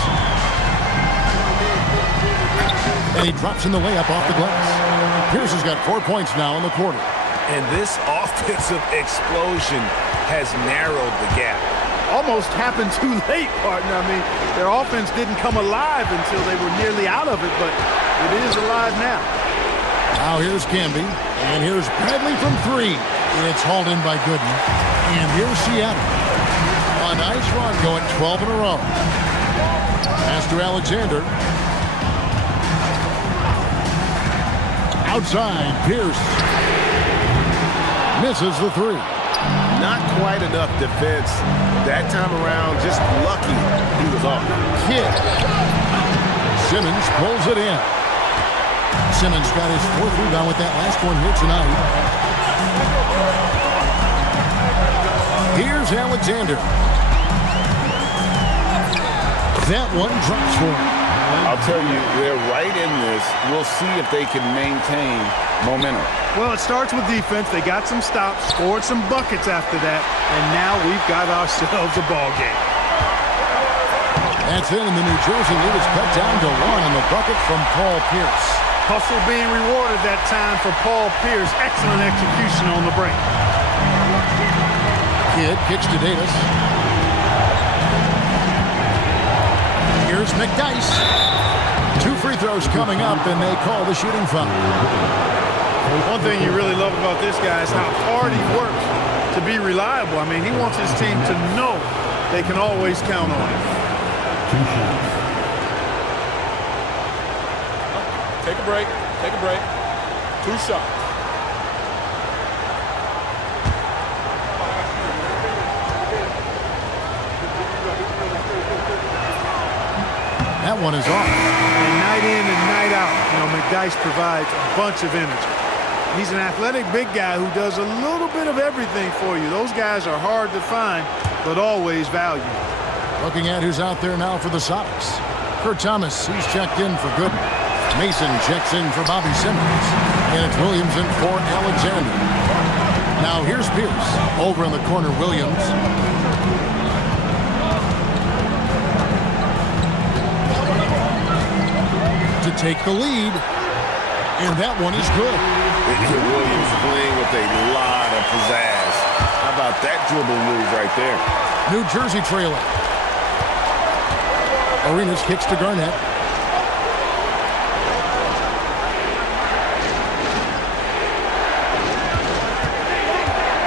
And he drops in the layup off the glass. Pierce has got 4 points now in the quarter. And this offensive explosion has narrowed the gap. Almost happened too late, partner. I mean, their offense didn't come alive until they were nearly out of it, but it is alive now. Now here's Camby, and here's Bradley from 3. It's hauled in by Gooden. And here's Seattle. A nice run, going 12 in a row. Pass to Alexander. Outside, Pierce. Misses the 3. Not quite enough defense. That time around, just lucky he was off. Kidd. Simmons pulls it in. Simmons got his 4th rebound with that last one here tonight. Here's Alexander. That one drops for him. I'll tell you, they're right in this. We'll see if they can maintain momentum. Well, it starts with defense. They got some stops, scored some buckets after that, and now we've got ourselves a ball game. That's it, and the New Jersey lead is cut down to 1 on the bucket from Paul Pierce. Hustle being rewarded that time for Paul Pierce. Excellent execution on the break. Kidd kicks to Davis. Here's McDice. 2 free throws coming up, and they call the shooting foul. One thing you really love about this guy is how hard he works to be reliable. I mean, he wants his team to know they can always count on him. 2 shots. Take a break. Take a break. 2 shots. That one is off. And night in and night out, you know, McDice provides a bunch of energy. He's an athletic big guy who does a little bit of everything for you. Those guys are hard to find, but always valued. Looking at who's out there now for the Sonics. Kurt Thomas, he's checked in for Gooden. Mason checks in for Bobby Simmons. And it's Williams in for Alexander. Now here's Pierce. Over in the corner, Williams. To take the lead. And that one is good. Williams playing with a lot of pizzazz. How about that dribble move right there? New Jersey trailing. Arenas kicks to Garnett.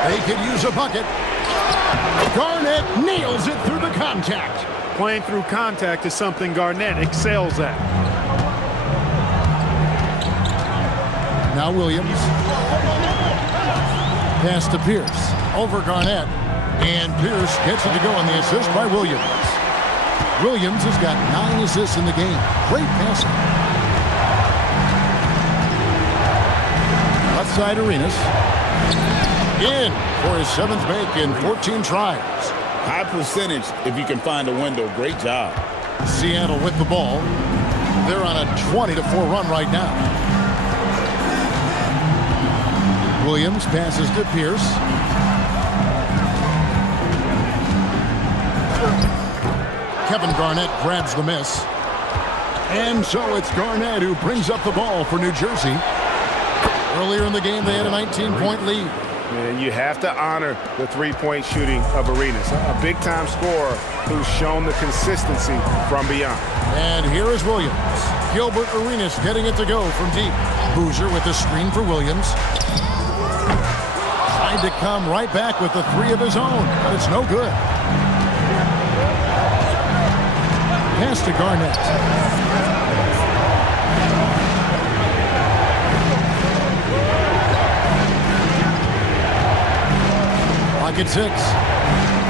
They could use a bucket. Garnett nails it through the contact. Playing through contact is something Garnett excels at. Now Williams. Pass to Pierce. Over Garnett. And Pierce gets it to go on the assist by Williams. Williams has got 9 assists in the game. Great passing. Left side Arenas. In for his 7th make in 14 tries. High percentage if you can find a window. Great job. Seattle with the ball. They're on a 20-4 run right now. Williams passes to Pierce. Kevin Garnett grabs the miss. And so it's Garnett who brings up the ball for New Jersey. Earlier in the game, they had a 19-point lead. And you have to honor the three-point shooting of Arenas, a big-time scorer who's shown the consistency from beyond. And here is Williams. Gilbert Arenas getting it to go from deep. Boozer with the screen for Williams. Tried to come right back with the three of his own, but it's no good. Pass to Garnett. Pocket 6.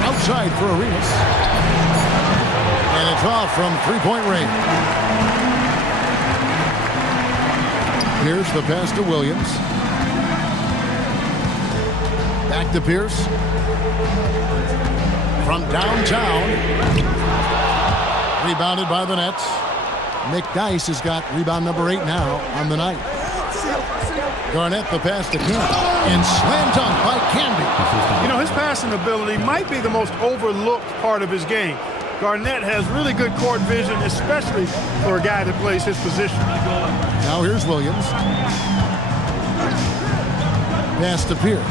Outside for Arenas. And it's off from three-point range. Here's the pass to Williams. Back to Pierce. From downtown. Rebounded by the Nets. Nick Dice has got rebound number 8 now on the night. Garnett the pass to Kemp. And slam dunk by Canby. You know, his passing ability might be the most overlooked part of his game. Garnett has really good court vision, especially for a guy that plays his position. Now here's Williams. Pass to Pierce.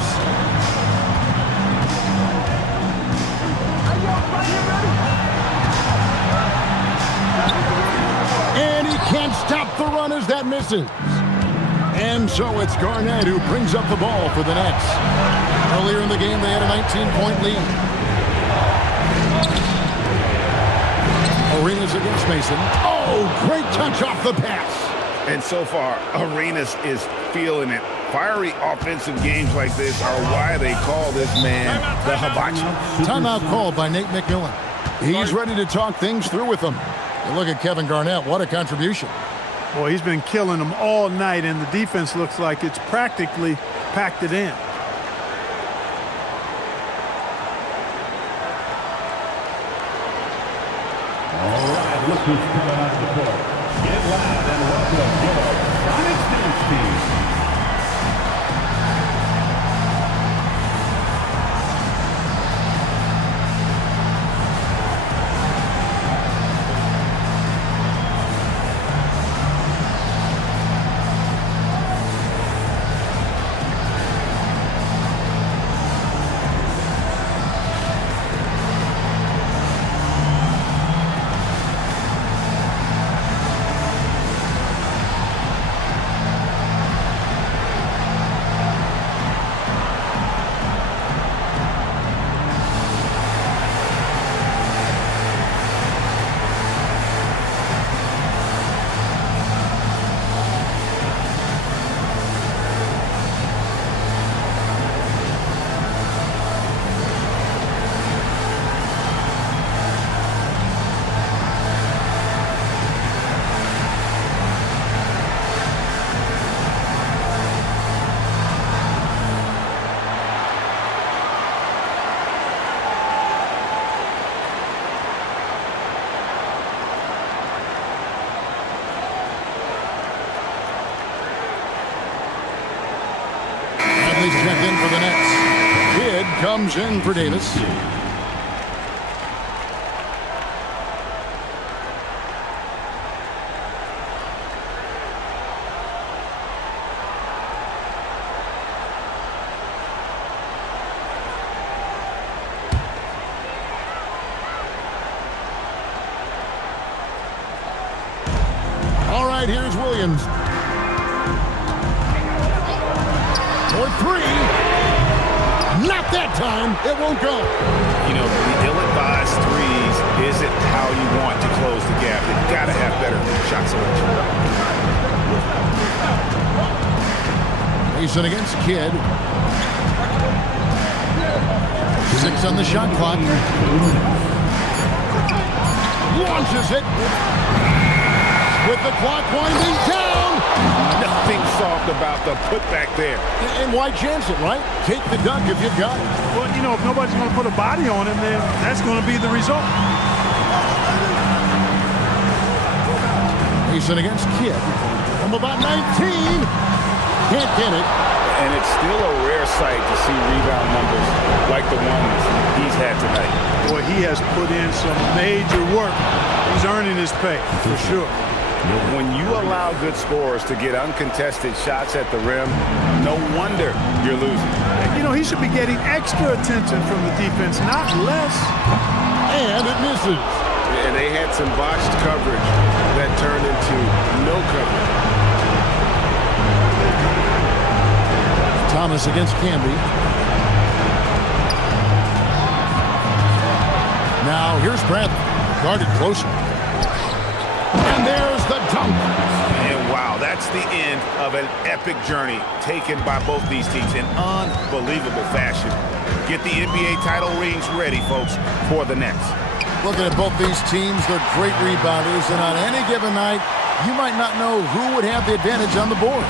And he can't stop the run as that misses. And so it's Garnett who brings up the ball for the Nets. Earlier in the game, they had a 19-point lead. Arenas against Mason. Oh, great touch off the pass. And so far, Arenas is feeling it. Fiery offensive games like this are why they call this man the hibachi. Timeout called by Nate McMillan. He's ready to talk things through with them. And look at Kevin Garnett. What a contribution. Boy, he's been killing them all night, and the defense looks like it's practically packed it in. All right, look who's coming onto the court. Get loud and welcome your Sonics dance team. Check in for the Nets. Kidd comes in for Davis. All right, here's Williams. For three. Not that time. It won't go. You know, the ill-advised threes isn't how you want to close the gap. You've got to have better shot selection. Mason against Kidd. 6 on the shot clock. Launches it. With the clock winding down. Nothing soft about the putback there. And why chance it, right? Take the dunk if you've got it. Well, you know, if nobody's going to put a body on him, then that's going to be the result. Mason against Kidd. From about 19. Can't get it. And it's still a rare sight to see rebound numbers like the ones he's had tonight. Boy, he has put in some major work. He's earning his pay, for sure. When you allow good scorers to get uncontested shots at the rim, no wonder you're losing. You know, he should be getting extra attention from the defense, not less. And it misses. And they had some botched coverage that turned into no coverage. Thomas against Camby. Now here's Bradley, guarded closer. And there's the dunk. And wow, that's the end of an epic journey taken by both these teams in unbelievable fashion. Get the NBA title rings ready, folks, for the next. Looking at both these teams, they're great rebounders, and on any given night, you might not know who would have the advantage on the board.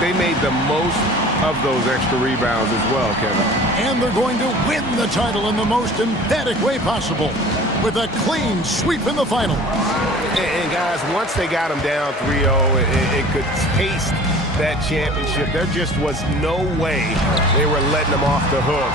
They made the most of those extra rebounds as well, Kevin. And they're going to win the title in the most emphatic way possible with a clean sweep in the final. And guys, once they got them down 3-0, it could taste that championship. There just was no way they were letting them off the hook.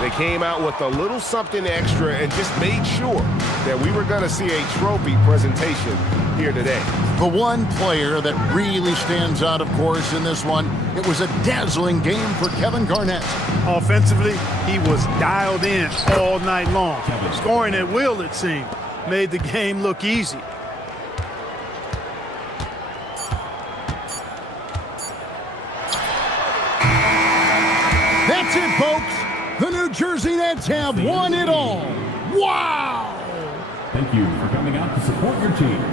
They came out with a little something extra and just made sure that we were going to see a trophy presentation here today. The one player that really stands out, of course, in this one, it was a dazzling game for Kevin Garnett. Offensively, he was dialed in all night long. Scoring at will, it seemed, made the game look easy. That's it, folks. The New Jersey Nets have won it all. Wow! Thank you for coming out to support your team.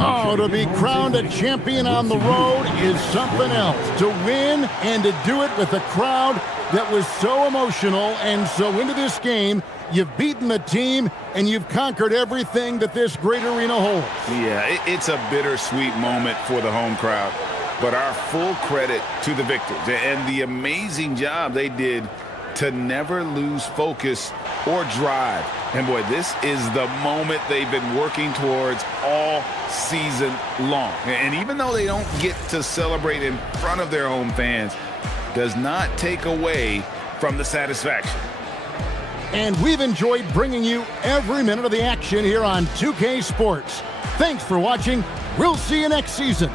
Oh, to be crowned a champion on the road is something else. To win and to do it with a crowd that was so emotional and so into this game, you've beaten the team and you've conquered everything that this great arena holds. Yeah, it's a bittersweet moment for the home crowd, but our full credit to the victors and the amazing job they did to never lose focus or drive. And boy, this is the moment they've been working towards all season long. And even though they don't get to celebrate in front of their home fans, does not take away from the satisfaction. And we've enjoyed bringing you every minute of the action here on 2K Sports. Thanks for watching. We'll see you next season.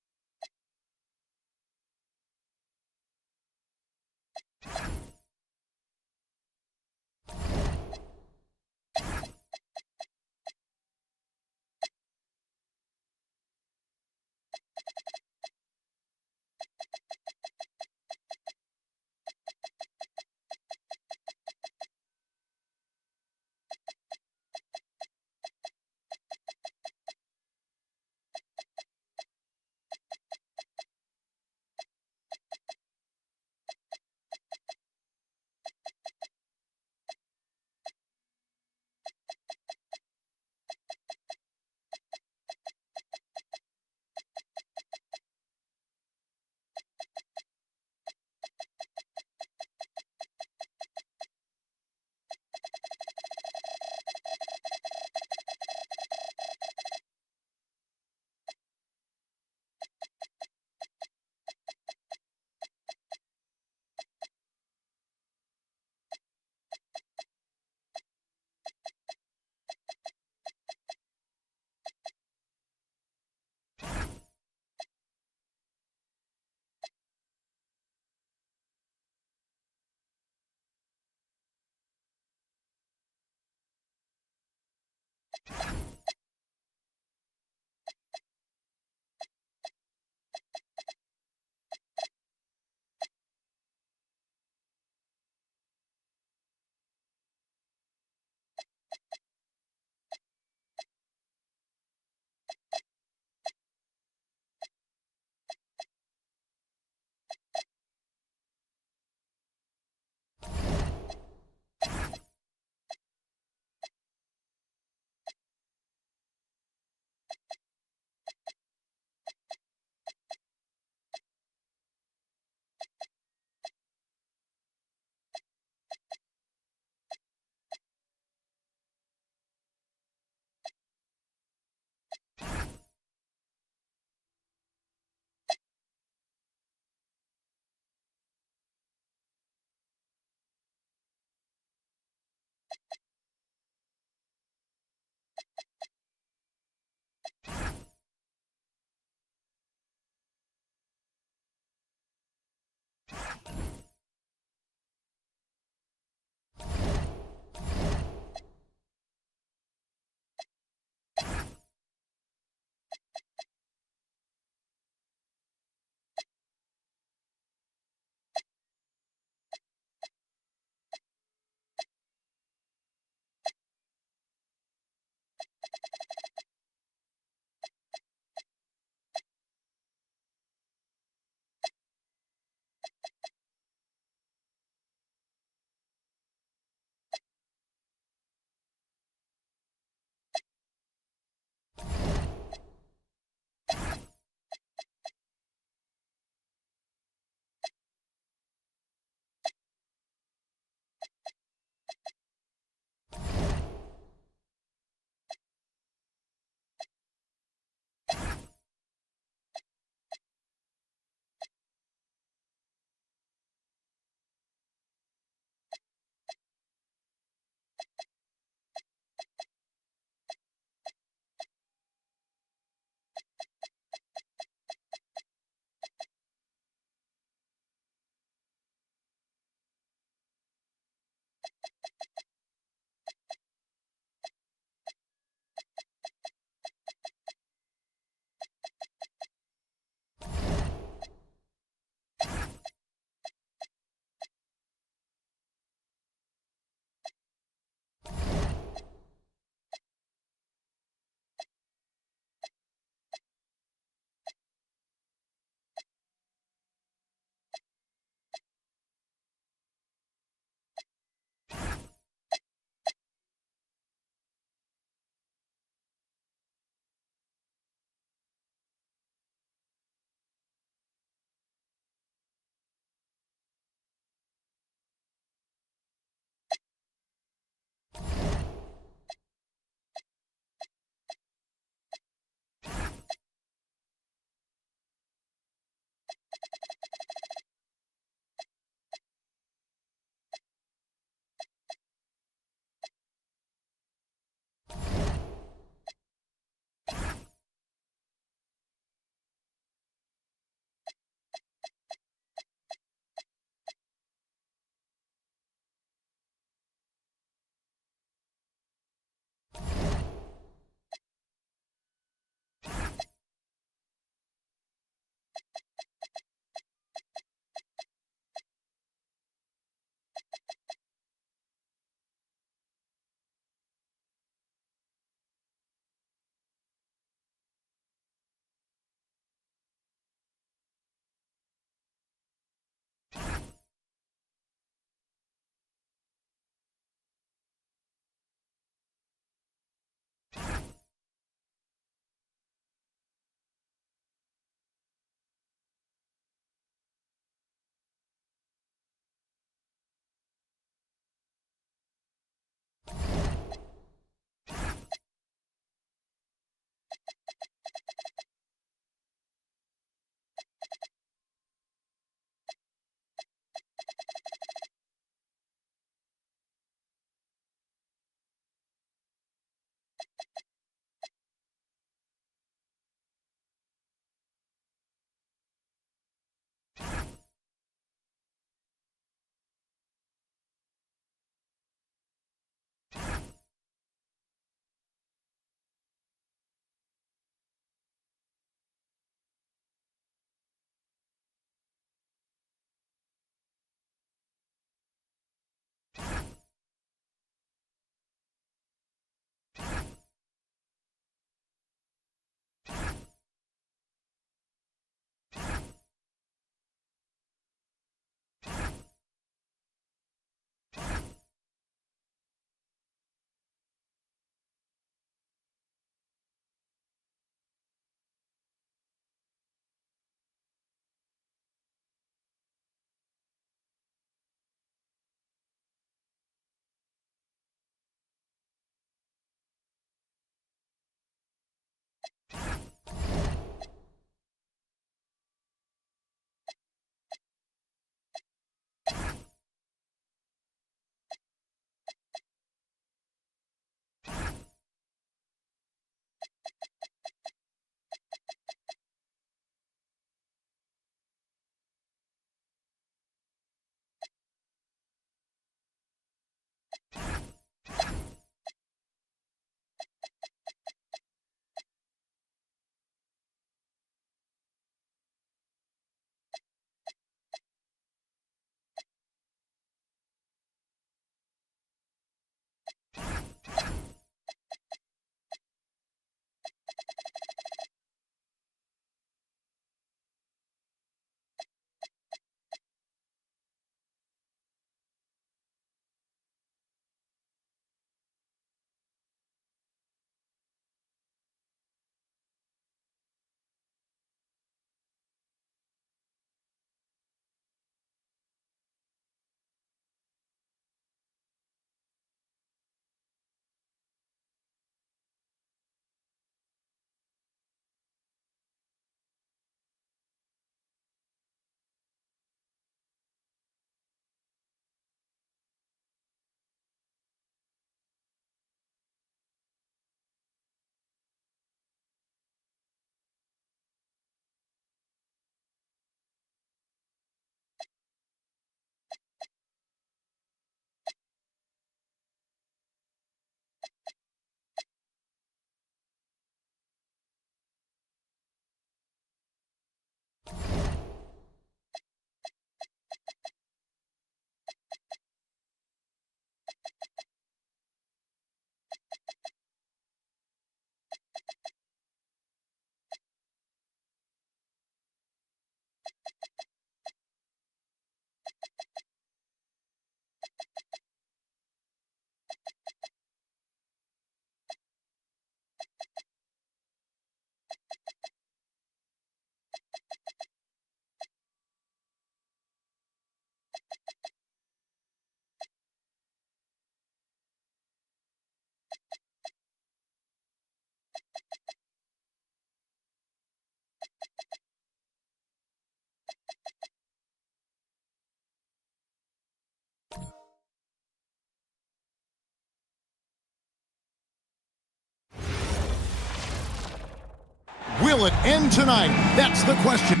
Will it end tonight? That's the question.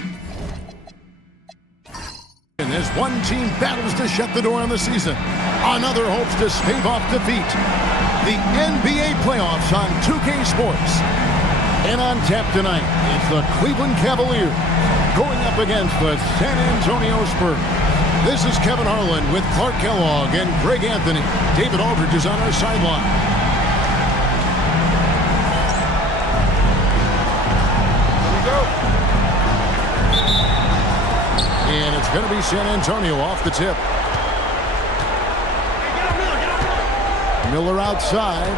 As one team battles to shut the door on the season, another hopes to stave off defeat. The NBA playoffs on 2K Sports. And on tap tonight, it's the Cleveland Cavaliers going up against the San Antonio Spurs. This is Kevin Harlan with Clark Kellogg and Greg Anthony. David Aldridge is on our sideline. Here we go. And it's going to be San Antonio off the tip. Miller outside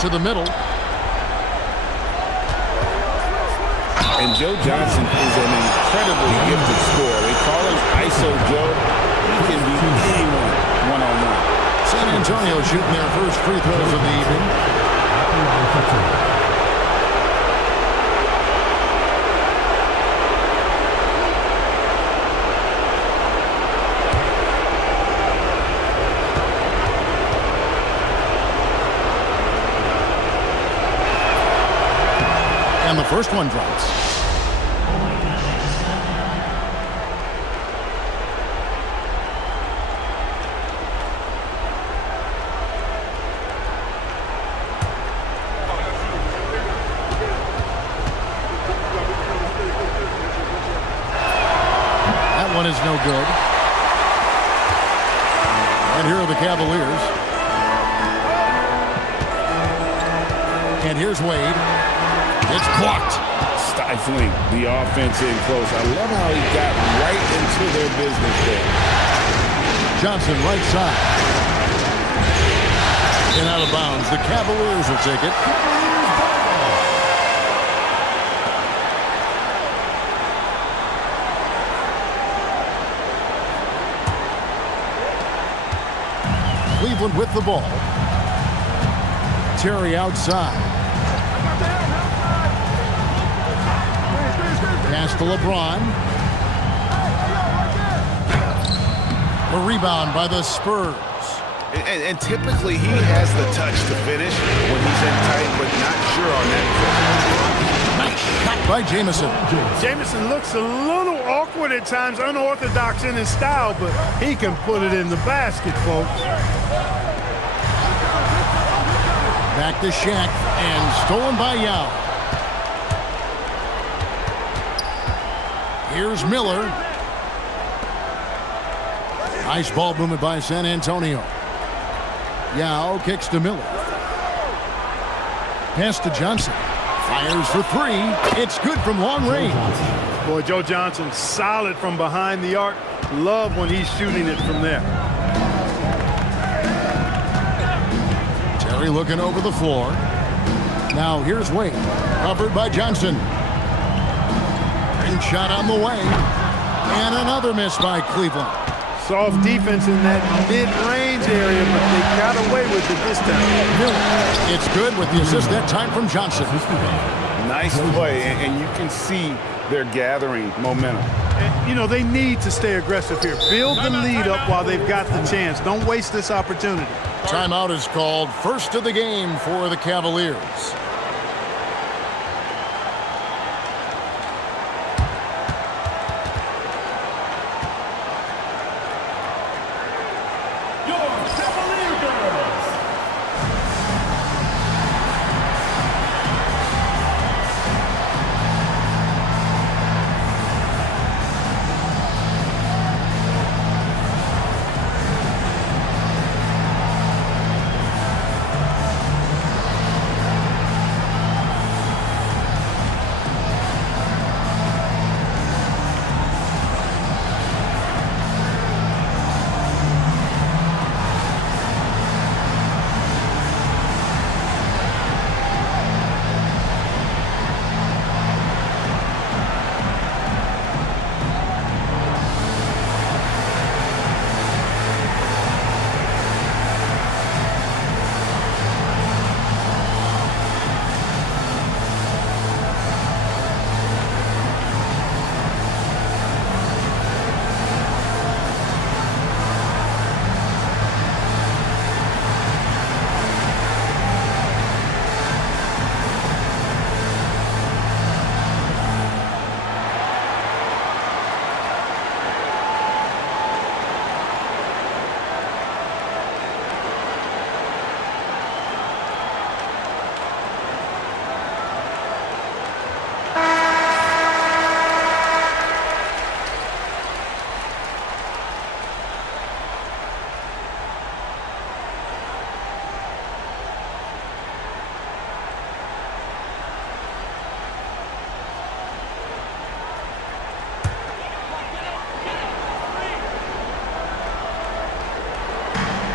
to the middle. And Joe Johnson is an incredibly gifted scorer. They call him ISO Joe. He can beat anyone one-on-one. San Antonio shooting their first free throws of the evening. And the first one drops. That one is no good. And here are the Cavaliers. And here's Wade. It's blocked. Stifling the offense in close. I love how he got right into their business there. Johnson right side. And out of bounds. The Cavaliers will take it. Cleveland with the ball. Terry outside. Pass to LeBron. A rebound by the Spurs. And typically he has the touch to finish when he's in tight, but not sure on that. Nice shot by Jamison. Jamison looks a little awkward at times, unorthodox in his style, but he can put it in the basket, folks. Back to Shaq and stolen by Yao. Here's Miller. Nice ball movement by San Antonio. Yao kicks to Miller. Pass to Johnson. Fires for three. It's good from long range. Boy, Joe Johnson solid from behind the arc. Love when he's shooting it from there. Terry looking over the floor. Now here's Wade. Covered by Johnson. Shot on the way. And another miss by Cleveland. Soft defense in that mid-range area, but they got away with it this time. It's good with the assist that time from Johnson. Nice play, and you can see they're gathering momentum. And, you know, they need to stay aggressive here. Build the lead up while they've got the chance. Don't waste this opportunity. Timeout is called. First of the game for the Cavaliers.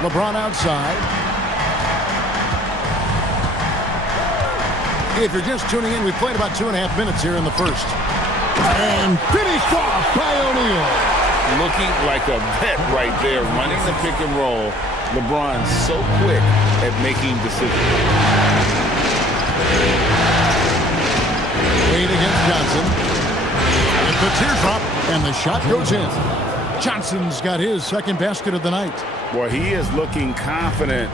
LeBron outside. If you're just tuning in, we played about 2.5 minutes here in the first. And finished off by O'Neal. Looking like a vet right there, running the pick and roll. LeBron's so quick at making decisions. Wade against Johnson. It's the teardrop, and the shot goes in. Johnson's got his second basket of the night. Boy, he is looking confident.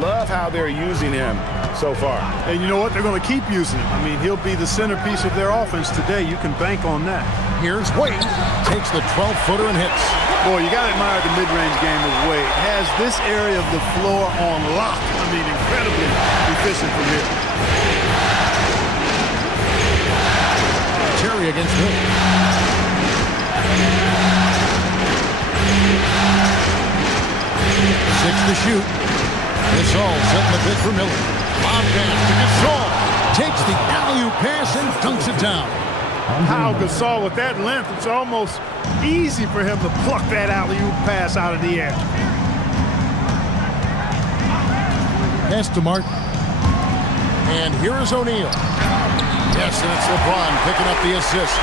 Love how they're using him so far. And you know what? They're going to keep using him. I mean, he'll be the centerpiece of their offense today. You can bank on that. Here's Wade. Takes the 12-footer and hits. Boy, you got to admire the mid-range game of Wade. Has this area of the floor on lock. I mean, incredibly efficient from here. Terry against Hill. 6 to shoot. Gasol setting the pick for Miller. Lob pass to Gasol. Takes the alley-oop pass and dunks it down. How Gasol with that length, it's almost easy for him to pluck that alley-oop pass out of the air. Pass to Martin. And here is O'Neal. Yes, and it's LeBron picking up the assist.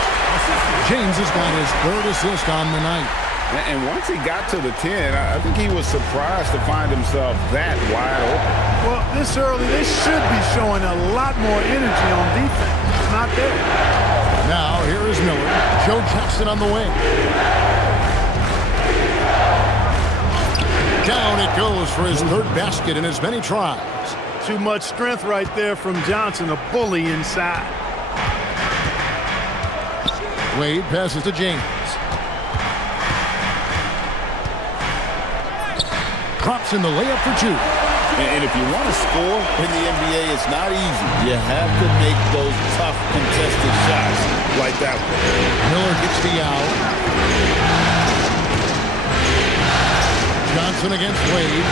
James has got his third assist on the night. And once he got to the 10, I think he was surprised to find himself that wide open. Well, this early, they should be showing a lot more energy on defense. It's not there. Now, here is Miller. Joe Johnson on the wing. Down it goes for his third basket in as many tries. Too much strength right there from Johnson, a bully inside. Wade passes to James. Drops in the layup for 2. And if you want to score in the NBA, it's not easy. You have to make those tough contested shots like that one. Miller gets the out. Johnson against Wade.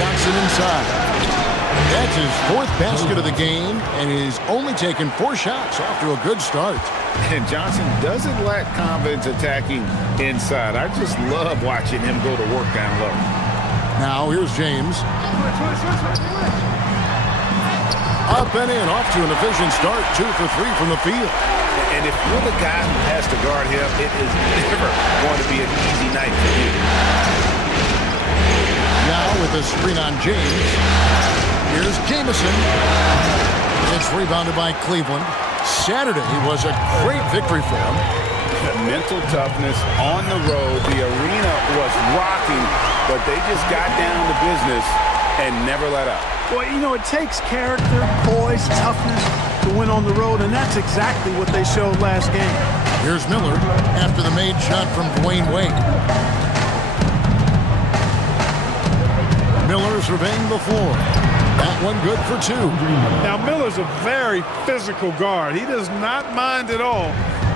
Johnson inside. That's his 4th basket of the game, and he's only taken 4 shots off to a good start. And Johnson doesn't lack confidence attacking inside. I just love watching him go to work down low. Now here's James. Up and in, off to an efficient start. 2 for 3 from the field. And if you're the guy who has to guard him, it is never going to be an easy night for you. Now with a screen on James. Here's Jamison. It's rebounded by Cleveland. Saturday was a great victory for him. Mental toughness on the road. The arena was rocking, but they just got down to business and never let up. Well, you know, it takes character, poise, toughness to win on the road, and that's exactly what they showed last game. Here's Miller after the made shot from Dwayne Wade. Miller surveying the floor. That one good for 2. Now, Miller's a very physical guard. He does not mind at all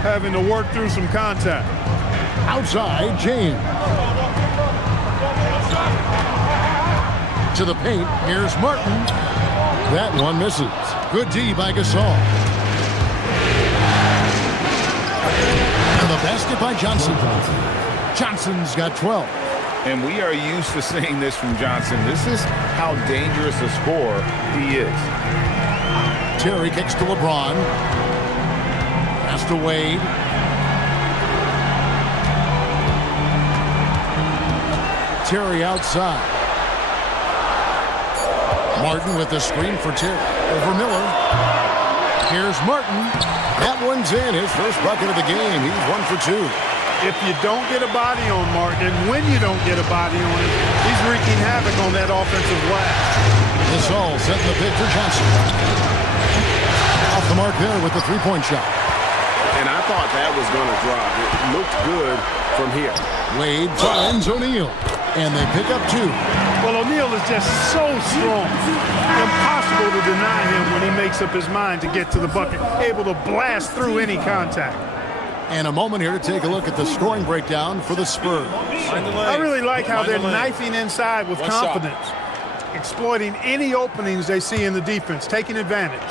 having to work through some contact. Outside, James. To the paint, here's Martin. That one misses. Good D by Gasol. And the basket by Johnson. Johnson's got 12. And we are used to seeing this from Johnson. This is how dangerous a scorer he is. Terry kicks to LeBron. Pass to Wade. Terry outside. Martin with the screen for Terry. Over Miller. Here's Martin. That one's in. His first bucket of the game. He's 1 for 2. If you don't get a body on Martin, and when you don't get a body on him, he's wreaking havoc on that offensive glass. Gasol setting the pick for Johnson. Off the mark there with the 3-point shot. And I thought that was going to drop. It looked good from here. Wade finds O'Neal, and they pick up 2. Well, O'Neal is just so strong. Impossible to deny him when he makes up his mind to get to the bucket, able to blast through any contact. And a moment here to take a look at the scoring breakdown for the Spurs. I really like how they're knifing inside with confidence, exploiting any openings they see in the defense, taking advantage.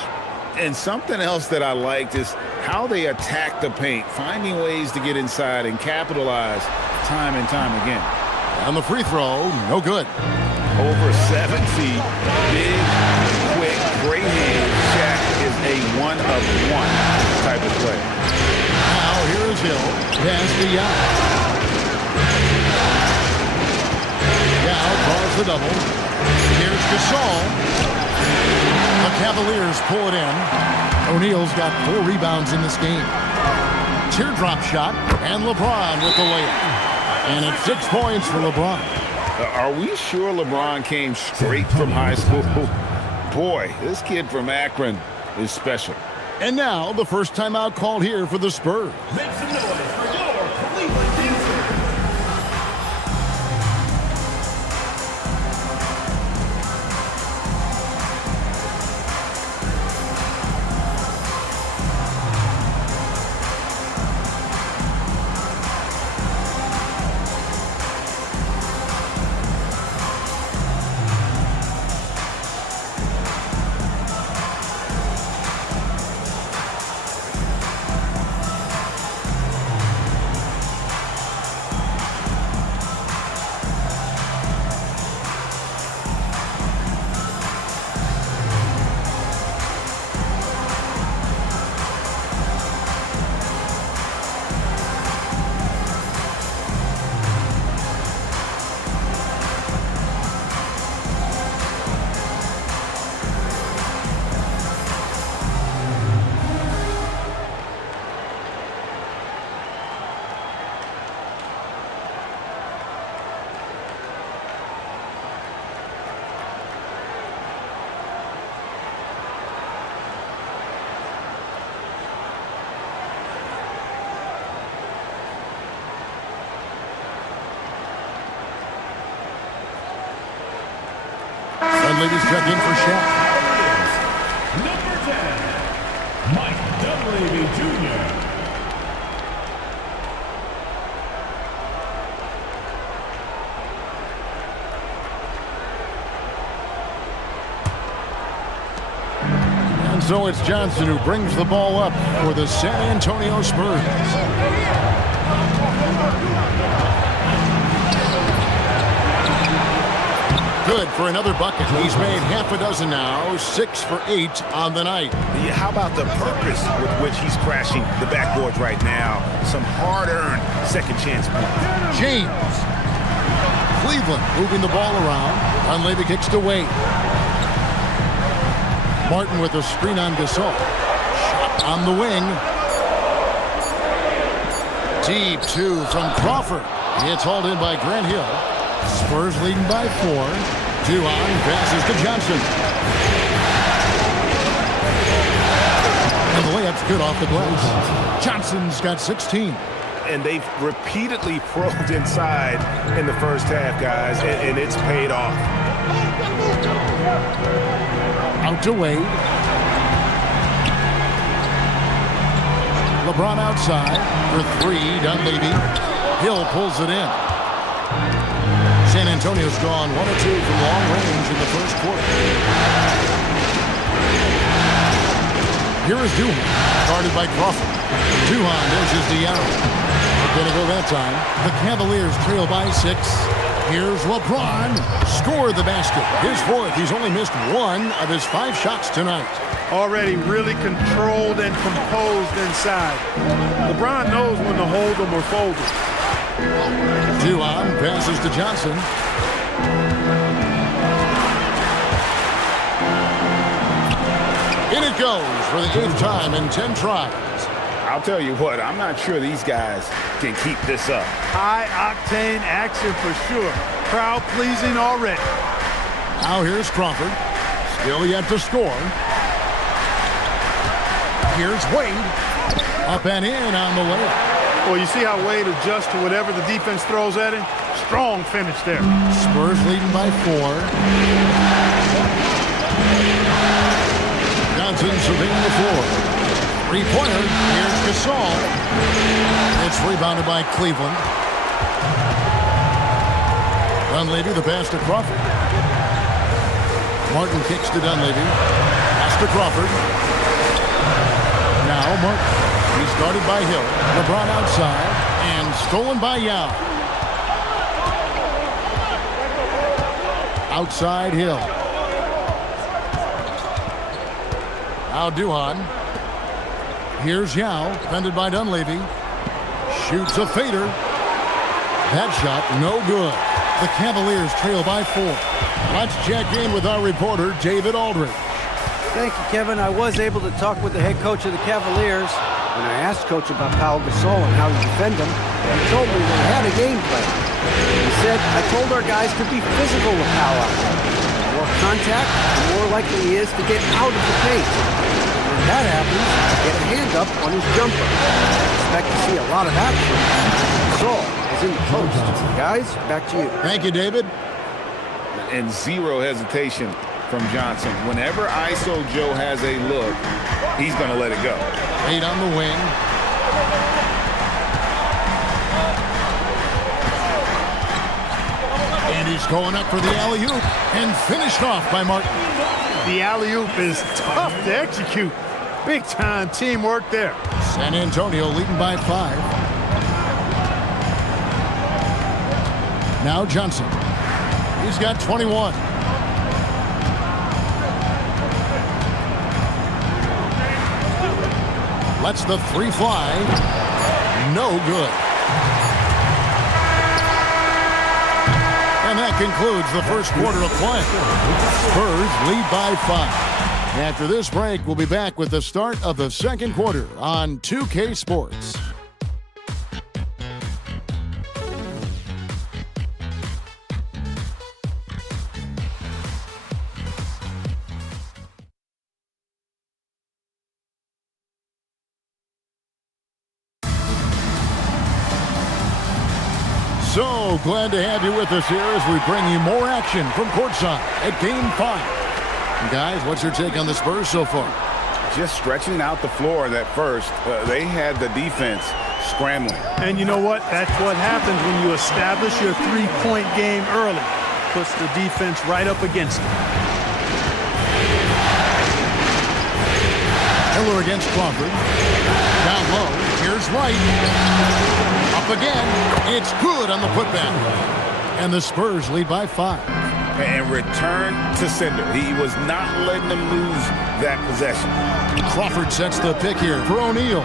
And something else that I liked is how they attack the paint, finding ways to get inside and capitalize. time and time again. And the free throw, no good. Over 7 feet, big, quick, great hands. Shaq is a one-of-one type of player. Now here's Hill. Pass to Yao. Yao draws the double. Here's Gasol. The Cavaliers pull it in. O'Neal's got 4 rebounds in this game. Teardrop shot, and LeBron with the layup. And it's 6 points for LeBron. Are we sure LeBron came straight from high school? Boy, this kid from Akron is special. And now, the first timeout called here for the Spurs. Make some noise for your Cleveland Dancers. Ladies check in for Shaq. Number 10, Mike Dunleavy Jr. And so it's Johnson who brings the ball up for the San Antonio Spurs. Good for another bucket. He's made half a dozen now, 6 for 8 on the night. Yeah, how about the purpose with which he's crashing the backboards right now? Some hard-earned second chance points. James. Cleveland moving the ball around. Dunleavy kicks to Wade. Martin with a screen on Gasol. Shot on the wing. Deep 2 from Crawford. It's hauled in by Grant Hill. Spurs leading by 4. 2 on, passes to Johnson. And the layup's good off the glass. Johnson's got 16. And they've repeatedly probed inside in the first half, guys, and it's paid off. Out to Wade. LeBron outside for 3. Dunleavy. Hill pulls it in. San Antonio's gone 1 of 2 from long range in the first quarter. Here is Duhan, guarded by Crawford. Duhan dishes to Young. Not going to go that time. The Cavaliers trail by 6. Here's LeBron. Scored the basket. His 4th. He's only missed 1 of his 5 shots tonight. Already really controlled and composed inside. LeBron knows when to hold them or fold them. Duhan passes to Johnson. In it goes for the 8th time in 10 tries. I'll tell you what, I'm not sure these guys can keep this up. High-octane action for sure. Crowd-pleasing already. Now here's Crawford. Still yet to score. Here's Wade. Up and in on the layup. Well, you see how Wade adjusts to whatever the defense throws at him? Strong finish there. Spurs leading by 4. Johnson surveying the floor. 3-pointer. Here's Gasol. It's rebounded by Cleveland. Dunleavy, the pass to Crawford. Martin kicks to Dunleavy. Pass to Crawford. Now Martin. He's guarded by Hill. LeBron outside. And stolen by Yao. Outside Hill. Now Duhan. Here's Yao, defended by Dunleavy. Shoots a fader. That shot, no good. The Cavaliers trail by 4. Let's check in with our reporter, David Aldridge. Thank you, Kevin. I was able to talk with the head coach of the Cavaliers. When I asked Coach about Pau Gasol and how to defend him, he told me they had a game plan. He said, I told our guys to be physical with Pau out there. The more contact, the more likely he is to get out of the paint. When that happens, get a hand up on his jumper. Expect to see a lot of action. Gasol is in the post. Guys, back to you. Thank you, David. And zero hesitation from Johnson. Whenever ISO Joe has a look, he's going to let it go. 8 on the wing. And he's going up for the alley-oop and finished off by Martin. The alley-oop is tough to execute. Big-time teamwork there. San Antonio leading by 5. Now Johnson. He's got 21. Lets the 3 fly. No good. And that concludes the first quarter of play. Spurs lead by 5. After this break, we'll be back with the start of the second quarter on 2K Sports. So glad to have you with us here as we bring you more action from courtside at Game 5. Guys, what's your take on the Spurs so far? Just stretching out the floor at first. They had the defense scrambling. And you know what? That's what happens when you establish your three-point game early. Puts the defense right up against it. Miller against Crawford. Down low. Here's Wright. Up again. It's good on the putback. And the Spurs lead by 5. And return to sender. He was not letting them lose that possession. Crawford sets the pick here for O'Neal.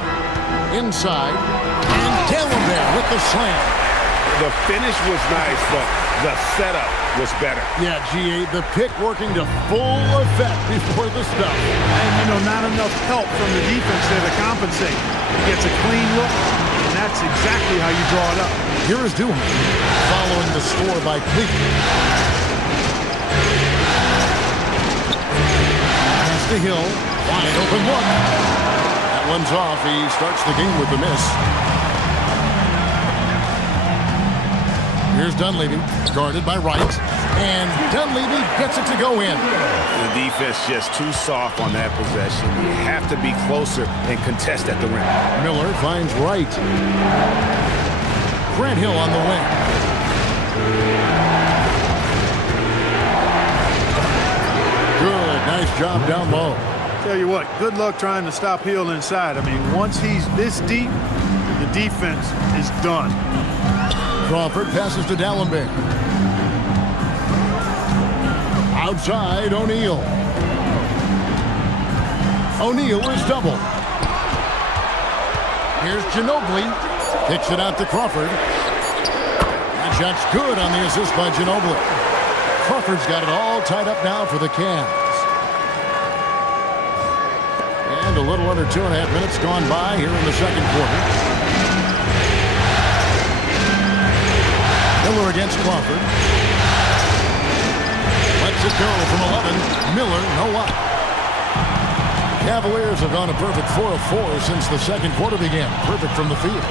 Inside. And Delaware with the slam. The finish was nice, but the setup was better. Yeah, GA, the pick working to full effect before the stuff. And, you know, not enough help from the defense there to compensate. He gets a clean look, and that's exactly how you draw it up. Here is Duhan, following the score by Cleveland. Pass to Hill, wide open look. That one's off. He starts the game with the miss. Here's Dunleavy, guarded by Wright, and Dunleavy gets it to go in. The defense just too soft on that possession. You have to be closer and contest at the rim. Miller finds Wright. Grant Hill on the wing. Good, nice job down low. Tell you what, good luck trying to stop Hill inside. I mean, once he's this deep, the defense is done. Crawford passes to D'Alembert. Outside, O'Neal. O'Neal is double. Here's Ginobili. Kicks it out to Crawford. That shot's good on the assist by Ginobili. Crawford's got it all tied up now for the Cavs. And a little under 2.5 minutes gone by here in the second quarter. Miller against Crawford. Lets it go from 11. Miller, no up. Cavaliers have gone a perfect 4 of 4 since the second quarter began. Perfect from the field.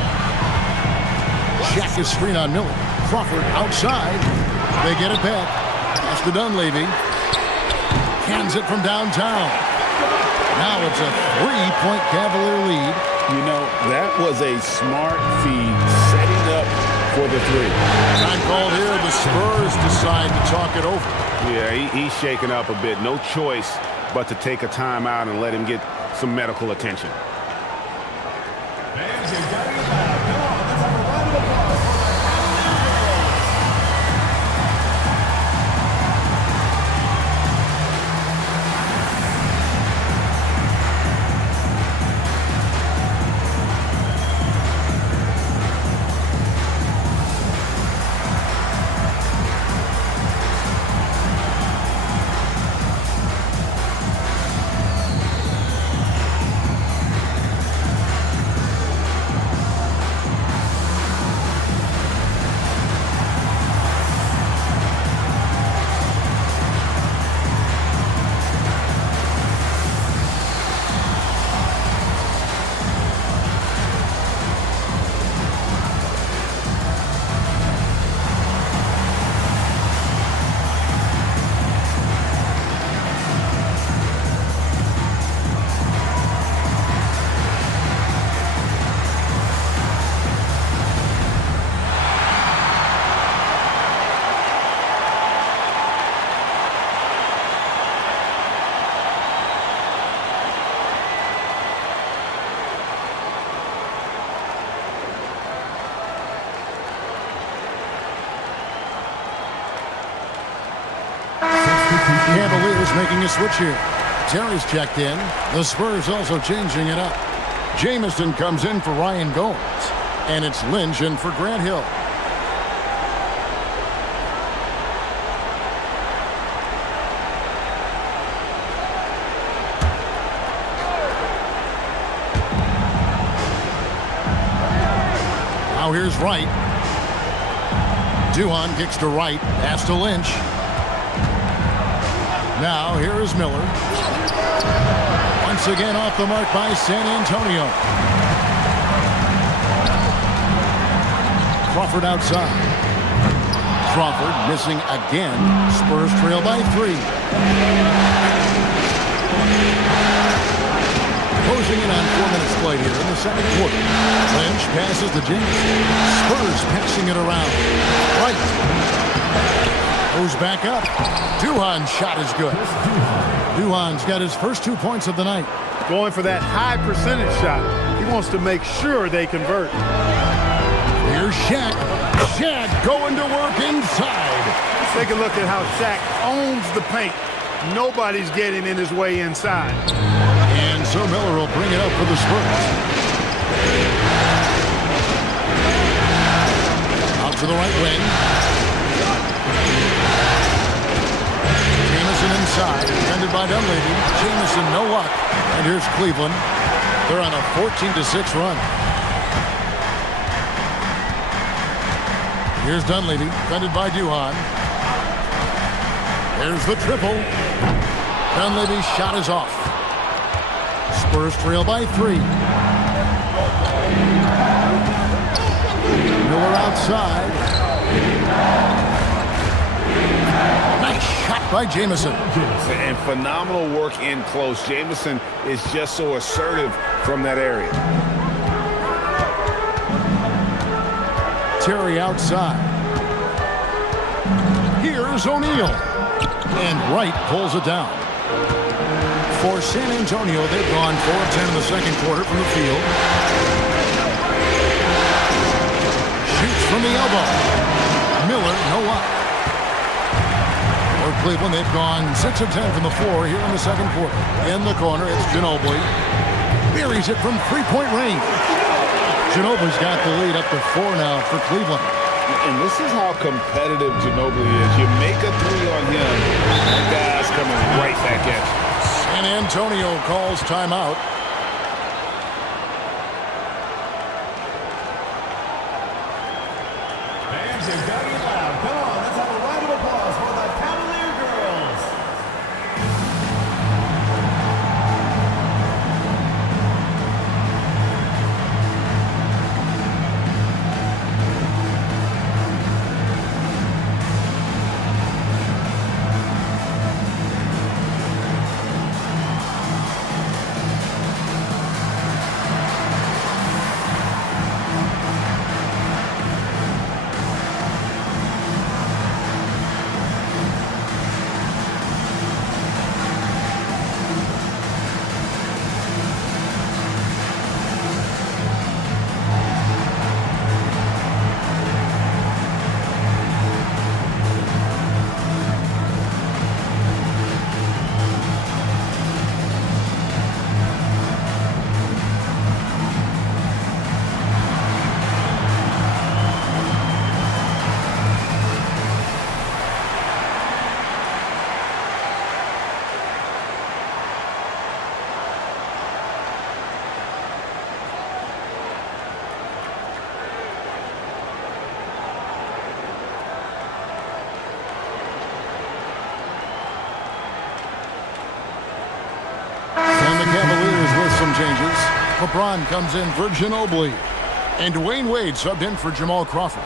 Shaq is screen on Miller. Crawford outside. They get it back. Pass to Dunleavy. Cans it from downtown. Now it's a 3-point Cavalier lead. You know, that was a smart feed, setting up for the 3. Time called here. The Spurs decide to talk it over. Yeah, he's shaking up a bit. No choice but to take a timeout and let him get some medical attention. is making a switch here. Terry's checked in. The Spurs also changing it up. Jamison comes in for Ryan Gomes. And it's Lynch in for Grant Hill. Now here's Wright. Duhan kicks to Wright. Pass to Lynch. Now here is Miller. Once again off the mark by San Antonio. Crawford outside. Crawford missing again. Spurs trail by 3. Closing in on 4 minutes played here in the second quarter. Lynch passes to Jamison. Spurs passing it around. Right. Goes back up. Duhan's shot is good. Duhan's got his first 2 points of the night. Going for that high percentage shot. He wants to make sure they convert. Here's Shaq. Shaq going to work inside. Take a look at how Shaq owns the paint. Nobody's getting in his way inside. And so Miller will bring it up for the Spurs. Out to the right wing. Jamison inside. Defended by Dunleavy. Jamison no luck. And here's Cleveland. They're on a 14-6 run. Here's Dunleavy, defended by Duhan. There's the triple. Dunleavy's shot is off. Spurs trail by 3. Miller outside. Nice shot by Jamison. And phenomenal work in close. Jamison is just so assertive from that area. Terry outside. Here's O'Neal. And Wright pulls it down. For San Antonio, they've gone 4 of 10 in the second quarter from the field. Shoots from the elbow. Miller, no luck. For Cleveland, they've gone 6 of 10 from the floor here in the second quarter. In the corner, it's Ginobili. Buries it from 3-point range. Ginobili's got the lead up to 4 now for Cleveland. And this is how competitive Ginobili is. You make a 3 on him, and guys coming right back at you. San Antonio calls timeout. Fans are going loud. Come on, let's have a round of applause for the Cavalier girls. The Cavaliers with some changes. LeBron comes in for Ginobili. And Dwayne Wade subbed in for Jamal Crawford.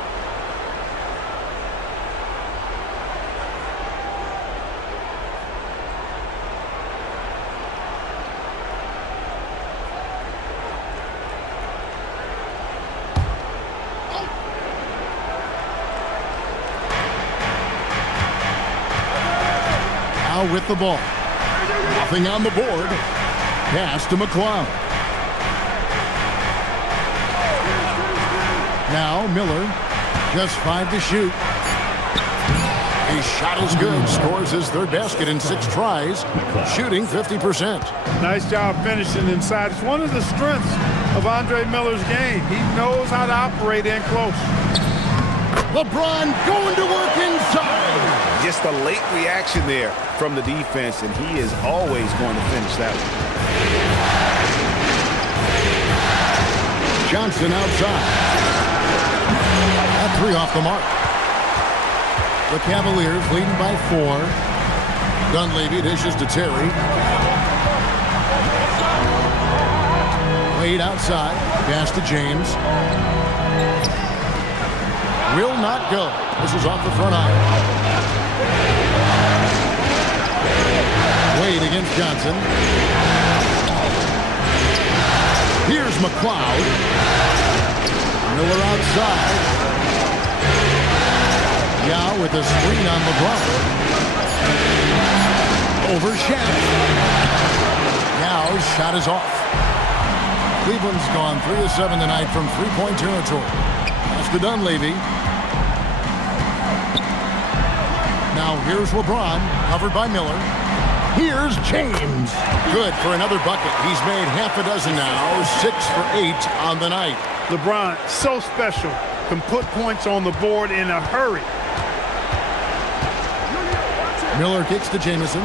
Now with the ball. Nothing on the board. Pass to McCloud. Now Miller, just 5 to shoot. His shot is good. Scores his third basket in 6 tries. Shooting 50%. Nice job finishing inside. It's one of the strengths of Andre Miller's game. He knows how to operate in close. LeBron going to work inside. Just a late reaction there from the defense, and he is always going to finish that one. Johnson outside. That 3 off the mark. The Cavaliers leading by 4. Dunleavy dishes to Terry. Wade outside. Pass to James. Will not go. This is off the front iron. Wade against Johnson. Here's McLeod. Miller outside. Yao with a screen on LeBron. Overshadowed. Yao's shot is off. Cleveland's gone 3 of 7 tonight from 3-point territory. That's to Dunleavy. Now here's LeBron, covered by Miller. Here's James. Good for another bucket. He's made half a dozen now, 6 for 8 on the night. LeBron, so special. Can put points on the board in a hurry. Miller kicks to Jamison.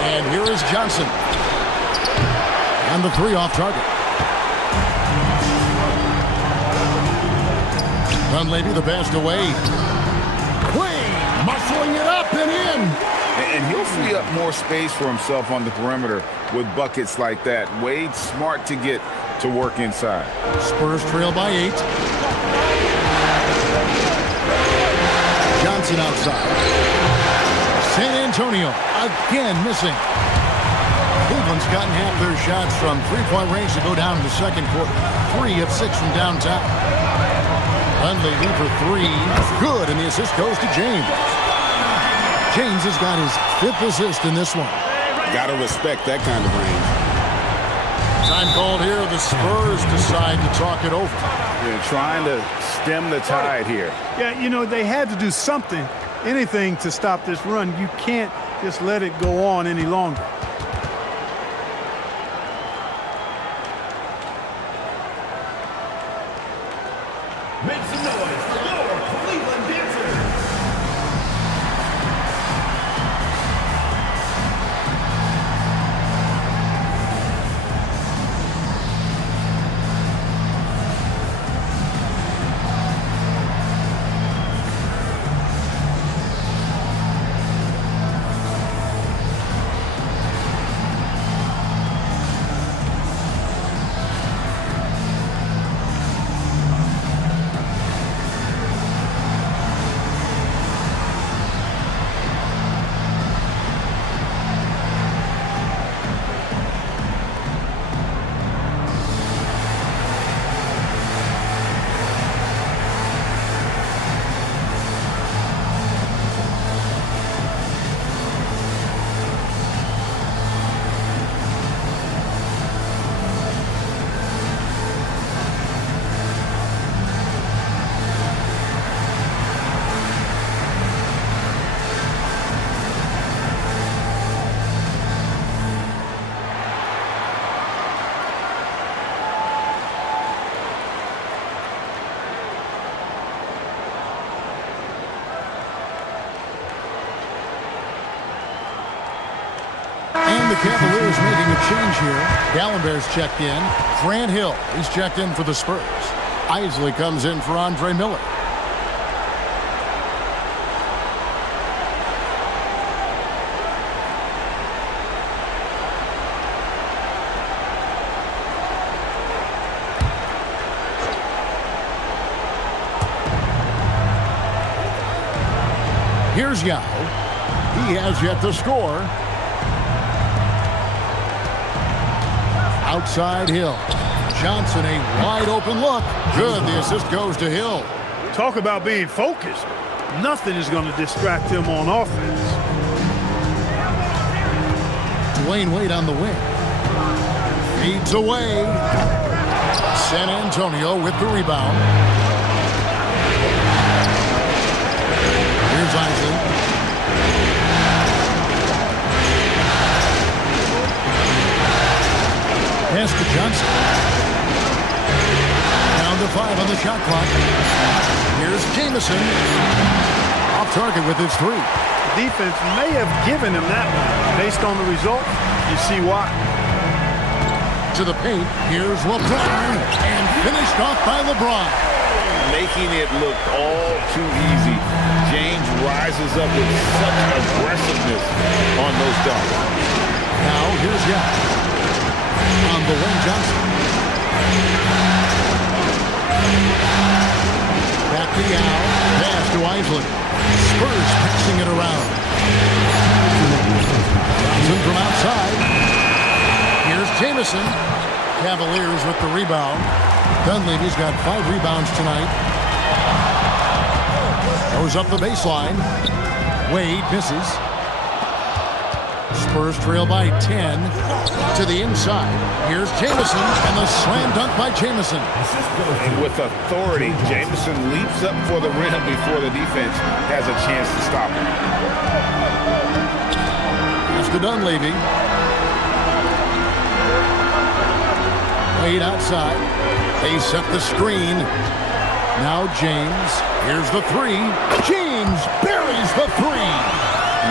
And here is Johnson. And the 3 off target. Dunleavy the pass to Wade. Wade muscling it up and in. And he'll free up more space for himself on the perimeter with buckets like that. Wade's smart to get to work inside. Spurs trail by 8. Johnson outside. San Antonio again missing. Cleveland's gotten half their shots from 3-point range to go down in the second quarter. 3 of 6 from downtown. Dunleavy for 3. Good, and the assist goes to James. James has got his 5th assist in this one. Got to respect that kind of range. Time called here. The Spurs decide to talk it over. They're trying to stem the tide here. Yeah, you know, they had to do something, anything to stop this run. You can't just let it go on any longer. Make some noise for your Cleveland Dancers. And the Cavaliers making a change here. Gallenberg's checked in. Grant Hill, he's checked in for the Spurs. Isley comes in for Andre Miller. Here's Yao. He has yet to score. Outside Hill. Johnson, a wide open look. Good, the assist goes to Hill. Talk about being focused. Nothing is going to distract him on offense. Dwayne Wade on the wing. Feeds away. San Antonio with the rebound. Here's Isley. Pass to Johnson. Down to 5 on the shot clock. Here's Jamison. Off target with his 3. The defense may have given him that one. Based on the result, you see why. To the paint. Here's LeBron. And finished off by LeBron. Making it look all too easy. James rises up with such aggressiveness on those dunks. Now here's Yao. On the wing, Johnson. Back to Yao. Pass to Isley. Spurs passing it around. Johnson from outside. Here's Jamison. Cavaliers with the rebound. Dunleavy's got 5 rebounds tonight. Goes up the baseline. Wade misses. Spurs trail by 10 to the inside. Here's Jamison and the slam dunk by Jamison. And with authority, Jamison leaps up for the rim before the defense has a chance to stop him. Here's to Dunleavy. Wade outside. They set the screen. Now James. Here's the 3. James buries the 3.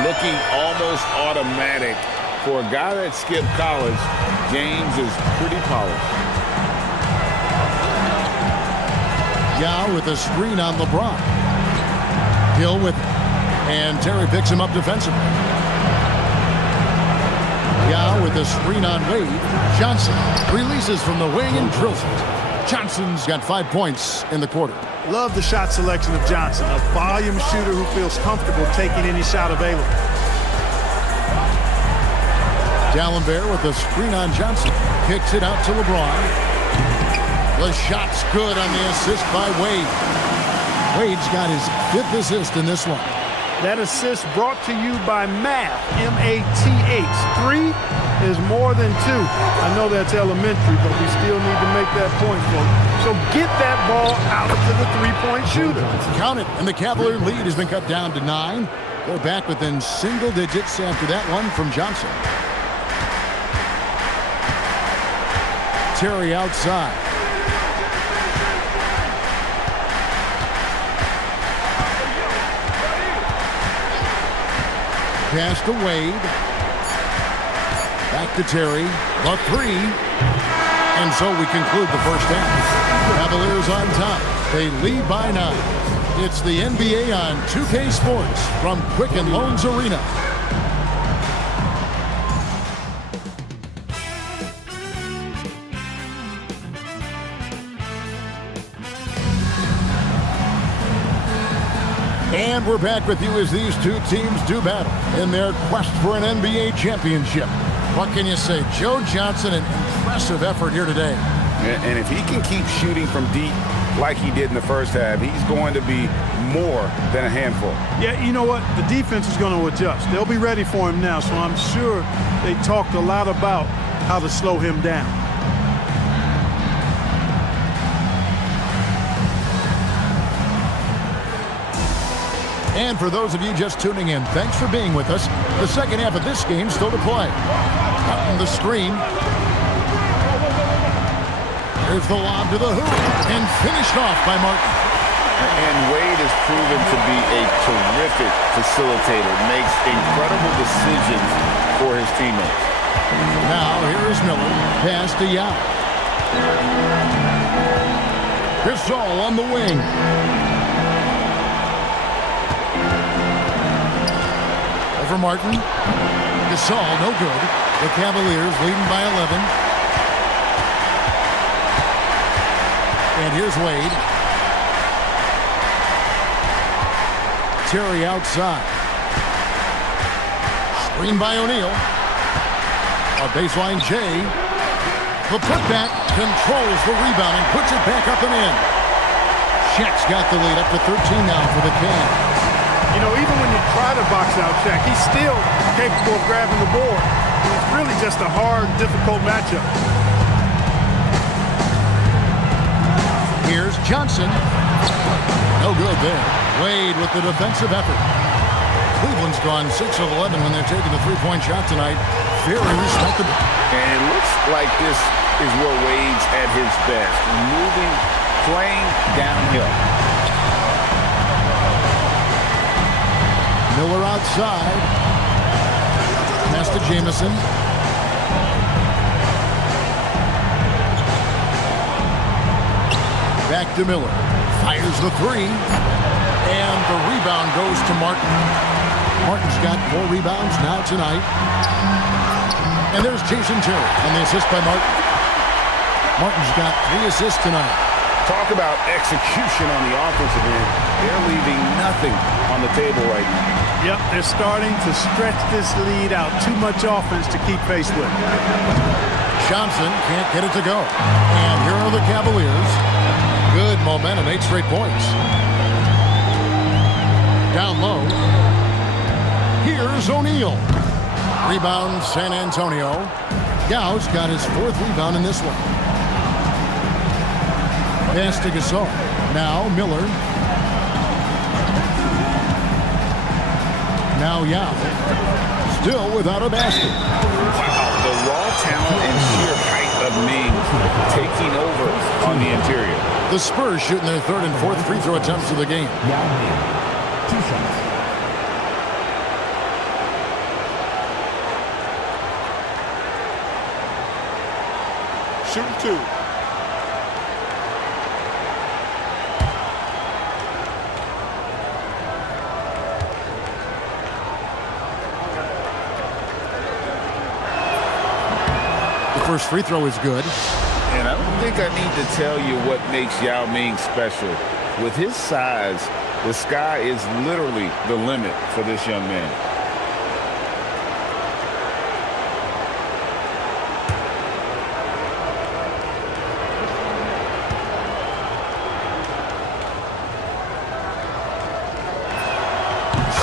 Looking almost automatic. For a guy that skipped college, James is pretty polished. Yao with a screen on LeBron. Hill with it. And Terry picks him up defensively. Yao with a screen on Wade. Johnson releases from the wing and drills it. Johnson's got 5 points in the quarter. Love the shot selection of Johnson, a volume shooter who feels comfortable taking any shot available. Dallenberg with a screen on Johnson. Kicks it out to LeBron. The shot's good on the assist by Wade. Wade's got his 5th assist in this one. That assist brought to you by Math, M-A-T-H. 3 is more than 2. I know that's elementary, but we still need to make that point, folks. So get that ball out to the 3-point shooter. Count it, and the Cavalier lead has been cut down to 9. They're back within single digits after that one from Johnson. Terry outside. Pass to Wade. Back to Terry. The 3. And so we conclude the first half. Cavaliers on top. They lead by 9. It's the NBA on 2K Sports from Quicken Loans Arena. And we're back with you as these two teams do battle in their quest for an NBA championship. What can you say? Joe Johnson, an impressive effort here today. And if he can keep shooting from deep like he did in the first half, he's going to be more than a handful. Yeah, you know what? The defense is going to adjust. They'll be ready for him now, so I'm sure they talked a lot about how to slow him down. And for those of you just tuning in, thanks for being with us. The second half of this game still to play. Out on the screen. There's the lob to the hoop. And finished off by Martin. And Wade has proven to be a terrific facilitator. Makes incredible decisions for his teammates. Now here is Miller. Pass to Yao. Gasol on the wing. For Martin. Gasol, no good. The Cavaliers leading by 11. And here's Wade. Terry outside. Screen by O'Neal. A baseline J. The putback controls the rebound and puts it back up and in. Shaq's got the lead up to 13 now for the Cavs. You know, even when you try to box out Shaq, he's still capable of grabbing the board. It's really just a hard, difficult matchup. Here's Johnson. No good there. Wade with the defensive effort. Cleveland's gone 6 of 11 when they're taking the three-point shot tonight. Very respectable. And it looks like this is where Wade's at his best. Moving, playing downhill. Miller outside. Pass to Jamison. Back to Miller. Fires the three. And the rebound goes to Martin. Martin's got 4 rebounds now tonight. And there's Jason Terry on the assist by Martin. Martin's got 3 assists tonight. Talk about execution on the offensive end. They're leaving nothing on the table right now. Yep, they're starting to stretch this lead out. Too much offense to keep pace with. Johnson can't get it to go. And here are the Cavaliers. Good momentum, 8 straight points. Down low. Here's O'Neal. Rebound, San Antonio. Gau's got his 4th rebound in this one. Pass to Gasol. Now Miller. Now Yao. Still without a basket. Wow, the raw talent and sheer height of Mings taking over on the interior. The Spurs shooting their 3rd and 4th free throw attempts of the game. 2 shots. Shooting 2. The first free throw is good. And I don't think I need to tell you what makes Yao Ming special. With his size, the sky is literally the limit for this young man.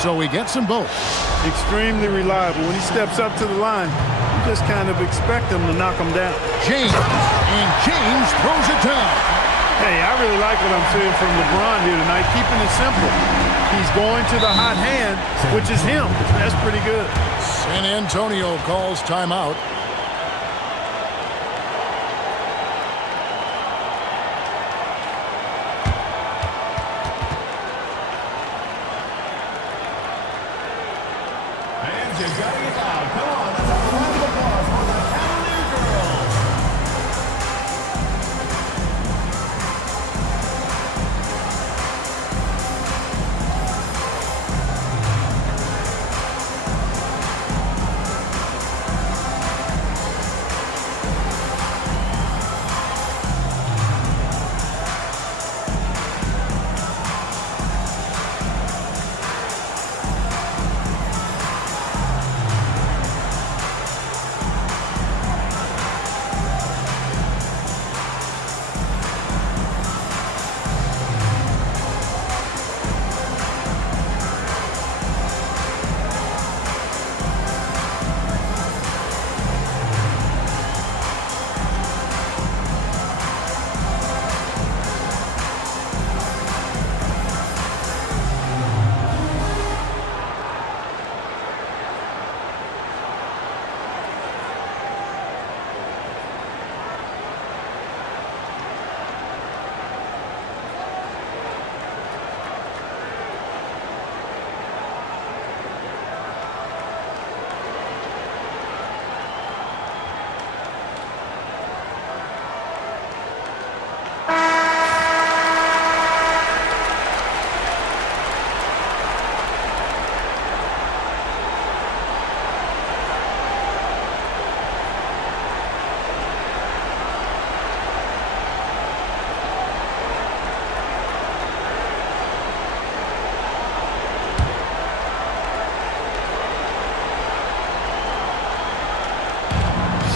So he gets them both. Extremely reliable. When he steps up to the line, you just kind of expect him to knock him down. James. And James throws it down. Hey, I really like what I'm seeing from LeBron here tonight, keeping it simple. He's going to the hot hand, which is him. That's pretty good. San Antonio calls timeout. And you gotta get loud. Come on, let's have a round of applause for the Cavalier girls.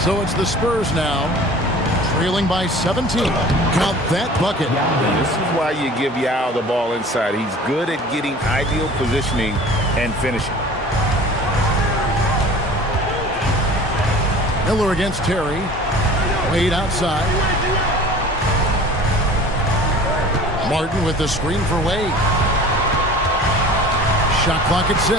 So it's the Spurs now, trailing by 17. Count that bucket. This is why you give Yao the ball inside. He's good at getting ideal positioning and finishing. Miller against Terry. Wade outside. Martin with the screen for Wade. Shot clock at 6.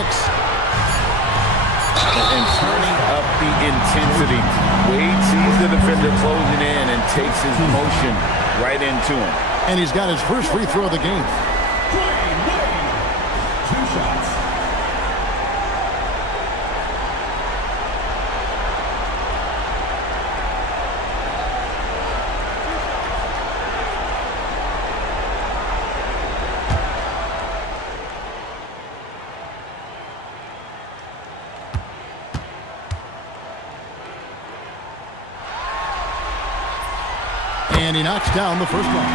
And turning up the intensity. Wade sees the defender closing in and takes his motion right into him. And he's got his first free throw of the game. 2 shots. And he knocks down the first one.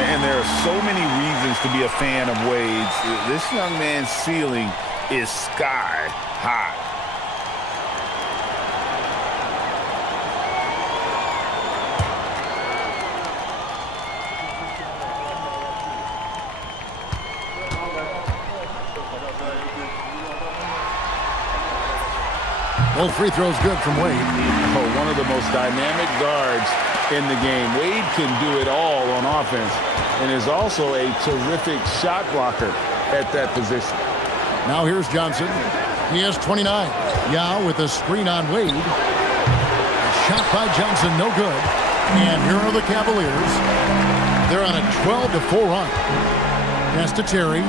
And there are so many reasons to be a fan of Wade's. This young man's ceiling is sky high. Both free throws good from Wade. Oh, one of the most dynamic guards in the game. Wade can do it all on offense and is also a terrific shot blocker at that position. Now here's Johnson. He has 29. Yao with a screen on Wade. A shot by Johnson, no good. And here are the Cavaliers. They're on a 12-4 run. Pass to Terry.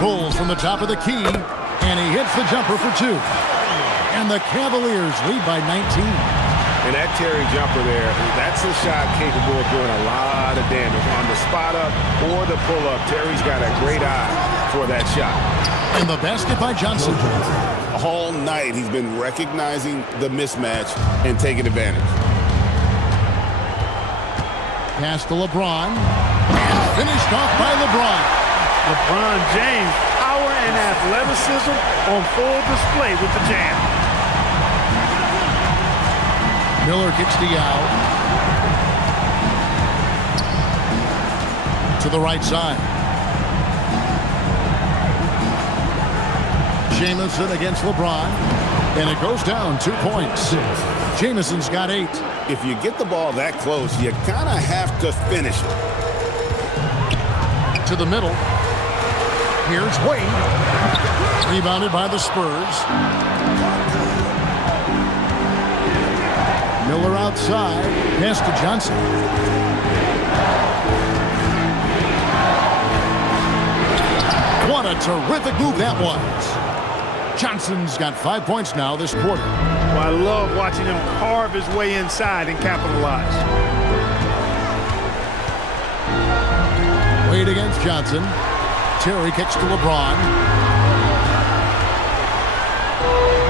Pulls from the top of the key, and he hits the jumper for 2. And the Cavaliers lead by 19. And that Terry jumper there, that's a shot capable of doing a lot of damage. On the spot up or the pull up, Terry's got a great eye for that shot. And the basket by Johnson. All night he's been recognizing the mismatch and taking advantage. Pass to LeBron. And finished off by LeBron. LeBron James, power and athleticism on full display with the jam. Miller kicks to Yao. To the right side. Jamison against LeBron. And it goes down 2 points. Jamison's got 8. If you get the ball that close, you kind of have to finish it. To the middle. Here's Wade. Rebounded by the Spurs. Miller outside. Pass to Johnson. What a terrific move that was. Johnson's got 5 points now this quarter. Well, I love watching him carve his way inside and capitalize. Wade against Johnson. Terry kicks to LeBron.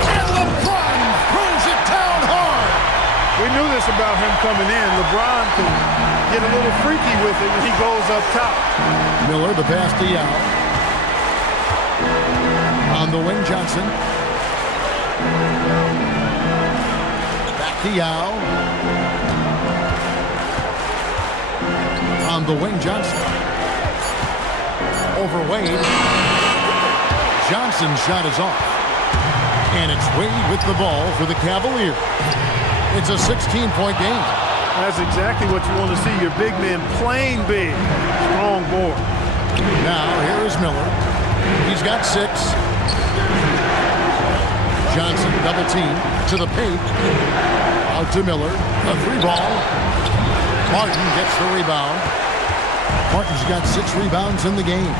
And LeBron throws it down hard. We knew this about him coming in. LeBron can get a little freaky with it when he goes up top. Miller, the pass to Yao. On the wing, Johnson. Back to Yao. On the wing, Johnson. Over Wade. Johnson's shot is off. And it's Wade with the ball for the Cavaliers. It's a 16-point game. That's exactly what you want to see. Your big men playing big. Strong board. Now, here is Miller. He's got 6. Johnson double team to the paint. Out to Miller. A 3-ball. Martin gets the rebound. Martin's got 6 rebounds in the game.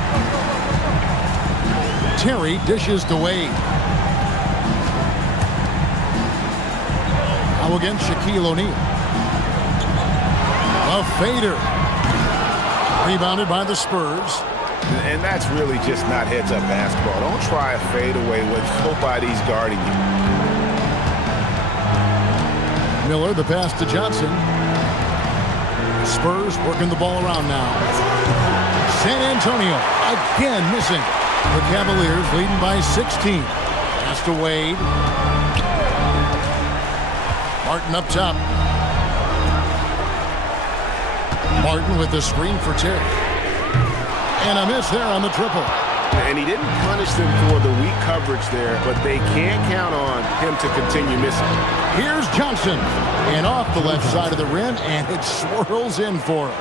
Terry dishes to Wade. Now against Shaquille O'Neal. A fader. Rebounded by the Spurs. And that's really just not heads-up basketball. Don't try a fadeaway when nobody's guarding you. Miller, the pass to Johnson. Spurs working the ball around now. San Antonio again missing. The Cavaliers leading by 16. Pass to Wade. Martin up top. Martin with the screen for Terry. And a miss there on the triple. And he didn't punish them for the weak coverage there, but they can't count on him to continue missing. Here's Johnson. And off the left side of the rim, and it swirls in for him.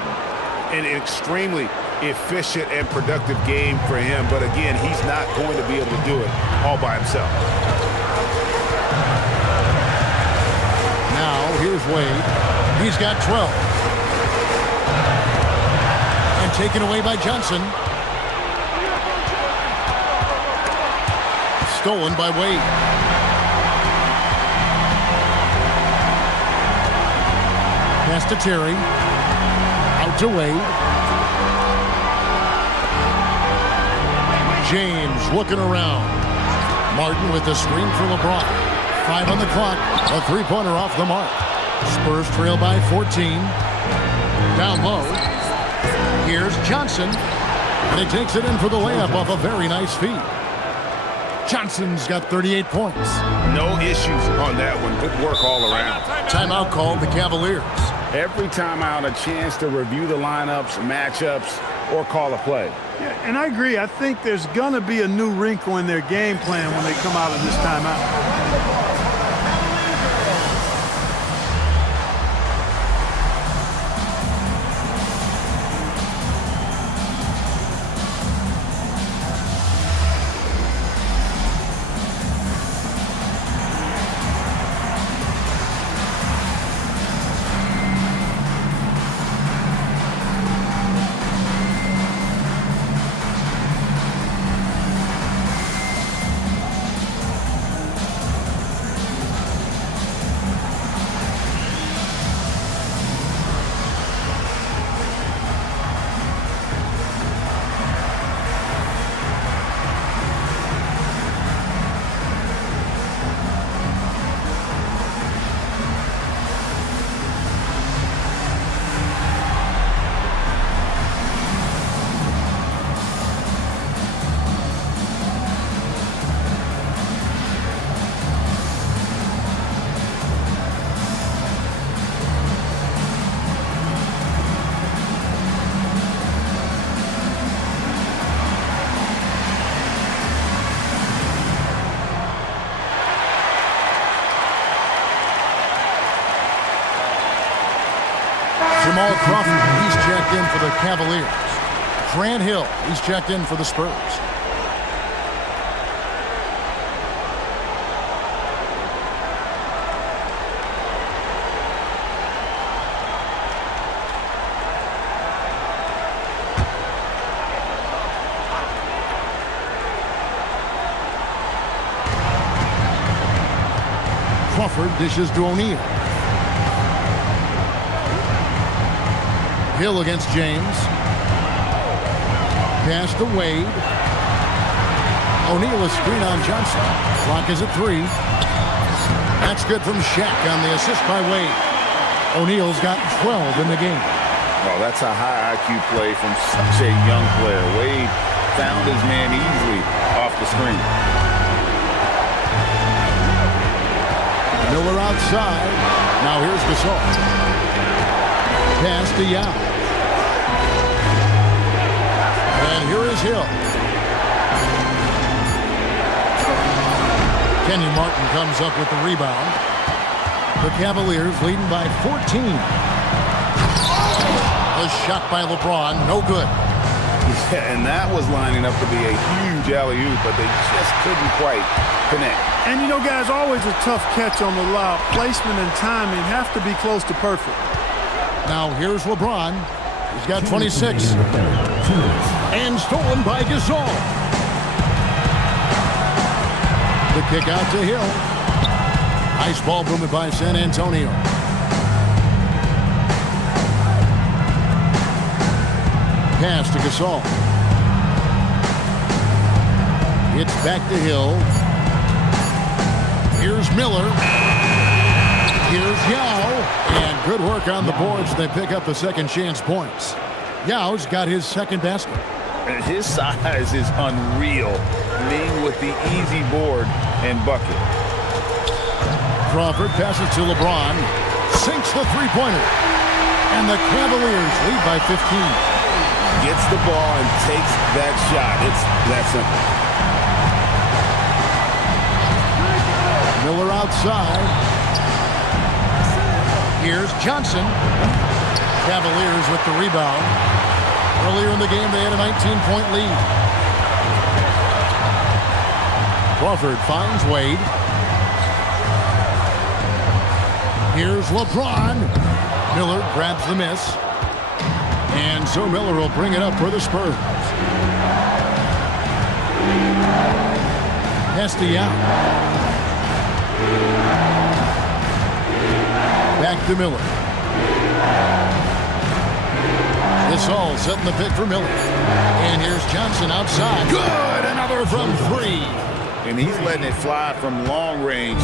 An extremely efficient and productive game for him. But again, he's not going to be able to do it all by himself. Now, here's Wade. He's got 12. And taken away by Johnson. Stolen by Wade. Pass to Terry. Out to Wade. James looking around. Martin with the screen for LeBron. 5 on the clock. A three-pointer off the mark. Spurs trail by 14. Down low. Here's Johnson. And he takes it in for the layup off a very nice feed. Johnson's got 38 points. No issues on that one. Good work all around. Timeout called the Cavaliers. Every timeout, a chance to review the lineups, matchups, or call a play. Yeah, and I agree. I think there's going to be a new wrinkle in their game plan when they come out of this timeout. Jamal Crawford, he's checked in for the Cavaliers. Grant Hill, he's checked in for the Spurs. Crawford dishes to O'Neal. Hill against James. Pass to Wade. O'Neal a screen on Johnson. Clock is at 3. That's good from Shaq on the assist by Wade. O'Neal's got 12 in the game. Oh, that's a high IQ play from such a young player. Wade found his man easily off the screen. Miller outside. Now here's Gasol. Pass to Yao. And here is Hill. Kenny Martin comes up with the rebound. The Cavaliers leading by 14. A shot by LeBron, no good. Yeah, and that was lining up to be a huge alley-oop, but they just couldn't quite connect. And you know, guys, always a tough catch on the lob. Placement and timing have to be close to perfect. Now here's LeBron. He's got 26. And stolen by Gasol. The kick out to Hill. Nice ball movement by San Antonio. Pass to Gasol. It's back to Hill. Here's Miller. Here's Yao. And good work on the boards. They pick up the second chance points. Yao's got his second basket. And his size is unreal, being with the easy board and bucket. Crawford passes to LeBron. Sinks the three-pointer. And the Cavaliers lead by 15. Gets the ball and takes that shot. It's that simple. Miller outside. Here's Johnson. Cavaliers with the rebound. Earlier in the game, they had a 19-point lead. Crawford finds Wade. Here's LeBron. Miller grabs the miss. And so Miller will bring it up for the Spurs. Hesty out. Back to Miller. This all setting the pick for Miller. And here's Johnson outside. Good! Another from 3. And he's letting it fly from long range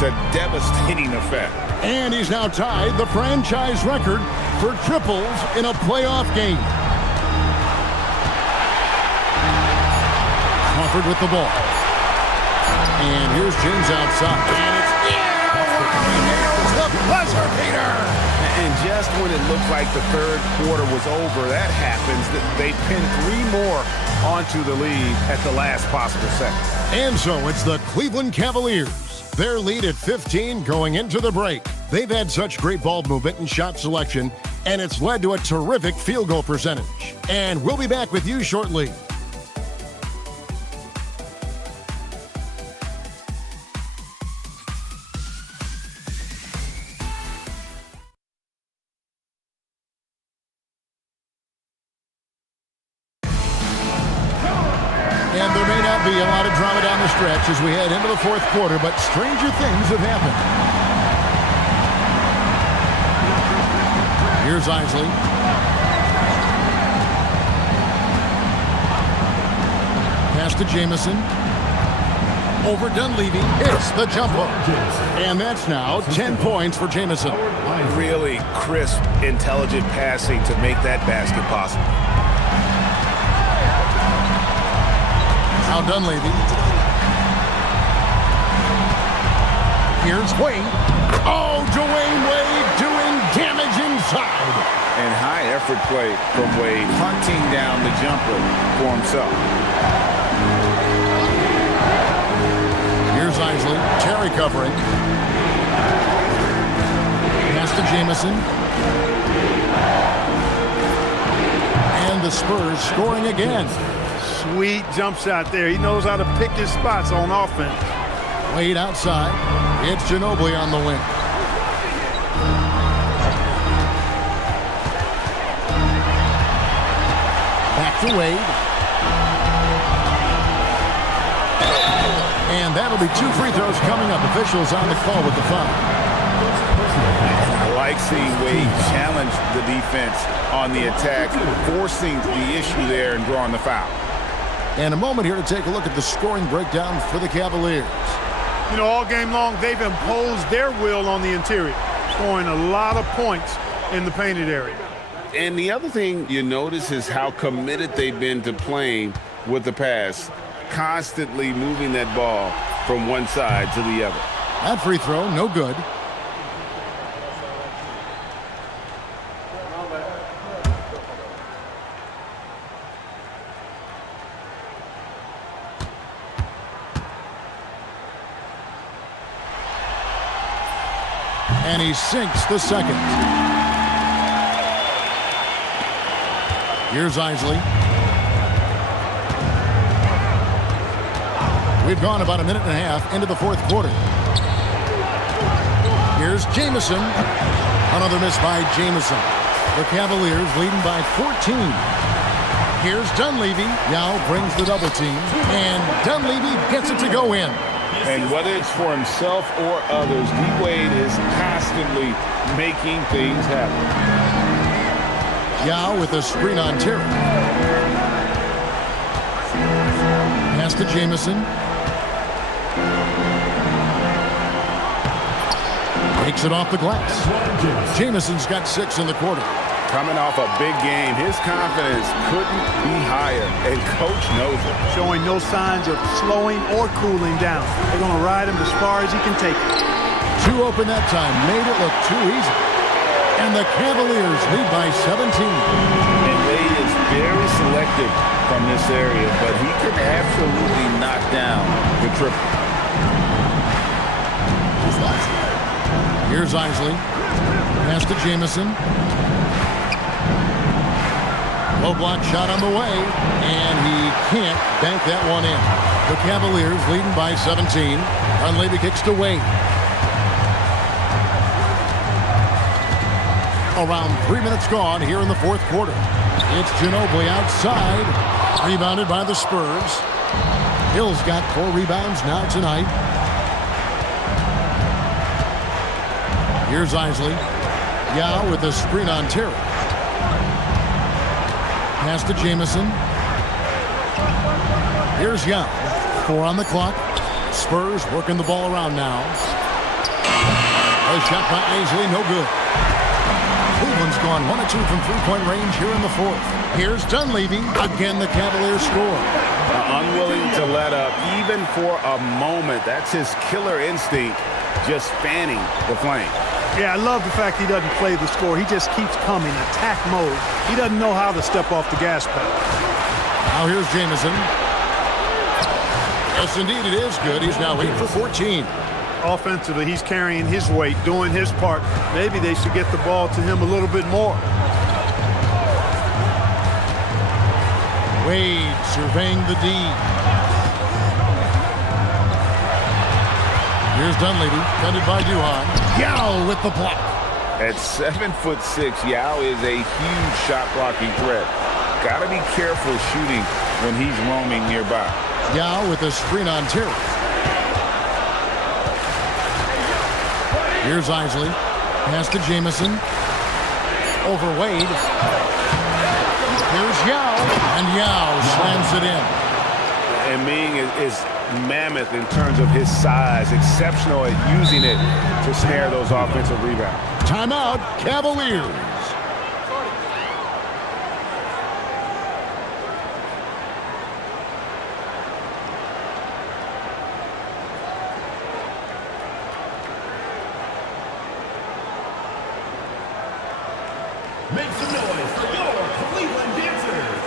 to devastating effect. And he's now tied the franchise record for triples in a playoff game. Crawford with the ball. And here's James outside. And it's he nails the buzzer beater. And just when it looked like the third quarter was over, that happens. They pin 3 more onto the lead at the last possible second. And so it's the Cleveland Cavaliers. Their lead at 15 going into the break. They've had such great ball movement and shot selection, and it's led to a terrific field goal percentage. And we'll be back with you shortly. And there may not be a lot of drama down the stretch as we head into the fourth quarter, but stranger things have happened. Here's Isley. Pass to Jamison. Over Dunleavy. Hits the jumper. And that's now 10 points for Jamison. Really crisp, intelligent passing to make that basket possible. Now Dunleavy. Here's Wade. Oh, Dwayne Wade doing damage inside. And high effort play from Wade, hunting down the jumper for himself. Here's Isley. Terry covering. Pass to Jamison. And the Spurs scoring again. Sweet jump shot there. He knows how to pick his spots on offense. Wade outside. It's Ginobili on the wing. Back to Wade. And that'll be 2 free throws coming up. Officials on the call with the foul. I like seeing Wade challenge the defense on the attack, forcing the issue there and drawing the foul. And a moment here to take a look at the scoring breakdown for the Cavaliers. You know, all game long, they've imposed their will on the interior, scoring a lot of points in the painted area. And the other thing you notice is how committed they've been to playing with the pass, constantly moving that ball from one side to the other. That free throw, no good. And he sinks the second. Here's Isley. We've gone about a minute and a half into the fourth quarter. Here's Jamison. Another miss by Jamison. The Cavaliers leading by 14. Here's Dunleavy. Yao brings the double team. And Dunleavy gets it to go in. And whether it's for himself or others, D-Wade is constantly making things happen. Yao with a screen on Terry. Pass to Jamison. Takes it off the glass. Jamison's got 6 in the quarter. Coming off a big game, his confidence couldn't be higher, and Coach knows it. Showing no signs of slowing or cooling down. They're going to ride him as far as he can take it. 2 open that time, made it look too easy. And the Cavaliers lead by 17. And Wade is very selective from this area, but he can absolutely knock down the triple. Here's Isley. Pass to Jamison. Low block shot on the way, and he can't bank that one in. The Cavaliers leading by 17. Dunleavy kicks to Wade. Around 3 minutes gone here in the fourth quarter. It's Ginobili outside. Rebounded by the Spurs. Hill's got 4 rebounds now tonight. Here's Isley. Yao with a screen on Terry. Pass to Jamison. Here's Yao. 4 on the clock. Spurs working the ball around now. A shot by Isley, no good. Cleveland's gone 1 of 2 from three-point range here in the fourth. Here's Dunleavy. Again, the Cavaliers score. Unwilling to let up even for a moment. That's his killer instinct, just fanning the flame. Yeah, I love the fact he doesn't play the score. He just keeps coming, attack mode. He doesn't know how to step off the gas pedal. Now here's Jamison. Yes, indeed, it is good. He's now 8 for 14. Offensively, he's carrying his weight, doing his part. Maybe they should get the ball to him a little bit more. Wade surveying the D. Here's Dunleavy, defended by Duhan. Yao with the block. At 7'6", Yao is a huge shot blocking threat. Got to be careful shooting when he's roaming nearby. Yao with a screen on Terry. Here's Isley. Pass to Jamison. Over Wade. Here's Yao. And Yao slams it in. And Ming is mammoth in terms of his size. Exceptional at using it to snare those offensive rebounds. Timeout, Cavaliers. Make some noise for your Cleveland Dancers.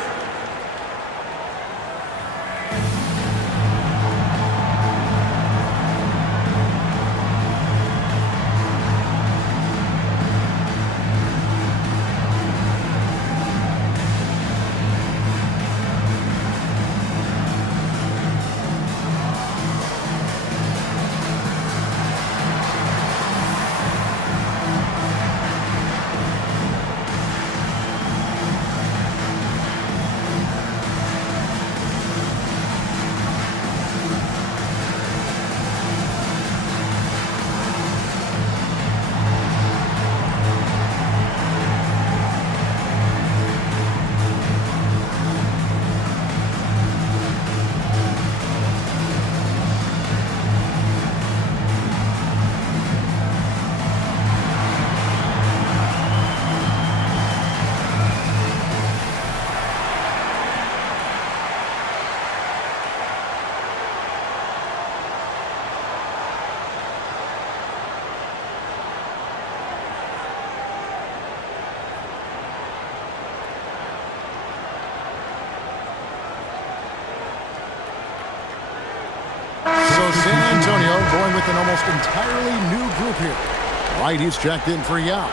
San Antonio going with an almost entirely new group here. White, he's checked in for Yao.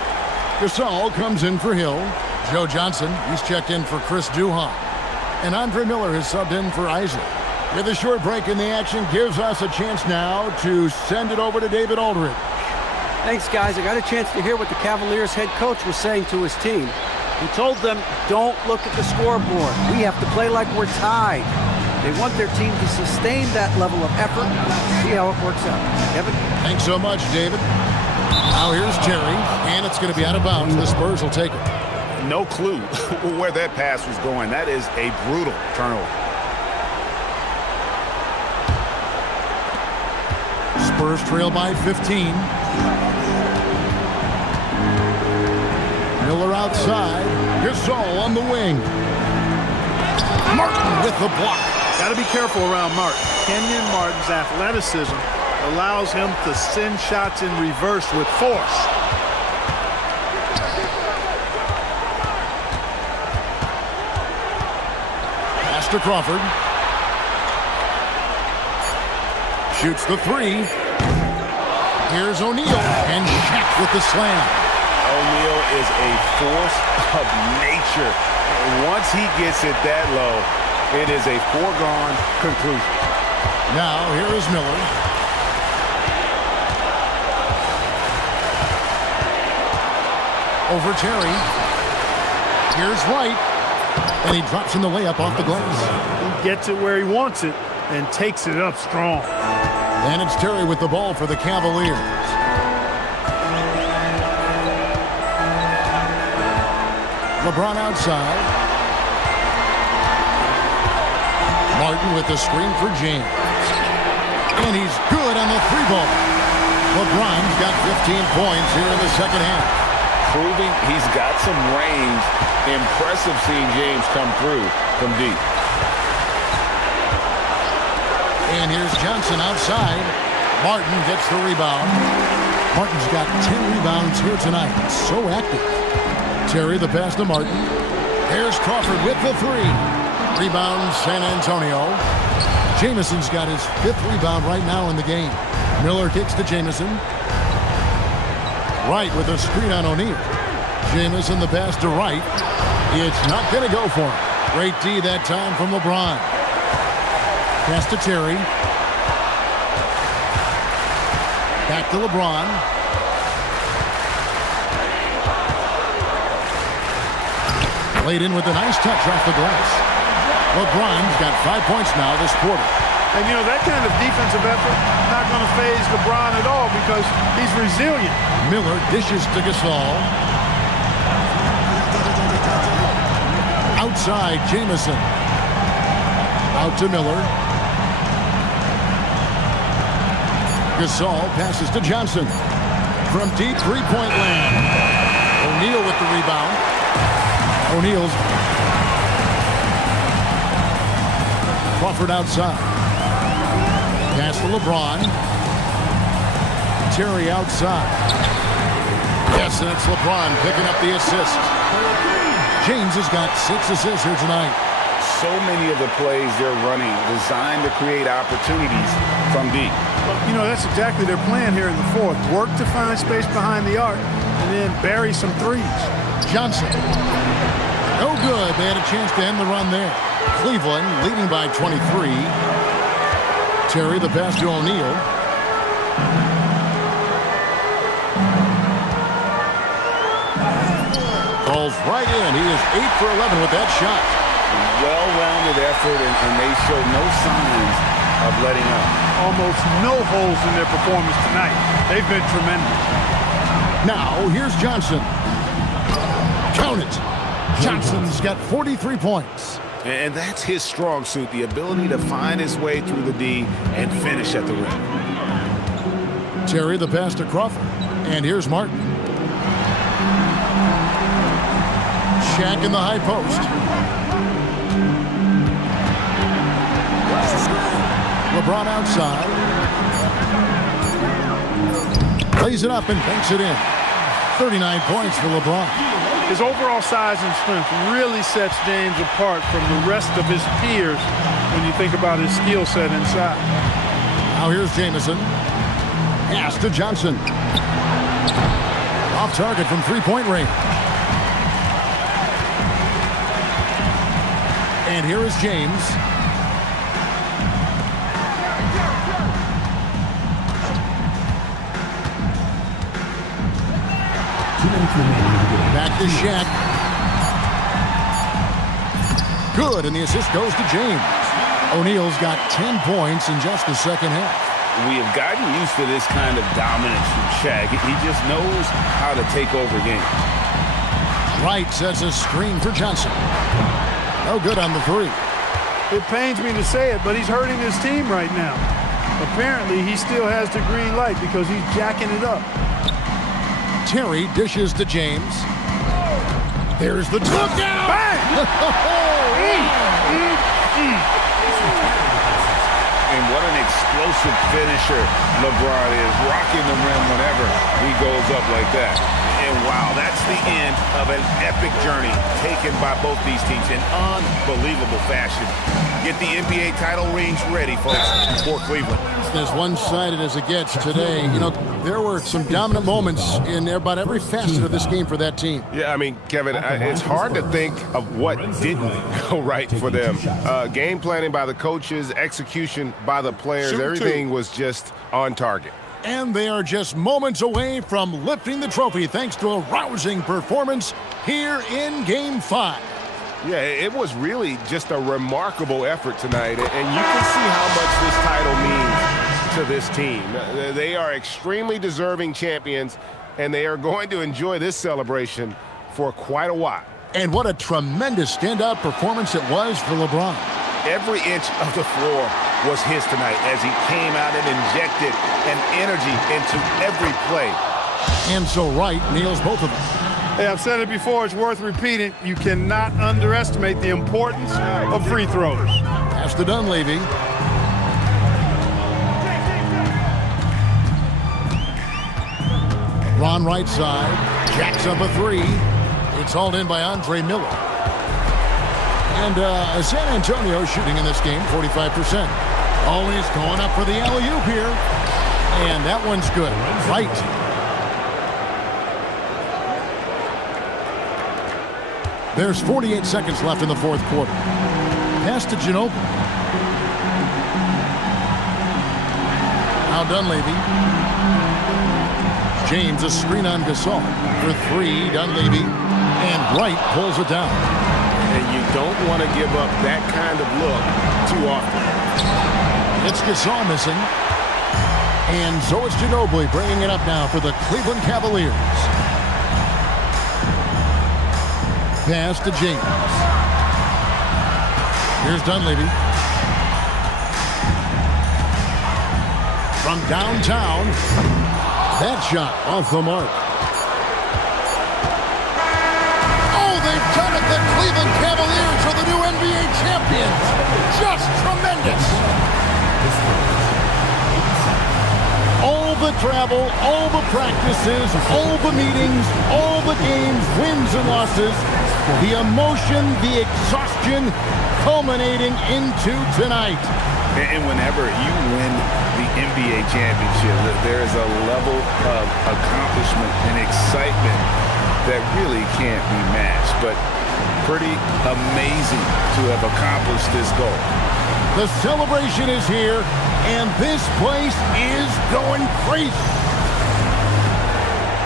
Gasol comes in for Hill. Joe Johnson, he's checked in for Chris Duhan. And Andre Miller has subbed in for Isaac. With a short break in the action, gives us a chance now to send it over to David Aldridge. Thanks, guys. I got a chance to hear what the Cavaliers head coach was saying to his team. He told them, don't look at the scoreboard. We have to play like we're tied. They want their team to sustain that level of effort. See how it works out. Kevin? Thanks so much, David. Now here's Terry, and it's going to be out of bounds. The Spurs will take it. No clue where that pass was going. That is a brutal turnover. Spurs trail by 15. Miller outside. Gasol on the wing. Martin with the block. Got to be careful around Martin. Kenyon Martin's athleticism allows him to send shots in reverse with force. Pass to Crawford. Shoots the three. Here's O'Neal, and Shaq with the slam. O'Neal is a force of nature. Once he gets it that low, it is a foregone conclusion. Now, here is Miller. Over Terry. Here's Wright. And he drops in the layup off the glass. He gets it where he wants it and takes it up strong. And it's Terry with the ball for the Cavaliers. LeBron outside. Martin with the screen for James. And he's good on the three ball. LeBron's got 15 points here in the second half. Proving he's got some range. Impressive seeing James come through from deep. And here's Johnson outside. Martin gets the rebound. Martin's got 10 rebounds here tonight. So active. Terry the pass to Martin. Here's Crawford with the three. Rebound San Antonio. Jamison's got his 5th rebound right now in the game. Miller kicks to Jamison. Wright with a screen on O'Neal. Jamison the pass to Wright. It's not going to go for him. Great D that time from LeBron. Pass to Terry. Back to LeBron. Laid in with a nice touch off the glass. LeBron's got 5 points now this quarter. And, you know, that kind of defensive effort not going to faze LeBron at all because he's resilient. Miller dishes to Gasol. Outside, Jamison. Out to Miller. Gasol passes to Johnson. From deep three-point land. O'Neal with the rebound. O'Neal's. Crawford outside. Pass to LeBron. Terry outside. Yes, and it's LeBron picking up the assist. James has got 6 assists here tonight. So many of the plays they're running designed to create opportunities from deep. You know, that's exactly their plan here in the fourth. Work to find space behind the arc and then bury some threes. Johnson. No good. They had a chance to end the run there. Cleveland leading by 23. Terry the pass to O'Neal. Falls right in. He is 8 for 11 with that shot. Well-rounded effort, and they show no signs of letting up. Almost no holes in their performance tonight. They've been tremendous. Now, here's Johnson. Count it. Johnson's got 43 points. And that's his strong suit, the ability to find his way through the D and finish at the rim. Terry the pass to Crawford. And here's Martin. Shaq in the high post. LeBron outside. Plays it up and banks it in. 39 points for LeBron. His overall size and strength really sets James apart from the rest of his peers when you think about his skill set inside. Now here's Jamison. Pass to Johnson. Off target from three-point range. And here is James. Back to Shaq. Good, and the assist goes to James. O'Neal's got 10 points in just the second half. We have gotten used to this kind of dominance from Shaq. He just knows how to take over games. Wright sets a screen for Johnson. No good on the three. It pains me to say it, but he's hurting his team right now. Apparently, he still has the green light because he's jacking it up. Terry dishes to James. There's the look out! Bang! And what an explosive finisher LeBron is, rocking the rim whenever he goes up like that. And wow, that's the end of an epic journey taken by both these teams in unbelievable fashion. Get the NBA title rings ready, folks, for Cleveland. As one-sided as it gets today, you know, there were some dominant moments in about every facet of this game for that team. Yeah, I mean, Kevin, it's hard to think of what didn't go right for them. Game planning by the coaches, execution by the players, everything was just on target. And they are just moments away from lifting the trophy thanks to a rousing performance here in Game 5. Yeah, it was really just a remarkable effort tonight, and you can see how much this title means to this team. They are extremely deserving champions, and they are going to enjoy this celebration for quite a while. And what a tremendous standout performance it was for LeBron. Every inch of the floor was his tonight as he came out and injected an energy into every play. And so Wright nails both of them. Hey, I've said it before, it's worth repeating. You cannot underestimate the importance of free throws. Pass to Dunleavy. Ron right side, jacks up a three. It's hauled in by Andre Miller. And San Antonio shooting in this game, 45%. Always going up for the alley-oop here. And that one's good. Right. There's 48 seconds left in the fourth quarter. Pass to Ginobili. Now Dunleavy. James, a screen on Gasol. For three, Dunleavy. And Wright pulls it down. And you don't want to give up that kind of look too often. It's Gasol missing. And so it's Ginobili bringing it up now for the Cleveland Cavaliers. Pass to James. Here's Dunleavy. From downtown. That shot off the mark. Oh, they've done it. The Cleveland Cavaliers are the new NBA champions. Just tremendous. All the travel, all the practices, all the meetings, all the games, wins and losses. The emotion, the exhaustion culminating into tonight. And whenever you win the NBA championship, there is a level of accomplishment and excitement that really can't be matched. But pretty amazing to have accomplished this goal. The celebration is here, and this place is going crazy.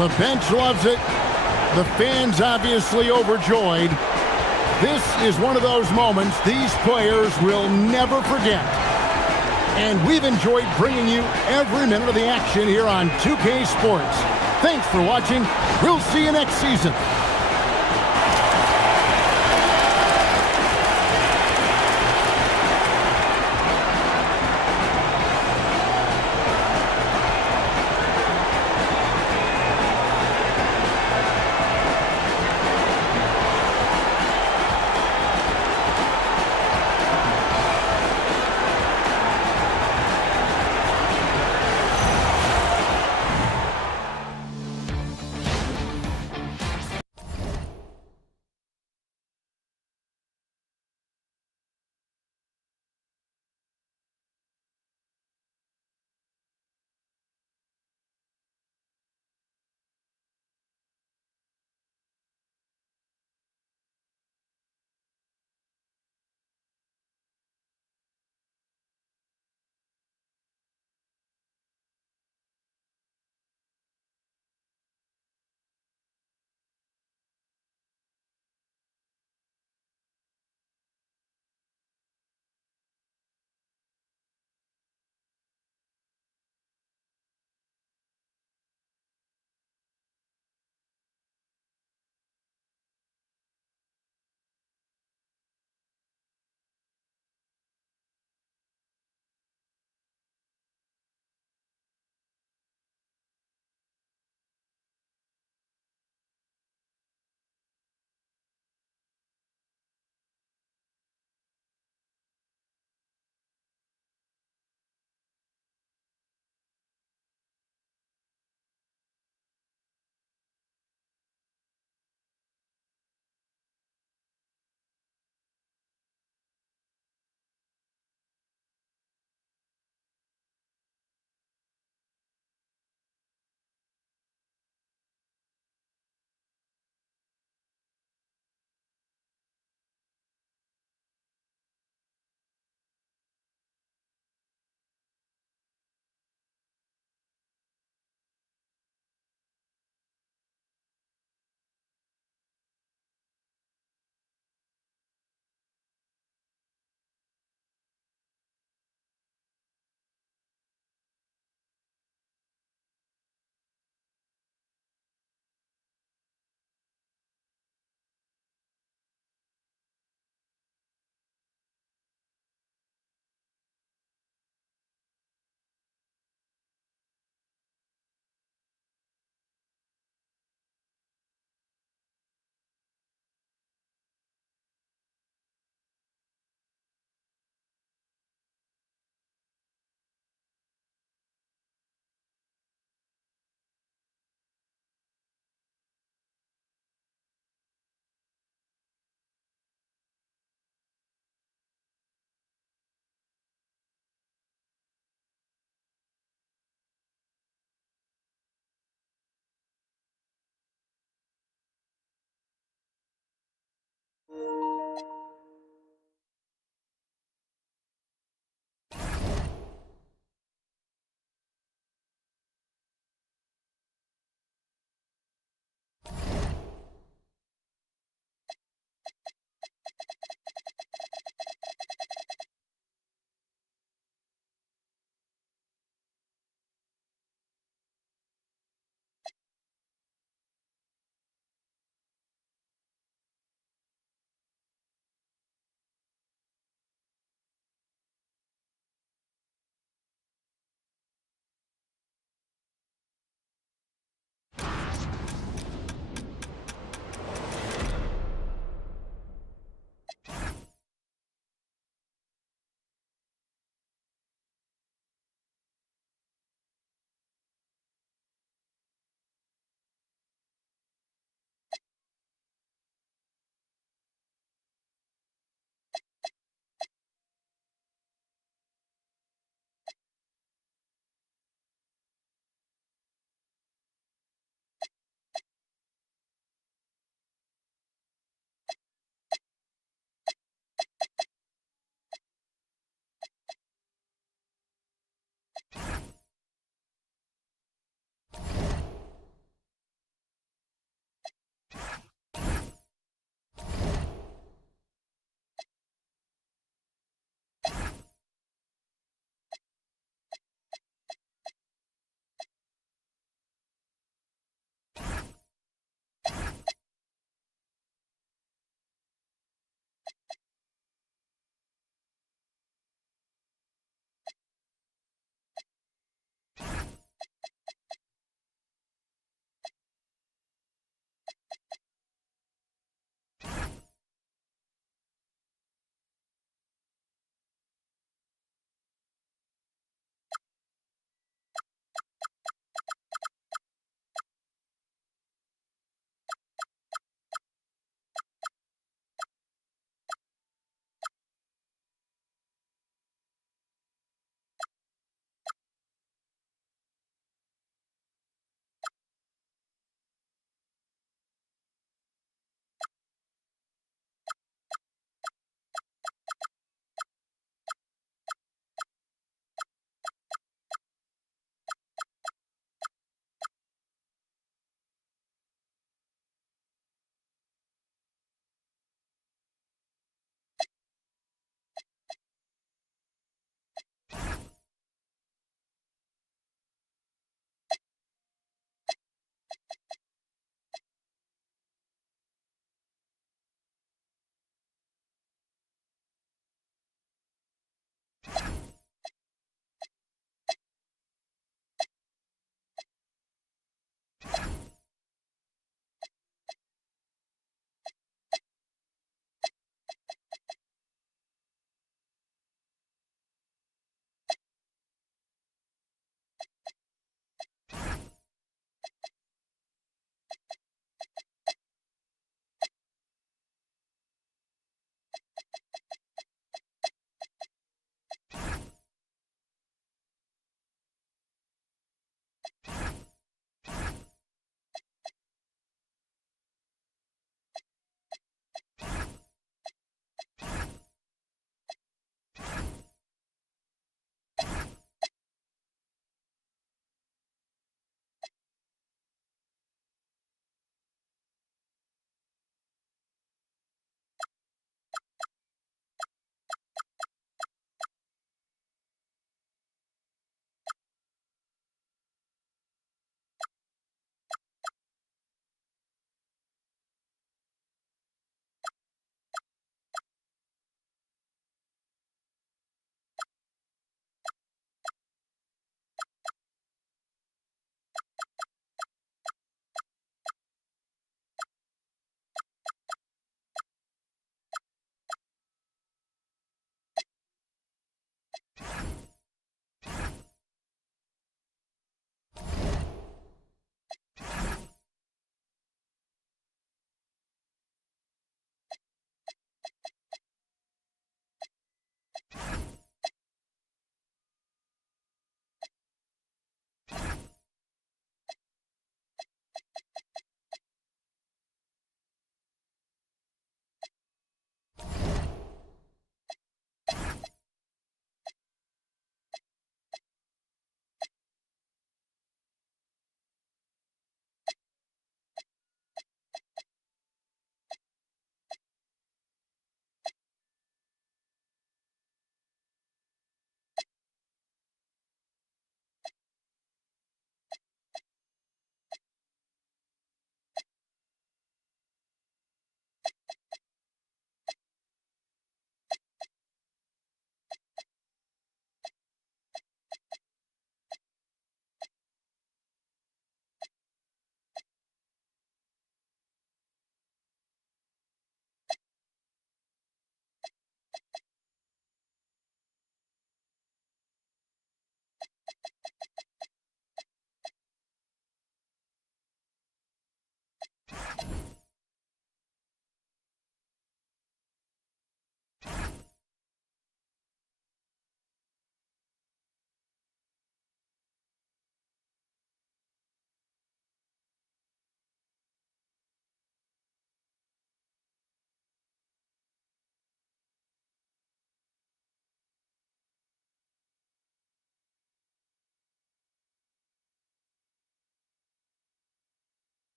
The bench loves it. The fans obviously overjoyed. This is one of those moments these players will never forget. And we've enjoyed bringing you every minute of the action here on 2K Sports. Thanks for watching. We'll see you next season.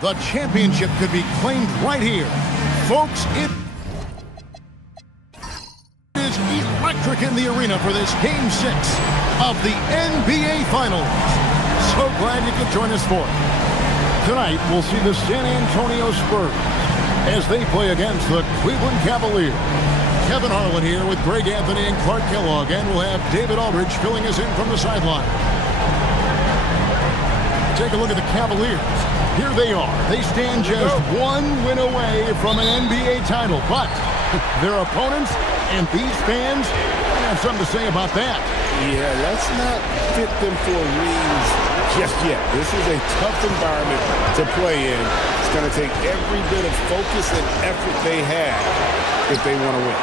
The championship could be claimed right here. Folks, it is electric in the arena for this Game 6 of the NBA Finals. So glad you could join us for it. Tonight, we'll see the San Antonio Spurs as they play against the Cleveland Cavaliers. Kevin Harlan here with Greg Anthony and Clark Kellogg, and we'll have David Aldridge filling us in from the sideline. Take a look at the Cavaliers. Here they are. They stand just one win away from an NBA title, but their opponents and these fans have something to say about that. Yeah, let's not fit them for reams just yet. This is a tough environment to play in. It's going to take every bit of focus and effort they have if they want to win.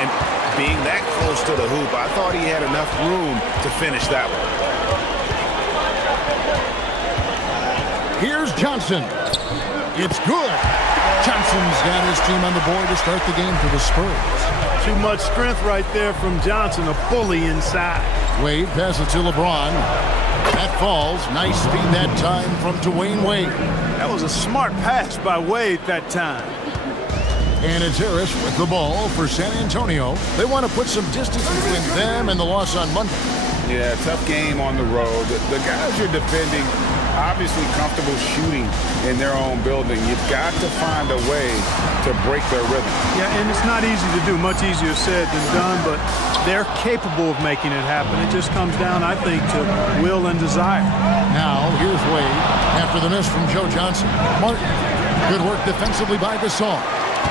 And being that close to the hoop, I thought he had enough room to finish that one. Here's Johnson. It's good. Johnson's got his team on the board to start the game for the Spurs. Too much strength right there from Johnson, a bully inside. Wade passes to LeBron. That falls. Nice speed that time from Dwayne Wade. That was a smart pass by Wade that time. And it's Harris with the ball for San Antonio. They want to put some distance between them and the loss on Monday. Yeah, tough game on the road. The guys you're defending, obviously comfortable shooting in their own building. You've got to find a way to break their rhythm. Yeah, and it's not easy to do. Much easier said than done, but they're capable of making it happen. It just comes down, I think, to will and desire. Now, here's Wade after the miss from Joe Johnson. Martin, good work defensively by Gasol.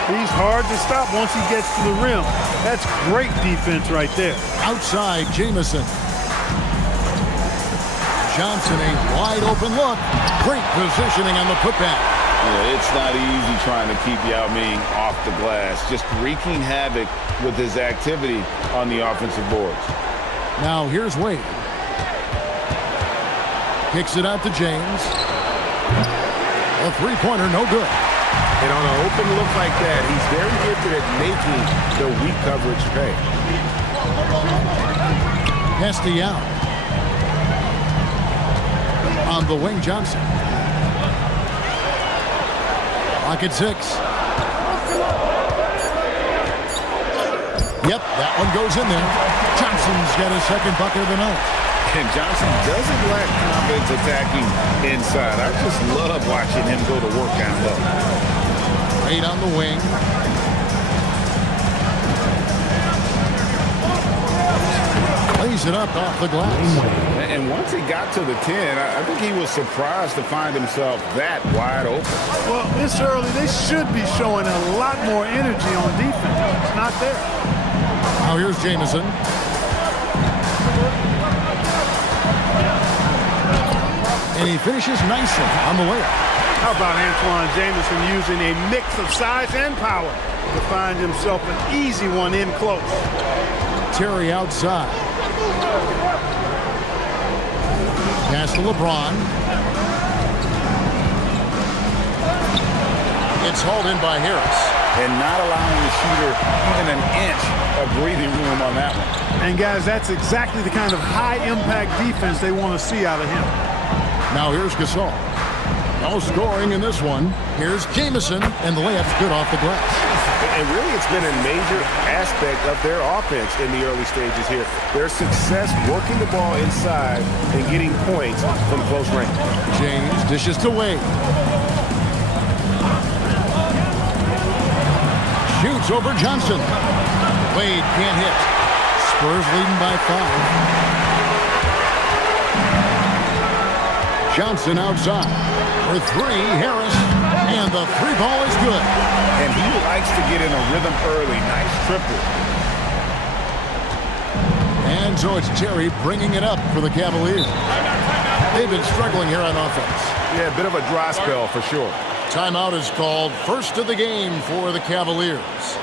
He's hard to stop once he gets to the rim. That's great defense right there. Outside, Jamison. Johnson, a wide open look. Great positioning on the putback. Yeah, it's not easy trying to keep Yao Ming off the glass. Just wreaking havoc with his activity on the offensive boards. Now here's Wade. Kicks it out to James. A three-pointer, no good. And on an open look like that, he's very gifted at making the weak coverage pay. Pass to Yao. On the wing, Johnson. Lock at 6. Yep, that one goes in there. Johnson's got his second bucket of the night. And Johnson doesn't lack confidence attacking inside. I just love watching him go to work down low. Wade on the wing. Lays it up off the glass. And once he got to the 10, I think he was surprised to find himself that wide open. Well, this early, they should be showing a lot more energy on defense. It's not there. Now here's Jamison. And he finishes nicely on the layup. How about Antoine Jamison using a mix of size and power to find himself an easy one in close. Terry outside. Pass to LeBron. It's hauled in by Harris. And not allowing the shooter even an inch of breathing room on that one. And guys, that's exactly the kind of high-impact defense they want to see out of him. Now here's Gasol. No scoring in this one. Here's Jamison, and the layup's good off the glass. And really, it's been a major aspect of their offense in the early stages here. Their success working the ball inside and getting points from close range. James dishes to Wade. Shoots over Johnson. Wade can't hit. Spurs leading by 5. Johnson outside. For 3, Harris. And the 3 ball is good. And he likes to get in a rhythm early. Nice triple. And so it's Terry bringing it up for the Cavaliers. They've been struggling here on offense. Yeah, a bit of a dry spell for sure. Timeout is called. First of the game for the Cavaliers.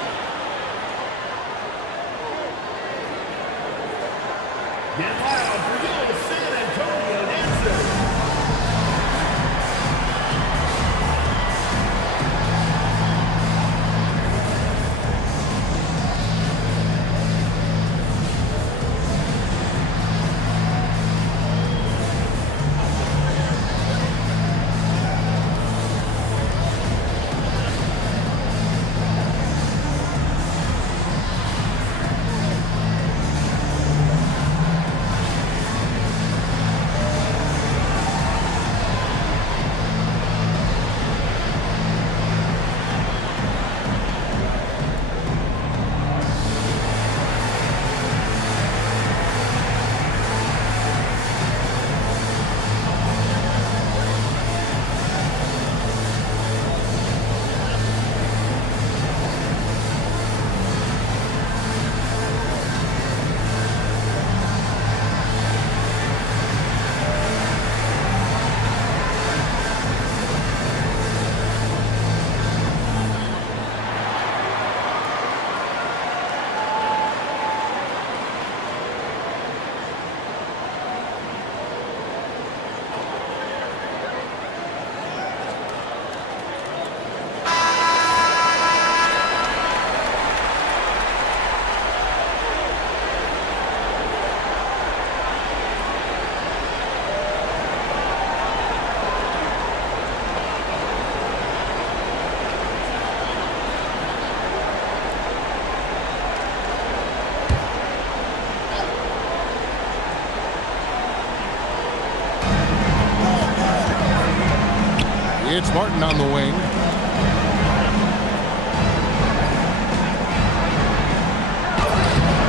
It's Martin on the wing.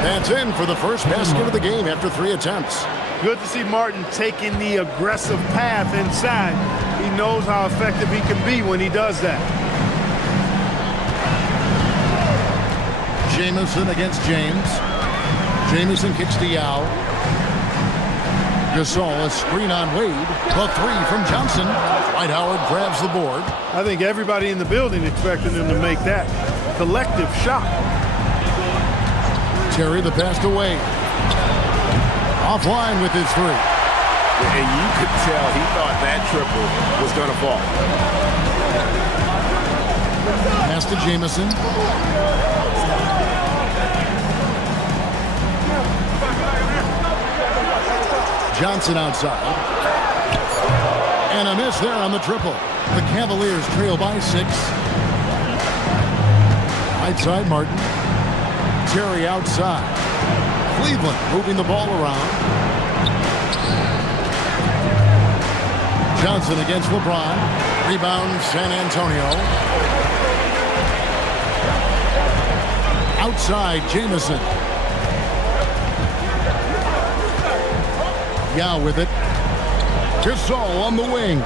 That's in for the first basket of the game after 3 attempts. Good to see Martin taking the aggressive path inside. He knows how effective he can be when he does that. Jamison against James. Jamison kicks to Yao. Gasol, a screen on Wade. The 3 from Johnson. Dwight Howard grabs the board. I think everybody in the building expected him to make that collective shot. Terry the pass to Wade. Offline with his 3. And you could tell he thought that triple was going to fall. Pass to Jamison. Johnson outside. And a miss there on the triple. The Cavaliers trail by 6. Right side, Martin. Terry outside. Cleveland moving the ball around. Johnson against LeBron. Rebound, San Antonio. Outside, Jamison. Yao with it. Gasol on the wing.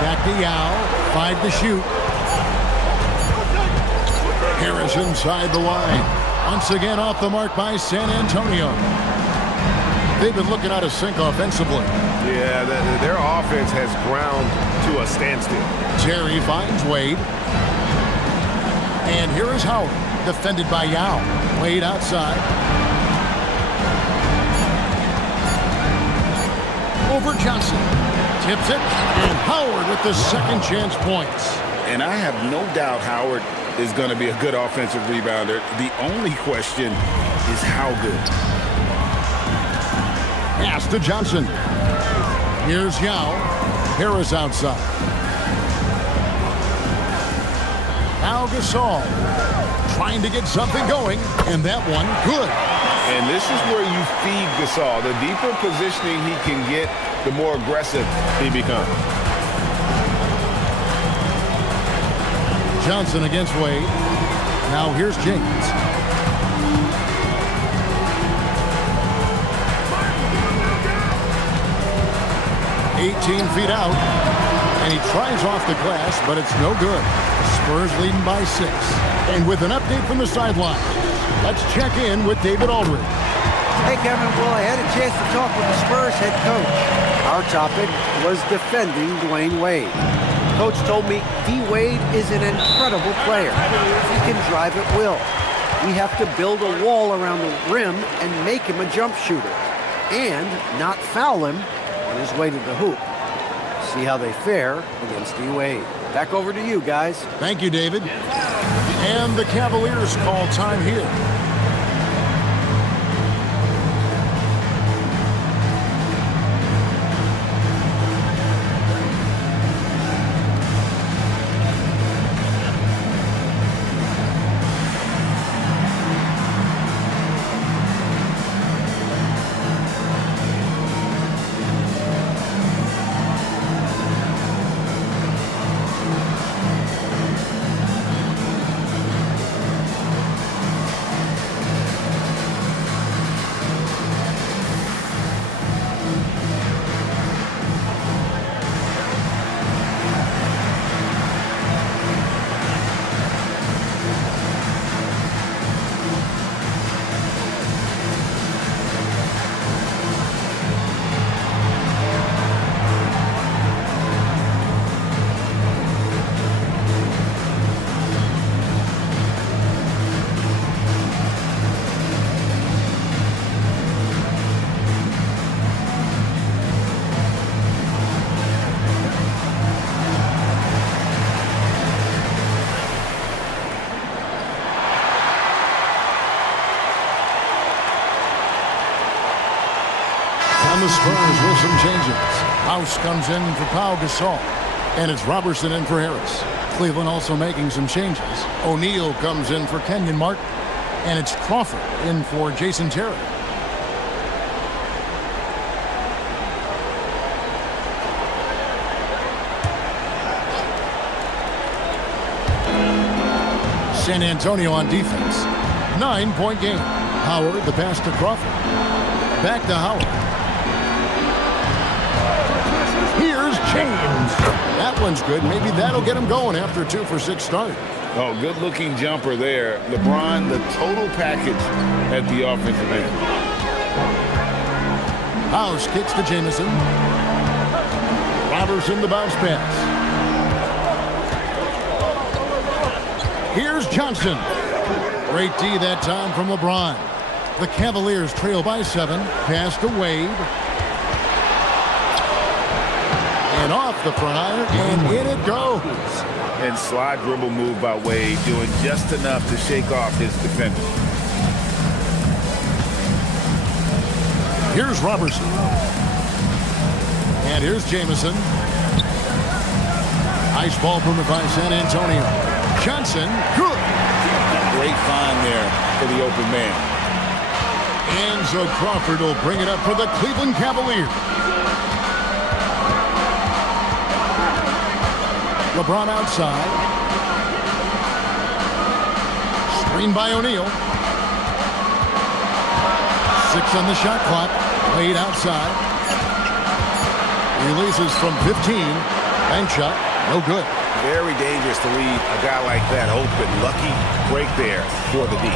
Back to Yao. 5 to shoot. Harris inside the line. Once again off the mark by San Antonio. They've been looking out of sync offensively. Yeah, their offense has ground to a standstill. Terry finds Wade. And here is Howard, defended by Yao. Wade outside. Over Johnson. Tips it. And Howard with the second chance points. And I have no doubt Howard is going to be a good offensive rebounder. The only question is how good. Pass to Johnson. Here's Yao. Harris outside. Now Gasol trying to get something going, and that one good. And this is where you feed Gasol. The deeper positioning he can get, the more aggressive he becomes. Johnson against Wade. Now here's James. "18 feet out, and he tries off the glass, but it's no good. Spurs leading by 6. And with an update from the sideline, let's check in with David Aldridge. Hey, Kevin. Well, I had a chance to talk with the Spurs head coach. Our topic was defending Dwayne Wade. Coach told me D-Wade is an incredible player. He can drive at will. We have to build a wall around the rim and make him a jump shooter. And not foul him on his way to the hoop. See how they fare against D-Wade. Back over to you, guys. Thank you, David. And the Cavaliers call time here. And the Spurs with some changes. House comes in for Pau Gasol. And it's Robertson in for Harris. Cleveland also making some changes. O'Neal comes in for Kenyon Martin. And it's Crawford in for Jason Terry. San Antonio on defense. 9-point game. Howard, the pass to Crawford. Back to Howard. Here's James. That one's good. Maybe that'll get him going after a 2-for-6 start. Oh, good-looking jumper there. LeBron, the total package at the offensive end. House kicks to Jamison. Robertson the bounce pass. Here's Johnson. Great D that time from LeBron. The Cavaliers trail by 7. Pass to Wade. And off the front iron, and in it goes. And slide dribble move by Wade, doing just enough to shake off his defender. Here's Robertson. And here's Jamison. Nice ball movement by San Antonio. Johnson, good. Great find there for the open man. And so Crawford will bring it up for the Cleveland Cavaliers. LeBron outside. Screen by O'Neal. 6 on the shot clock. Wade outside. Releases from 15. Bank shot. No good. Very dangerous to leave a guy like that open. Lucky break there for the D.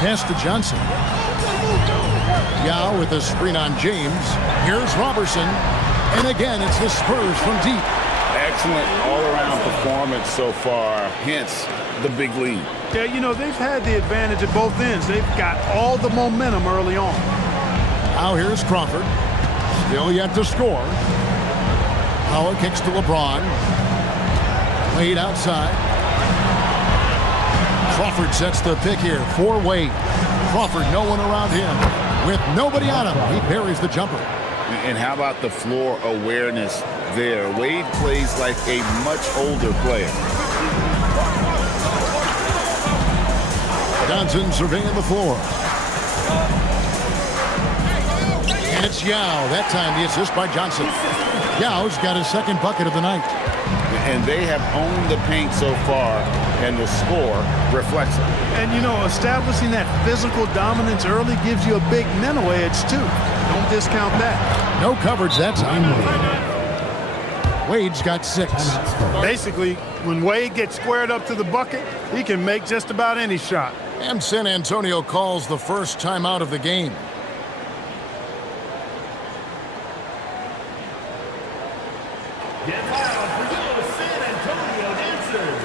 Pass to Johnson. Yao with a screen on James. Here's Robertson. And again, it's the Spurs from deep. Excellent all-around performance so far, hence the big lead. Yeah, you know, they've had the advantage at both ends. They've got all the momentum early on. Now here's Crawford. Still yet to score. Howard kicks to LeBron. Wade outside. Crawford sets the pick here for Wade. Crawford, no one around him. With nobody on him, he buries the jumper. And how about the floor awareness there? Wade plays like a much older player. Johnson surveying the floor. And it's Yao. That time the assist by Johnson. Yao's got his second bucket of the night. And they have owned the paint so far, and the score reflects it. And, you know, establishing that physical dominance early gives you a big mental edge, too. Don't discount that. No coverage that time. Wade's got 6. Basically, when Wade gets squared up to the bucket, he can make just about any shot. And San Antonio calls the first timeout of the game. Get loud for your San Antonio dancers.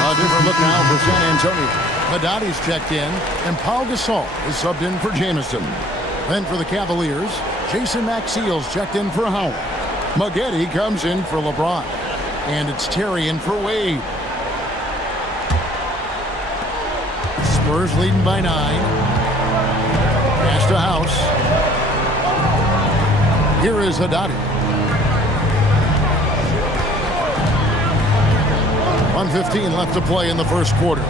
A different look now for San Antonio. Hadadi's checked in, and Paul Gasol is subbed in for Jamison. Then for the Cavaliers, Jason Maxiell's checked in for Howard. Maggette comes in for LeBron. And it's Terry in for Wade. Spurs leading by 9. Pass to House. Here is Haddadi. 1:15 left to play in the first quarter.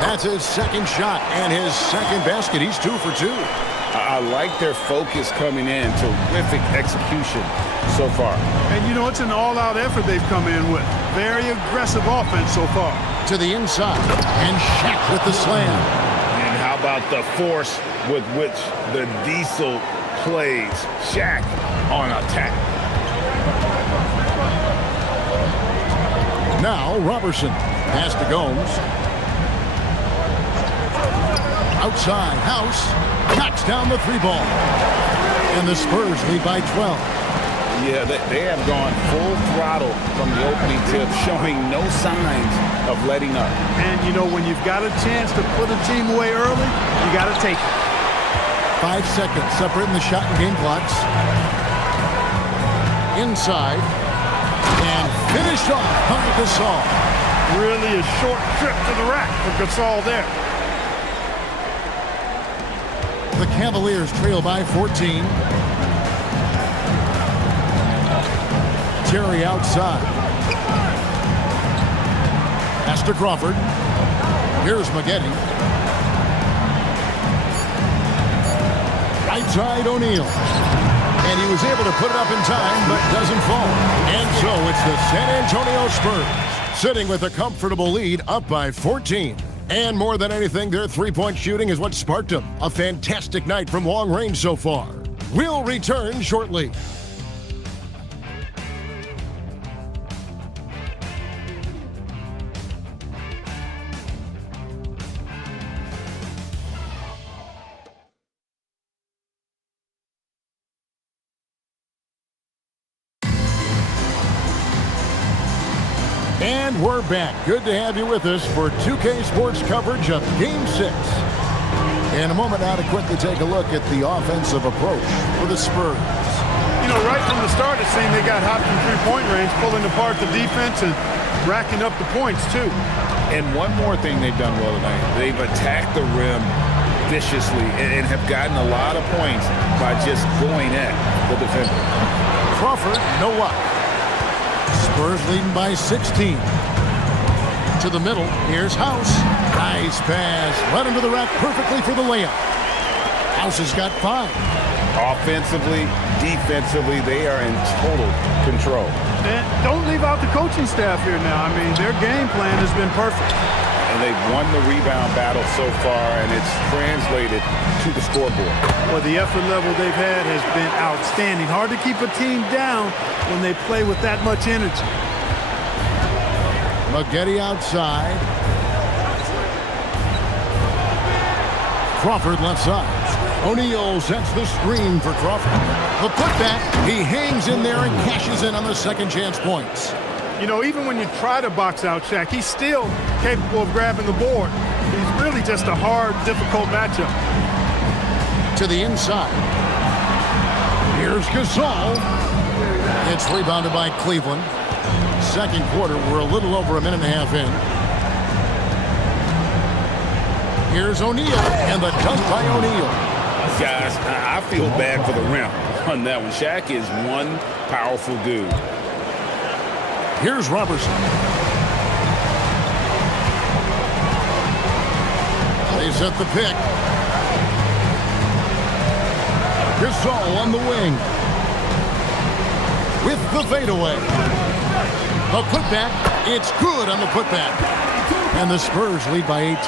That's his second shot and his second basket. He's 2 for 2. I like their focus coming in. Terrific execution so far. And you know, it's an all-out effort they've come in with. Very aggressive offense so far. To the inside, and Shaq with the slam. And how about the force with which the Diesel plays? Shaq on attack. Now Robertson. Pass to Gomes. Outside, House. Knocks down the 3-ball. And the Spurs lead by 12. Yeah, they have gone full throttle from the opening tip, showing no signs of letting up. And, you know, when you've got a chance to put a team away early, you got to take it. 5 seconds separating the shot and game clocks. Inside. And finished off by Gasol. Really a short trip to the rack for Gasol there. The Cavaliers trail by 14. Terry outside. Pass to Crawford. Here's Maggette. Right side O'Neal. And he was able to put it up in time, but doesn't fall. And so it's the San Antonio Spurs sitting with a comfortable lead, up by 14. And more than anything, their three-point shooting is what sparked them. A fantastic night from long range so far. We'll return shortly. And we're back. Good to have you with us for 2K Sports coverage of Game 6. In a moment now to quickly take a look at the offensive approach for the Spurs. You know, right from the start, it seemed they got hot from three-point range, pulling apart the defense and racking up the points, too. And one more thing they've done well tonight. They've attacked the rim viciously and have gotten a lot of points by just going at the defender. Crawford, no luck. Spurs leading by 16. To the middle, here's House. Nice pass, right into the rack perfectly for the layup. House has got 5. Offensively, defensively, they are in total control. And don't leave out the coaching staff here now. I mean, their game plan has been perfect. And they've won the rebound battle so far, and it's translated to the scoreboard. Well, the effort level they've had has been outstanding. Hard to keep a team down when they play with that much energy. Maggette outside. Crawford left side. O'Neal sets the screen for Crawford. The putback, he hangs in there and cashes in on the second chance points. You know, even when you try to box out Shaq, he's still capable of grabbing the board. He's really just a hard, difficult matchup. To the inside. Here's Gasol. It's rebounded by Cleveland. Second quarter, we're a little over a minute and a half in. Here's O'Neal, and the dunk by O'Neal. Guys, I feel bad for the rim on that one. Shaq is one powerful dude. Here's Robertson. They set the pick. Gasol on the wing. With the fadeaway. The putback. It's good on the putback. And the Spurs lead by 18.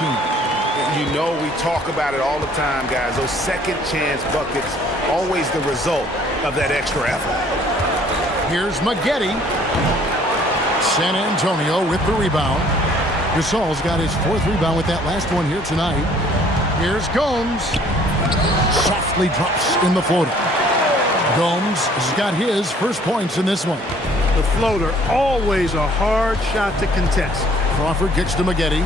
You know, we talk about it all the time, guys. Those second chance buckets, always the result of that extra effort. Here's Maggette. San Antonio with the rebound. Gasol's got his 4th rebound with that last one here tonight. Here's Gomes. Softly drops in the floater. Gomes has got his first points in this one. The floater, always a hard shot to contest. Crawford kicks to Maggette.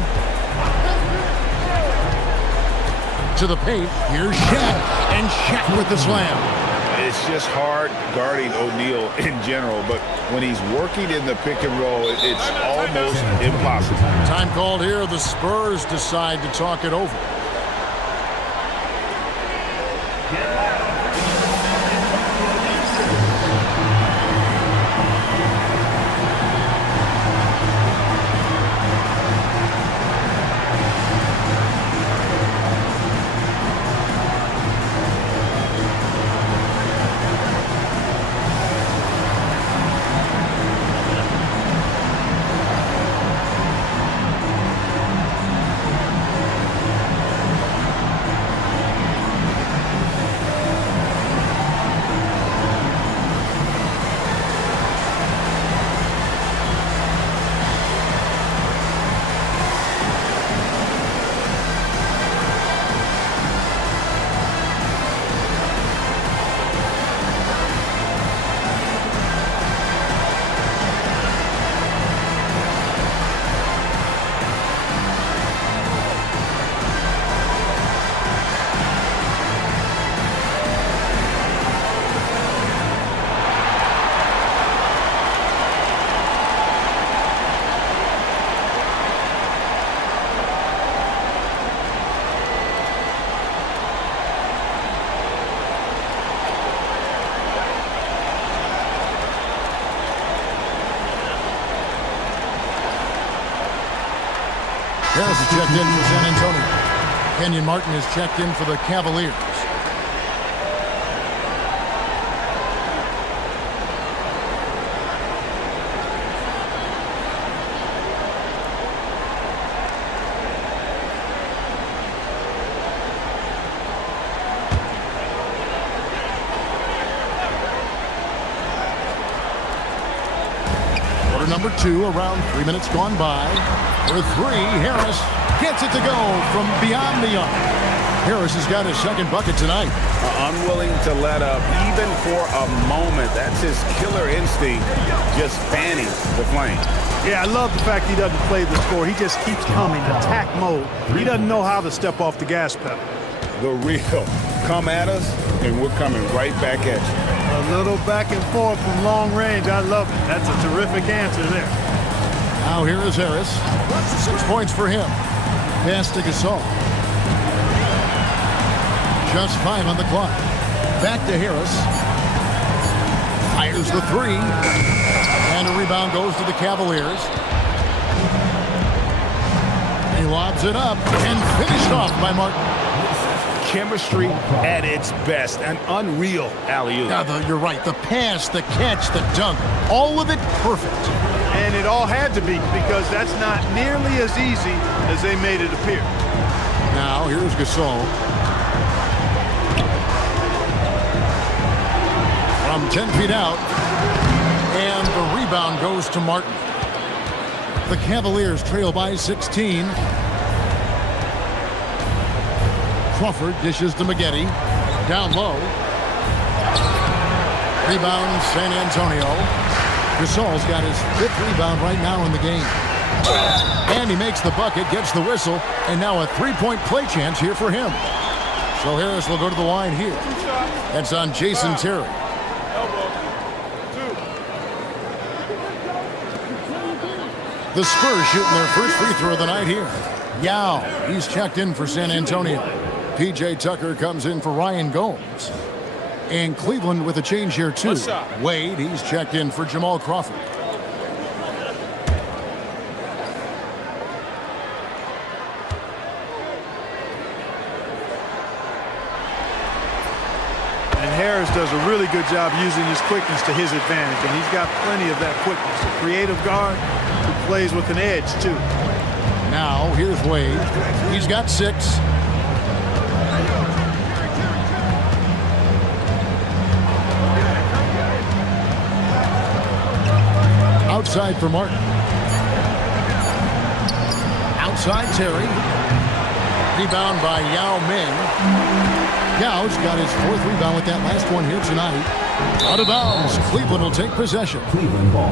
To the paint, here's Shaq. And Shaq with the slam. It's just hard guarding O'Neal in general, but when he's working in the pick and roll, it's almost impossible. Time called here. The Spurs decide to talk it over. Harris is checked in for San Antonio. Kenyon Martin is checked in for the Cavaliers. Number 2, around 3 minutes gone by. For 3, Harris gets it to go from beyond the arc. Harris has got his second bucket tonight. Unwilling to let up even for a moment. That's his killer instinct, just fanning the flame. Yeah, I love the fact he doesn't play the score. He just keeps coming, attack mode. He doesn't know how to step off the gas pedal. The real. Come at us, and we're coming right back at you. A little back and forth from long range. I love it. That's a terrific answer there. Now here is Harris. 6 points for him. Pass to Gasol. Just 5 on the clock. Back to Harris. Fires the 3. And a rebound goes to the Cavaliers. He lobs it up and finished off by Martin. Chemistry at its best. An unreal alley-oop. Yeah, you're right. The pass, the catch, the dunk. All of it perfect. And it all had to be, because that's not nearly as easy as they made it appear. Now, here's Gasol. From 10 feet out. And the rebound goes to Martin. The Cavaliers trail by 16. Crawford dishes to Maggette. Down low. Rebound, San Antonio. Gasol's got his 5th rebound right now in the game. And he makes the bucket, gets the whistle, and now a 3-point play chance here for him. So Harris will go to the line here. That's on Jason Terry. The Spurs shooting their first free throw of the night here. Yao, he's checked in for San Antonio. P.J. Tucker comes in for Ryan Gomes. And Cleveland with a change here, too. Wade, he's checked in for Jamal Crawford. And Harris does a really good job using his quickness to his advantage. And he's got plenty of that quickness. A creative guard who plays with an edge, too. Now, here's Wade. He's got 6. Outside for Martin. Outside Terry. Rebound by Yao Ming. Yao's got his 4th rebound with that last one here tonight. Out of bounds. Cleveland will take possession. Cleveland ball.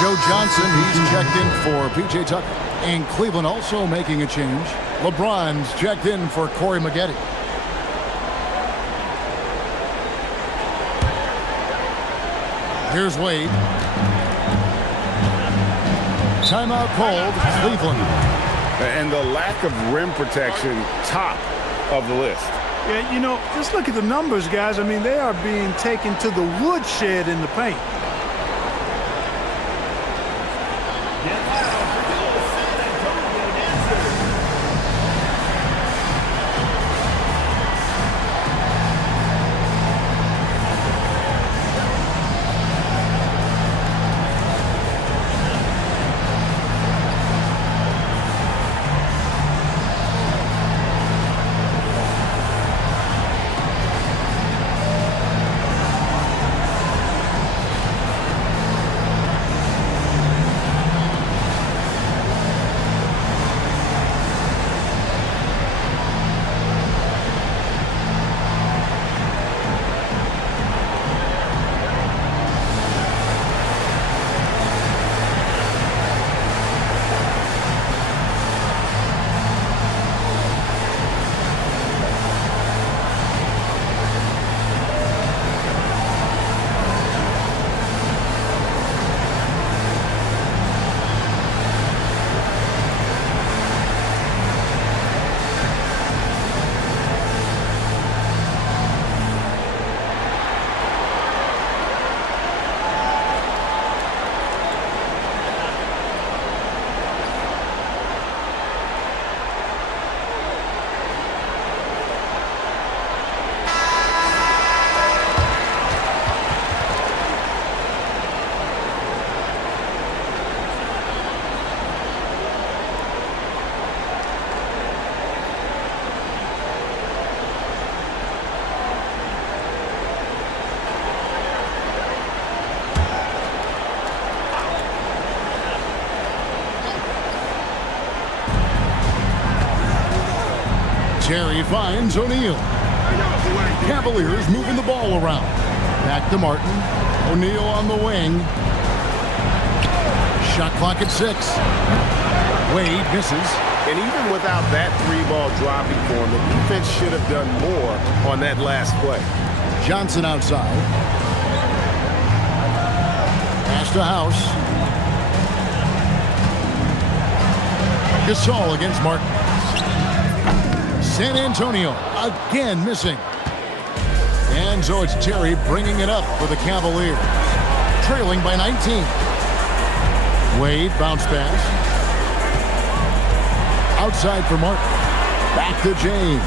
Joe Johnson, he's checked in for P.J. Tucker. And Cleveland also making a change. LeBron's checked in for Corey Maggette. Here's Wade. Timeout called, Cleveland. And the lack of rim protection, top of the list. Yeah, you know, just look at the numbers, guys. I mean, they are being taken to the woodshed in the paint. Terry finds O'Neal. Cavaliers moving the ball around. Back to Martin. O'Neal on the wing. Shot clock at 6. Wade misses. And even without that 3-ball dropping for him, the defense should have done more on that last play. Johnson outside. Pass to House. Gasol against Martin. San Antonio again missing. And so it's Terry bringing it up for the Cavaliers. Trailing by 19. Wade bounce pass. Outside for Martin. Back to James.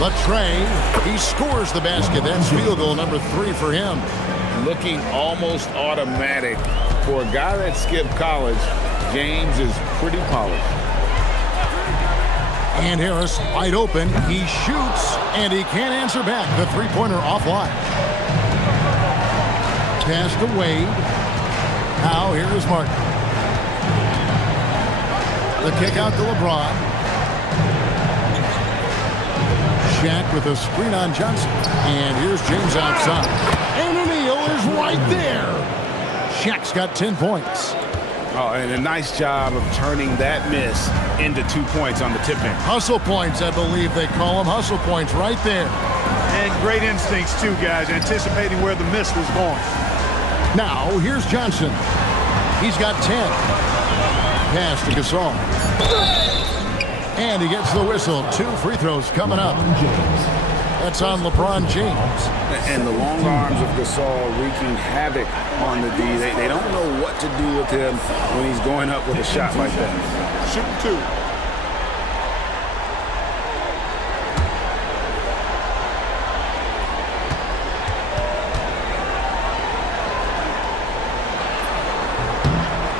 Latre. He scores the basket. That's field goal number 3 for him. Looking almost automatic. For a guy that skipped college, James is pretty polished. And Harris wide open. He shoots, and he can't answer back. The three-pointer offline. Pass to Wade. Now here's Martin. The kick out to LeBron. Shaq with a screen on Johnson. And here's James outside. And O'Neal is right there. Shaq's got 10 points. Oh, and a nice job of turning that miss into 2 points on the tip-in. Hustle points, I believe they call them. Hustle points right there. And great instincts, too, guys, anticipating where the miss was going. Now, here's Johnson. He's got 10. Pass to Gasol. And he gets the whistle. 2 free throws coming up. That's on LeBron James. And the long arms of Gasol wreaking havoc on the D. They don't know what to do with him when he's going up with a shot like that. Shoot 2.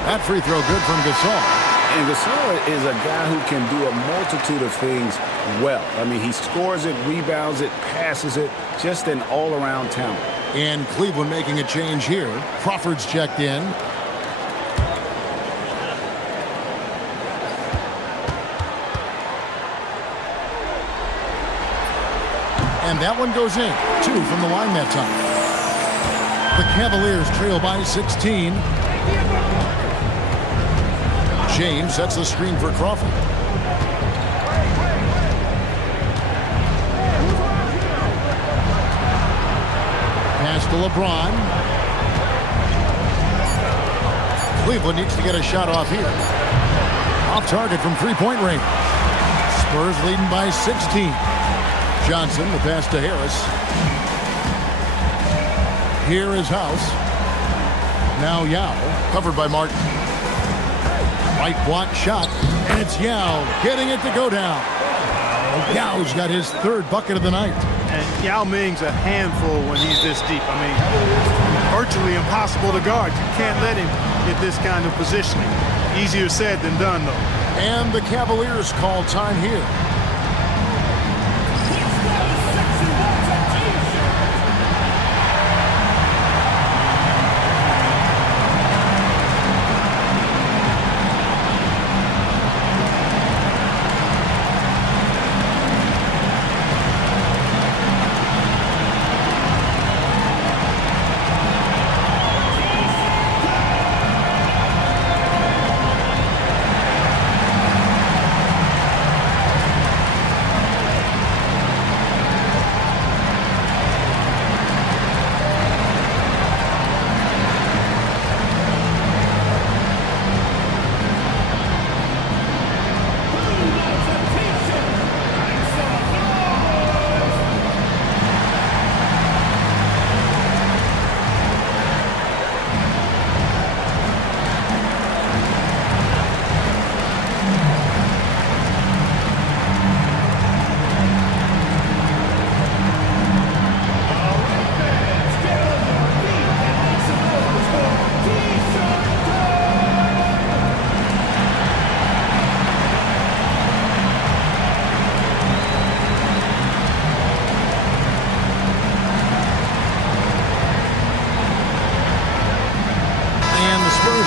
That free throw good from Gasol. And Gasol is a guy who can do a multitude of things well. I mean, he scores it, rebounds it, passes it, just an all-around talent. And Cleveland making a change here. Crawford's checked in. And that one goes in. 2 from the line that time. The Cavaliers trail by 16. James sets the screen for Crawford. Pass to LeBron. Cleveland needs to get a shot off here. Off target from three-point range. Spurs leading by 16. Johnson, the pass to Harris. Here is House. Now Yao, covered by Martin. Right block shot, and it's Yao getting it to go down. Yao's got his 3rd bucket of the night. And Yao Ming's a handful when he's this deep. I mean, virtually impossible to guard. You can't let him get this kind of positioning. Easier said than done, though. And the Cavaliers call time here.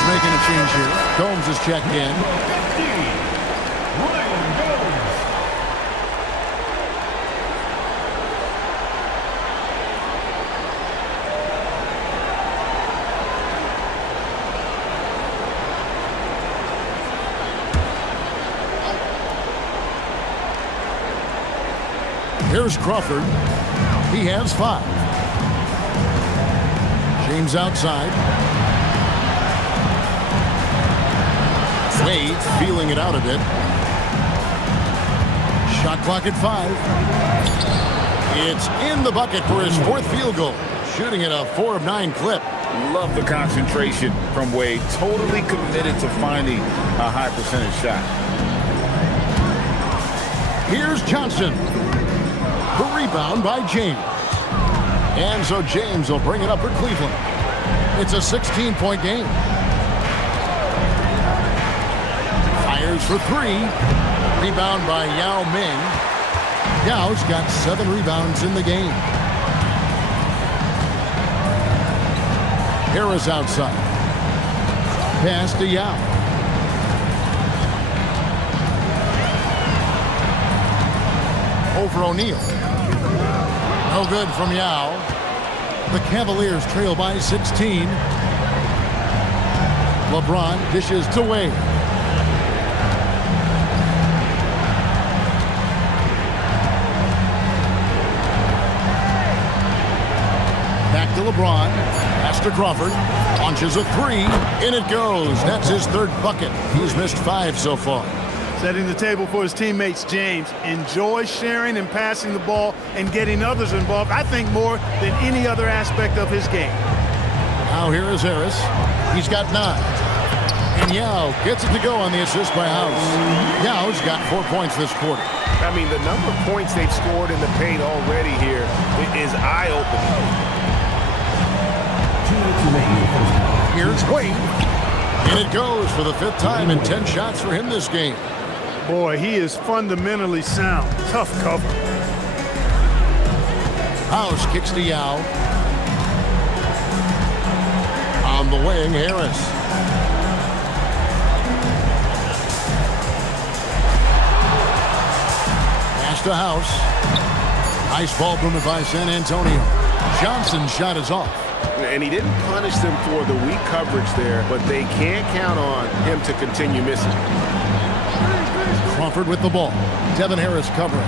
Making a change here. Gomes is checked in. Here's Crawford. He has 5. James outside. Wade feeling it out a bit. Shot clock at 5. It's in the bucket for his 4th field goal. Shooting at a 4 of 9 clip. Love the concentration from Wade. Totally committed to finding a high percentage shot. Here's Johnson. The rebound by James. And so James will bring it up for Cleveland. It's a 16-point game. Fires for 3. Rebound by Yao Ming. Yao's got 7 rebounds in the game. Harris outside. Pass to Yao. Over O'Neal. No good from Yao. The Cavaliers trail by 16. LeBron dishes to Wade. Back to LeBron. Pass to Crawford. Launches a 3. In it goes. That's his 3rd bucket. He's missed 5 so far. Setting the table for his teammates, James. Enjoys sharing and passing the ball and getting others involved, I think, more than any other aspect of his game. Now here is Harris. He's got 9. And Yao gets it to go on the assist by House. Yao's got 4 points this quarter. I mean, the number of points they've scored in the paint already here is eye-opening. Here's Wade. And it goes for the 5th time in 10 shots for him this game. Boy, he is fundamentally sound. Tough cover. House kicks to Yao. On the wing, Harris. Pass to House. Nice ball movement by San Antonio. Johnson's shot is off. And he didn't punish them for the weak coverage there, but they can't count on him to continue missing. Crawford with the ball. Devin Harris covering.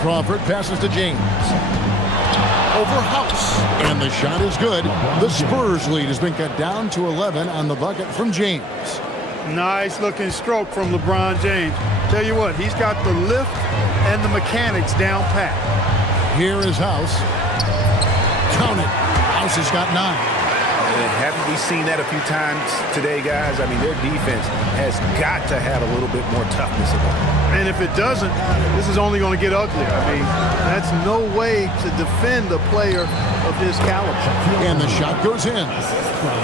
Crawford passes to James. Over House. And the shot is good. The Spurs lead has been cut down to 11 on the bucket from James. Nice looking stroke from LeBron James. Tell you what, he's got the lift and the mechanics down pat. Here is House. Count it. House has got 9. And haven't we seen that a few times today, guys? I mean, their defense has got to have a little bit more toughness about it. And if it doesn't, this is only going to get uglier. I mean, that's no way to defend a player of his caliber. And the shot goes in.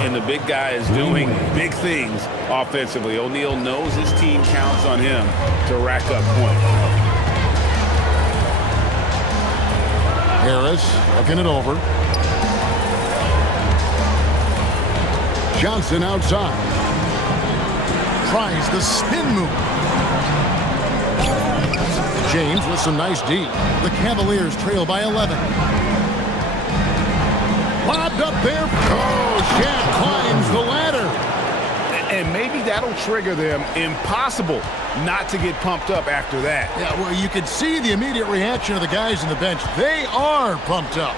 And the big guy is doing big things offensively. O'Neal knows his team counts on him to rack up points. Harris looking it over. Johnson outside. Tries the spin move. James with some nice D. The Cavaliers trail by 11. Lobbed up there. Oh, Shaq climbs the ladder. And maybe that'll trigger them. Impossible not to get pumped up after that. Yeah, well, you can see the immediate reaction of the guys on the bench. They are pumped up.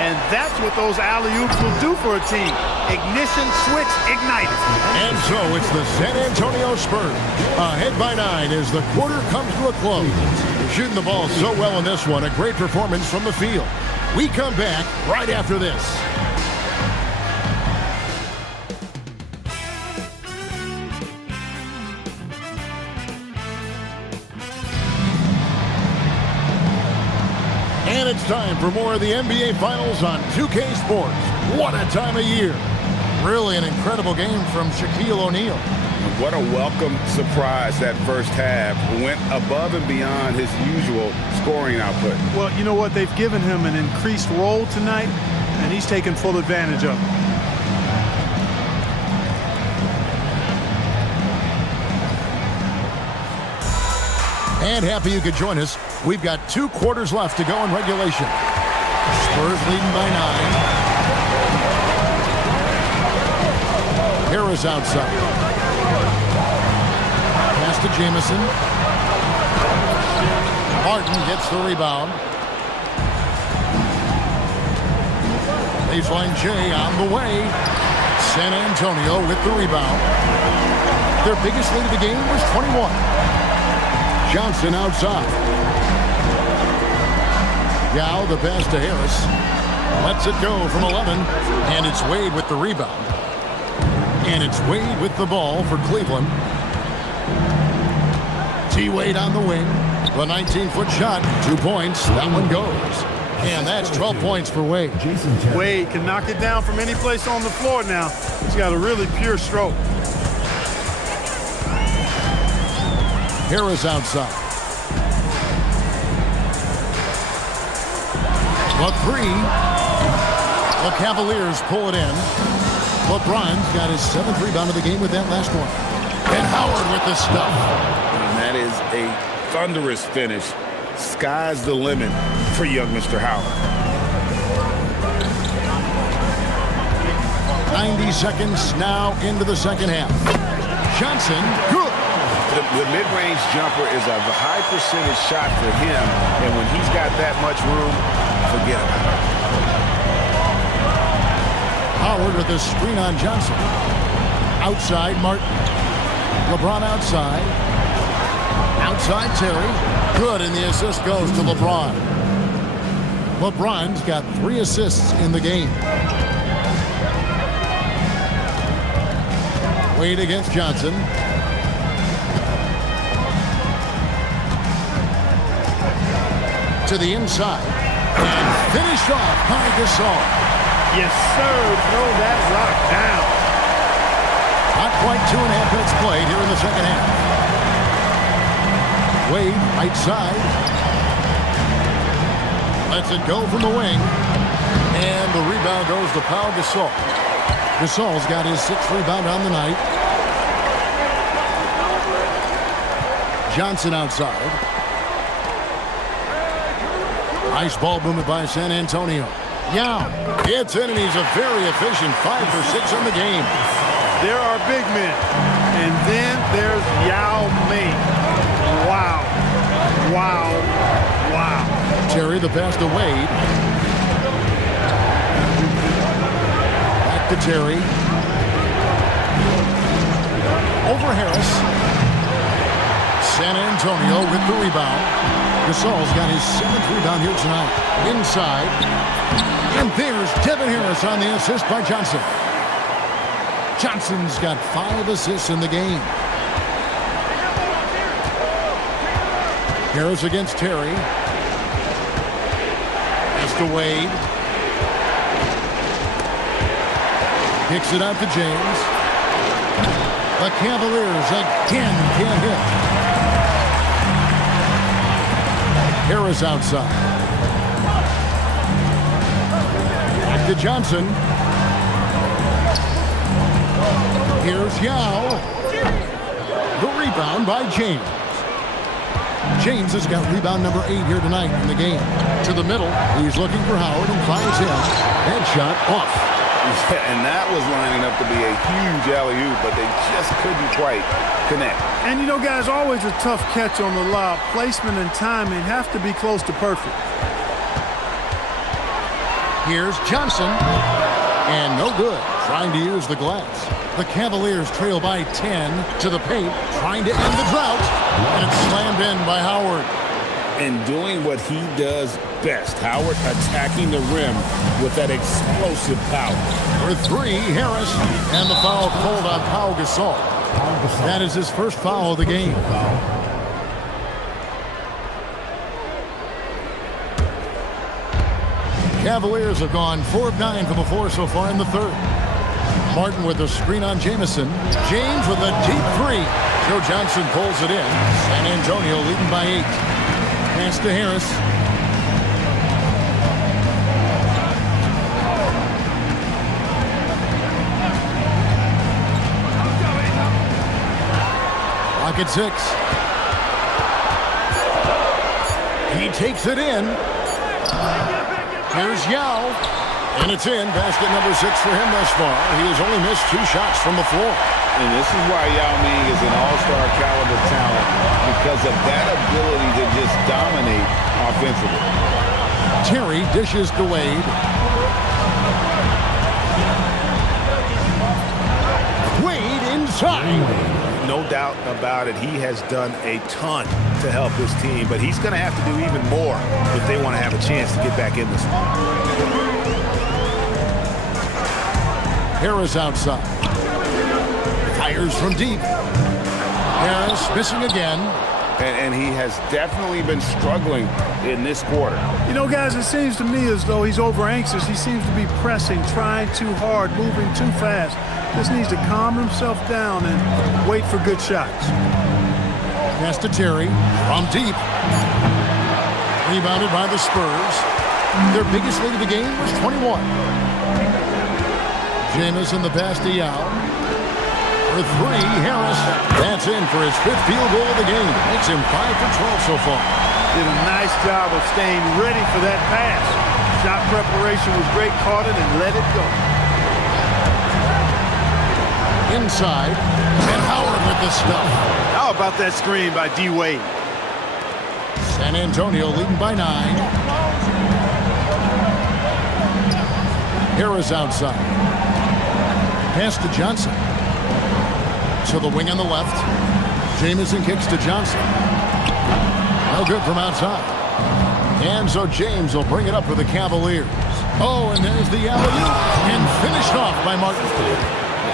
And that's what those alley-oops will do for a team. Ignition, switch, ignited. And so it's the San Antonio Spurs ahead by 9 as the quarter comes to a close. They're shooting the ball so well in this one. A great performance from the field. We come back right after this. And it's time for more of the NBA Finals on 2K Sports. What a time of year. Really an incredible game from Shaquille O'Neal. What a welcome surprise that first half. Went above and beyond his usual scoring output. Well, you know what? They've given him an increased role tonight, and he's taken full advantage of it. And happy you could join us. We've got 2 quarters left to go in regulation. Spurs leading by 9. Harris outside. Pass to Jamison. Martin gets the rebound. Baseline Jay on the way. San Antonio with the rebound. Their biggest lead of the game was 21. Johnson outside. Yao the pass to Harris. Lets it go from 11. And it's Wade with the rebound. And it's Wade with the ball for Cleveland. T-Wade on the wing. The 19-foot shot. 2 points. That one goes. And that's 12 points for Wade. Wade can knock it down from any place on the floor now. He's got a really pure stroke. Harris outside. The three. The Cavaliers pull it in. LeBron's got his 7th rebound of the game with that last one. And Howard with the stuff. And that is a thunderous finish. Sky's the limit for young Mr. Howard. 90 seconds now into the second half. Johnson, good. The mid-range jumper is a high percentage shot for him, and when he's got that much room, forget about it. Howard with a screen on Johnson. Outside Martin. LeBron outside. Outside Terry. Good, and the assist goes to LeBron. LeBron's got 3 assists in the game. Wade against Johnson. To the inside. And finished off by Gasol. Yes, sir. Throw that rock down. Not quite 2.5 minutes played here in the second half. Wade, right side. Lets it go from the wing. And the rebound goes to Pau Gasol. Gasol's got his 6th rebound on the night. Johnson outside. Nice ball movement by San Antonio. Yao gets in, and he's a very efficient 5 for 6 in the game. There are big men, and then there's Yao Ming. Wow. Wow. Wow. Terry the pass to Wade. Back to Terry. Over Harris. San Antonio with the rebound. Gasol's got his 7th rebound here tonight. Inside. And there's Devin Harris on the assist by Johnson. Johnson's got 5 assists in the game. Harris against Terry. Pass to Wade. Kicks it out to James. The Cavaliers again can't hit. Harris outside. Back to Johnson. Here's Yao. The rebound by James. James has got rebound number 8 here tonight in the game. To the middle. He's looking for Howard and finds him. That shot off. Yeah, and that was lining up to be a huge alley-oop, but they just couldn't quite connect. And you know, guys, always a tough catch on the lob. Placement and timing have to be close to perfect. Here's Johnson. And no good. Trying to use the glass. The Cavaliers trail by 10 to the paint, trying to end the drought. And it's slammed in by Howard. And doing what he does best. Howard attacking the rim with that explosive power. For 3, Harris. And the foul called on Pau Gasol. That is his first foul of the game. Cavaliers have gone 4 of 9 from the floor so far in the third. Martin with a screen on Jamison. James with a deep 3. Joe Johnson pulls it in. San Antonio leading by 8. Pass to Harris. Rocket 6. He takes it in. Here's Yao. And it's in. Basket number 6 for him thus far. He has only missed 2 shots from the floor. And this is why Yao Ming is an all-star caliber talent, because because of that ability to just dominate offensively. Terry dishes to Wade. Wade inside. No doubt about it, he has done a ton to help his team, but he's going to have to do even more if they want to have a chance to get back in this one. Harris outside. Fires from deep. Harris missing again. And he has definitely been struggling in this quarter. You know, guys, it seems to me as though he's over-anxious. He seems to be pressing, trying too hard, moving too fast. Just needs to calm himself down and wait for good shots. Pass to Terry from deep. Rebounded by the Spurs. Their biggest lead of the game was 21. Jamison the pass to Yao. For three, Harris. That's in for his 5th field goal of the game. Makes him 5 for 12 so far. Did a nice job of staying ready for that pass. Shot preparation was great. Caught it and let it go. Inside, and Howard with the stuff. How about that screen by D. Wade? San Antonio leading by 9. Harris outside. Pass to Johnson. To the wing on the left. Jamison kicks to Johnson. No good from outside. And so James will bring it up for the Cavaliers. Oh, and there's the alley-oop. And finished off by Martin.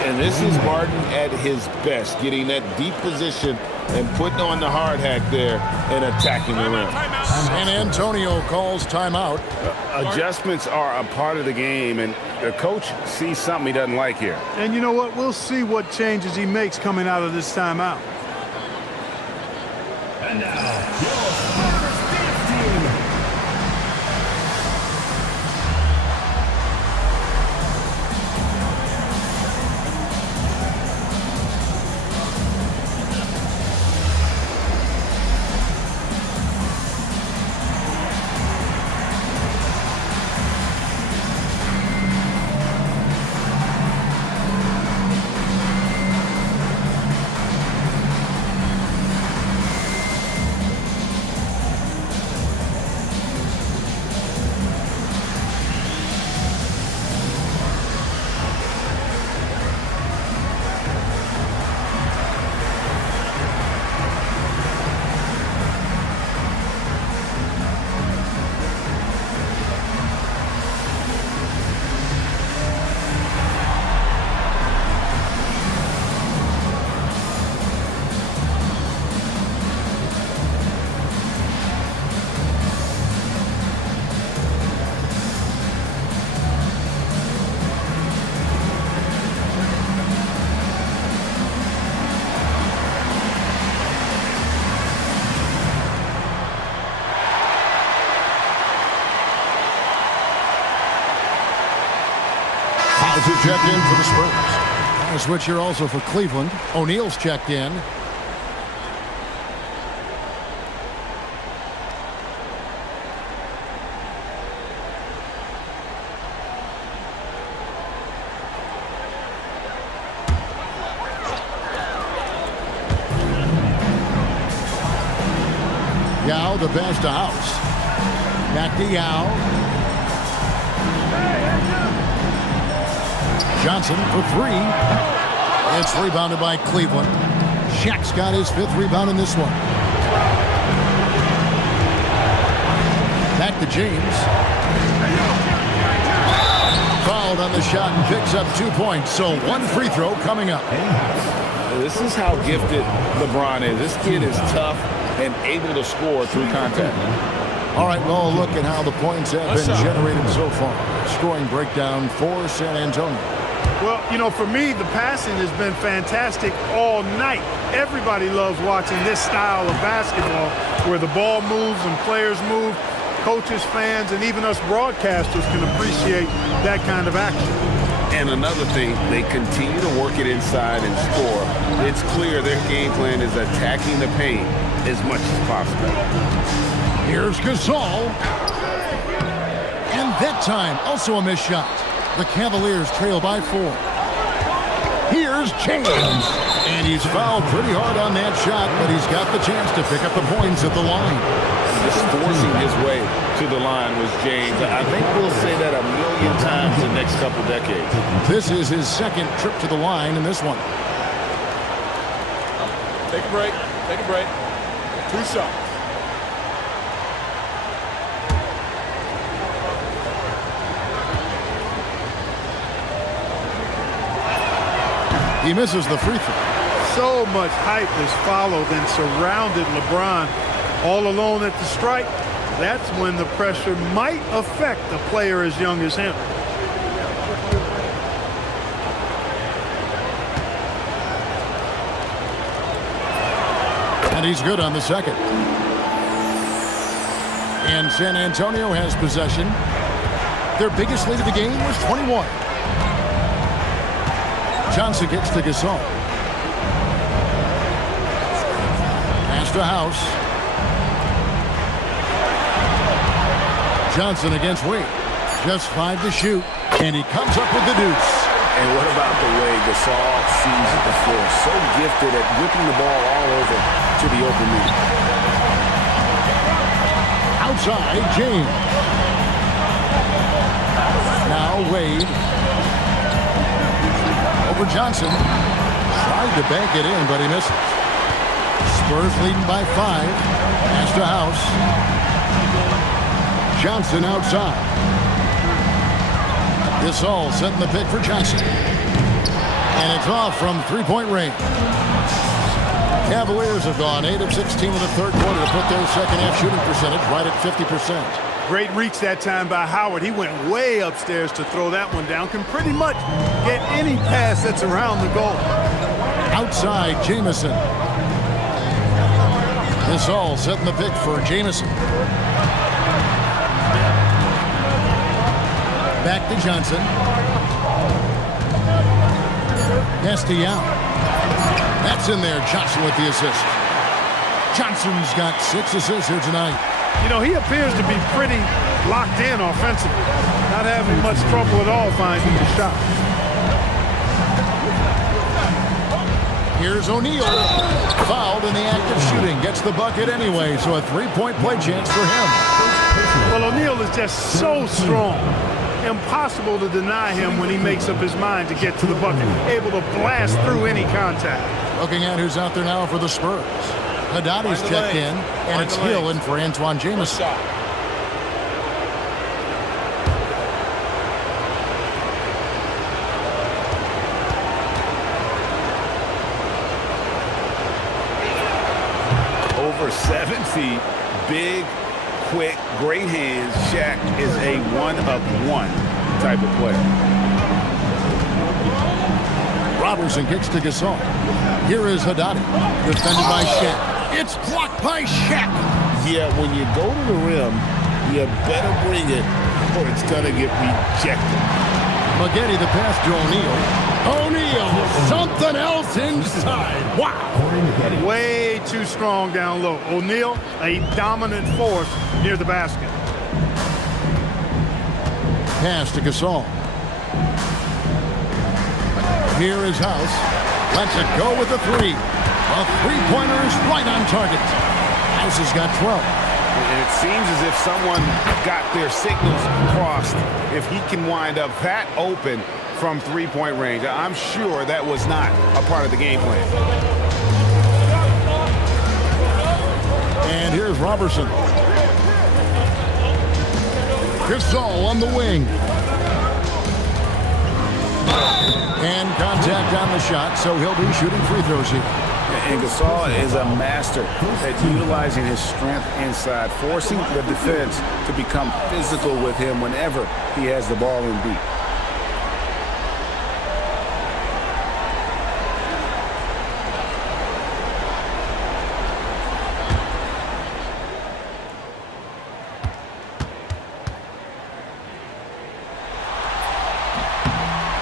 And this is Martin at his best, getting that deep position and putting on the hard hat there and attacking the rim. San Antonio calls timeout. Adjustments are a part of the game, and the coach sees something he doesn't like here. And you know what? We'll see what changes he makes coming out of this timeout. And now, checked in for the Spurs. A switch here also for Cleveland. O'Neal's checked in. Yao the pass to House. Back to Yao. Johnson for 3. It's rebounded by Cleveland. Shaq's got his 5th rebound in this one. Back to James. Fouled on the shot and picks up 2 points. So 1 free throw coming up. This is how gifted LeBron is. This kid is tough and able to score through contact. All right, well, look at how the points have been generated so far. Scoring breakdown for San Antonio. Well, you know, for me, the passing has been fantastic all night. Everybody loves watching this style of basketball where the ball moves and players move. Coaches, fans, and even us broadcasters can appreciate that kind of action. And another thing, they continue to work it inside and score. It's clear their game plan is attacking the paint as much as possible. Here's Gasol. And that time, also a missed shot. The Cavaliers trail by 4. Here's James. And he's fouled pretty hard on that shot, but he's got the chance to pick up the points at the line. Just forcing his way to the line was James. I think we'll say that a million times the next couple decades. This is his second trip to the line in this one. Take a break. Take a break. 2 shots. He misses the free throw. So much hype has followed and surrounded LeBron all alone at the stripe. That's when the pressure might affect a player as young as him. And he's good on the second. And San Antonio has possession. Their biggest lead of the game was 21. Johnson gets to Gasol. Pass to House. Johnson against Wade. Just 5 to shoot. And he comes up with the deuce. And what about the way Gasol sees the floor? So gifted at whipping the ball all over to the open man. Outside, James. Now Wade. Over Johnson. Tried to bank it in, but he misses. Spurs leading by 5. Pass to House. Johnson outside. Gasol setting the pick for Johnson. And it's off from three-point range. Cavaliers have gone 8 of 16 in the third quarter to put their second half shooting percentage right at 50%. Great reach that time by Howard. He went way upstairs to throw that one down. Can pretty much get any pass that's around the goal. Outside, Jamison. Gasol setting the pick for Jamison. Back to Johnson. Castellano. That's in there. Johnson with the assist. Johnson's got 6 assists here tonight. You know, he appears to be pretty locked in offensively. Not having much trouble at all finding the shot. Here's O'Neal. Fouled in the act of shooting. Gets the bucket anyway, so a 3-point play chance for him. Well, O'Neal is just so strong. Impossible to deny him when he makes up his mind to get to the bucket. Able to blast through any contact. Looking at who's out there now for the Spurs. Haddadi's checked in, and it's Hill in for Antoine Jamison. Over 7 feet, big, quick, great hands. Shaq is a one-of-one type of player. Robertson kicks to Gasol. Here is Haddadi, defended by Shaq. It's blocked by Shaq. Yeah, when you go to the rim, you better bring it or it's going to get rejected. Maggette the pass to O'Neal. O'Neal, something else inside. Wow. Way too strong down low. O'Neal, a dominant force near the basket. Pass to Gasol. Here is House. Lets it go with a 3. A three-pointer is right on target. House has got 12. And it seems as if someone got their signals crossed. If he can wind up that open from three-point range, I'm sure that was not a part of the game plan. And here's Robertson. Gasol on the wing. And contact on the shot, so he'll be shooting free throws here. And Gasol is a master at utilizing his strength inside, forcing the defense to become physical with him whenever he has the ball in deep.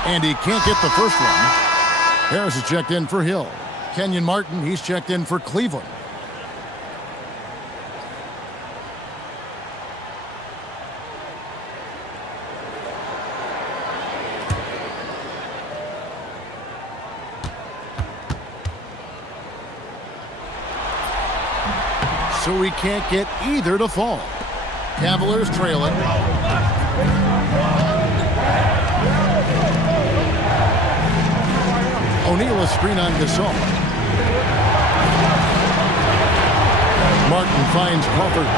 And he can't get the first one. Harris is checked in for Hill. Kenyon Martin, he's checked in for Cleveland. so he can't get either to fall. Cavaliers trail it. O'Neal a screen on Gasol. Martin finds Crawford.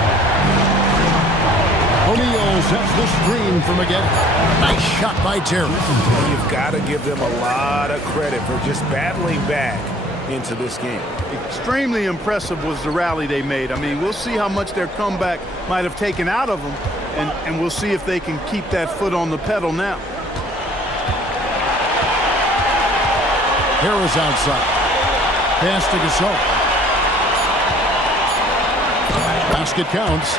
O'Neal sets the screen for McGinn. Nice shot by Terry. You've got to give them a lot of credit for just battling back into this game. Extremely impressive was the rally they made. I mean, we'll see how much their comeback might have taken out of them, and we'll see if they can keep that foot on the pedal now. Harris outside. Pass to Gasol. Basket counts.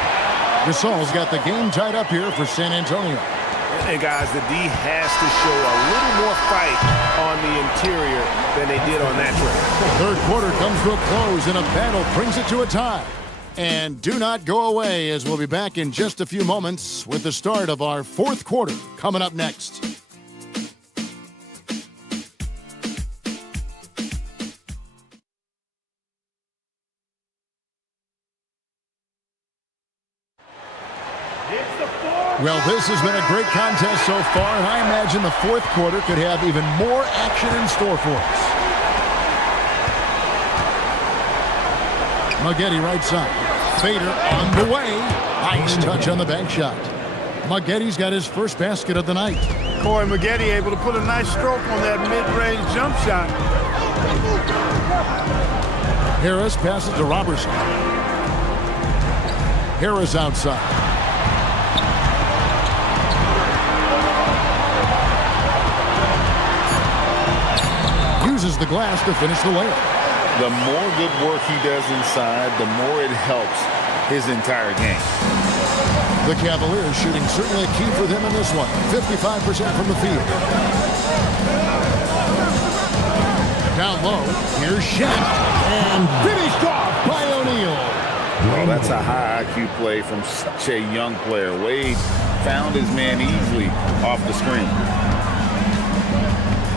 Gasol's got the game tied up here for San Antonio. And guys, the D has to show a little more fight on the interior than they did on that trip. Third quarter comes to a close, and a battle brings it to a tie. And do not go away, as we'll be back in just a few moments with the start of our fourth quarter coming up next. Well, this has been a great contest so far, and I imagine the fourth quarter could have even more action in store for us. Maggette right side. Fader on the way. Nice touch on the bank shot. Maggette's got his first basket of the night. Corey Maggette able to put a nice stroke on that mid-range jump shot. Harris passes to Robertson. Harris outside. Uses the glass to finish the layup. The more good work he does inside, the more it helps his entire game. The Cavaliers shooting certainly a key for them in this one. 55% from the field. Down low, here's Shaq. And finished off by O'Neal. Oh, that's a high IQ play from such a young player. Wade found his man easily off the screen.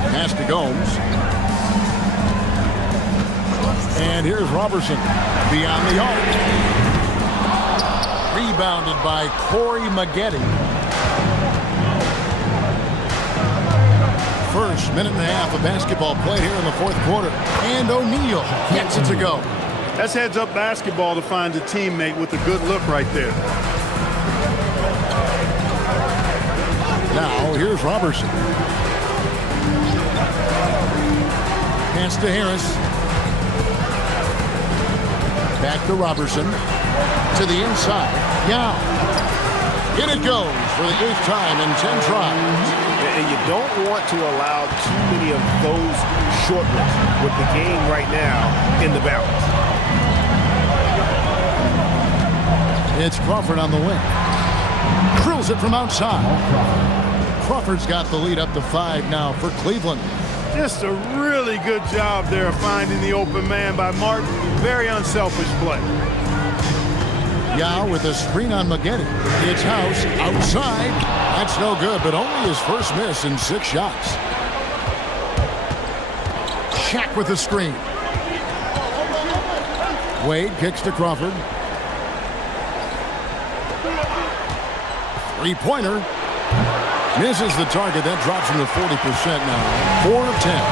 Pass to Gomes. And here's Robertson beyond the arc. Rebounded by Corey Maggette. First minute and a half of basketball played here in the fourth quarter. And O'Neal gets it to go. That's heads-up basketball to find a teammate with a good look right there. Now, here's Robertson. Pass to Harris. Back to Robertson. To the inside. Yao. In it goes for the 8th time in 10 tries. And you don't want to allow too many of those short ones with the game right now in the balance. It's Crawford on the wing. Drills it from outside. Crawford's got the lead up to 5 now for Cleveland. Just a really good job there finding the open man by Martin. Very unselfish play. Yao with a screen on Maggette. It's House outside. That's no good, but only his first miss in 6 shots. Shaq with the screen. Wade kicks to Crawford. Three-pointer. Misses the target. That drops him to 40% now. 4 of 10.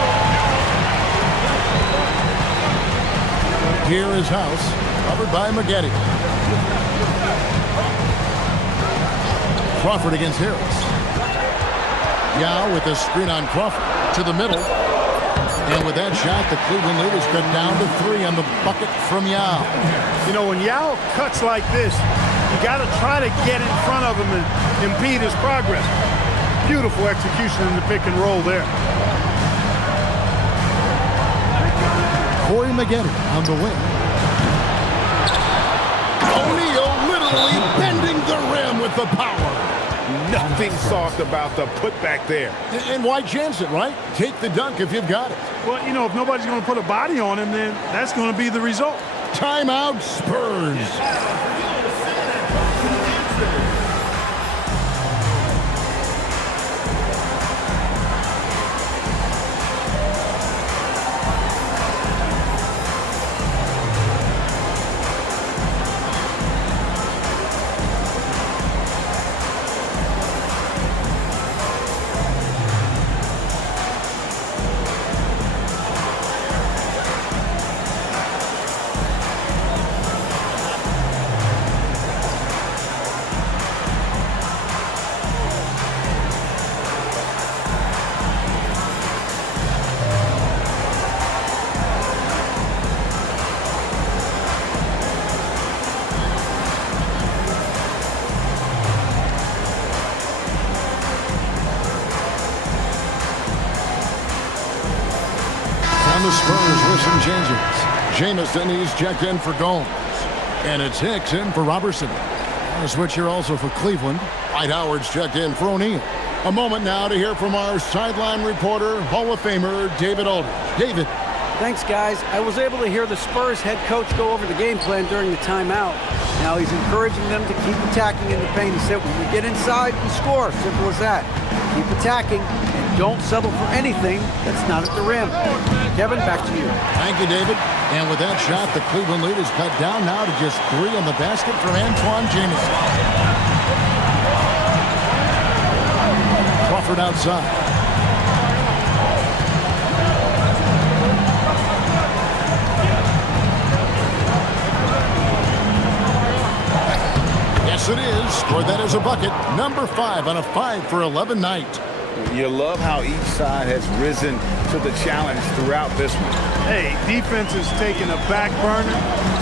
Here is House. Covered by Maggette. Crawford against Harris. Yao with a screen on Crawford. To the middle. And with that shot, the Cleveland lead is cut down to 3 on the bucket from Yao. You know, when Yao cuts like this, you got to try to get in front of him and impede his progress. Beautiful execution in the pick and roll there. Corey Maggette on the wing. O'Neal literally bending the rim with the power. Nothing soft about the putback there. And why chance it, right? Take the dunk if you've got it. Well, you know, if nobody's going to put a body on him, then that's going to be the result. Timeout, Spurs. Game changes. Jamison, he's checked in for Gomes. And it's Hicks in for Robertson. And a switch here also for Cleveland. Dwight Howard's checked in for O'Neal. A moment now to hear from our sideline reporter, Hall of Famer David Aldridge. David. Thanks, guys. I was able to hear the Spurs head coach go over the game plan during the timeout. Now he's encouraging them to keep attacking in the paint. He said, when we get inside, we score. Simple as that. Keep attacking and don't settle for anything that's not at the rim. Kevin, back to you. Thank you, David. And with that shot, the Cleveland lead is cut down now to just 3 on the basket from Antoine Jamison. Crawford outside. Yes, it is. Or that is a bucket. Number 5 on a 5-for-11 night. You love how each side has risen to the challenge throughout this one. Hey, defense is taking a back burner,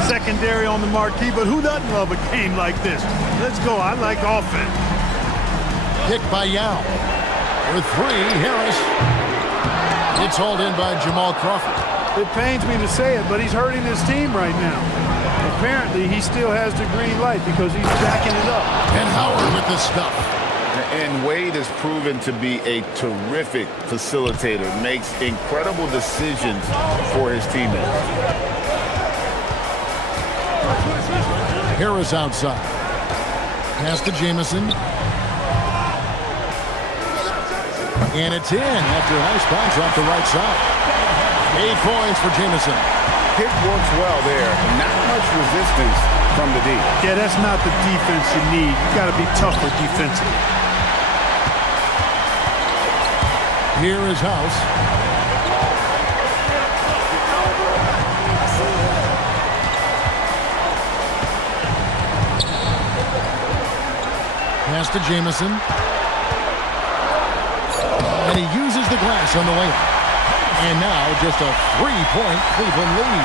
secondary on the marquee, but who doesn't love a game like this? Let's go. I like offense. Pick by Yao. For 3, Harris. It's hauled in by Jamal Crawford. It pains me to say it, but he's hurting his team right now. Apparently, he still has the green light because he's jacking it up. And Howard with the stuff. And Wade has proven to be a terrific facilitator, makes incredible decisions for his teammates. Harris outside. Pass to Jamison. And it's in after a nice bounce off the right side. 8 points for Jamison. Pick works well there. Not much resistance from the D. Yeah, that's not the defense you need. You got to be tougher defensively. Here is House. Pass to Jamison. And he uses the glass on the way. And now just a 3-point Cleveland lead.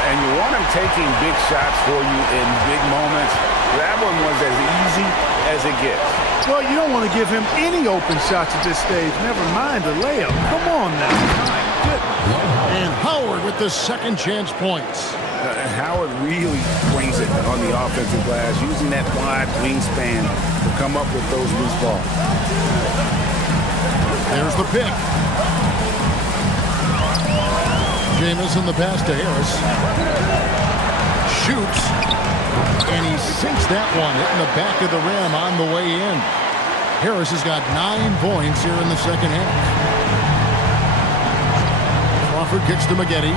And you want him taking big shots for you in big moments. That one was as easy as it gets. Well, you don't want to give him any open shots at this stage. Never mind a layup. Come on now. My goodness. And Howard with the second chance points. Howard really brings it on the offensive glass, using that wide wingspan to come up with those loose balls. There's the pick. Jamison the pass to Harris. Shoots. And he sinks that one, hitting the back of the rim on the way in. Harris has got 9 points here in the second half. Crawford kicks to Maggette.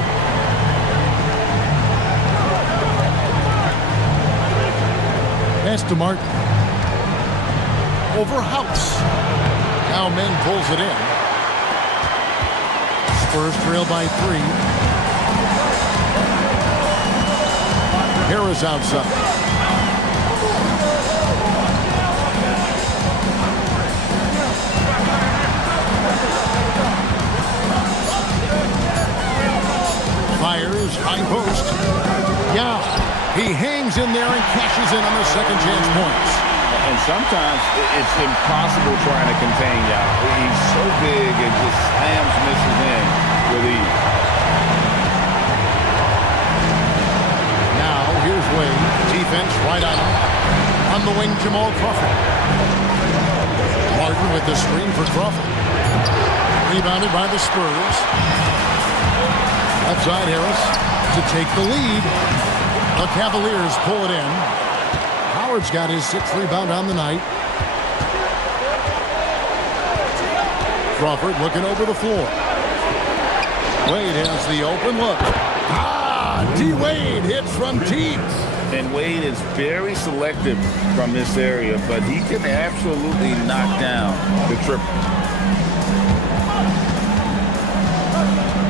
Pass to Martin. Over House. Now Men pulls it in. Spurs trail by 3. Harris outside. Fires, high post. Yeah, he hangs in there and cashes in on the second chance points. And sometimes it's impossible trying to contain Yao. He's so big and just slams misses in with ease. Here's Wade. Defense right on him. On the wing, Jamal Crawford. Martin with the screen for Crawford. Rebounded by the Spurs. Outside Harris to take the lead. The Cavaliers pull it in. Howard's got his 6th rebound on the night. Crawford looking over the floor. Wade has the open look. D-Wade hits from deep. And Wade is very selective from this area, but he can absolutely knock down the triple.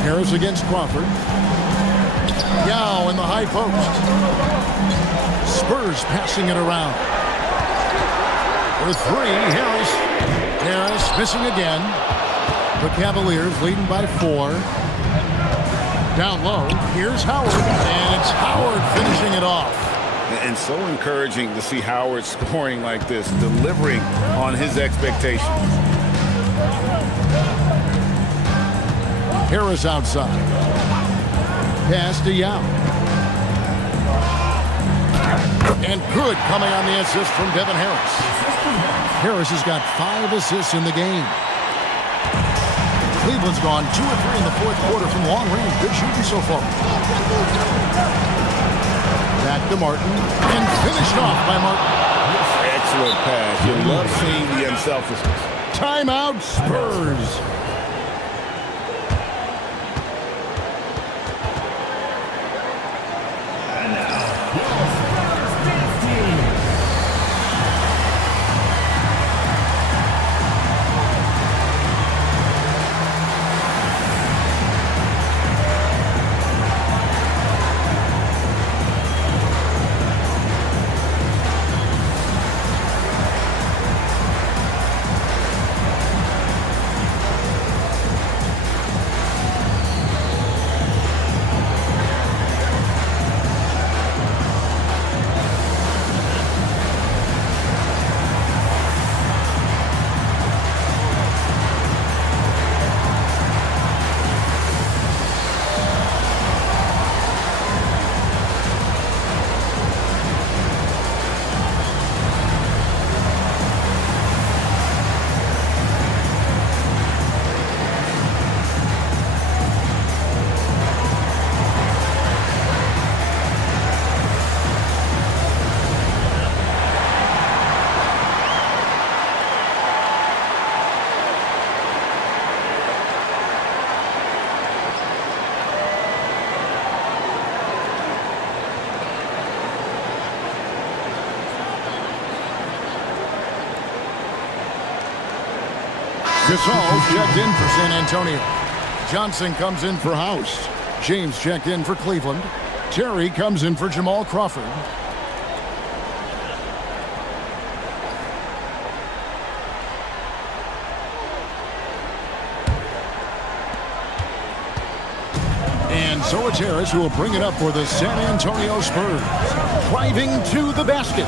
Harris against Crawford. Yao in the high post. Spurs passing it around. For 3, Harris. Harris missing again. The Cavaliers leading by 4. Down low, here's Howard, and it's Howard finishing it off. And so encouraging to see Howard scoring like this, delivering on his expectations. Harris outside. Pass to Yao. And good coming on the assist from Devin Harris. Harris has got 5 assists in the game. Cleveland's gone 2 of 3 in the fourth quarter from long range. Good shooting so far. Back to Martin. And finished off by Martin. Excellent pass. You love seeing the unselfishness. Timeout, Spurs. Gasol checked in for San Antonio. Johnson comes in for House. James checked in for Cleveland. Terry comes in for Jamal Crawford. And so it's Harris who will bring it up for the San Antonio Spurs. Driving to the basket.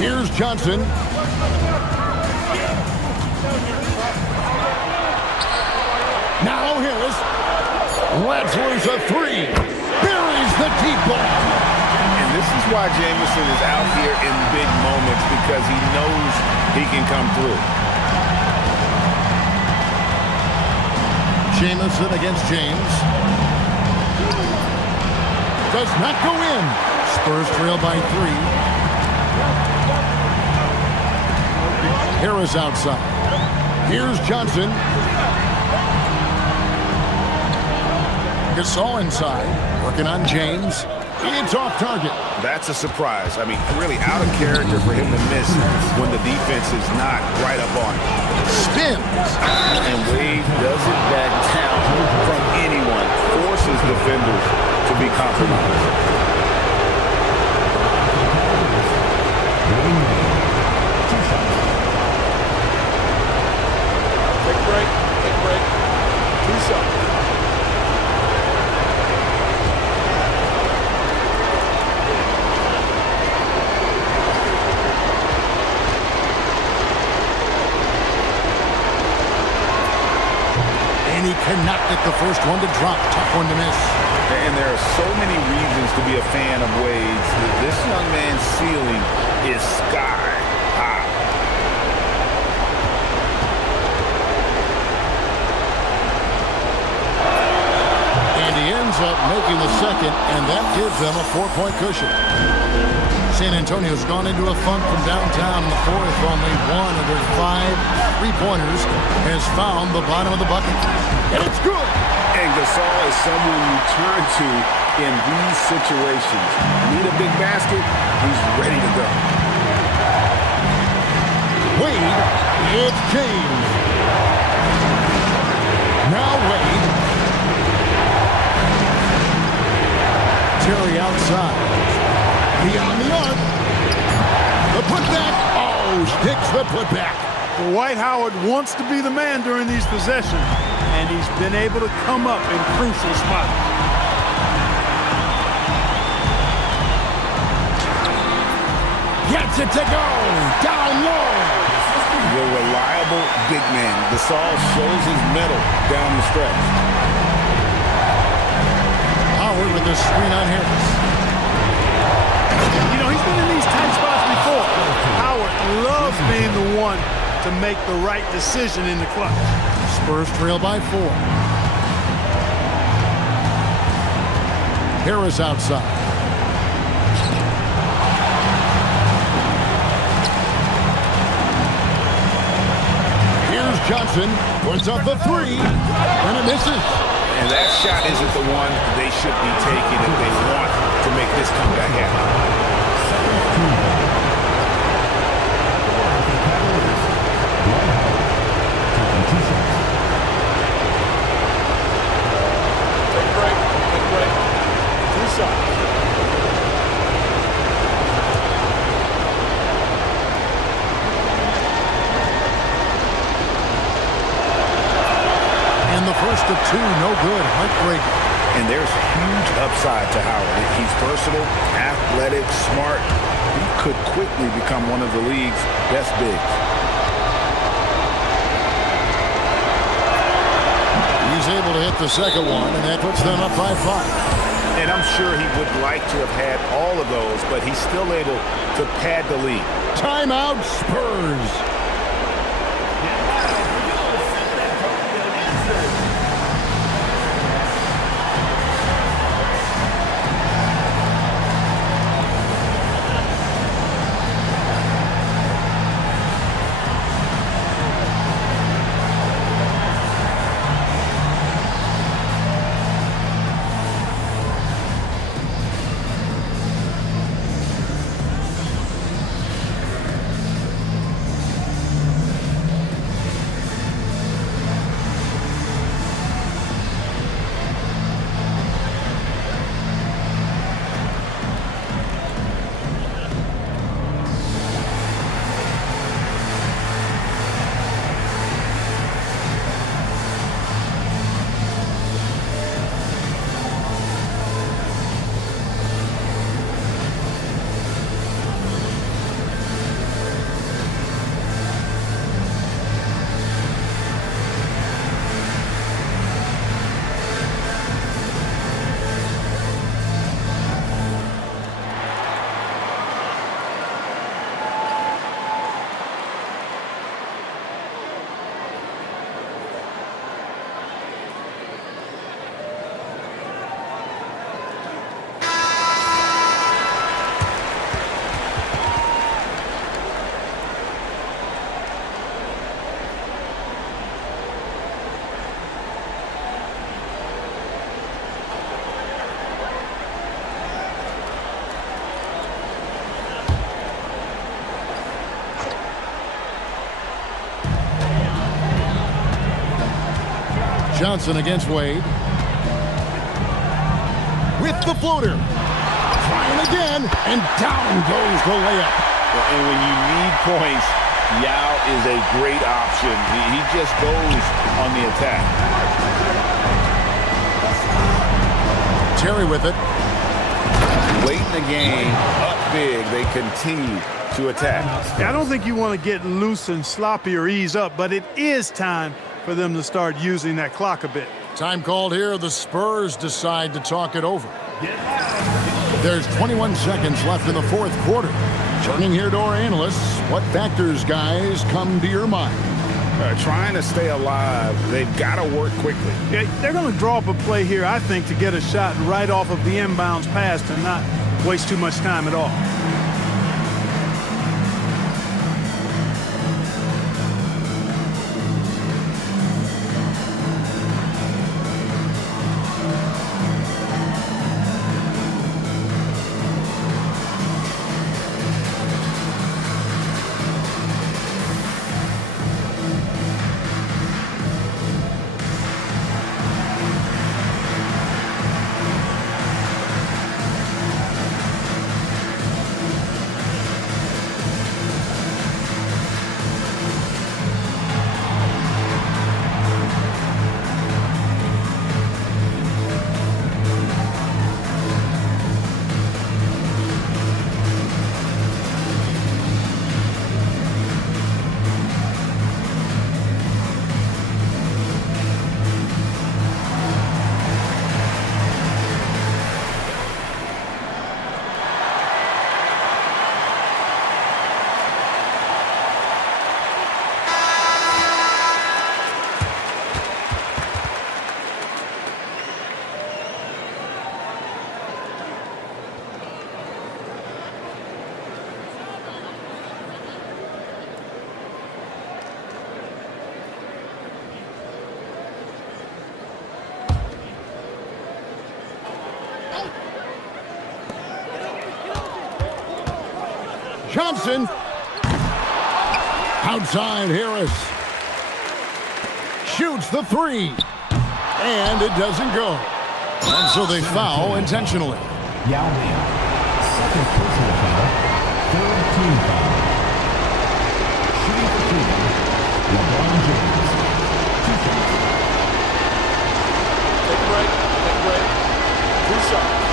Here's Johnson. Now Harris lets loose a 3. Buries the deep ball. And this is why Jamison is out here in big moments, because he knows he can come through. Jamison against James. Does not go in. Spurs trail by 3. Harris outside. Here's Johnson. Gasol inside, working on James. It's off target. That's a surprise. I mean, really out of character for him to miss when the defense is not right up on him. Spins. And Wade doesn't back down from anyone. Forces defenders to be compromised. Take a break. Take a break. 2 shots. He cannot get the first one to drop. Tough one to miss. And there are so many reasons to be a fan of Wade's. This young man's ceiling is sky high. And he ends up making the second, and that gives them a 4-point cushion. San Antonio's gone into a funk from downtown in the fourth. Only 1 of their 5 3-pointers has found the bottom of the bucket. And it's good. And Gasol is someone you turn to in these situations. Need a big basket, he's ready to go. Wade, it's James. Now Wade. Terry outside. Beyond the arc. The putback. Oh, sticks the putback. Dwight Howard wants to be the man during these possessions, and he's been able to come up in crucial spots. Gets it to go. Down low. The reliable big man. Gasol shows his mettle down the stretch. the screen on Harris. You know, he's been in these tight spots before. Howard loves being the one to make the right decision in the clutch. Spurs trail by 4. Harris outside. Here's Johnson. Puts up the 3. And it misses. And that shot isn't the one they should be taking if they want to make this comeback happen. And the first of 2, no good. Heartbreaking. And there's huge upside to Howard. He's versatile, athletic, smart. He could quickly become one of the league's best bigs. He's able to hit the second one, and that puts them up by 5. And I'm sure he would like to have had all of those, but he's still able to pad the lead. Timeout, Spurs. Johnson against Wade. With the floater. Trying again, and down goes the layup. And when you need points, Yao is a great option. He just goes on the attack. Terry with it. Late in the game, up big, they continue to attack. I don't think you want to get loose and sloppy or ease up, but it is time for them to start using that clock a bit. Time called here. The Spurs decide to talk it over. There's 21 seconds left in the fourth quarter. Turning here to our analysts, what factors, guys, come to your mind? Trying to stay alive, they've got to work quickly. Yeah, they're going to draw up a play here, I think, to get a shot right off of the inbounds pass and not waste too much time at all. Johnson. Outside Harris. Shoots the three. And it doesn't go. And so they foul intentionally. Yao Ming, second personal foul, third team foul. Shooting for Cleveland, LeBron James, 2 shots. Take a break. 2 shots.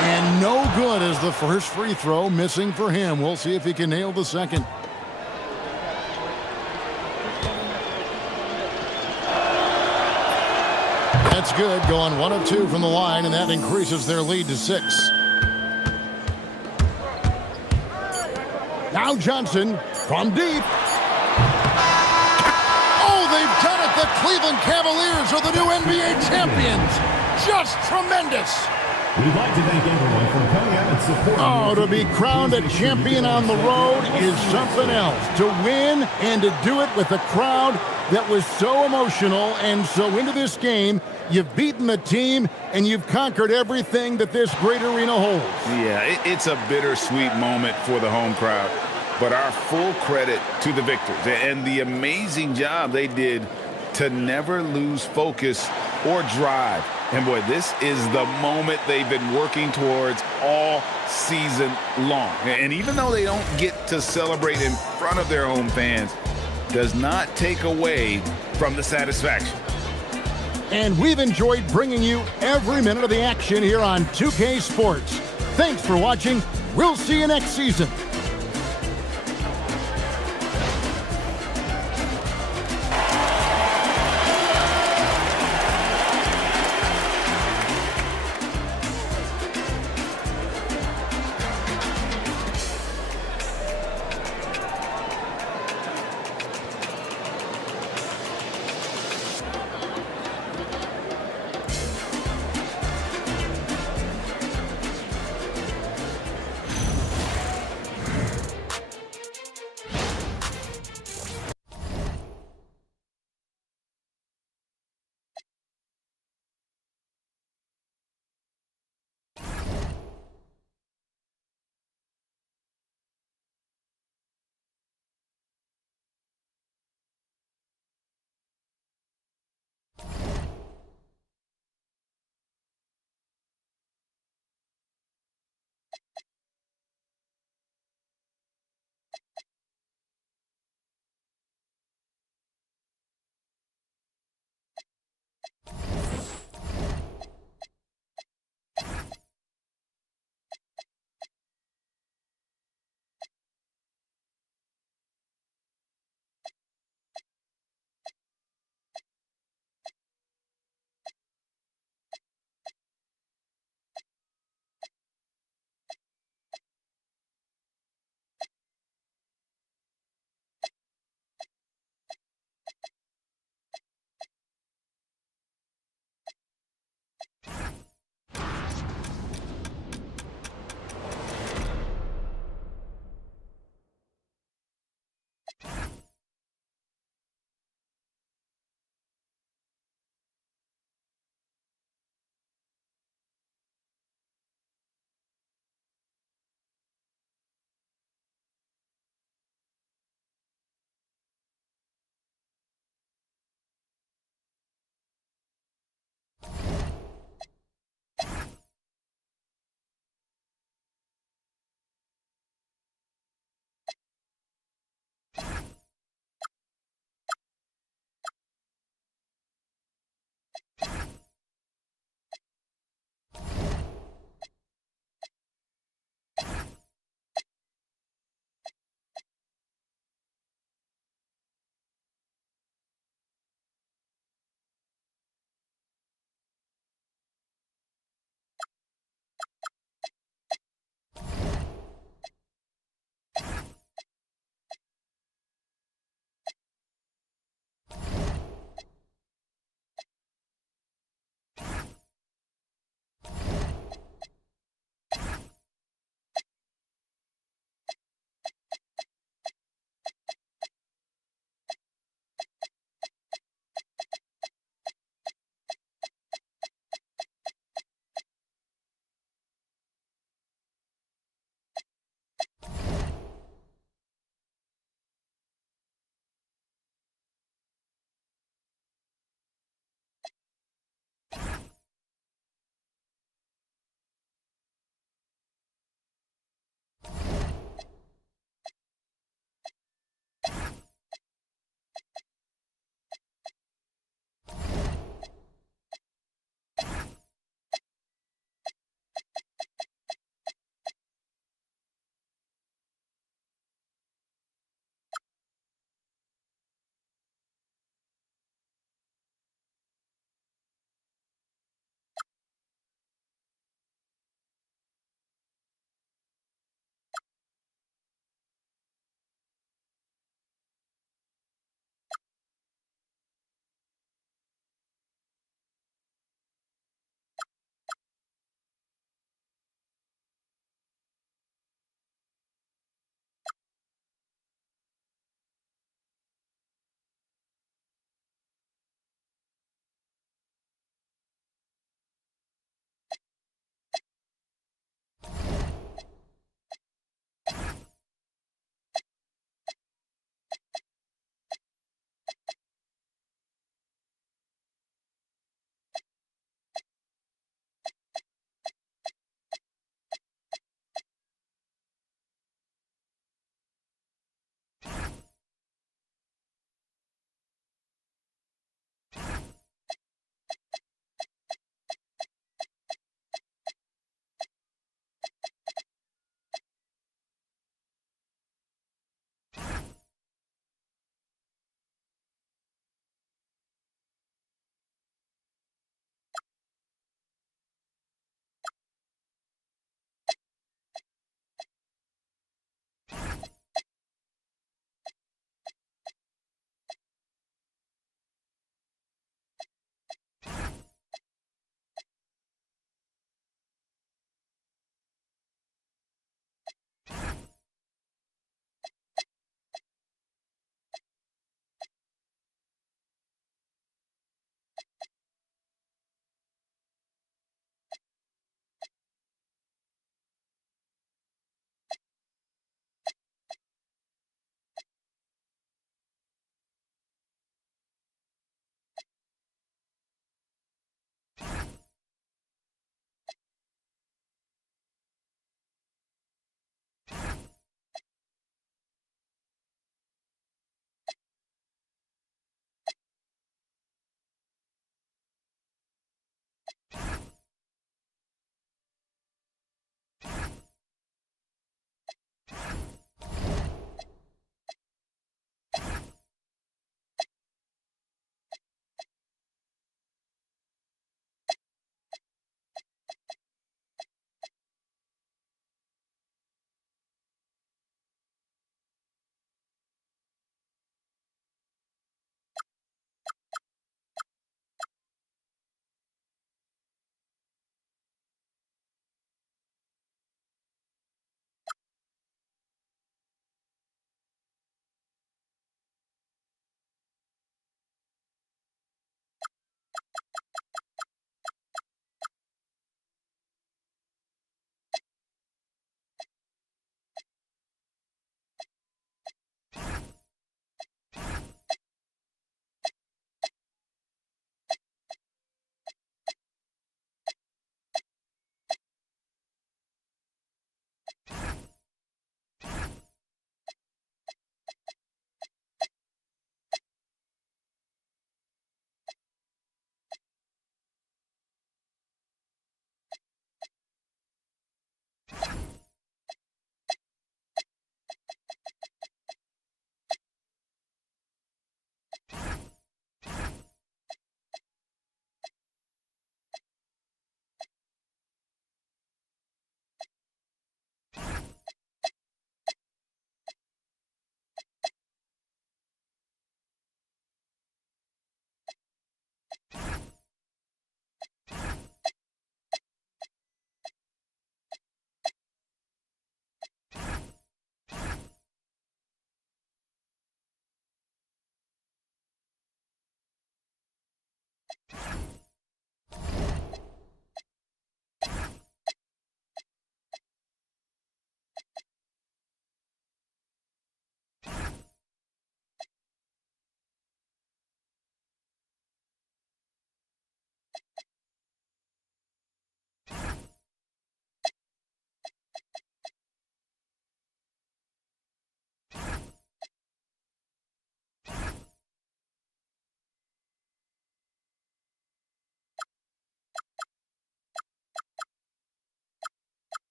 And no good as the first free throw, missing for him. We'll see if he can nail the second. That's good, going 1 of 2 from the line, and that increases their lead to 6. Now Johnson from deep. Oh, they've done it! The Cleveland Cavaliers are the new NBA champions! Just tremendous! We'd like to thank everyone for coming out and supporting. Oh, to be crowned a champion on the road is something else. To win and to do it with a crowd that was so emotional and so into this game. You've beaten the team, and you've conquered everything that this great arena holds. Yeah, it's a bittersweet moment for the home crowd. But our full credit to the victors and the amazing job they did to never lose focus or drive. And boy, this is the moment they've been working towards all season long. And even though they don't get to celebrate in front of their home fans, does not take away from the satisfaction. And we've enjoyed bringing you every minute of the action here on 2K Sports. Thanks for watching. We'll see you next season.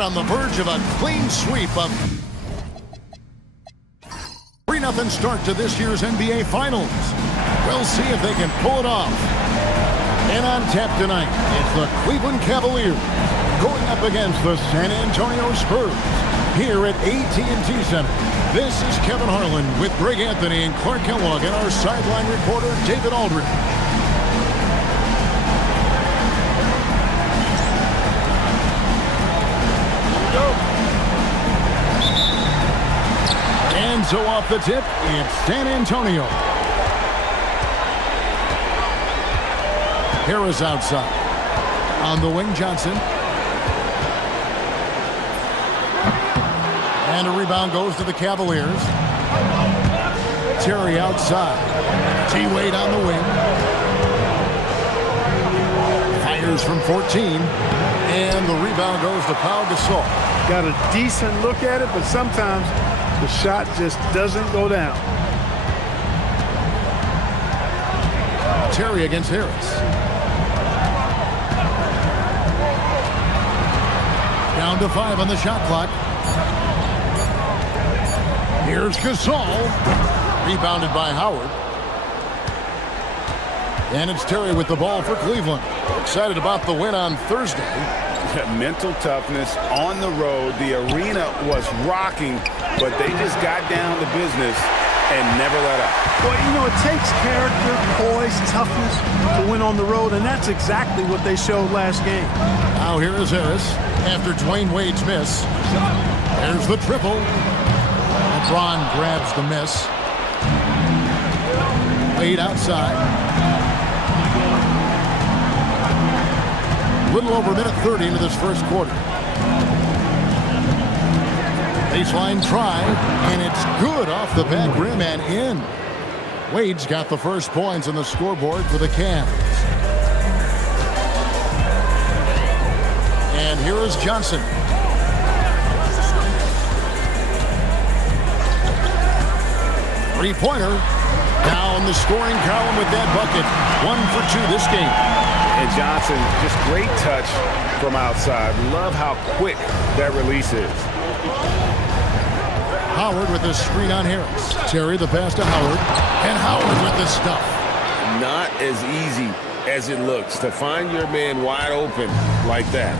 They're on the verge of a clean sweep of 3-0 start to this year's NBA Finals. We'll see if they can pull it off. And on tap tonight, it's the Cleveland Cavaliers going up against the San Antonio Spurs here at AT&T Center. This is Kevin Harlan with Greg Anthony and Clark Kellogg and our sideline reporter, David Aldridge. And so off the tip, it's San Antonio. Harris outside. On the wing, Johnson. And a rebound goes to the Cavaliers. Terry outside. T-Wade on the wing. Fires from 14. And the rebound goes to Pau Gasol. Got a decent look at it, but sometimes the shot just doesn't go down. Terry against Harris. Down to 5 on the shot clock. Here's Gasol. Rebounded by Howard. And it's Terry with the ball for Cleveland. Excited about the win on Thursday. Mental toughness on the road. The arena was rocking, but they just got down to business and never let up. Well, you know, it takes character, poise, toughness to win on the road, and that's exactly what they showed last game. Now here is Harris after Dwayne Wade's miss. There's the triple. LeBron grabs the miss. Wade outside. A little over a minute 30 into this first quarter. Baseline try, and it's good off the back rim and in. Wade's got the first points on the scoreboard for the Cavs. And here is Johnson. Three-pointer. Down the scoring column with that bucket. 1 for 2 this game. And Johnson, just great touch from outside. Love how quick that release is. Howard with the screen on Harris. Terry the pass to Howard. And Howard with the stuff. Not as easy as it looks to find your man wide open like that.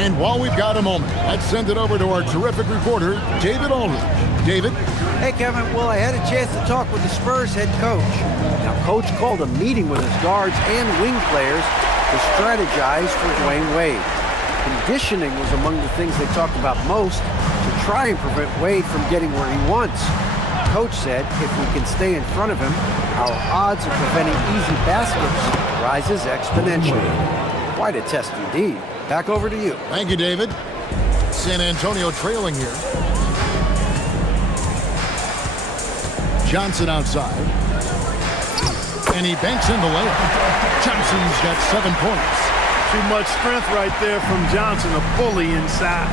And while we've got a moment, let's send it over to our terrific reporter, David Aldridge. David? Hey, Kevin. Well, I had a chance to talk with the Spurs head coach. Now, Coach called a meeting with his guards and wing players to strategize for Dwayne Wade. Conditioning was among the things they talked about most to try and prevent Wade from getting where he wants. Coach said if we can stay in front of him, our odds of preventing easy baskets rises exponentially. Quite a test indeed. Back over to you. Thank you, David. San Antonio trailing here. Johnson outside. And he banks in the layup. Johnson's got 7 points. Too much strength right there from Johnson, a bully inside.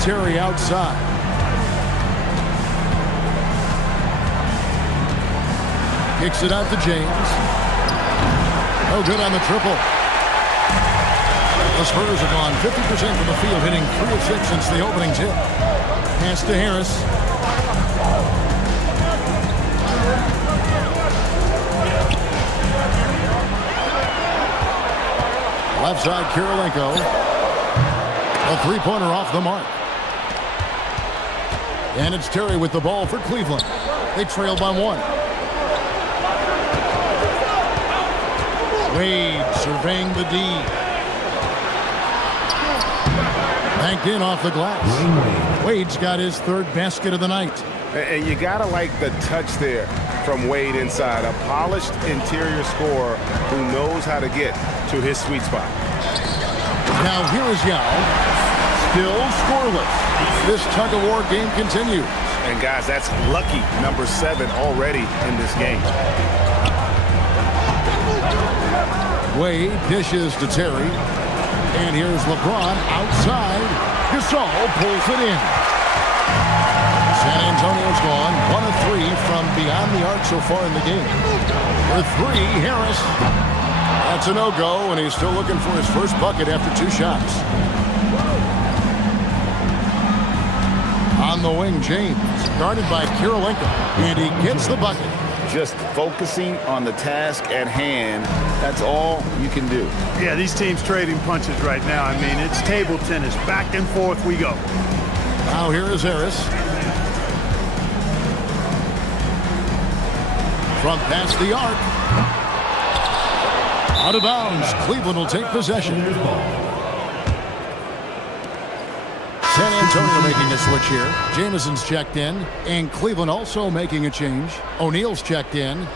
Terry outside. Kicks it out to James. No good on the triple. The Spurs have gone 50% from the field, hitting 3 of 6 since the opening tip. Pass to Harris. Left side, Kirilenko. A three-pointer off the mark. And it's Terry with the ball for Cleveland. They trail by 1. Wade surveying the D. Banked in off the glass. Wade's got his 3rd basket of the night. And you got to like the touch there from Wade inside. A polished interior scorer who knows how to get to his sweet spot. Now here is Yao. Still scoreless. This tug-of-war game continues. And guys, that's lucky number 7 already in this game. Wade dishes to Terry. And here's LeBron outside. Gasol pulls it in. San Antonio's gone 1 of 3 from beyond the arc so far in the game. For 3, Harris. That's a no-go, and he's still looking for his first bucket after 2 shots. On the wing, James, guarded by Kirilenko, and he gets the bucket. Just focusing on the task at hand, that's all you can do. Yeah, these teams trading punches right now. I mean, it's table tennis. Back and forth we go. Now here is Harris. From past the arc. Out of bounds. Cleveland will take possession. San Antonio making a switch here. Jamison's checked in, and Cleveland also making a change. O'Neal's checked in.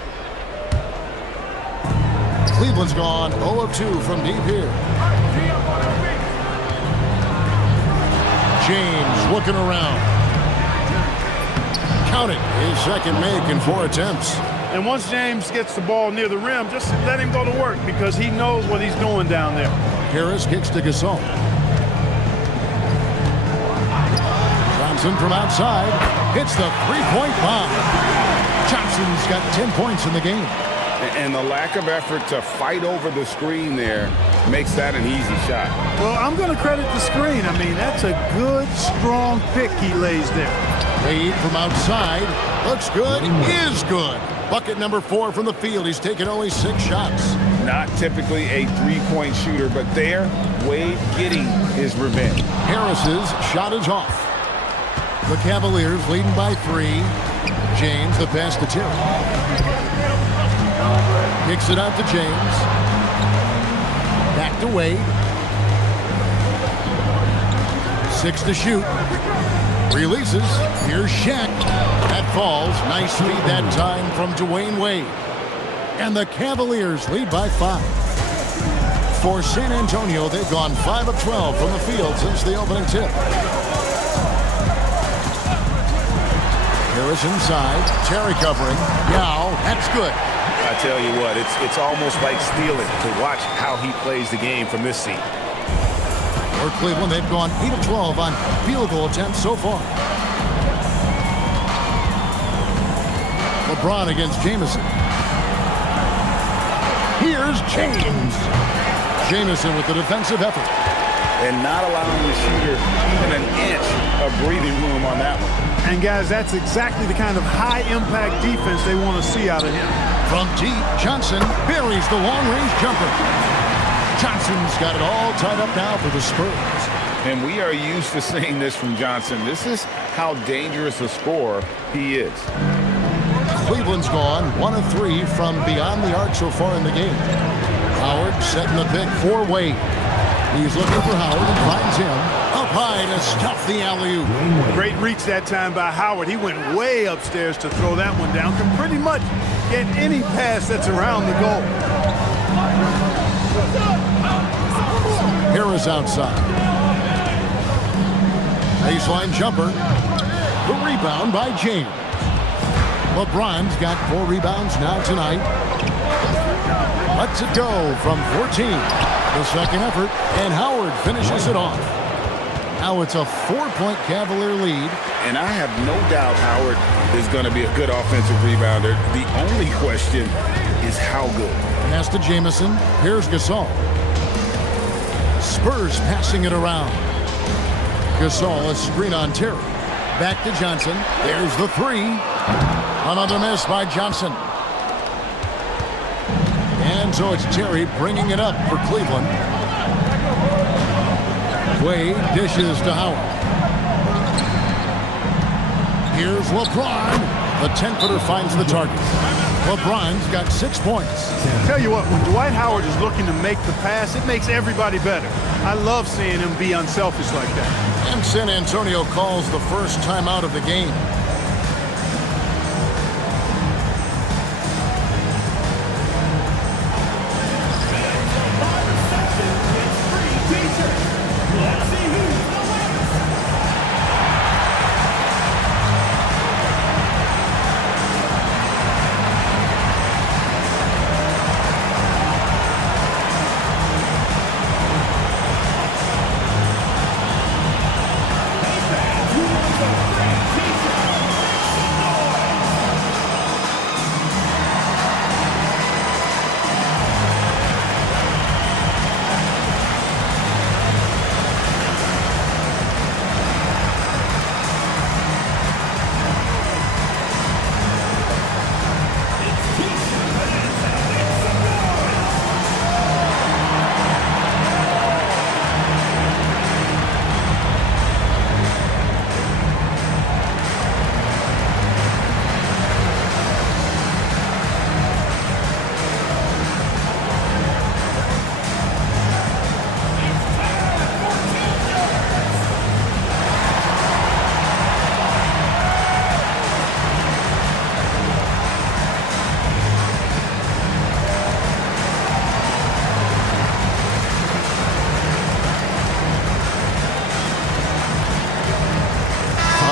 Cleveland's gone 0 of 2 from deep here. James looking around. Counting his second make in 4 attempts. And once James gets the ball near the rim, just let him go to work because he knows what he's doing down there. Harris kicks to Gasol. Johnson from outside hits the three-point bomb. Johnson's got 10 points in the game. And the lack of effort to fight over the screen there makes that an easy shot. Well, I'm going to credit the screen. I mean, that's a good, strong pick he lays there. Wade from outside. Looks good. Is good. Bucket number 4 from the field. He's taken only 6 shots. Not typically a three-point shooter, but there, Wade getting his revenge. Harris's shot is off. The Cavaliers leading by 3. James, the pass to Terry. Kicks it out to James. Back to Wade. 6 to shoot. Releases. Here's Shaq. That falls. Nice feed that time from Dwayne Wade. And the Cavaliers lead by 5. For San Antonio, they've gone 5 of 12 from the field since the opening tip. Harris inside. Terry covering. Now, that's good. I tell you what, it's almost like stealing to watch how he plays the game from this seat. For Cleveland, they've gone 8 of 12 on field goal attempts so far. LeBron against Jamison. Here's James. Jamison with the defensive effort. And not allowing the shooter even an inch of breathing room on that one. And guys, that's exactly the kind of high-impact defense they want to see out of him. From deep, Johnson buries the long-range jumper. Johnson's got it all tied up now for the Spurs. And we are used to seeing this from Johnson. This is how dangerous a scorer he is. Cleveland's gone 1 of 3 from beyond the arc so far in the game. Howard setting the pick for Wade. He's looking for Howard and finds him. Up high to stuff the alley-oop. Great reach that time by Howard. He went way upstairs to throw that one down. Can pretty much get any pass that's around the goal. Harris outside. Baseline jumper. The rebound by James. LeBron's got 4 rebounds now tonight. Lets it go from 14. The second effort, and Howard finishes it off. Now it's a 4-point Cavalier lead. And I have no doubt Howard is going to be a good offensive rebounder. The only question is how good. Pass to Jamison. Here's Gasol. Spurs passing it around. Gasol, a screen on Terry. Back to Johnson. There's the 3. Another miss by Johnson. And so it's Terry bringing it up for Cleveland. Wade dishes to Howard. Here's LeBron. The 10-footer finds the target. LeBron's got 6 points. Tell you what, when Dwight Howard is looking to make the pass, it makes everybody better. I love seeing him be unselfish like that. And San Antonio calls the first timeout of the game.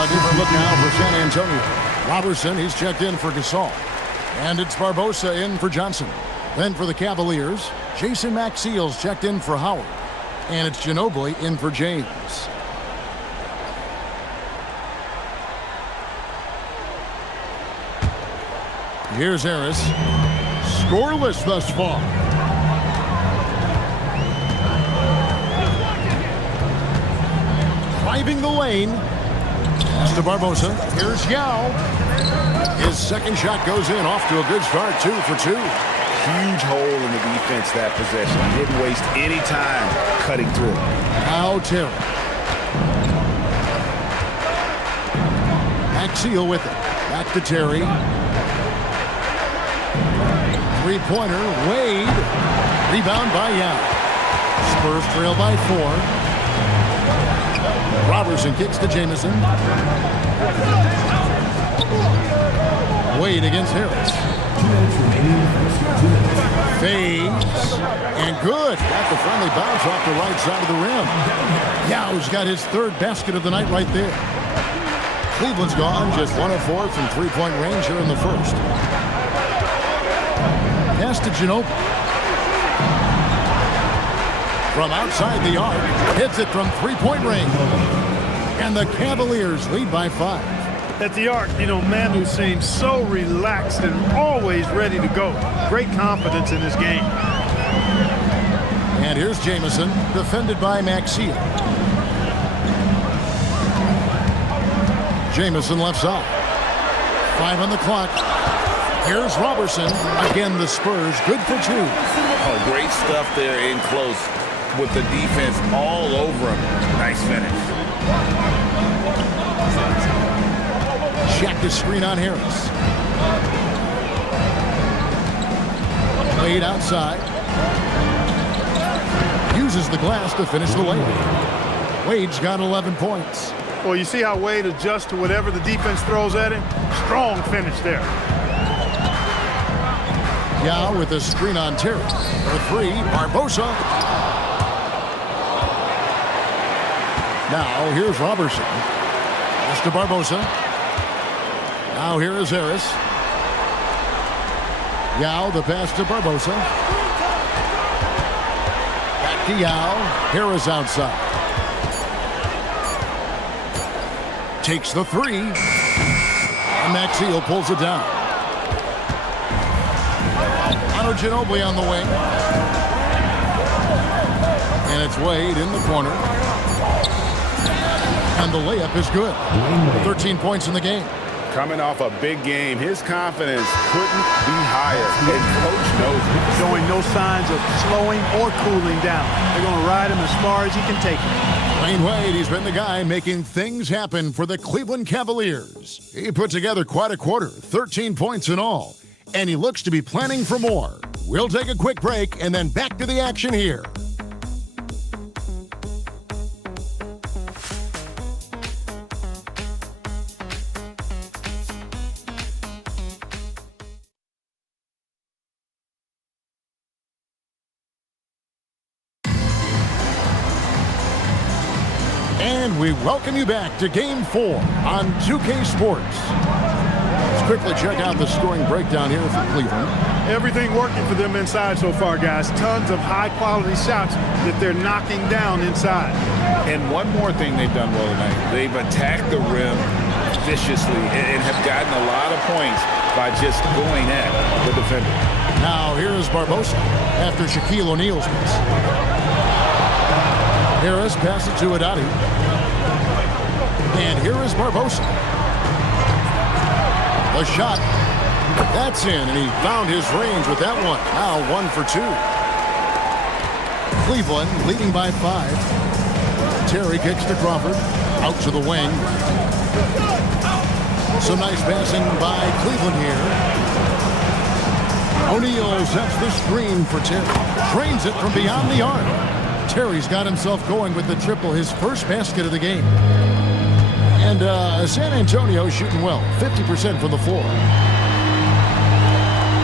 different look now for San Antonio. Robertson, he's checked in for Gasol. And it's Barbosa in for Johnson. Then for the Cavaliers, Jason Maxiell's checked in for Howard. And it's Ginobili in for James. Here's Harris. Scoreless thus far. Driving the lane. Pass to Barbosa. Here's Yao. His second shot goes in, off to a good start, 2 for 2. Huge hole in the defense that possession. Didn't waste any time cutting through. Now Terry. Maxiell with it. Back to Terry. Three-pointer, Wade. Rebound by Yao. Spurs trail by 4. Robertson kicks to Jamison. Wade against Harris. Fades. And good. Got the friendly bounce off the right side of the rim. Yao's got his third basket of the night right there. Cleveland's gone just 1 of 4 from three-point range here in the first. Pass to Ginobili. From outside the arc, hits it from three-point range. And the Cavaliers lead by 5. At the arc, Manu seems so relaxed and always ready to go. Great confidence in his game. And here's Jamison, defended by Maxiell. Jamison left side. 5 on the clock. Here's Robertson. Again, the Spurs good for 2. Oh, great stuff there in close with the defense all over him. Nice finish. Check the screen on Harris. Wade outside. Uses the glass to finish the layup. Wade's got 11 points. Well, you see how Wade adjusts to whatever the defense throws at him? Strong finish there. Yao with a screen on Terry. For 3, Barbosa. Now, here's Robertson. Pass to Barbosa. Now here is Harris. Yao, the pass to Barbosa. Back to Yao. Harris outside. Takes the 3. And Maxiell pulls it down. Ginobili on the wing. And it's Wade in the corner. And the layup is good. 13 points in the game. Coming off a big game, his confidence couldn't be higher. And coach knows it. Showing no signs of slowing or cooling down. They're going to ride him as far as he can take him. Dwayne Wade, he's been the guy making things happen for the Cleveland Cavaliers. He put together quite a quarter, 13 points in all. And he looks to be planning for more. We'll take a quick break and then back to the action here. And we welcome you back to Game 4 on 2K Sports. Let's quickly check out the scoring breakdown here for Cleveland. Everything working for them inside so far, guys. Tons of high-quality shots that they're knocking down inside. And one more thing they've done well tonight. They've attacked the rim viciously and have gotten a lot of points by just going at the defender. Now here is Barbosa after Shaquille O'Neal's miss. Harris passes to Haddadi. And here is Barbosa. The shot. That's in, and he found his range with that one. Now 1 for 2. Cleveland leading by 5. Terry kicks to Crawford. Out to the wing. Some nice passing by Cleveland here. O'Neal sets the screen for Terry. Drains it from beyond the arc. Terry's got himself going with the triple, his first basket of the game. And San Antonio shooting well, 50% from the floor.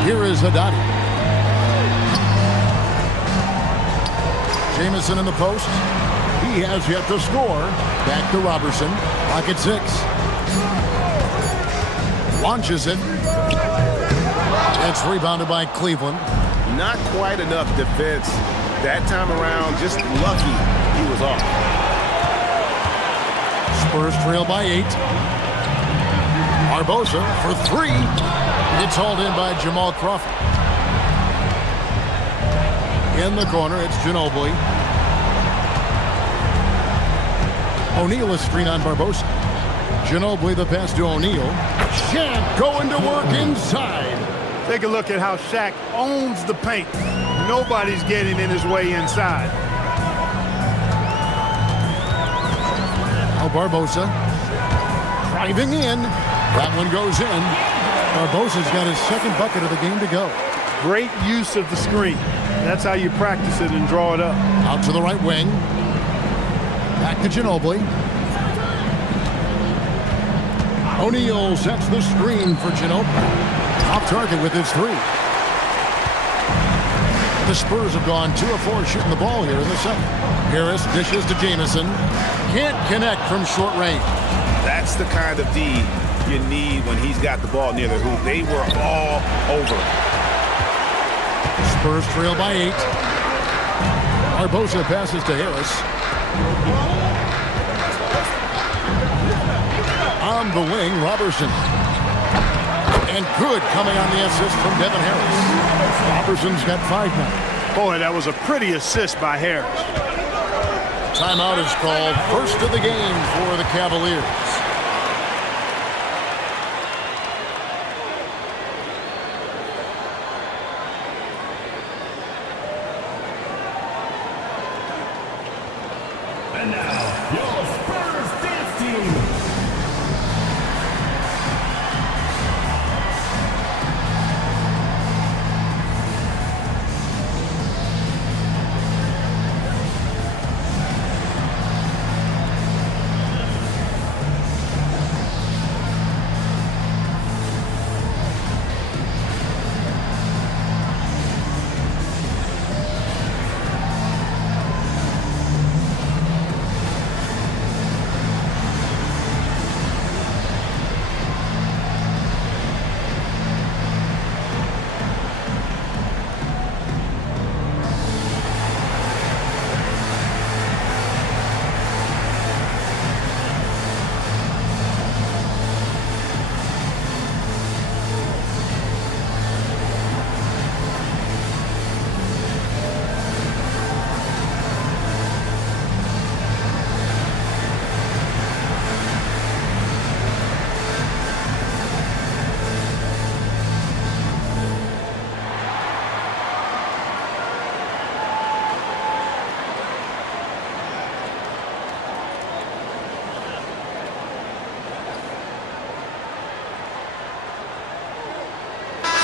Here is Haddadi. Jamison in the post. He has yet to score. Back to Robertson. Clock at 6. Launches it. It's rebounded by Cleveland. Not quite enough defense that time around. Just lucky he was off. Spurs trail by 8. Barbosa for 3. It's hauled in by Jamal Crawford. In the corner, it's Ginobili. O'Neal is screen on Barbosa. Ginobili the pass to O'Neal. Shaq going to work inside. Take a look at how Shaq owns the paint. Nobody's getting in his way inside. Now Barbosa driving in. That one goes in. Barbosa's got his second bucket of the game to go. Great use of the screen. That's how you practice it and draw it up. Out to the right wing. Back to Ginobili. O'Neal sets the screen for Ginobili. Off target with his 3. The Spurs have gone 2 of 4 shooting the ball here in the second. Harris dishes to Jamison. Can't connect from short range. That's the kind of D you need when he's got the ball near the hoop. They were all over. Spurs trail by 8. Barbosa passes to Harris. On the wing, Robertson. And good coming on the assist from Devin Harris. Robertson's got 5 now. Boy, that was a pretty assist by Harris. Timeout is called. First of the game for the Cavaliers. And now, your Spurs dance team.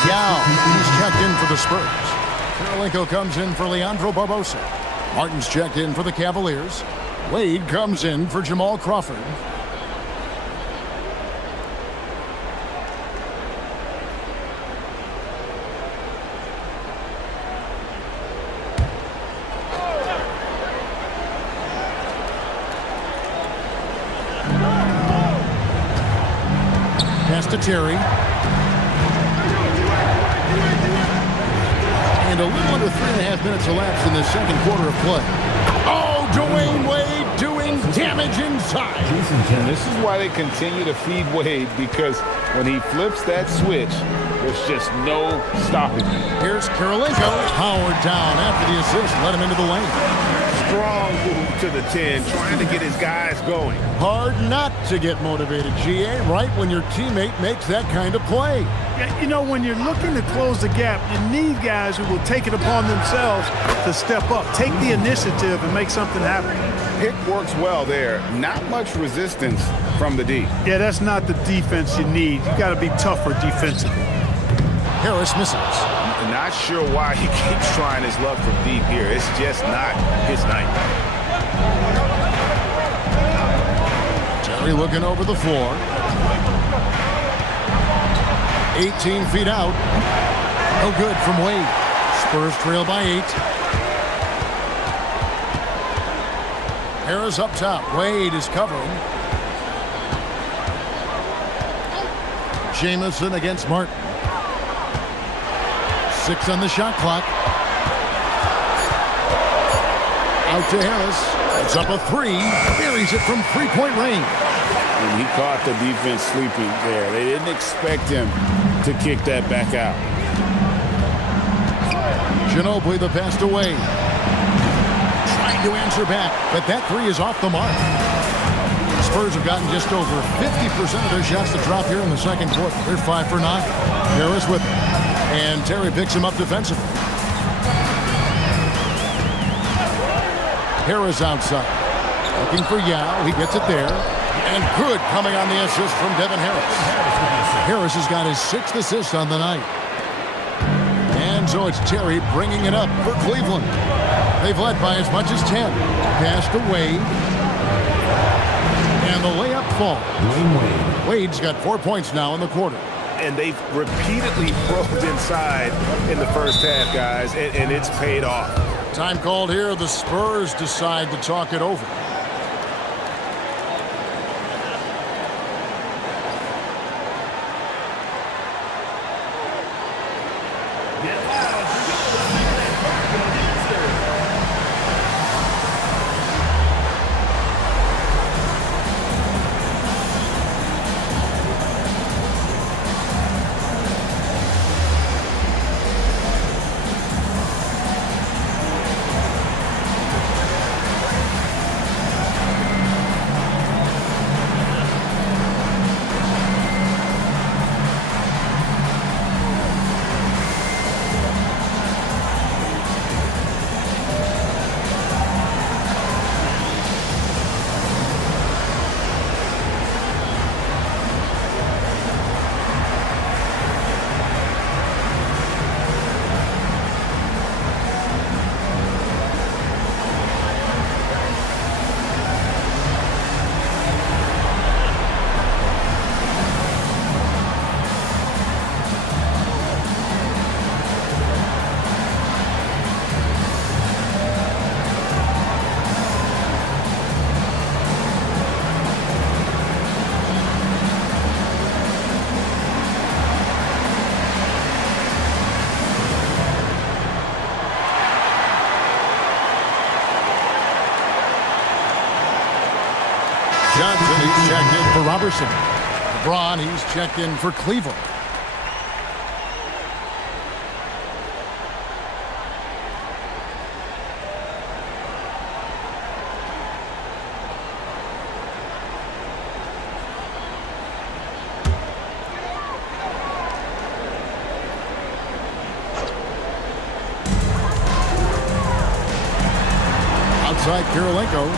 Yao, he's checked in for the Spurs. Karolinko comes in for Leandro Barbosa. Martin's checked in for the Cavaliers. Wade comes in for Jamal Crawford. Pass to Terry. And a little under 3.5 minutes elapsed in the second quarter of play. Oh, Dwayne Wade doing damage inside. And this is why they continue to feed Wade, because when he flips that switch, there's just no stopping him. Here's Karolinko. Powered down after the assist. Let him into the lane. Strong move to the 10, trying to get his guys going. Hard not to get motivated, GA, right when your teammate makes that kind of play. You know, when you're looking to close the gap, you need guys who will take it upon themselves to step up, take the initiative, and make something happen. Pick works well there. Not much resistance from the D. Yeah, that's not the defense you need. You got to be tougher defensively. Harris misses. Not sure why he keeps trying his luck from deep here. It's just not his night. Terry looking over the floor. 18 feet out. No good from Wade. Spurs trail by 8. Harris up top. Wade is covering. Jamison against Martin. 6 on the shot clock. Out to Harris. It's up a 3. Buries it from three-point range. And he caught the defense sleeping there. They didn't expect him to kick that back out. Ginobili the pass away. Trying to answer back, but that 3 is off the mark. The Spurs have gotten just over 50% of their shots to drop here in the second quarter. They're 5 for 9. Harris with it. And Terry picks him up defensively. Harris outside. Looking for Yao. He gets it there. And good coming on the assist from Devin Harris. Harris has got his 6th assist on the night. And so it's Terry bringing it up for Cleveland. They've led by as much as 10. Passed away. And the layup falls. Wade's got 4 points now in the quarter. And they've repeatedly probed inside in the first half, guys, and it's paid off. Time called here. The Spurs decide to talk it over. Johnson, he's checked in for Robertson. LeBron, he's checked in for Cleveland. Outside Kirilenko.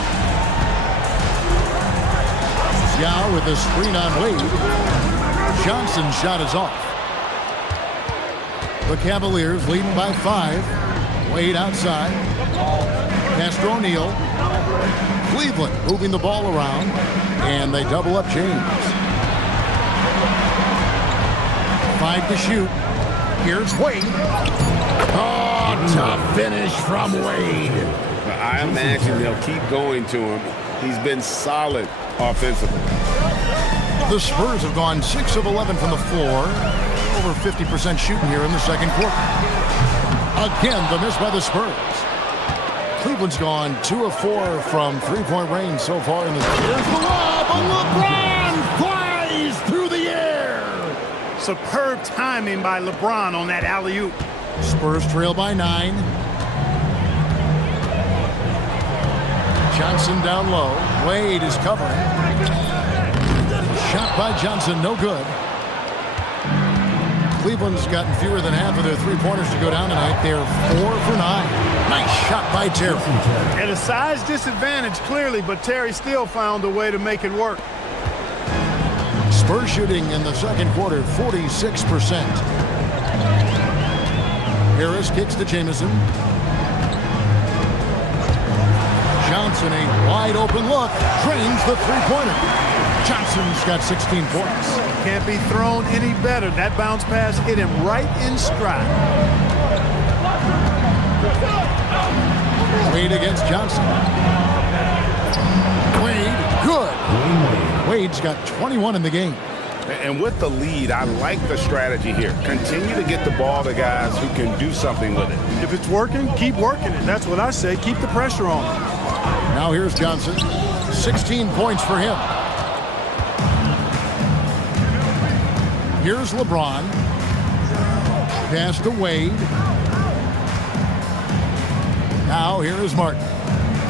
Yao with a screen on Wade. Johnson's shot is off. The Cavaliers leading by 5. Wade outside. Pass to O'Neal. Cleveland moving the ball around. And they double up James. 5 to shoot. Here's Wade. Oh, tough finish from Wade. I imagine they'll keep going to him. He's been solid offensively. The Spurs have gone 6 of 11 from the floor. Over 50% shooting here in the second quarter. Again, the miss by the Spurs. Cleveland's gone 2 of 4 from three-point range so far in the season. Here's the lob, and LeBron flies through the air. Superb timing by LeBron on that alley-oop. Spurs trail by 9. Johnson down low. Wade is covering. Shot by Johnson, no good. Cleveland's gotten fewer than half of their three-pointers to go down tonight. They're 4 for 9. Nice shot by Terry. At a size disadvantage, clearly, but Terry still found a way to make it work. Spurs shooting in the second quarter, 46%. Harris kicks to Jamison. Johnson, a wide open look, drains the three-pointer. Johnson's got 16 points. Can't be thrown any better. That bounce pass hit him right in stride. Wade against Johnson. Wade, good. Wade's got 21 in the game. And with the lead, I like the strategy here. Continue to get the ball to guys who can do something with it. If it's working, keep working it. That's what I say. Keep the pressure on. Now here's Johnson. 16 points for him. Here's LeBron. Pass to Wade. Now here is Martin.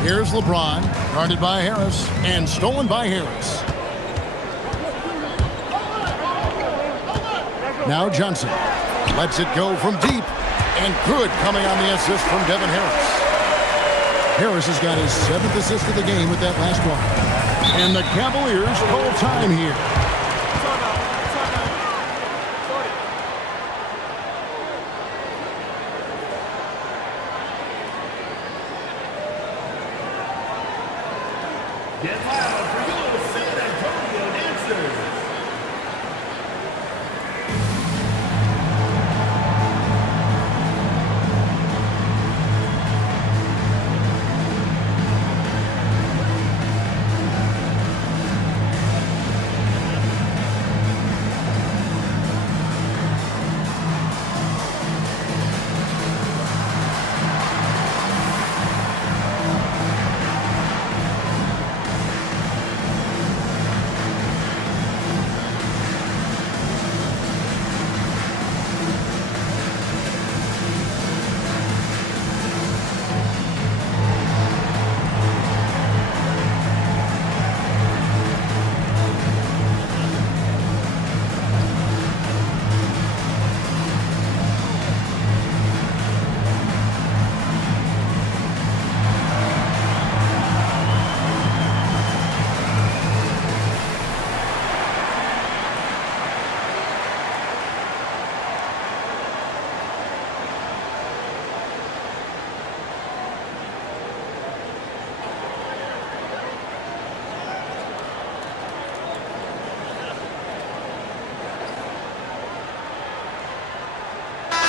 Here's LeBron. Guarded by Harris. And stolen by Harris. Now Johnson lets it go from deep, and good coming on the assist from Devin Harris. Harris has got his 7th assist of the game with that last one. And the Cavaliers call time here. Get loud for your San Antonio dancers.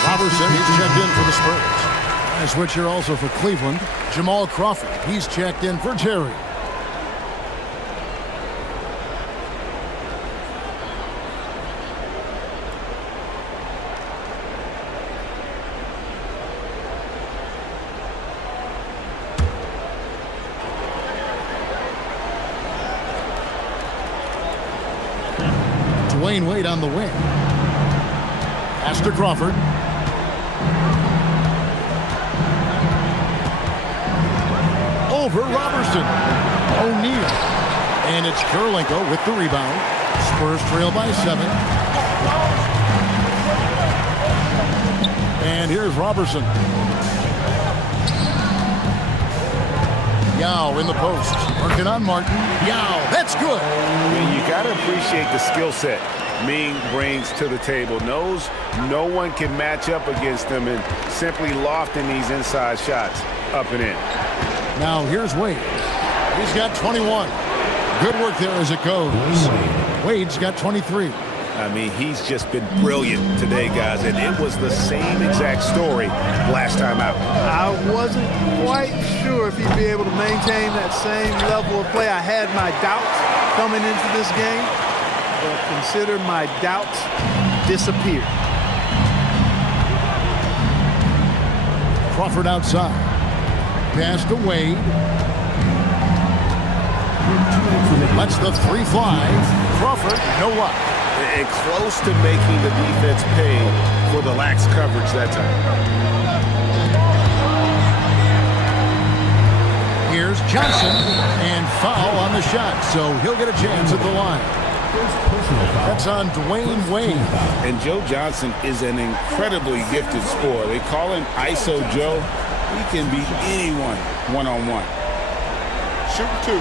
Robertson, he's checked in for the Spurs. A switcher also for Cleveland. Jamal Crawford, he's checked in for Terry. Dwayne Wade on the wing. Pass to Crawford. Over Robertson. O'Neal. And it's Kirilenko with the rebound. Spurs trail by 7. And here's Robertson. Yao in the post. Working on Martin. Yao. That's good. You got to appreciate the skill set Ming brings to the table. Knows no one can match up against him and simply lofting these inside shots up and in. Now here's Wade. He's got 21. Good work there as it goes. Wade's got 23. I mean, he's just been brilliant today, guys, and it was the same exact story last time out. I wasn't quite sure if he'd be able to maintain that same level of play. I had my doubts coming into this game, but consider my doubts disappeared. Crawford outside. Pass to Wade. Lets the 3 fly. Crawford, no luck. And close to making the defense pay for the lax coverage that time. Here's Johnson, and foul on the shot, so he'll get a chance at the line. That's on Dwayne Wade. And Joe Johnson is an incredibly gifted scorer. They call him ISO Joe. He can beat anyone one-on-one. Shoot 2.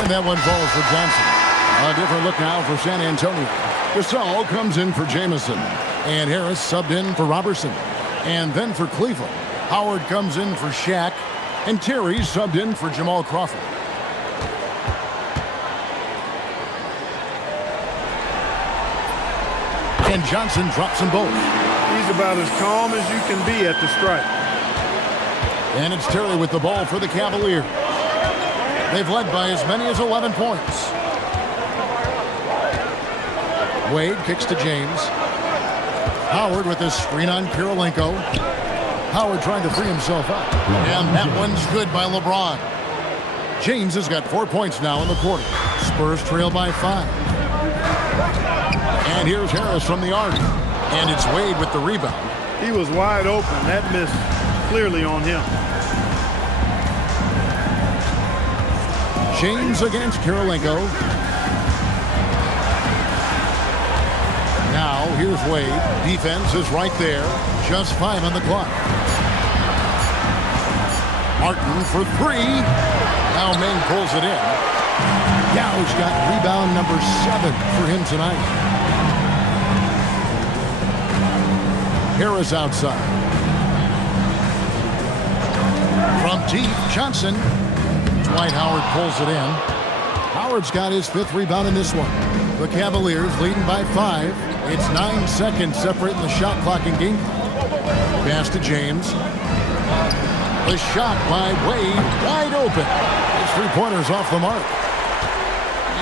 And that one falls for Johnson. A different look now for San Antonio. Gasol comes in for Jamison. And Harris subbed in for Robertson. And then for Cleveland, Howard comes in for Shaq. And Terry subbed in for Jamal Crawford. And Johnson drops them both. He's about as calm as you can be at the strike. And it's Terry with the ball for the Cavaliers. They've led by as many as 11 points. Wade kicks to James. Howard with his screen on Kirilenko. Howard trying to free himself up. And that one's good by LeBron. James has got 4 points now in the quarter. Spurs trail by 5. And here's Harris from the arc. And it's Wade with the rebound. He was wide open. That miss clearly on him. James against Kirilenko. Now, here's Wade. Defense is right there. Just 5 on the clock. Martin for 3. Now Meng pulls it in. Yao's got rebound number 7 for him tonight. Harris outside. From deep, Johnson. Dwight Howard pulls it in. Howard's got his 5th rebound in this one. The Cavaliers leading by 5. It's 9 seconds separating the shot clock and game clock. Pass to James. The shot by Wade, wide open. His 3-pointers off the mark.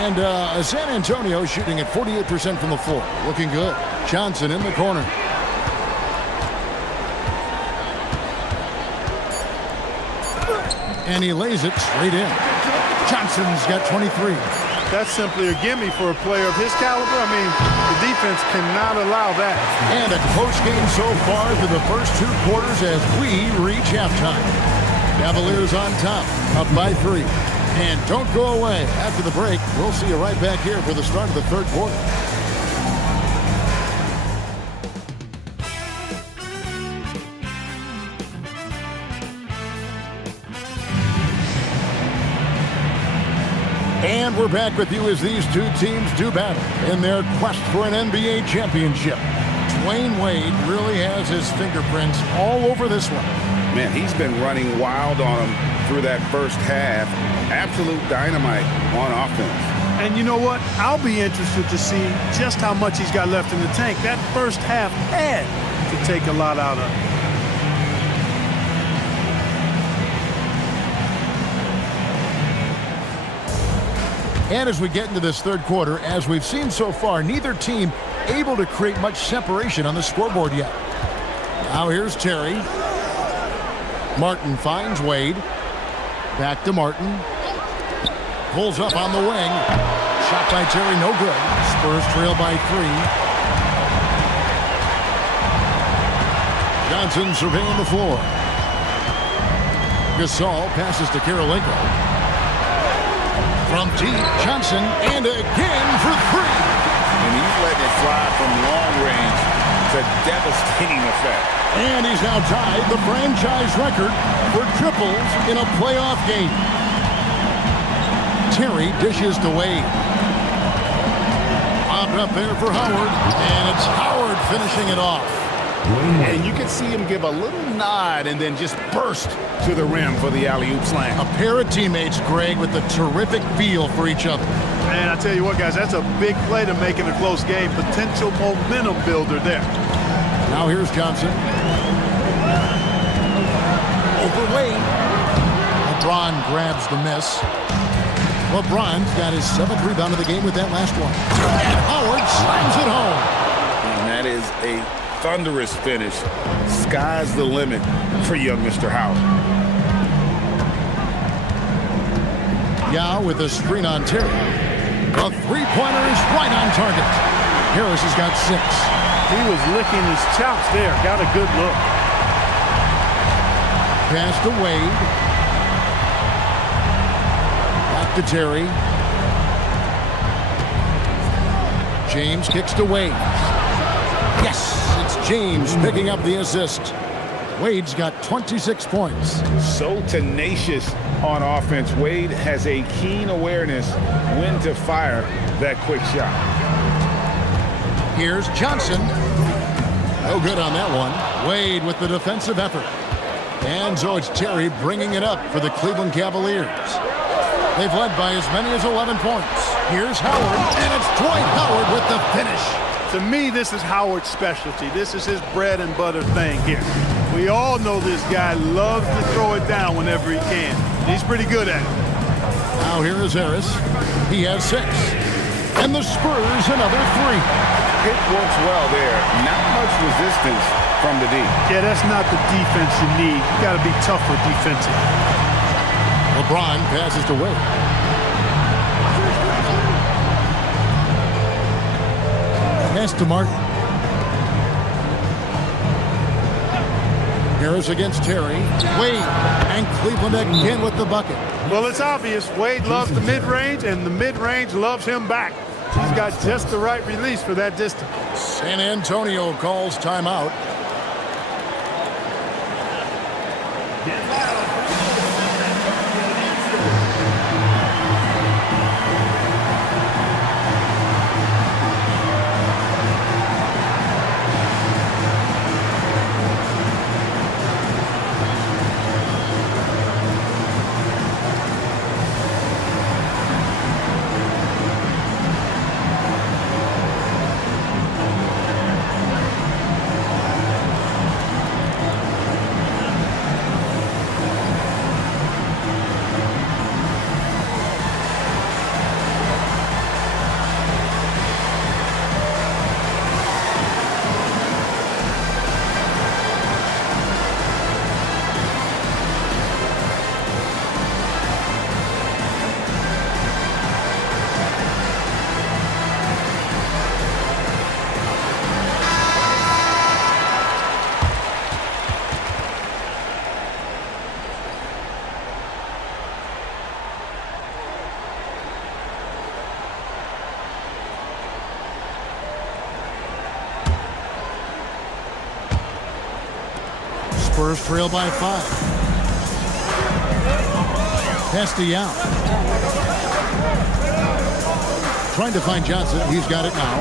And San Antonio shooting at 48% from the floor. Looking good. Johnson in the corner. And he lays it straight in. Johnson's got 23. That's simply a gimme for a player of his caliber. I mean, the defense cannot allow that. And a close game so far through the first 2 quarters as we reach halftime. Cavaliers on top, up by 3. And don't go away. After the break, we'll see you right back here for the start of the 3rd quarter. And we're back with you as these 2 teams do battle in their quest for an NBA championship. Dwayne Wade really has his fingerprints all over this one. Man, he's been running wild on him through that first half. Absolute dynamite on offense. And you know what? I'll be interested to see just how much he's got left in the tank. That first half had to take a lot out of him. And as we get into this 3rd quarter, as we've seen so far, neither team able to create much separation on the scoreboard yet. Now here's Terry. Martin finds Wade. Back to Martin. Pulls up on the wing. Shot by Terry, no good. Spurs trail by 3. Johnson surveying the floor. Gasol passes to Kirilenko. From deep, Johnson, and again for 3. And he's letting it fly from long range. It's a devastating effect. And he's now tied the franchise record for triples in a playoff game. Terry dishes to Wade. Popped up there for Howard, and it's Howard finishing it off. And you can see him give a little nod and then just burst to the rim for the alley-oop slam. A pair of teammates, Greg, with a terrific feel for each other. Man, I tell you what, guys, that's a big play to make in a close game. Potential momentum builder there. Now here's Johnson. Over Wade. LeBron grabs the miss. LeBron's got his 7th rebound of the game with that last one. And Howard slams it home. And that is a thunderous finish. Sky's the limit for young Mr. Howard. Yao with a screen on Terry. The 3-pointer is right on target. Harris has got 6. He was licking his chops there. Got a good look. Pass to Wade. Back to Terry. James kicks to Wade. Yes, it's James picking up the assist. Wade's got 26 points. So tenacious on offense. Wade has a keen awareness when to fire that quick shot. Here's Johnson. No good on that one. Wade with the defensive effort. And so it's Terry bringing it up for the Cleveland Cavaliers. They've led by as many as 11 points. Here's Howard, and it's Dwight Howard with the finish. To me, this is Howard's specialty. This is his bread and butter thing here. We all know this guy loves to throw it down whenever he can. He's pretty good at it. Now here is Harris. He has 6. And the Spurs another 3. It works well there. Not much resistance from the D. Yeah, that's not the defense you need. You got to be tougher defensively. LeBron passes to Wade. Pass to Martin. Harris against Terry. Wade. And Cleveland again with the bucket. Well, it's obvious. Wade loves the mid-range, and the mid-range loves him back. He's got just the right release for that distance. San Antonio calls timeout. Spurs trail by 5. Pass to Yao. Trying to find Johnson. He's got it now.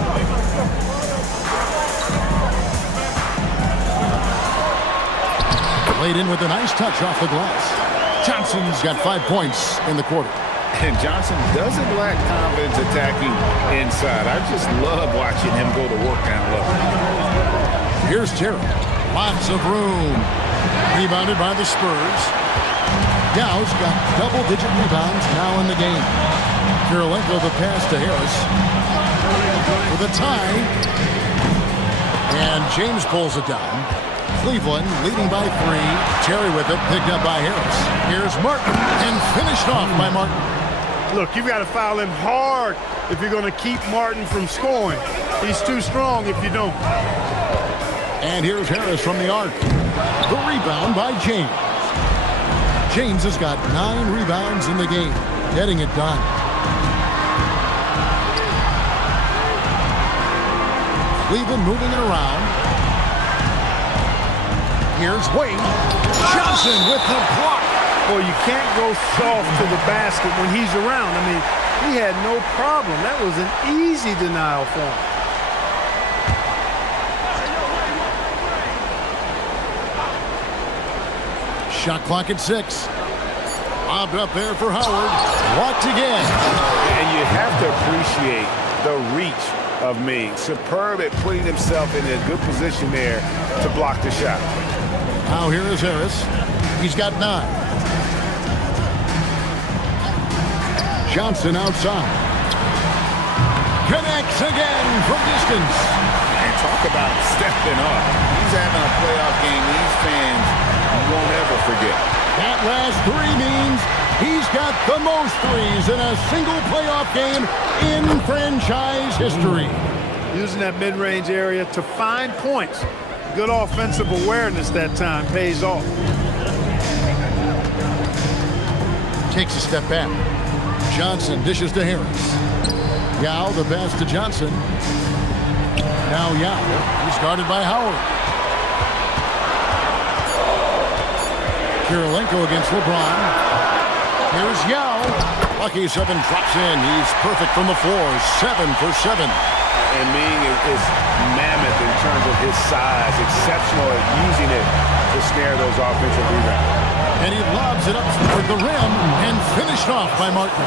Laid in with a nice touch off the glass. Johnson's got 5 points in the quarter. And Johnson doesn't lack confidence attacking inside. I just love watching him go to work down low. Here's Terry. Lots of room. Rebounded by the Spurs. Dow's got double-digit rebounds now in the game. Kirilenko the pass to Harris. For the tie. And James pulls it down. Cleveland leading by 3. Terry with it, picked up by Harris. Here's Martin, and finished off by Martin. Look, you've got to foul him hard if you're going to keep Martin from scoring. He's too strong if you don't. And here's Harris from the arc. The rebound by James. James has got 9 rebounds in the game, getting it done. Cleveland moving it around. Here's Wade. Johnson with the block. Boy, you can't go soft to the basket when he's around. I mean, he had no problem. That was an easy denial for him. Shot clock at 6. Lobbed up there for Howard. Blocked again. And you have to appreciate the reach of Ming. Superb at putting himself in a good position there to block the shot. Now here is Harris. He's got 9. Johnson outside. Connects again from distance. And talk about stepping up. He's having a playoff game. These fans won't ever forget. That last 3 means he's got the most threes in a single playoff game in franchise history. Using that mid-range area to find points. Good offensive awareness that time pays off. Takes a step back. Johnson dishes to Harris. Yao the pass to Johnson. Now Yao. He's guarded by Howard. Kirilenko against LeBron. Here's Yao. Lucky 7 drops in. He's perfect from the floor. 7 for 7. And Ming is mammoth in terms of his size. Exceptional at using it to snare those offensive rebounds. And he lobs it up for the rim and finished off by Martin.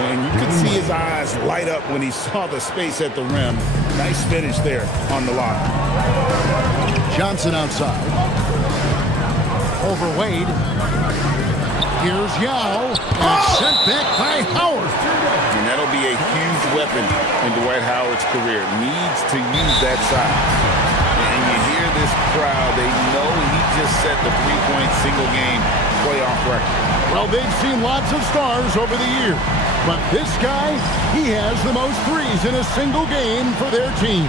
And you could see his eyes light up when he saw the space at the rim. Nice finish there on the lob. Johnson outside. Over Wade. Here's Yao. And sent back by Howard. And that'll be a huge weapon in Dwight Howard's career. Needs to use that size. And you hear this crowd. They know he just set the three-point single-game playoff record. Well, they've seen lots of stars over the years. But this guy, he has the most threes in a single game for their team.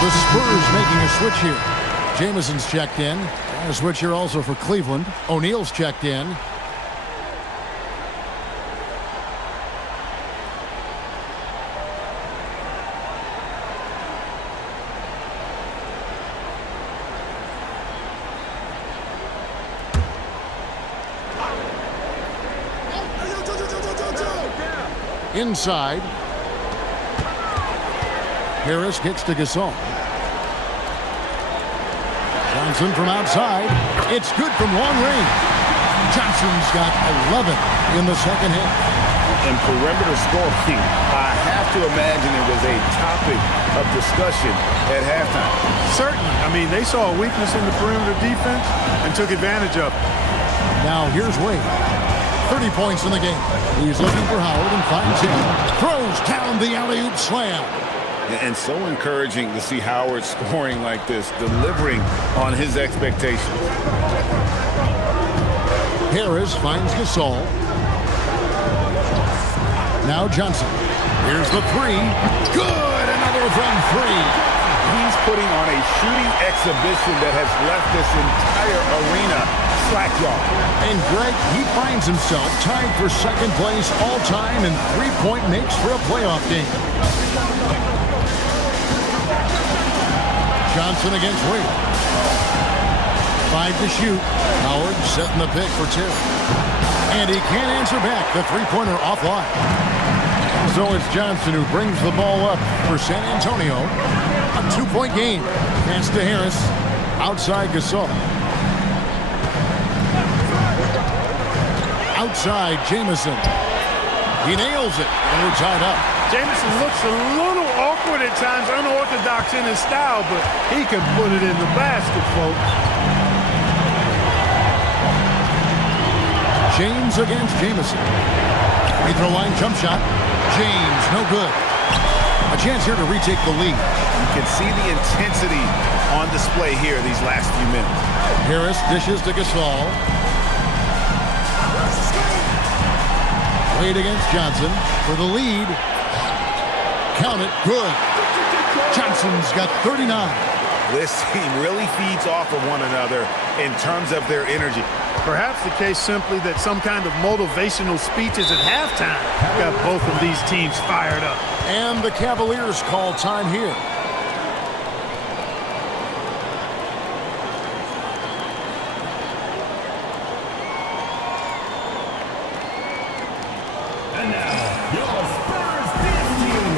The Spurs making a switch here. Jamison's checked in. A switch here also for Cleveland. O'Neal's checked in. Inside. Harris gets to Gasol. Johnson from outside. It's good from long range. Johnson's got 11 in the second half. And perimeter scoring, I have to imagine it was a topic of discussion at halftime. Certainly. I mean, they saw a weakness in the perimeter defense and took advantage of it. Now here's Wade. 30 points in the game. He's looking for Howard and finds him. Throws down the alley-oop slam. And so encouraging to see Howard scoring like this, delivering on his expectations. Harris finds Gasol. Now Johnson. Here's the three. Good! Another from three. He's putting on a shooting exhibition that has left this entire arena slack-jawed. And Greg, he finds himself tied for second place all-time in three-point makes for a playoff game. Johnson against Wade. 5 to shoot. Howard setting the pick for two. And he can't answer back. The three-pointer offline. So it's Johnson who brings the ball up for San Antonio. A two-point game. Pass to Harris. Outside Gasol. Outside Jamison. He nails it. And we're tied up. Jamison looks a little awkward at times, unorthodox in his style, but he can put it in the basket, folks. James against Jamison. Free throw line jump shot. James, no good. A chance here to retake the lead. You can see the intensity on display here these last few minutes. Harris dishes to Gasol. Wade against Johnson for the lead. Count it. Good. Johnson's got 39. This team really feeds off of one another in terms of their energy. Perhaps the case simply that some kind of motivational speeches at halftime got both of these teams fired up. And the Cavaliers call time here. And now, your Spurs dance team.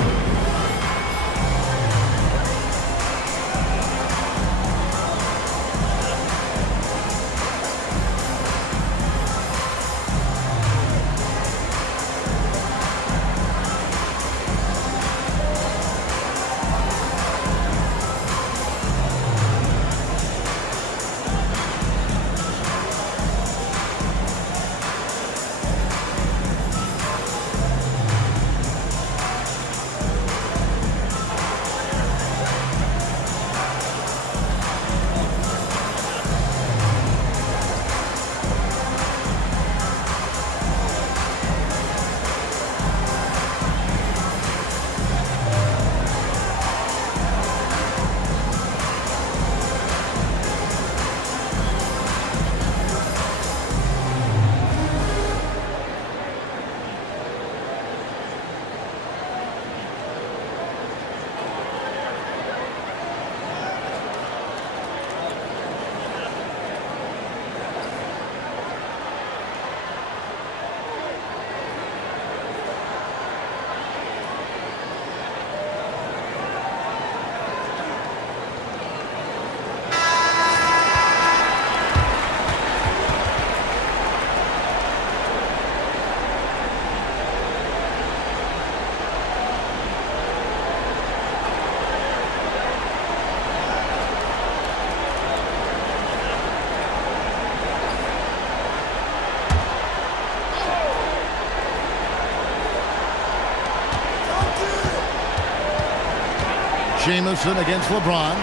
Jamison against LeBron.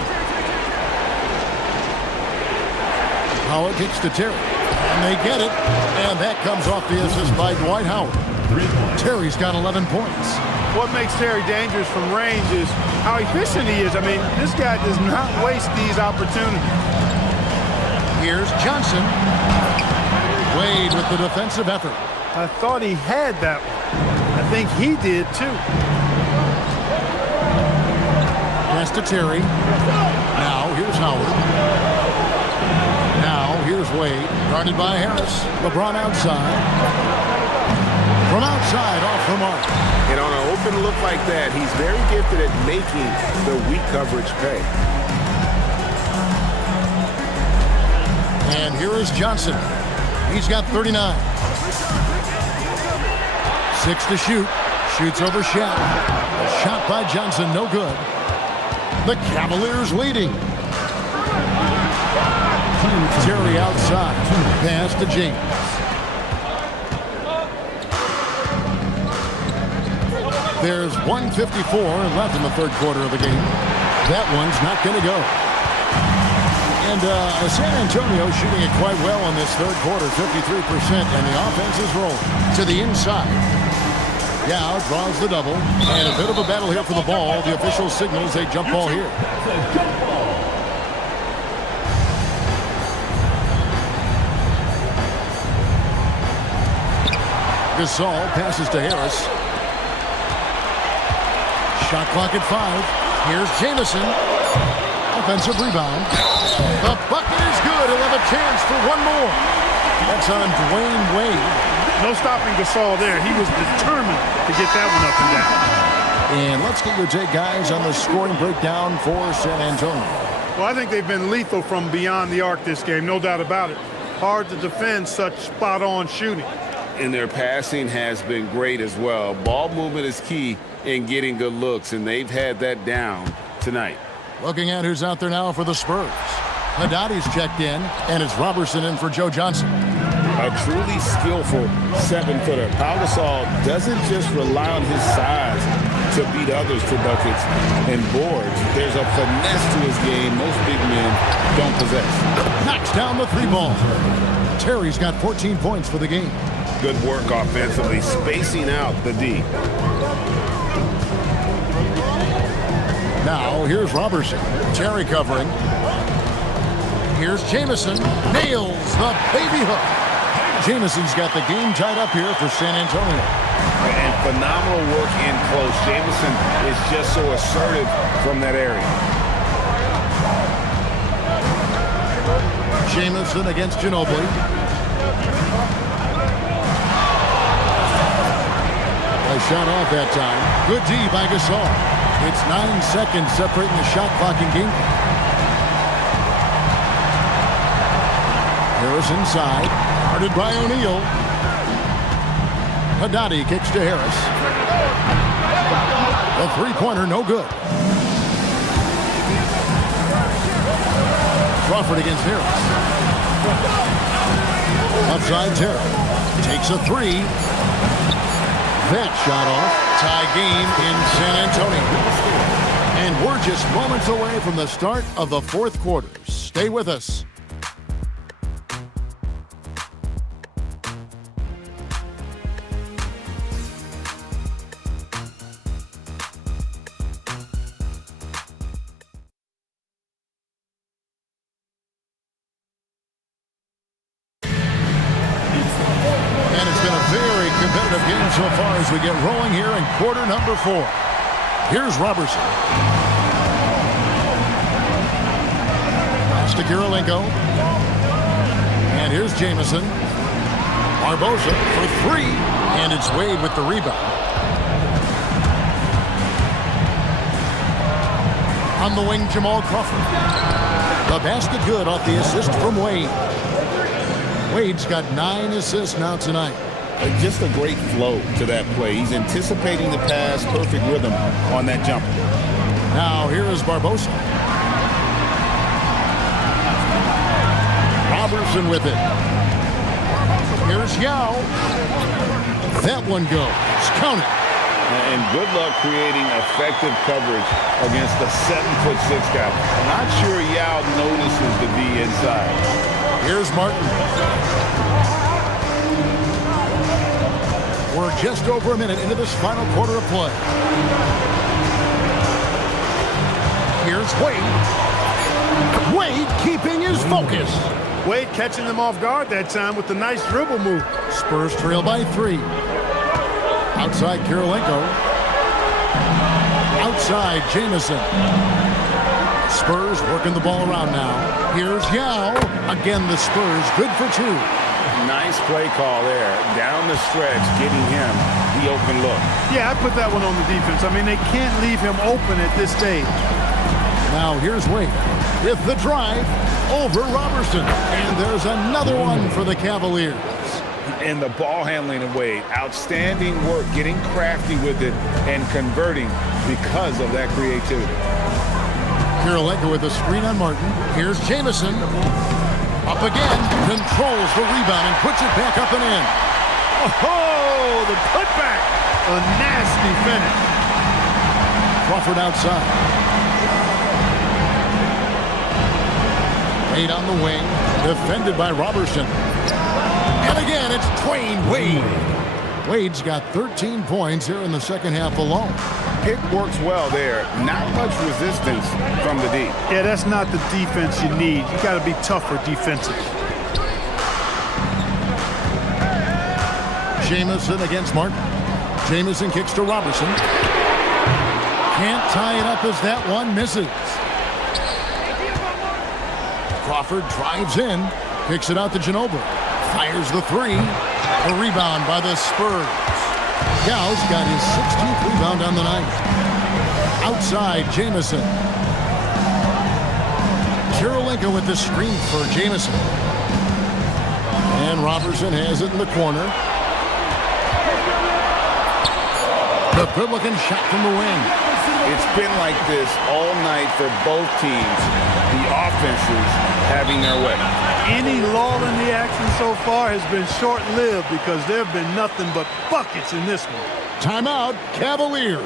Howard kicks to Terry. And they get it. And that comes off the assist by Dwight Howard. Terry's got 11 points. What makes Terry dangerous from range is how efficient he is. I mean, this guy does not waste these opportunities. Here's Johnson. Wade with the defensive effort. I thought he had that one. I think he did too. Pass to Terry. Now here's Howard. Now here's Wade. Guarded by Harris. LeBron outside. From outside, off the mark. And on an open look like that, he's very gifted at making the weak coverage pay. And here is Johnson. He's got 39. 6 to shoot. Shoots over Shaq. A shot by Johnson, no good. The Cavaliers leading. Terry outside. Pass to James. There's 1:54 left in the third quarter of the game. That one's not going to go. And San Antonio shooting it quite well in this third quarter, 53%, and the offense is rolling to the inside. Yao draws the double, and a bit of a battle here for the ball. The official signals a jump ball here. Gasol passes to Harris. Shot clock at 5. Here's Jamison. Offensive rebound. The bucket is good. He'll have a chance for one more. That's on Dwayne Wade. No stopping Gasol there. He was determined to get that one up and down. And let's get your take, guys, on the scoring breakdown for San Antonio. Well, I think they've been lethal from beyond the arc this game, no doubt about it. Hard to defend such spot-on shooting. And their passing has been great as well. Ball movement is key in getting good looks, and they've had that down tonight. Looking at who's out there now for the Spurs. Haddadi's checked in, and it's Robertson in for Joe Johnson. A truly skillful 7-footer. Pau Gasol doesn't just rely on his size to beat others to buckets and boards. There's a finesse to his game most big men don't possess. Knocks down the 3-ball. Terry's got 14 points for the game. Good work offensively, spacing out the D. Now, here's Robertson. Terry covering. Here's Jamison. Nails the baby hook. Jamison's got the game tied up here for San Antonio. And phenomenal work in close. Jamison is just so assertive from that area. Jamison against Ginobili. A shot off that time. Good D by Gasol. It's 9 seconds separating the shot clock and game clock. Harris inside. Guarded by O'Neal. Haddadi kicks to Harris. The three-pointer no good. Crawford against Harris. Outside Terry. Takes a 3. That shot off. Tie game in San Antonio. And we're just moments away from the start of the fourth quarter. Stay with us. So far as we get rolling here in quarter number 4. Here's Robertson. Pass to Kirilenko. And here's Jamison. Barbosa for 3. And it's Wade with the rebound. On the wing, Jamal Crawford. The basket good off the assist from Wade. Wade's got 9 assists now tonight. Just a great flow to that play. He's anticipating the pass, perfect rhythm on that jumper. Now here is Barbosa. Robertson with it. Here's Yao. That one goes. Count it. And good luck creating effective coverage against a 7'6" guy. I'm not sure Yao notices the D inside. Here's Martin. We're just over a minute into this final quarter of play. Here's Wade. Wade keeping his focus. Wade catching them off guard that time with the nice dribble move. Spurs trail by 3. Outside Kirilenko. Outside Jamison. Spurs working the ball around now. Here's Yao. Again, the Spurs good for 2. Nice play call there. Down the stretch, getting him the open look. Yeah, I put that one on the defense. I mean, they can't leave him open at this stage. Now here's Wade with the drive over Robertson. And there's another one for the Cavaliers. And the ball handling of Wade. Outstanding work, getting crafty with it and converting because of that creativity. Kirilenko with a screen on Martin. Here's Jamison. Up again. Controls the rebound and puts it back up and in. Oh, the putback. A nasty finish. Crawford outside. Wade on the wing. Defended by Robertson. And again, it's Dwayne Wade. Wade's got 13 points here in the second half alone. Pick works well there. Not much resistance from the D. Yeah, that's not the defense you need. You got to be tougher defensively. Jamison against Martin. Jamison kicks to Robertson. Can't tie it up as that one misses. Crawford drives in. Kicks it out to Ginobili. Fires the 3. A rebound by the Spurs. Yao's got his 16th rebound on the night. Outside, Jamison. Kirilenko with the screen for Jamison. And Robertson has it in the corner. The good-looking shot from the wing. It's been like this all night for both teams. The offenses having their way. Any lull in the action so far has been short-lived because there have been nothing but buckets in this one. Timeout, Cavaliers.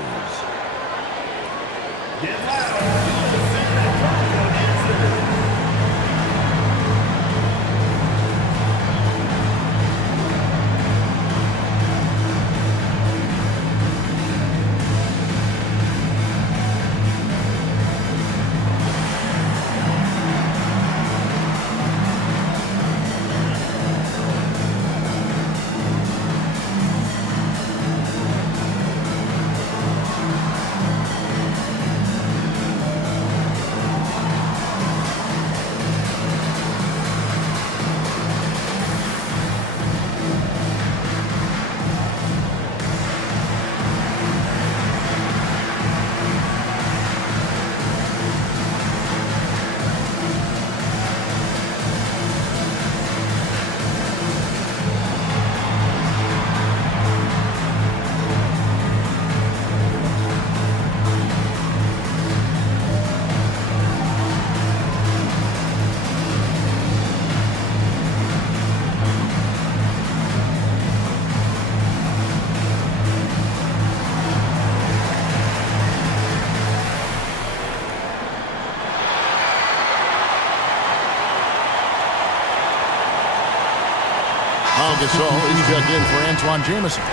Gasol is checked in for Antoine Jamison.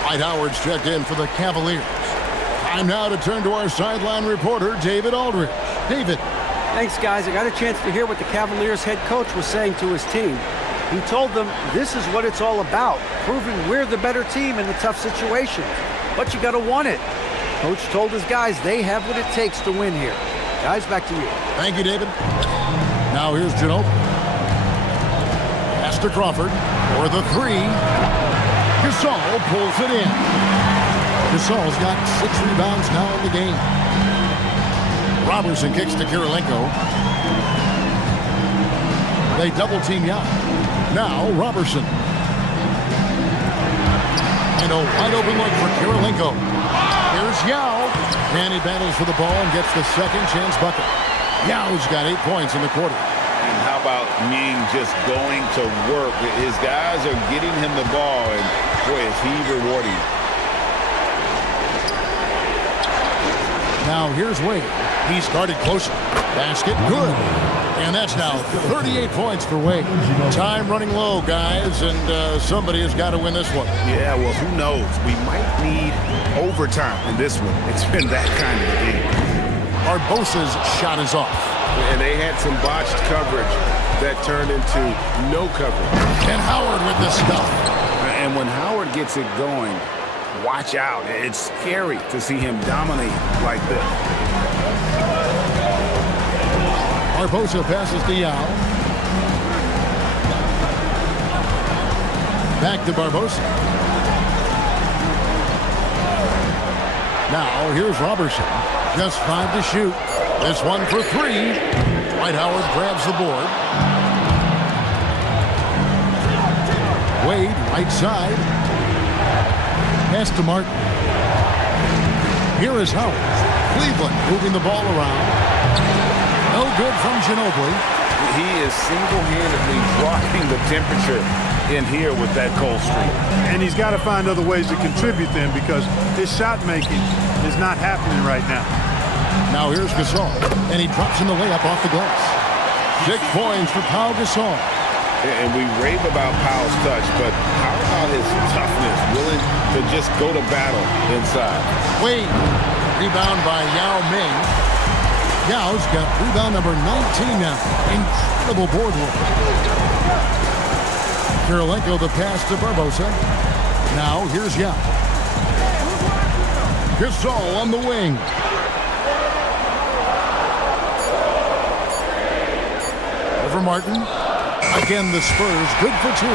Dwight Howard's checked in for the Cavaliers. Time now to turn to our sideline reporter, David Aldridge. David. Thanks, guys. I got a chance to hear what the Cavaliers head coach was saying to his team. He told them this is what it's all about, proving we're the better team in the tough situation. But you got to want it. Coach told his guys they have what it takes to win here. Guys, back to you. Thank you, David. Now here's Ginobili. Pass to Crawford for the 3. Gasol pulls it in. Gasol's got 6 rebounds now in the game. Robertson kicks to Kirilenko. They double team Yao. Now Robertson. And a wide open look for Kirilenko. Here's Yao. And he battles for the ball and gets the second chance bucket. Yao's got 8 points in the quarter. And how about Ming just going to work? His guys are getting him the ball, and boy, is he rewarding. Now here's Wade. He started closer. Basket good. And that's now 38 points for Wade. Time running low, guys, and somebody has got to win this one. Yeah, well, who knows? We might need overtime in this one. It's been that kind of a game. Barbosa's shot is off. And they had some botched coverage that turned into no coverage. And Howard with the stuff. And when Howard gets it going, watch out. It's scary to see him dominate like this. Barbosa passes to Yao. Back to Barbosa. Now here's Robertson. Just 5 to shoot. This one for 3. Dwight Howard grabs the board. Wade, right side. Pass to Martin. Here is Howard. Cleveland moving the ball around. No good from Ginobili. He is single-handedly dropping the temperature in here with that cold streak. And he's got to find other ways to contribute then, because his shot making is not happening right now. Now here's Gasol, and he drops in the layup off the glass. 6 points for Pau Gasol. And we rave about Pau's touch, but how about his toughness, willing to just go to battle inside? Wade, rebound by Yao Ming. Yao's got rebound number 19 now. Incredible board work. Kirilenko the pass to Barbosa. Now here's Yao. Gasol on the wing. Over Martin. Again, the Spurs good for 2.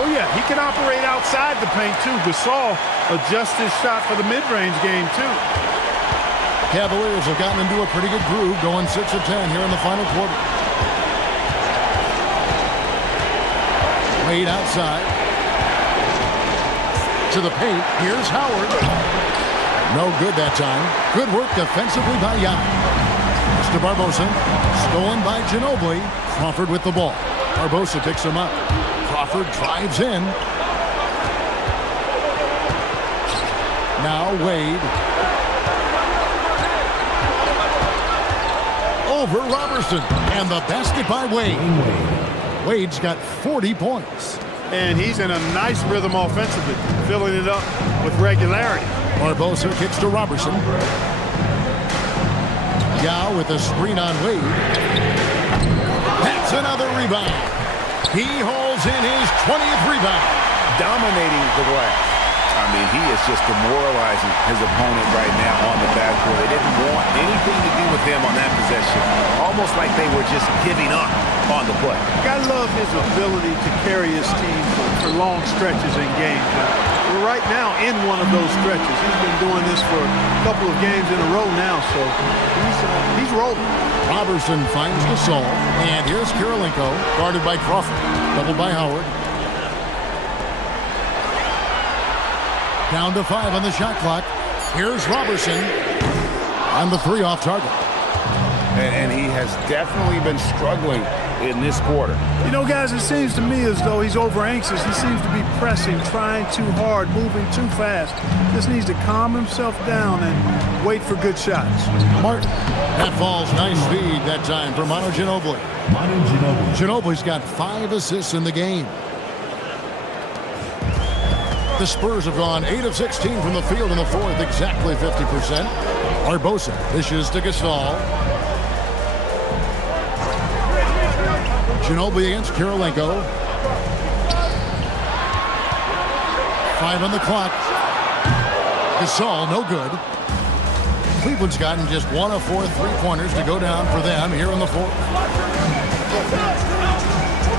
Oh, yeah, he can operate outside the paint, too. Gasol adjusts his shot for the mid-range game, too. Cavaliers have gotten into a pretty good groove, going 6 of 10 here in the final quarter. Wade outside. To the paint. Here's Howard. No good that time. Good work defensively by Yao. Mr. Barbosa. Stolen by Ginobili. Crawford with the ball. Barbosa picks him up. Crawford drives in. Now Wade. Over Robertson. And the basket by Wade. Wade's got 40 points. And he's in a nice rhythm offensively, filling it up with regularity. Barbosa kicks to Robertson. Yao with a screen on Wade. That's another rebound. He hauls in his 20th rebound. Dominating the glass. I mean, he is just demoralizing his opponent right now on the backcourt. They didn't want anything to do with him on that possession. Almost like they were just giving up on the play. I love his ability to carry his team for long stretches in games. We're right now in one of those stretches. He's been doing this for a couple of games in a row now, so he's rolling. Robertson finds Gasol, and here's Kirilenko, guarded by Crawford, doubled by Howard. Down to 5 on the shot clock. Here's Robertson on the 3 off target. And he has definitely been struggling in this quarter. You know, guys, it seems to me as though he's over anxious. He seems to be pressing, trying too hard, moving too fast. Just needs to calm himself down and wait for good shots. Martin. That falls. Nice feed that time for Manu Ginobili. Ginobili's got 5 assists in the game. The Spurs have gone 8 of 16 from the field in the fourth, exactly 50%. Barbosa dishes to Gasol. Ginobili against Kirilenko. 5 on the clock. Gasol, no good. Cleveland's gotten just 1 of 4 3-pointers to go down for them here in the fourth.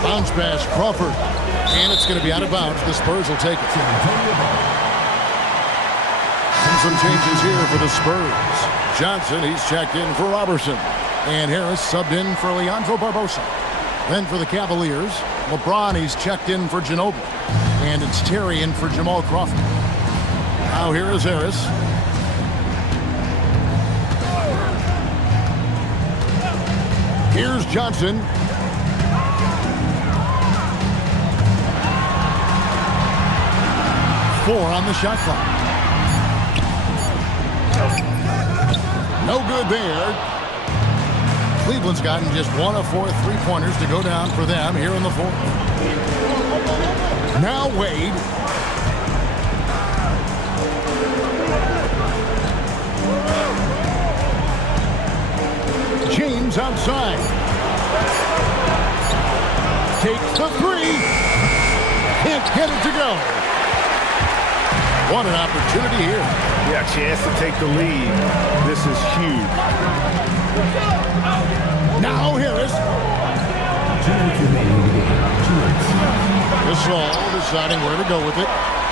Bounce pass, Crawford. And it's going to be out of bounds. The Spurs will take it. And some changes here for the Spurs. Johnson, he's checked in for Robertson. And Harris subbed in for Leandro Barbosa. Then for the Cavaliers, LeBron, he's checked in for Ginobili. And it's Terry in for Jamal Crawford. Now here is Harris. Here's Johnson. On the shot clock. No good there. Cleveland's gotten just 1 of 4 3-pointers to go down for them here in the fourth. Now Wade. James outside. Takes the three. Can't get it to go. What an opportunity here. Yeah, chance to take the lead. This is huge. Now Harris. Gasol deciding where to go with it.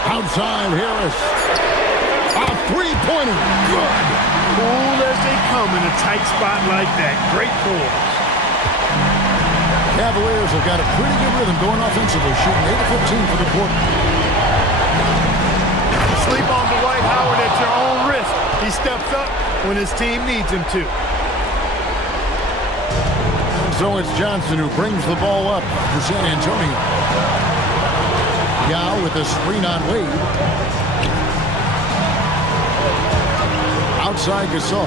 Outside Harris. A three-pointer. Good. Cool as they come in a tight spot like that. Great pull. Cavaliers have got a pretty good rhythm going offensively, shooting 8 of 15 for the quarter. Sleep on Dwight Howard at your own risk. He steps up when his team needs him to. So it's Johnson who brings the ball up for San Antonio. Yao with a screen on Wade. Outside Gasol.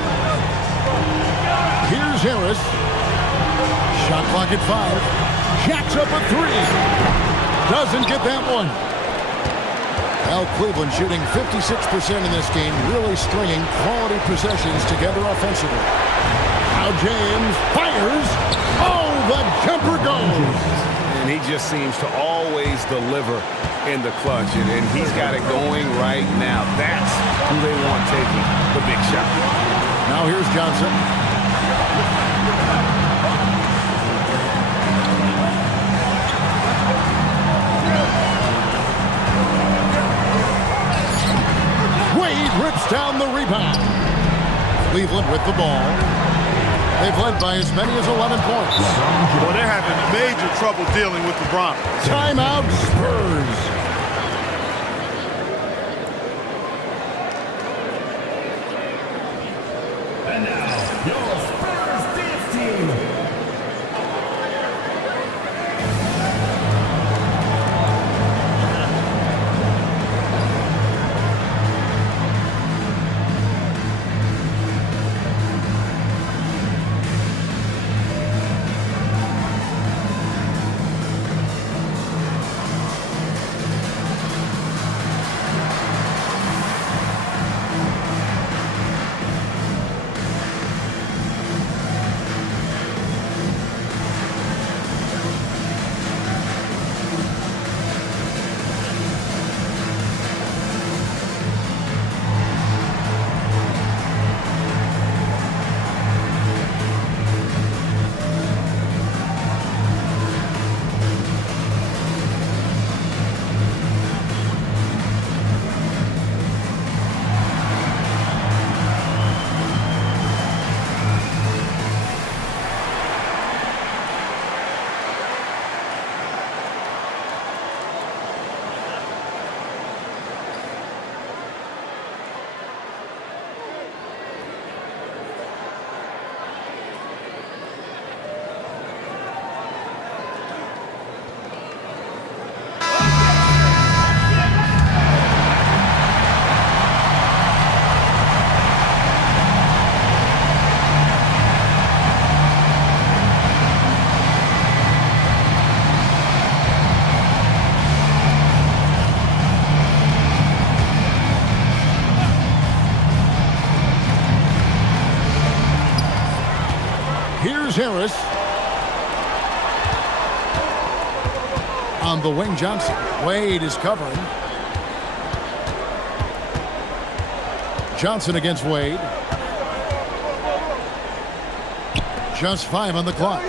Here's Harris. Shot clock at 5. Jacks up a 3. Doesn't get that one. Well, Cleveland shooting 56% in this game, really stringing quality possessions together offensively. Now James fires. Oh, the jumper goes. And he just seems to always deliver in the clutch, and he's got it going right now. That's who they want taking the big shot. Now here's Johnson. Wade rips down the rebound. Cleveland with the ball. They've led by as many as 11 points. Well, they're having major trouble dealing with LeBron. Timeout Spurs. And now, your Spurs dance team. Harris. On the wing, Johnson. Wade is covering. Johnson against Wade. Just 5 on the clock.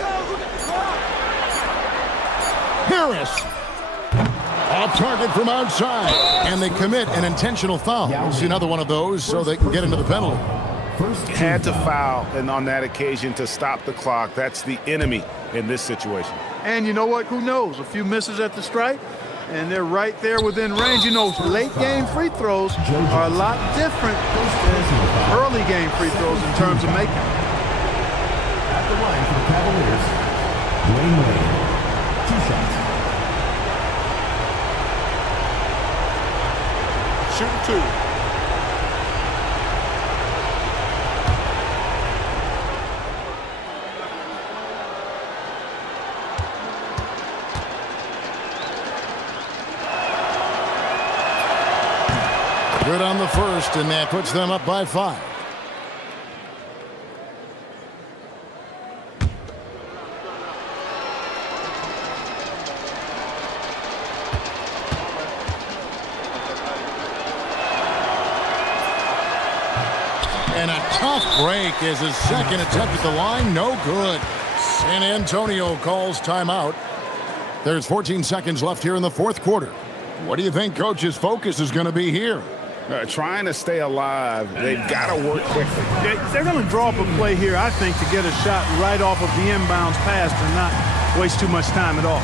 Harris. Off target from outside. And they commit an intentional foul. We'll see another one of those so they can get into the penalty. Had to foul, and on that occasion to stop the clock. That's the enemy in this situation. And you know what? Who knows? A few misses at the stripe, and they're right there within range. You know, late-game free throws are a lot different than early-game free throws in terms of making. At the line for the Cavaliers, Dwayne Wade. 2 shots. Shooting 2. Good on the first, and that puts them up by 5. And a tough break as his second attempt at the line. No good. San Antonio calls timeout. There's 14 seconds left here in the fourth quarter. What do you think Coach's focus is going to be here? Trying to stay alive. They've got to work quickly. They're going to draw up a play here, I think, to get a shot right off of the inbounds pass and not waste too much time at all.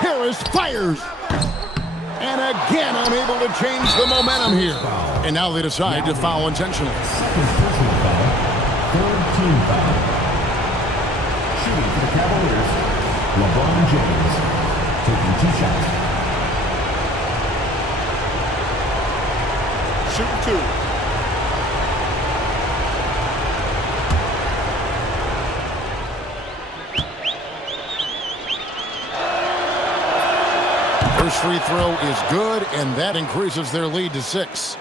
Harris fires. And again, unable to change the momentum here. And now they decide to foul intentionally. Second personal foul. Third team foul. Shooting for the Cavaliers, LeBron James, taking 2 shots. Shoot 2. First free throw is good, and that increases their lead to 6.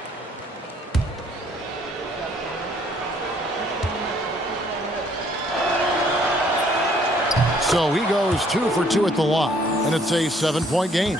So he goes 2 for 2 at the line, and it's a 7-point game.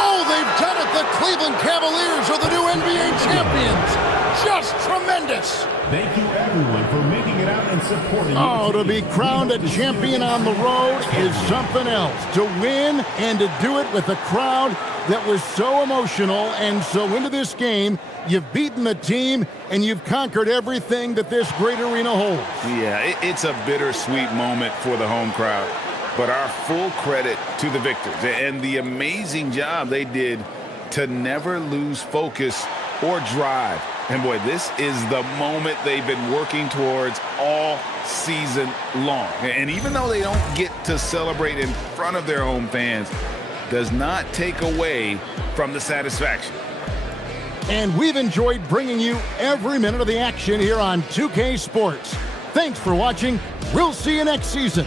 Oh, they've done it! The Cleveland Cavaliers are the new NBA champions! Just tremendous! Thank you, everyone, for making it out and supporting. Oh, to be crowned a champion on the road is something else. To win and to do it with a crowd that was so emotional and so into this game, you've beaten the team and you've conquered everything that this great arena holds. Yeah, it's a bittersweet moment for the home crowd. But our full credit to the victors and the amazing job they did to never lose focus or drive. And boy, this is the moment they've been working towards all season long. And even though they don't get to celebrate in front of their home fans, does not take away from the satisfaction. And we've enjoyed bringing you every minute of the action here on 2K Sports. Thanks for watching. We'll see you next season.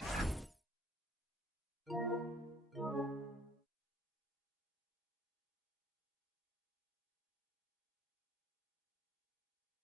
Bye.